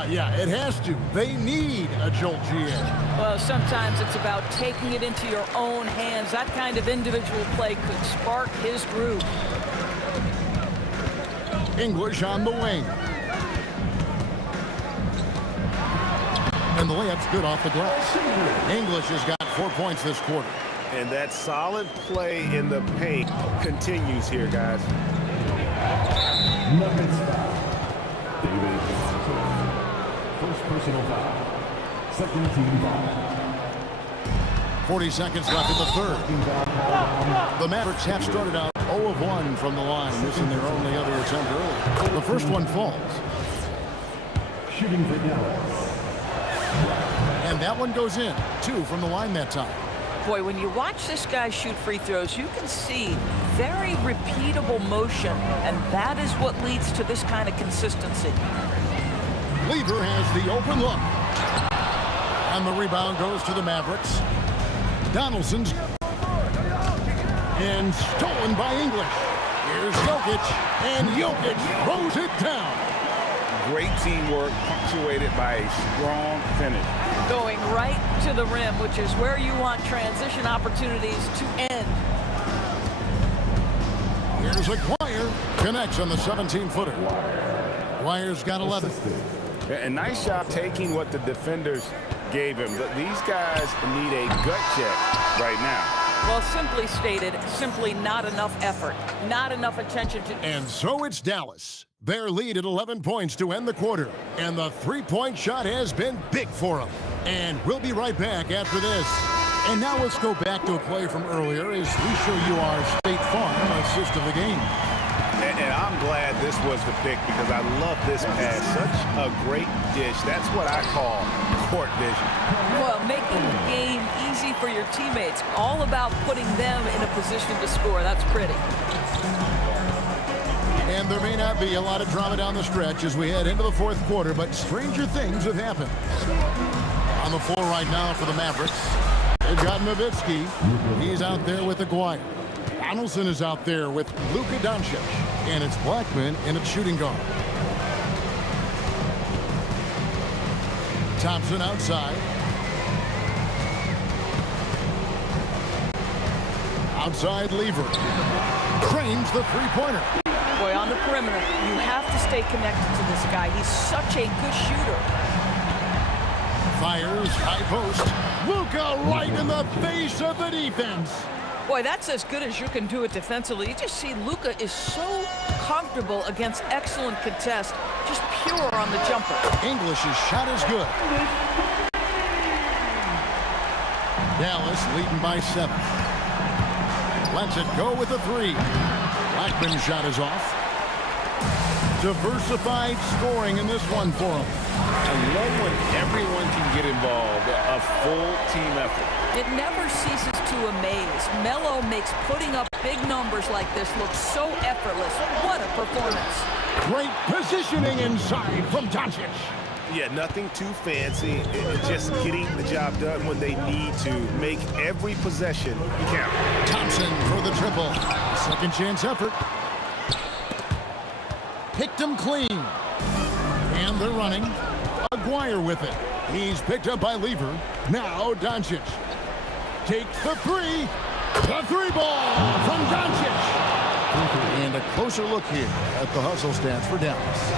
Yeah, it has to. They need a jolt, GA. Well, sometimes it's about taking it into your own hands. That kind of individual play could spark his groove. English on the wing. And the layup's good off the glass. English has got 4 points this quarter. And that solid play in the paint continues here, guys. Nuggets foul. David. First personal foul. Second team foul. 40 seconds left in the third. The Mavericks have started out 0 of 1 from the line, missing their only other attempt early. The first one falls. Shooting for Dallas. And that one goes in. 2 from the line that time. Boy, when you watch this guy shoot free throws, you can see very repeatable motion, and that is what leads to this kind of consistency. Lever has the open look. And the rebound goes to the Mavericks. Donaldson's and stolen by English. Here's Jokic, and Jokic throws it down. Great teamwork punctuated by a strong finish. Going right to the rim, which is where you want transition opportunities to end. Here's Aguirre. Connects on the 17-footer. Aguirre's got 11. A nice job taking what the defenders gave him. These guys need a gut check right now. Well, simply stated, simply not enough effort, not enough attention to... And so it's Dallas. Their lead at 11 points to end the quarter. And the three-point shot has been big for them. And we'll be right back after this. And now let's go back to a play from earlier as we show you our State Farm assist of the game. And I'm glad this was the pick because I love this pass. Such a great dish. That's what I call court vision. Well, making the game easy for your teammates. All about putting them in a position to score. That's pretty. And there may not be a lot of drama down the stretch as we head into the fourth quarter, but stranger things have happened. On the floor right now for the Mavericks, they've got Nowitzki. He's out there with Aguirre. Donaldson is out there with Luka Doncic. And it's Blackman in its shooting guard. Thompson outside. Outside Lever. Trains the three-pointer. Boy, on the perimeter, you have to stay connected to this guy. He's such a good shooter. Fires, high post. Luka right in the face of the defense. Boy, that's as good as you can do it defensively. You just see Luka is so comfortable against excellent contest. Just pure on the jumper. English's shot is good. Dallas leading by 7. Lets it go with a 3. Blackman's shot is off. Diversified scoring in this one for him. I love when everyone can get involved, a full team effort. It never ceases to amaze. Melo makes putting up big numbers like this look so effortless. What a performance. Great positioning inside from Doncic. Yeah, nothing too fancy. Just getting the job done when they need to. Make every possession count. Thompson for the triple. Second chance effort. Picked him clean. And they're running. Aguirre with it. He's picked up by Lever. Now Doncic takes the three. The three ball from Doncic. And a closer look here at the hustle stats for Dallas.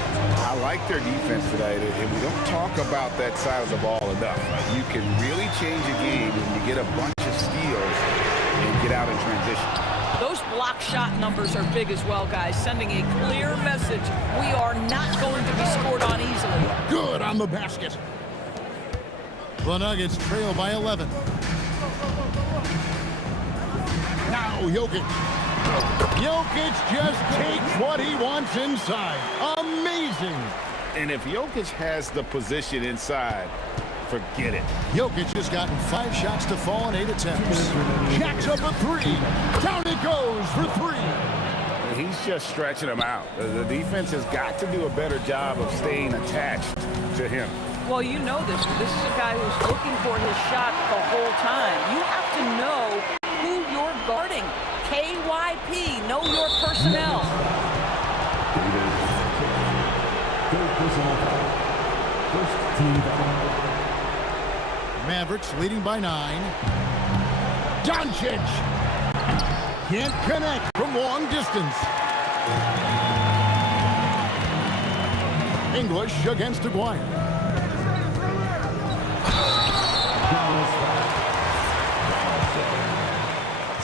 I like their defense tonight, and we don't talk about that side of the ball enough. You can really change a game when you get a bunch of steals and get out in transition. Those block shot numbers are big as well, guys, sending a clear message. We are not going to be scored on easily. Good on the basket. The Nuggets trail by 11. Now Jokic. Jokic just takes what he wants inside. Amazing. And if Jokic has the position inside, forget it. Jokic has gotten 5 shots to fall in 8 attempts. Jacks up a 3. Down it goes for 3. And he's just stretching them out. The defense has got to do a better job of staying attached to him. Well, you know this. This is a guy who's looking for his shot the whole time. You have to know who you're guarding. KYP, know your personnel. Third personal foul. First team foul. Mavericks leading by 9. Doncic can't connect from long distance. English against Aguirre.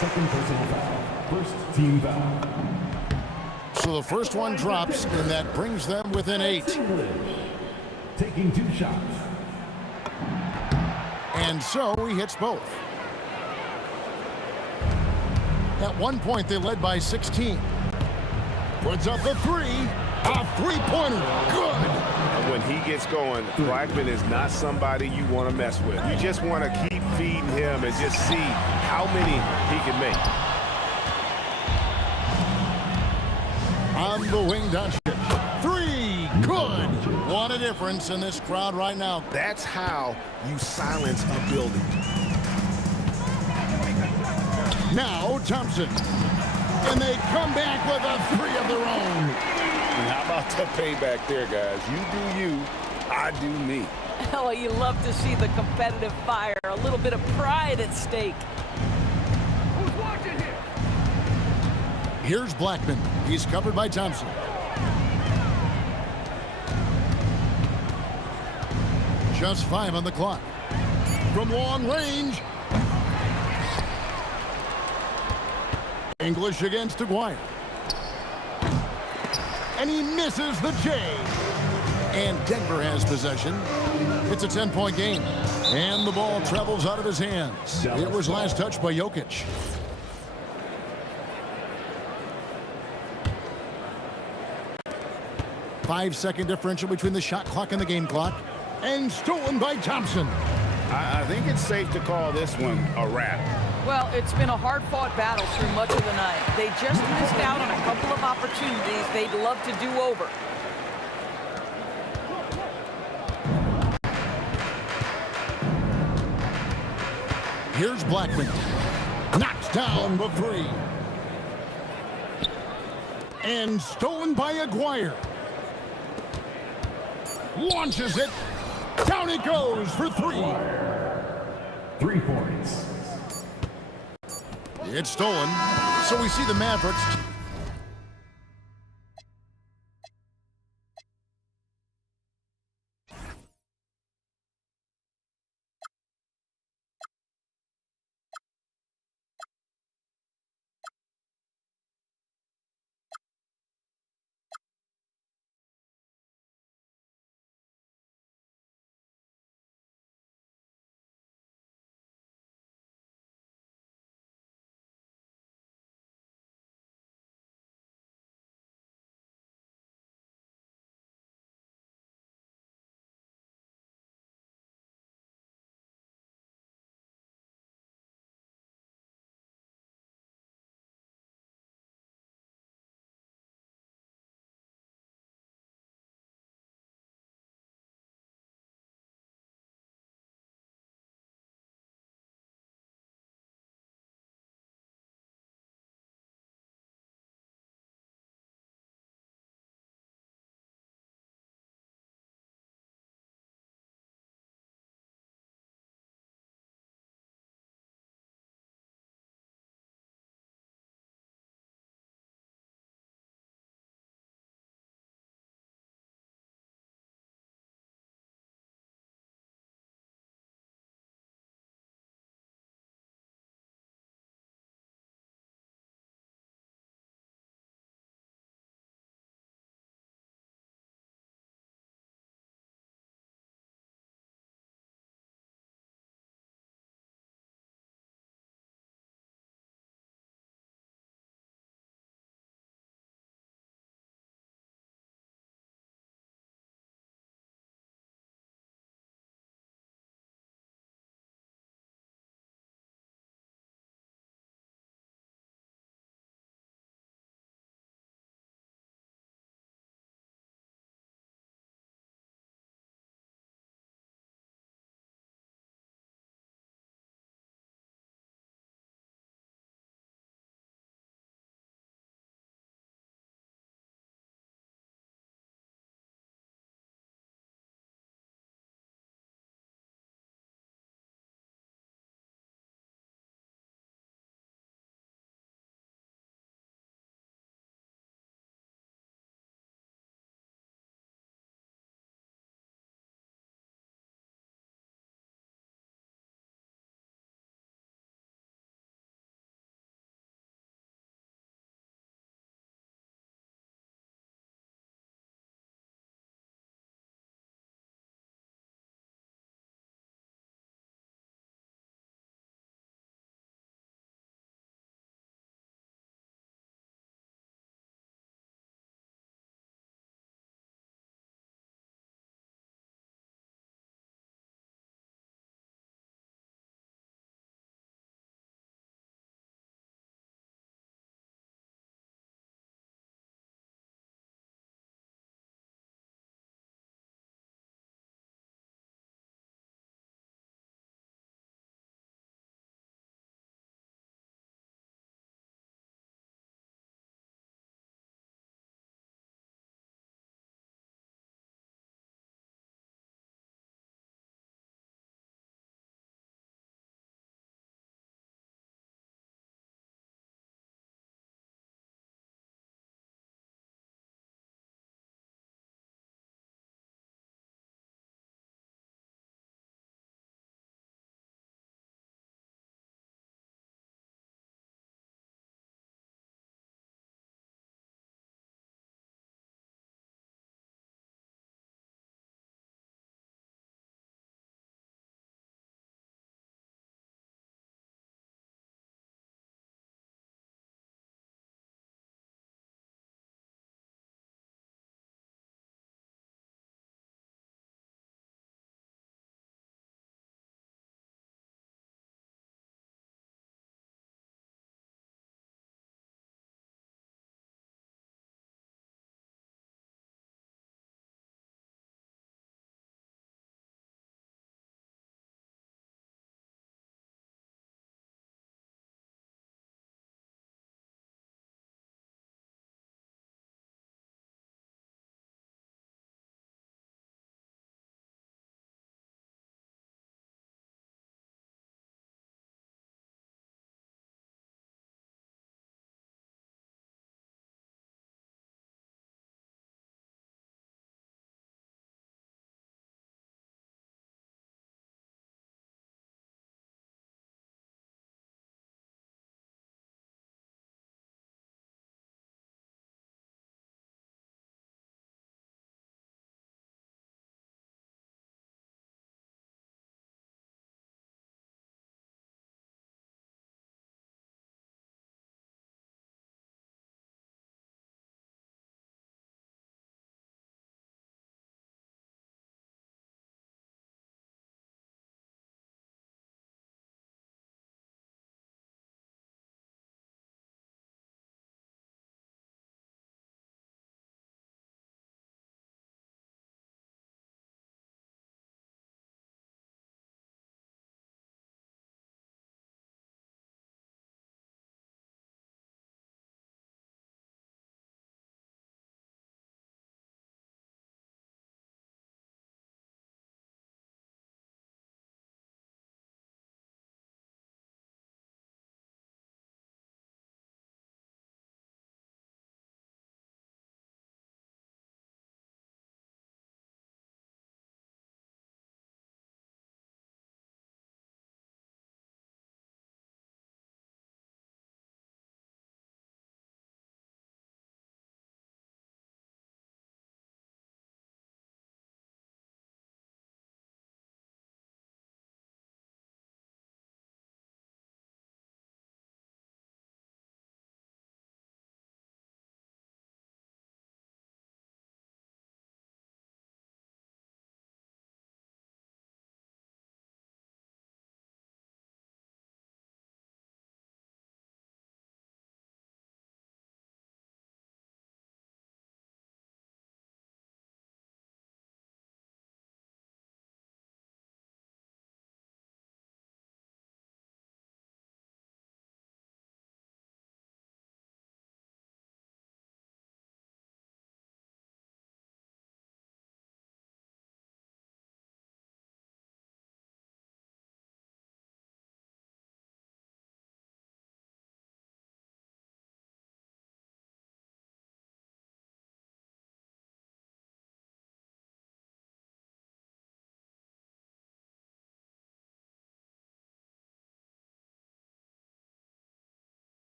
Second personal foul. First team foul. So the first one drops, and that brings them within 8. Taking 2 shots. And so he hits both. At one point, they led by 16. Puts up the 3. A three-pointer. Good. And when he gets going, Blackman is not somebody you want to mess with. You just want to keep feeding him and just see how many he can make. On the wing, Doncic. 3. Good. What a difference in this crowd right now. That's how you silence a building. Now Thompson. And they come back with a 3 of their own. And how about the payback there, guys? You do you, I do me. Hell, you love to see the competitive fire. A little bit of pride at stake. Who's watching here? Here's Blackman. He's covered by Thompson. Just 5 on the clock. From long range. English against Aguirre. And he misses the J. And Denver has possession. It's a 10-point game. And the ball travels out of his hands. It was last touched by Jokic. Five-second differential between the shot clock and the game clock. And stolen by Thompson. I think it's safe to call this one a wrap. Well, it's been a hard-fought battle through much of the night. They just missed out on a couple of opportunities they'd love to do over. Here's Blackman. Knocks down the 3. And stolen by Aguirre. Launches it. Down it goes for 3. 3 points. It's stolen. So we see the Mavericks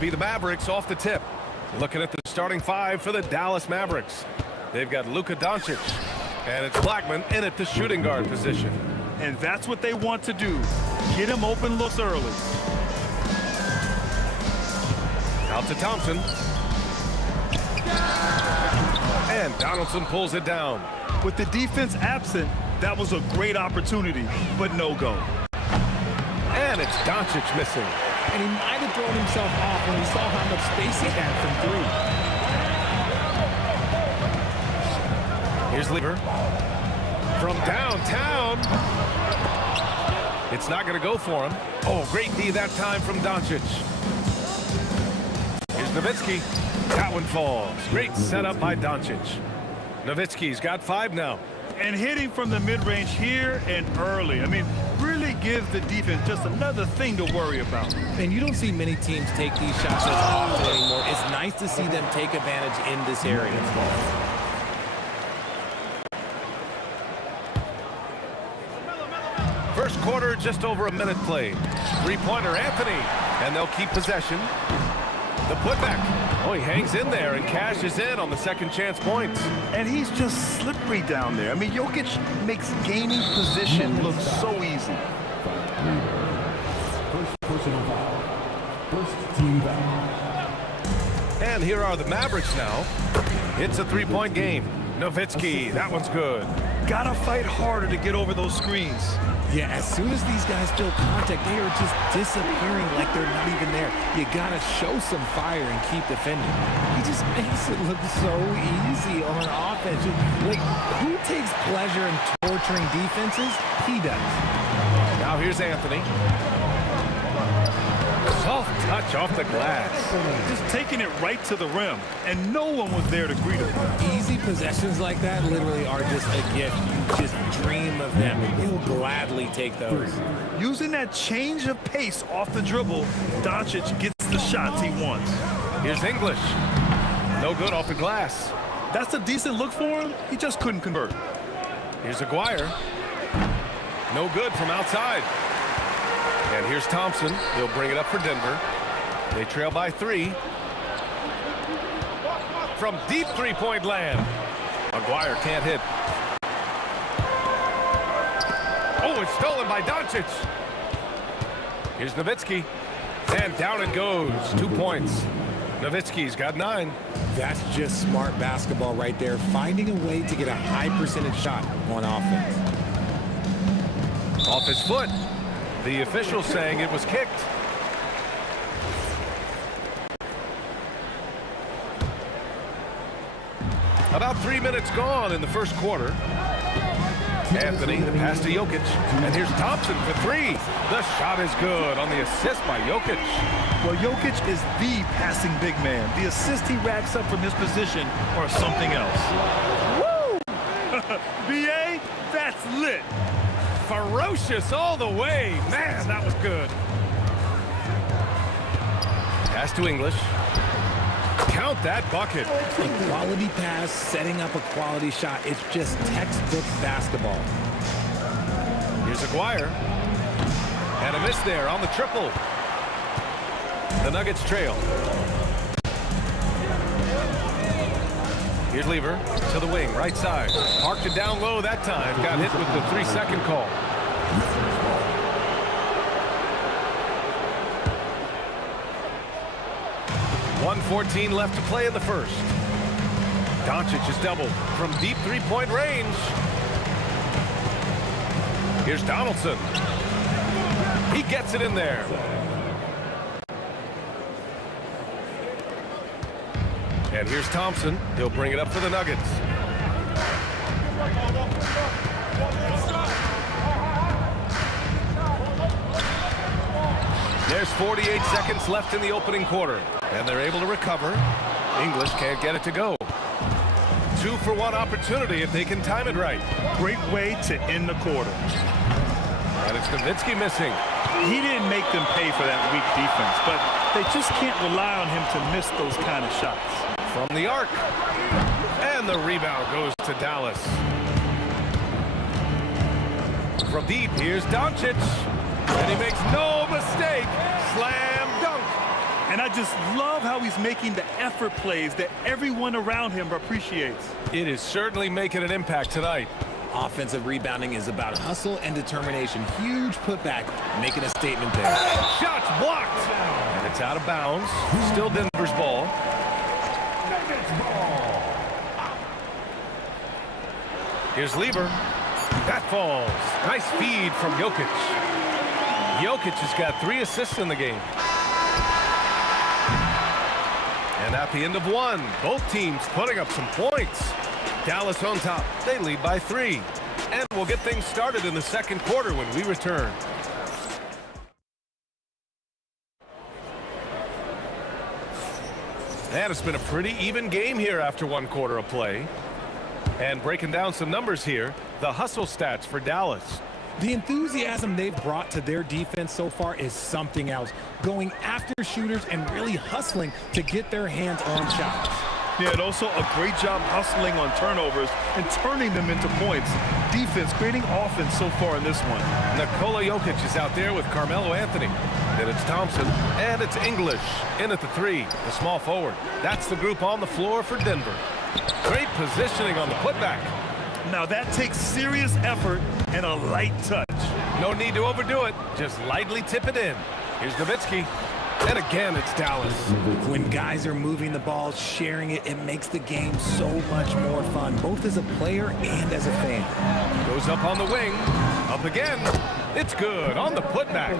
be the Mavericks off the tip. Looking at the starting five for the Dallas Mavericks. They've got Luka Doncic, and it's Blackman in at the shooting guard position. And that's what they want to do. Get him open looks early. Out to Thompson. And Donaldson pulls it down. With the defense absent, that was a great opportunity, but no go. And it's Doncic missing. And he might have thrown himself off when he saw how much space he had from three. Here's Lever. From downtown. It's not going to go for him. Oh, great D that time from Doncic. Here's Nowitzki. That one falls. Great setup by Doncic. Nowitzki's got 5 now. And hitting from the mid-range here and early. I mean, really gives the defense just another thing to worry about. And you don't see many teams take these shots as often anymore. It's nice to see them take advantage in this area. First quarter, just over a minute played. Three-pointer, Anthony. And they'll keep possession. The putback. Oh, he hangs in there and cashes in on the second chance points. And he's just slippery down there. I mean, Jokic makes gaining position look so easy. First personal foul. First team foul. And here are the Mavericks now. It's a three-point game. Nowitzki, that one's good. Gotta fight harder to get over those screens. Yeah, as soon as these guys feel contact, they are just disappearing like they're not even there. You gotta show some fire and keep defending. He just makes it look so easy on offense. Like, who takes pleasure in torturing defenses? He does. Now here's Anthony. Soft touch off the glass. Just taking it right to the rim, and no one was there to greet him. Easy possessions like that literally are just a gift. You just dream of them. He'll gladly take those. Using that change of pace off the dribble, Doncic gets the shots he wants. Here's English. No good off the glass. That's a decent look for him. He just couldn't convert. Here's Aguirre. No good from outside. And here's Thompson. He'll bring it up for Denver. They trail by 3. From deep three-point land. Aguirre can't hit. Oh, it's stolen by Doncic. Here's Nowitzki. And down it goes. 2 points. Nowitzki's got 9. That's just smart basketball right there. Finding a way to get a high percentage shot on offense. Off his foot. The official saying it was kicked. About 3 minutes gone in the first quarter. Anthony, the pass to Jokic. And here's Thompson for 3. The shot is good on the assist by Jokic. Well, Jokic is the passing big man. The assist he racks up from his position or something else. Woo! BA, that's lit. Ferocious all the way. Man, that was good. Pass to English. Count that bucket. A quality pass, setting up a quality shot. It's just textbook basketball. Here's Aguirre. And a miss there on the triple. The Nuggets trail. Here's Lever to the wing, right side. Parked it down low that time. Got hit with the 3-second call. .114 left to play in the first. Doncic is doubled from deep three-point range. Here's Donaldson. He gets it in there. And here's Thompson. He'll bring it up for the Nuggets. There's 48 seconds left in the opening quarter. And they're able to recover. English can't get it to go. 2-for-1 opportunity if they can time it right. Great way to end the quarter. And it's Nowitzki missing. He didn't make them pay for that weak defense, but they just can't rely on him to miss those kind of shots. From the arc. And the rebound goes to Dallas. From deep, here's Doncic. And he makes no mistake. Slam dunk. And I just love how he's making the effort plays that everyone around him appreciates. It is certainly making an impact tonight. Offensive rebounding is about hustle and determination. Huge putback, making a statement there. Shots blocked. And it's out of bounds. Still Denver's ball. Here's Lieber. That falls. Nice feed from Jokic. Jokic has got 3 assists in the game. And at the end of one, both teams putting up some points. Dallas on top. They lead by 3. And we'll get things started in the second quarter when we return. And it's been a pretty even game here after 1 quarter of play. And breaking down some numbers here, the hustle stats for Dallas. The enthusiasm they've brought to their defense so far is something else. Going after shooters and really hustling to get their hands on shots. Yeah, and also a great job hustling on turnovers and turning them into points. Defense creating offense so far in this one. Nikola Jokic is out there with Carmelo Anthony. Then it's Thompson, and it's English in at the 3, the small forward. That's the group on the floor for Denver. Great positioning on the putback. Now that takes serious effort and a light touch. No need to overdo it. Just lightly tip it in. Here's Nowitzki. And again, it's Dallas. When guys are moving the ball, sharing it, it makes the game so much more fun, both as a player and as a fan. Goes up on the wing. Up again. It's good on the putback.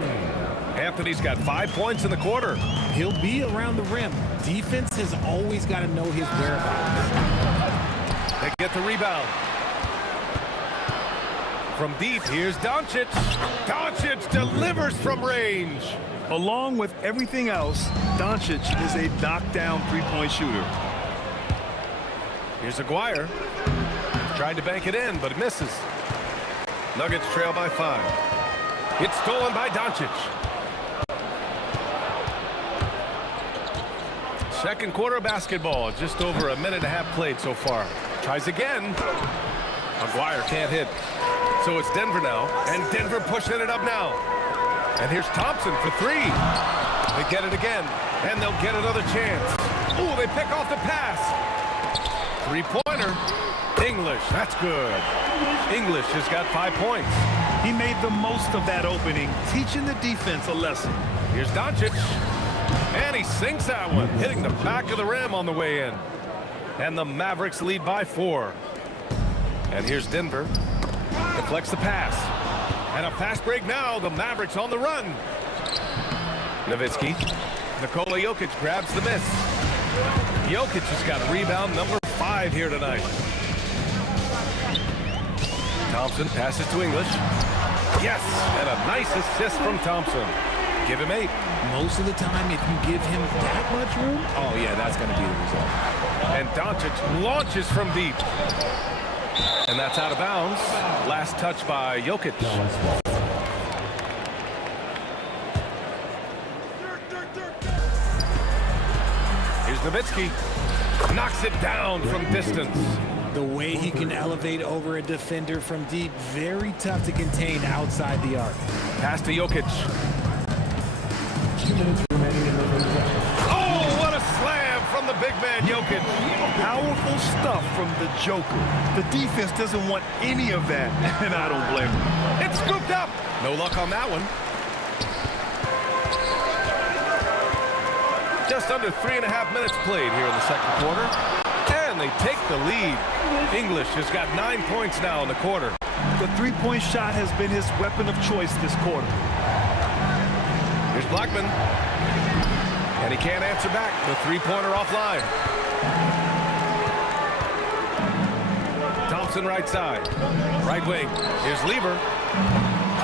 Anthony's got 5 points in the quarter. He'll be around the rim. Defense has always got to know his whereabouts. They get the rebound. From deep, here's Doncic. Doncic delivers from range. Along with everything else, Doncic is a knockdown three-point shooter. Here's Aguirre. Tried to bank it in, but it misses. Nuggets trail by 5. It's stolen by Doncic. Second quarter of basketball, just over a minute and a half played so far. Tries again. Aguirre can't hit. So it's Denver now, and Denver pushing it up now. And here's Thompson for 3. They get it again, and they'll get another chance. Ooh, they pick off the pass. 3-pointer. English, that's good. English has got 5 points. He made the most of that opening, teaching the defense a lesson. Here's Doncic. And he sinks that one, hitting the back of the rim on the way in. And the Mavericks lead by 4. And here's Denver. Deflects the pass. And a fast break now. The Mavericks on the run. Nowitzki. Nikola Jokic grabs the miss. Jokic has got rebound number 5 here tonight. Thompson passes to English. Yes, and a nice assist from Thompson. Give him 8. Most of the time, if you give him that much room, oh yeah, that's going to be the result. And Doncic launches from deep. And that's out of bounds. Last touch by Jokic. Here's Nowitzki. Knocks it down from distance. The way he can elevate over a defender from deep, very tough to contain outside the arc. Pass to Jokic. 2 minutes remaining in the first quarter. Oh, what a slam from the big man, Jokic. Powerful stuff from the Joker. The defense doesn't want any of that, and I don't blame them. It's scooped up. No luck on that one. Just under 3.5 minutes played here in the second quarter. And they take the lead. English has got 9 points now in the quarter. The three-point shot has been his weapon of choice this quarter. Here's Blackman. And he can't answer back. The three-pointer offline. Thompson right side. Right wing. Here's Lieber.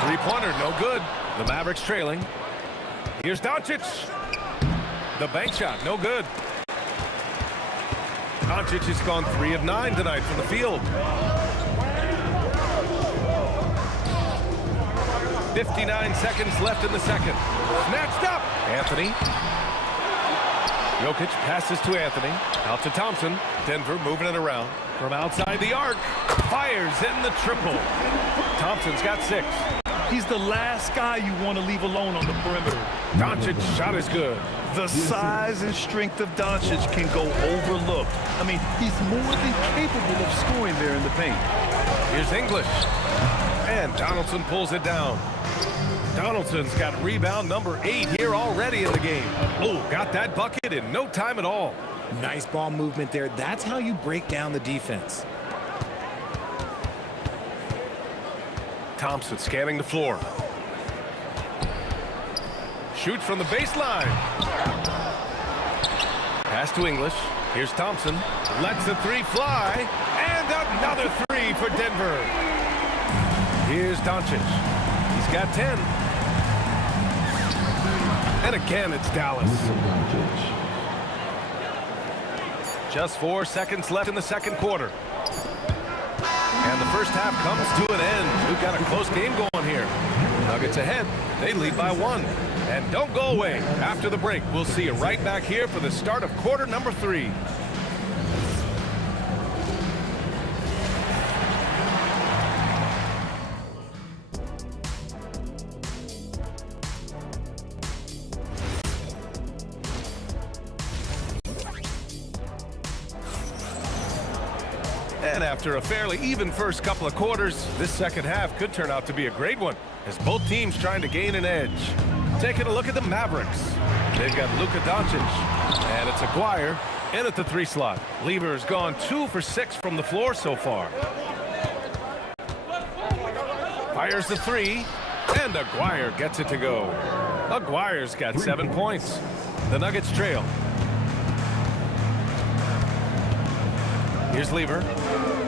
Three-pointer, no good. The Mavericks trailing. Here's Doncic. The bank shot, no good. Doncic has gone 3 of 9 tonight from the field. 59 seconds left in the second. Snatched up. Anthony. Jokic passes to Anthony. Out to Thompson. Denver moving it around. From outside the arc. Fires in the triple. Thompson's got 6. He's the last guy you want to leave alone on the perimeter. Doncic's shot is good. The size and strength of Doncic can go overlooked. I mean, he's more than capable of scoring there in the paint. Here's English. And Donaldson pulls it down. Donaldson's got rebound number 8 here already in the game. Oh, got that bucket in no time at all. Nice ball movement there. That's how you break down the defense. Thompson scanning the floor. Shoots from the baseline. Pass to English. Here's Thompson. Lets the 3 fly. And another 3 for Denver. Here's Doncic. He's got 10. And again, it's Dallas. Just 4 seconds left in the second quarter. And the first half comes to an end. We've got a close game going here. Nuggets ahead. They lead by 1. And don't go away. After the break, we'll see you right back here for the start of quarter number 3. And after a fairly even first couple of quarters, this second half could turn out to be a great one as both teams trying to gain an edge. Taking a look at the Mavericks. They've got Luka Doncic, and it's Aguirre in at the 3 slot. Lever's gone 2 for 6 from the floor so far. Fires the 3, and Aguirre gets it to go. Aguirre's got 7 points. The Nuggets trail. Here's Lever.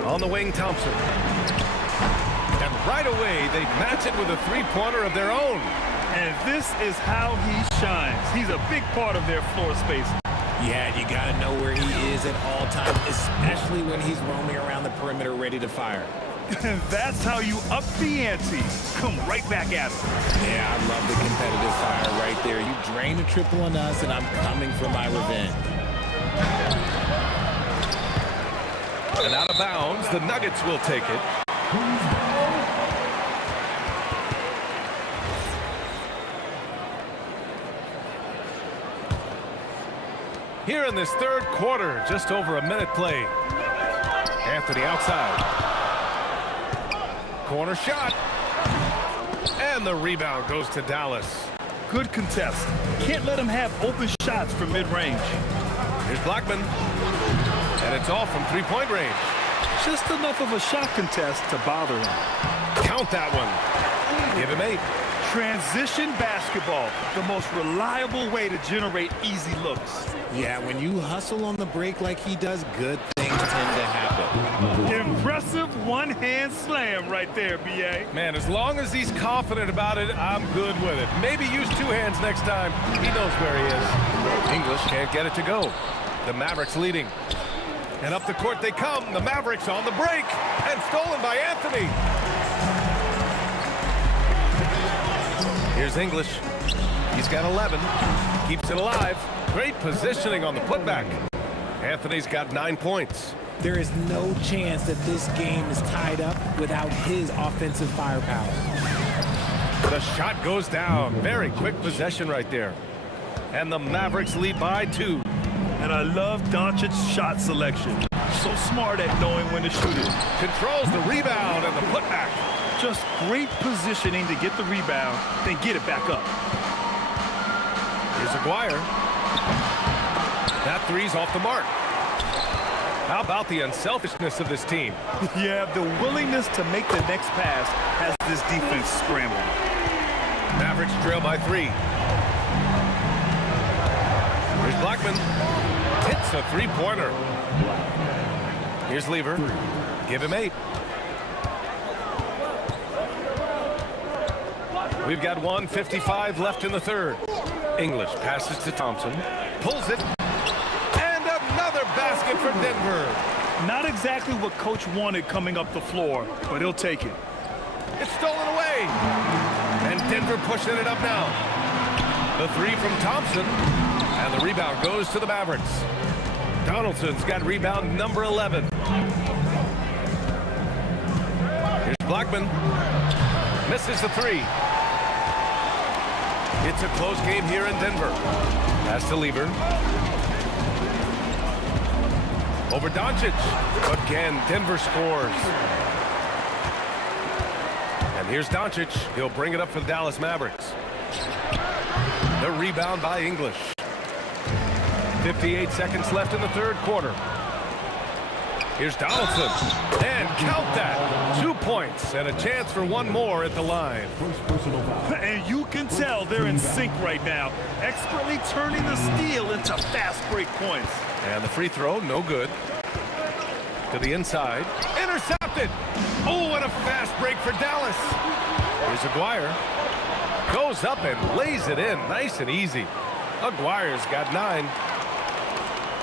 On the wing, Thompson. And right away, they match it with a 3-pointer of their own. And this is how he shines. He's a big part of their floor space. Yeah, you got to know where he is at all times, especially when he's roaming around the perimeter ready to fire. And that's how you up the ante. Come right back at him. Yeah, I love the competitive fire right there. You drain a triple on us, and I'm coming for my revenge. And out of bounds, the Nuggets will take it. Here in this third quarter, just over a minute play. Anthony outside. Corner shot. And the rebound goes to Dallas. Good contest. Can't let him have open shots from mid-range. Here's Blackman. And it's all from 3-point range. Just enough of a shot contest to bother him. Count that one. Give him 8. Transition basketball, the most reliable way to generate easy looks. Yeah, when you hustle on the break like he does, good things tend to happen. Impressive one-hand slam right there, B.A. Man, as long as he's confident about it, I'm good with it. Maybe use 2 hands next time. He knows where he is. English can't get it to go. The Mavericks leading. And up the court they come. The Mavericks on the break. And stolen by Anthony. Here's English. He's got 11. Keeps it alive. Great positioning on the putback. Anthony's got 9 points. There is no chance that this game is tied up without his offensive firepower. The shot goes down. Very quick possession right there. And the Mavericks lead by 2. And I love Doncic's shot selection. So smart at knowing when to shoot it. Controls the rebound and the putback. Just great positioning to get the rebound, then get it back up. Here's Aguirre. That 3's off the mark. How about the unselfishness of this team? Yeah, the willingness to make the next pass has this defense scrambled. Mavericks trail by 3. Here's Blackman. Hits a 3-pointer. Here's Lever. Give him 8. We've got 1:55 left in the third. English passes to Thompson. Pulls it. And another basket for Denver. Not exactly what Coach wanted coming up the floor, but he'll take it. It's stolen away. And Denver pushing it up now. The 3 from Thompson. And the rebound goes to the Mavericks. Donaldson's got rebound number 11. Here's Blackman. Misses the 3. It's a close game here in Denver. Pass to Lever. Over Doncic. Again, Denver scores. And here's Doncic. He'll bring it up for the Dallas Mavericks. The rebound by English. 58 seconds left in the third quarter. Here's Donaldson. And count that. 2 points and a chance for one more at the line. And you can tell they're in sync right now, expertly turning the steal into fast break points. And the free throw, no good. To the inside. Intercepted. Oh, what a fast break for Dallas. Here's Aguirre. Goes up and lays it in. Nice and easy. Aguirre's got 9.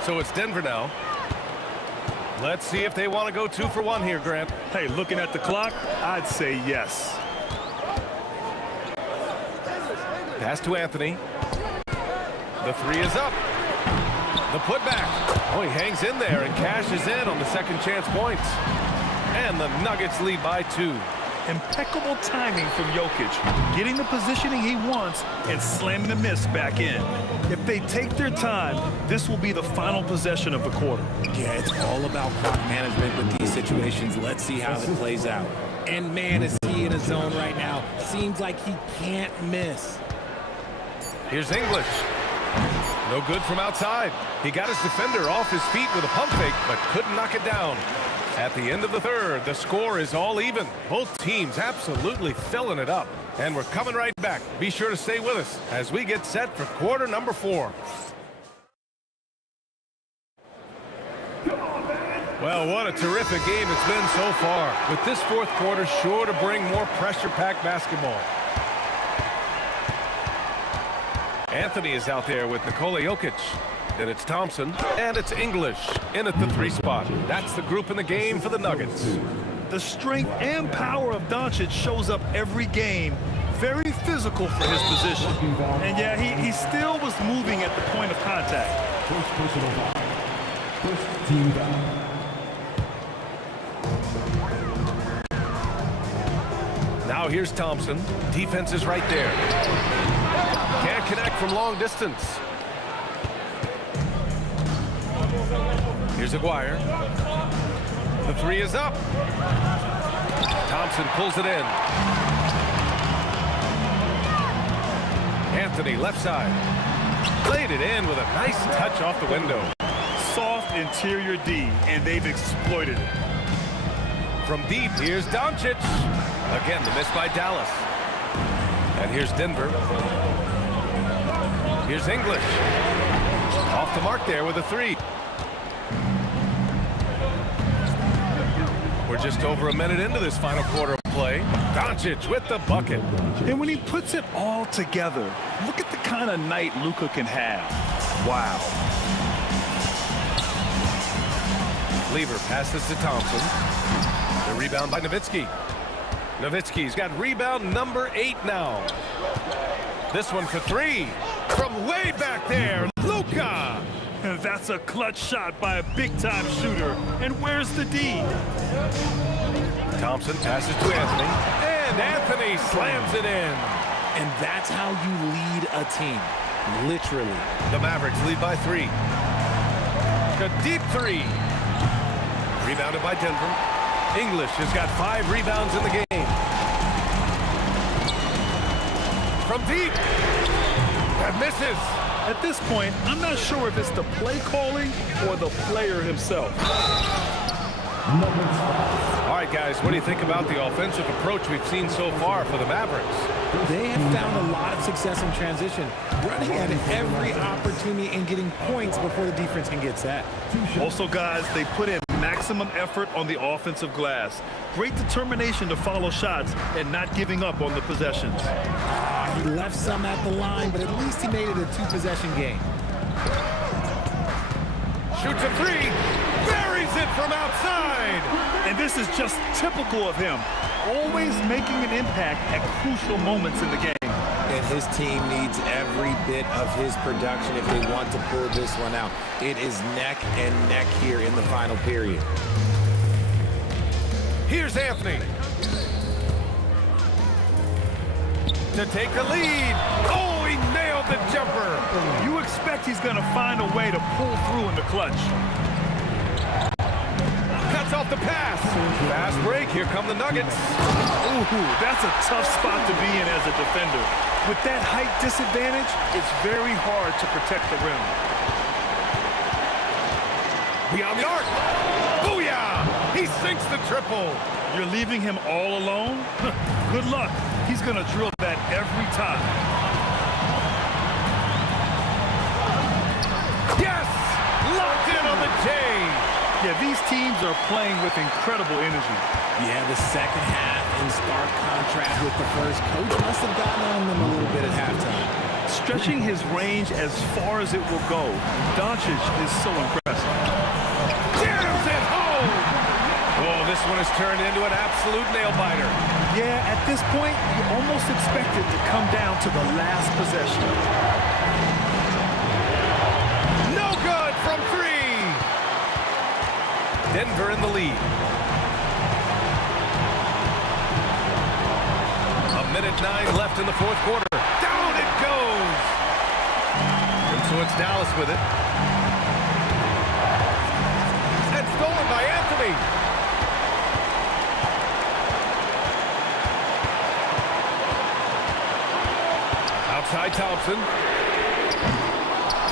So it's Denver now. Let's see if they want to go 2 for 1 here, Grant. Hey, looking at the clock, I'd say yes. Pass to Anthony. The 3 is up. The putback. Oh, he hangs in there and cashes in on the second chance points. And the Nuggets lead by 2. Impeccable timing from Jokic, getting the positioning he wants and slamming the miss back in. If they take their time, this will be the final possession of the quarter. Yeah, it's all about clock management with these situations. Let's see how it plays out. And man, is he in a zone right now. Seems like he can't miss. Here's English. No good from outside. He got his defender off his feet with a pump fake, but couldn't knock it down. At the end of the third, the score is all even. Both teams absolutely filling it up. And we're coming right back. Be sure to stay with us as we get set for quarter number 4. Well, what a terrific game it's been so far. With this fourth quarter sure to bring more pressure-packed basketball. Anthony is out there with Nikola Jokic. Then it's Thompson, and it's English in at the 3 spot. That's the group in the game for the Nuggets. The strength and power of Doncic shows up every game. Very physical for his position. And yeah, he still was moving at the point of contact. First personal foul. First team foul. Now here's Thompson. Defense is right there. Can't connect from long distance. Here's Aguirre. The 3 is up. Thompson pulls it in. Anthony left side. Laid it in with a nice touch off the window. Soft interior D, and they've exploited it. From deep, here's Doncic. Again, the miss by Dallas. And here's Denver. Here's English. Off the mark there with a 3. We're just over a minute into this final quarter of play. Doncic with the bucket. And when he puts it all together, look at the kind of night Luka can have. Wow. Lever passes to Thompson. The rebound by Nowitzki. Nowitzki's got rebound number 8 now. This one for 3. From way back there, Luka. And that's a clutch shot by a big-time shooter. And where's the D? Thompson passes to Anthony. And Anthony slams it in. And that's how you lead a team. Literally. The Mavericks lead by 3. A deep 3. Rebounded by Denver. English has got 5 rebounds in the game. From deep. That misses. At this point, I'm not sure if it's the play calling or the player himself. All right, guys, what do you think about the offensive approach we've seen so far for the Mavericks? They have found a lot of success in transition, running at every opportunity and getting points before the defense can get set. Also, guys, they put in maximum effort on the offensive glass. Great determination to follow shots and not giving up on the possessions. He left some at the line, but at least he made it a 2-possession game. Shoots a 3, buries it from outside. And this is just typical of him, always making an impact at crucial moments in the game. And his team needs every bit of his production if they want to pull this one out. It is neck and neck here in the final period. Here's Anthony. to take the lead. Oh, he nailed the jumper. You expect he's going to find a way to pull through in the clutch. Cuts off the pass. Fast break. Here come the Nuggets. Ooh, that's a tough spot to be in as a defender. With that height disadvantage, it's very hard to protect the rim. Beyond the arc. Booyah! He sinks the triple. You're leaving him all alone? Good luck. He's going to drill that every time. Yes! Locked in on the J. Yeah, these teams are playing with incredible energy. Yeah, the second half in stark contrast with the first. Coach must have gotten on them a little bit at halftime. Stretching his range as far as it will go, Doncic is so impressive. Jams it home! Oh, this one has turned into an absolute nail-biter. Yeah, at this point, you almost expect it to come down to the last possession. No good from three! Denver in the lead. A minute 9 left in the fourth quarter. Down it goes! And so it's Dallas with it. And stolen by Anthony. Outside Thompson.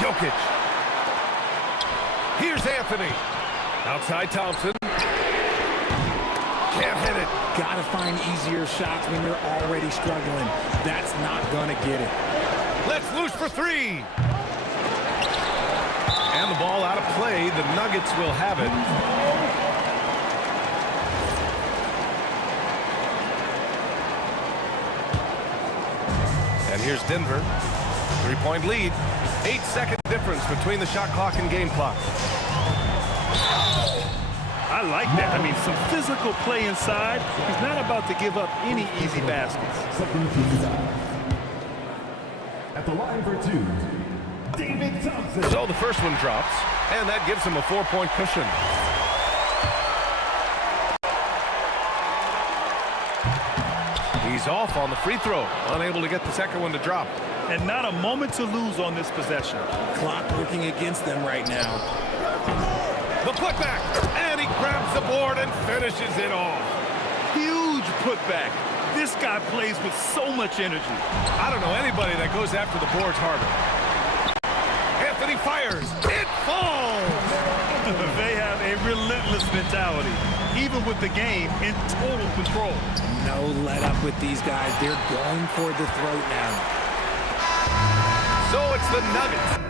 Jokic. Here's Anthony. Outside Thompson. Can't hit it. Gotta find easier shots when you're already struggling. That's not gonna get it. Let's loose for three. And the ball out of play. The Nuggets will have it. And here's Denver. 3-point lead. 8-second difference between the shot clock and game clock. I like that. I mean, some physical play inside. He's not about to give up any easy baskets. At the line for two, David Thompson. So the first one drops, and that gives him a 4-point cushion. He's off on the free throw, unable to get the second one to drop. And not a moment to lose on this possession. Clock working against them right now. The putback, and he grabs the board and finishes it off. Huge putback. This guy plays with so much energy. I don't know anybody that goes after the boards harder. Anthony fires. It falls. They have a relentless mentality, even with the game in total control. No let up with these guys. They're going for the throat now. So it's the Nuggets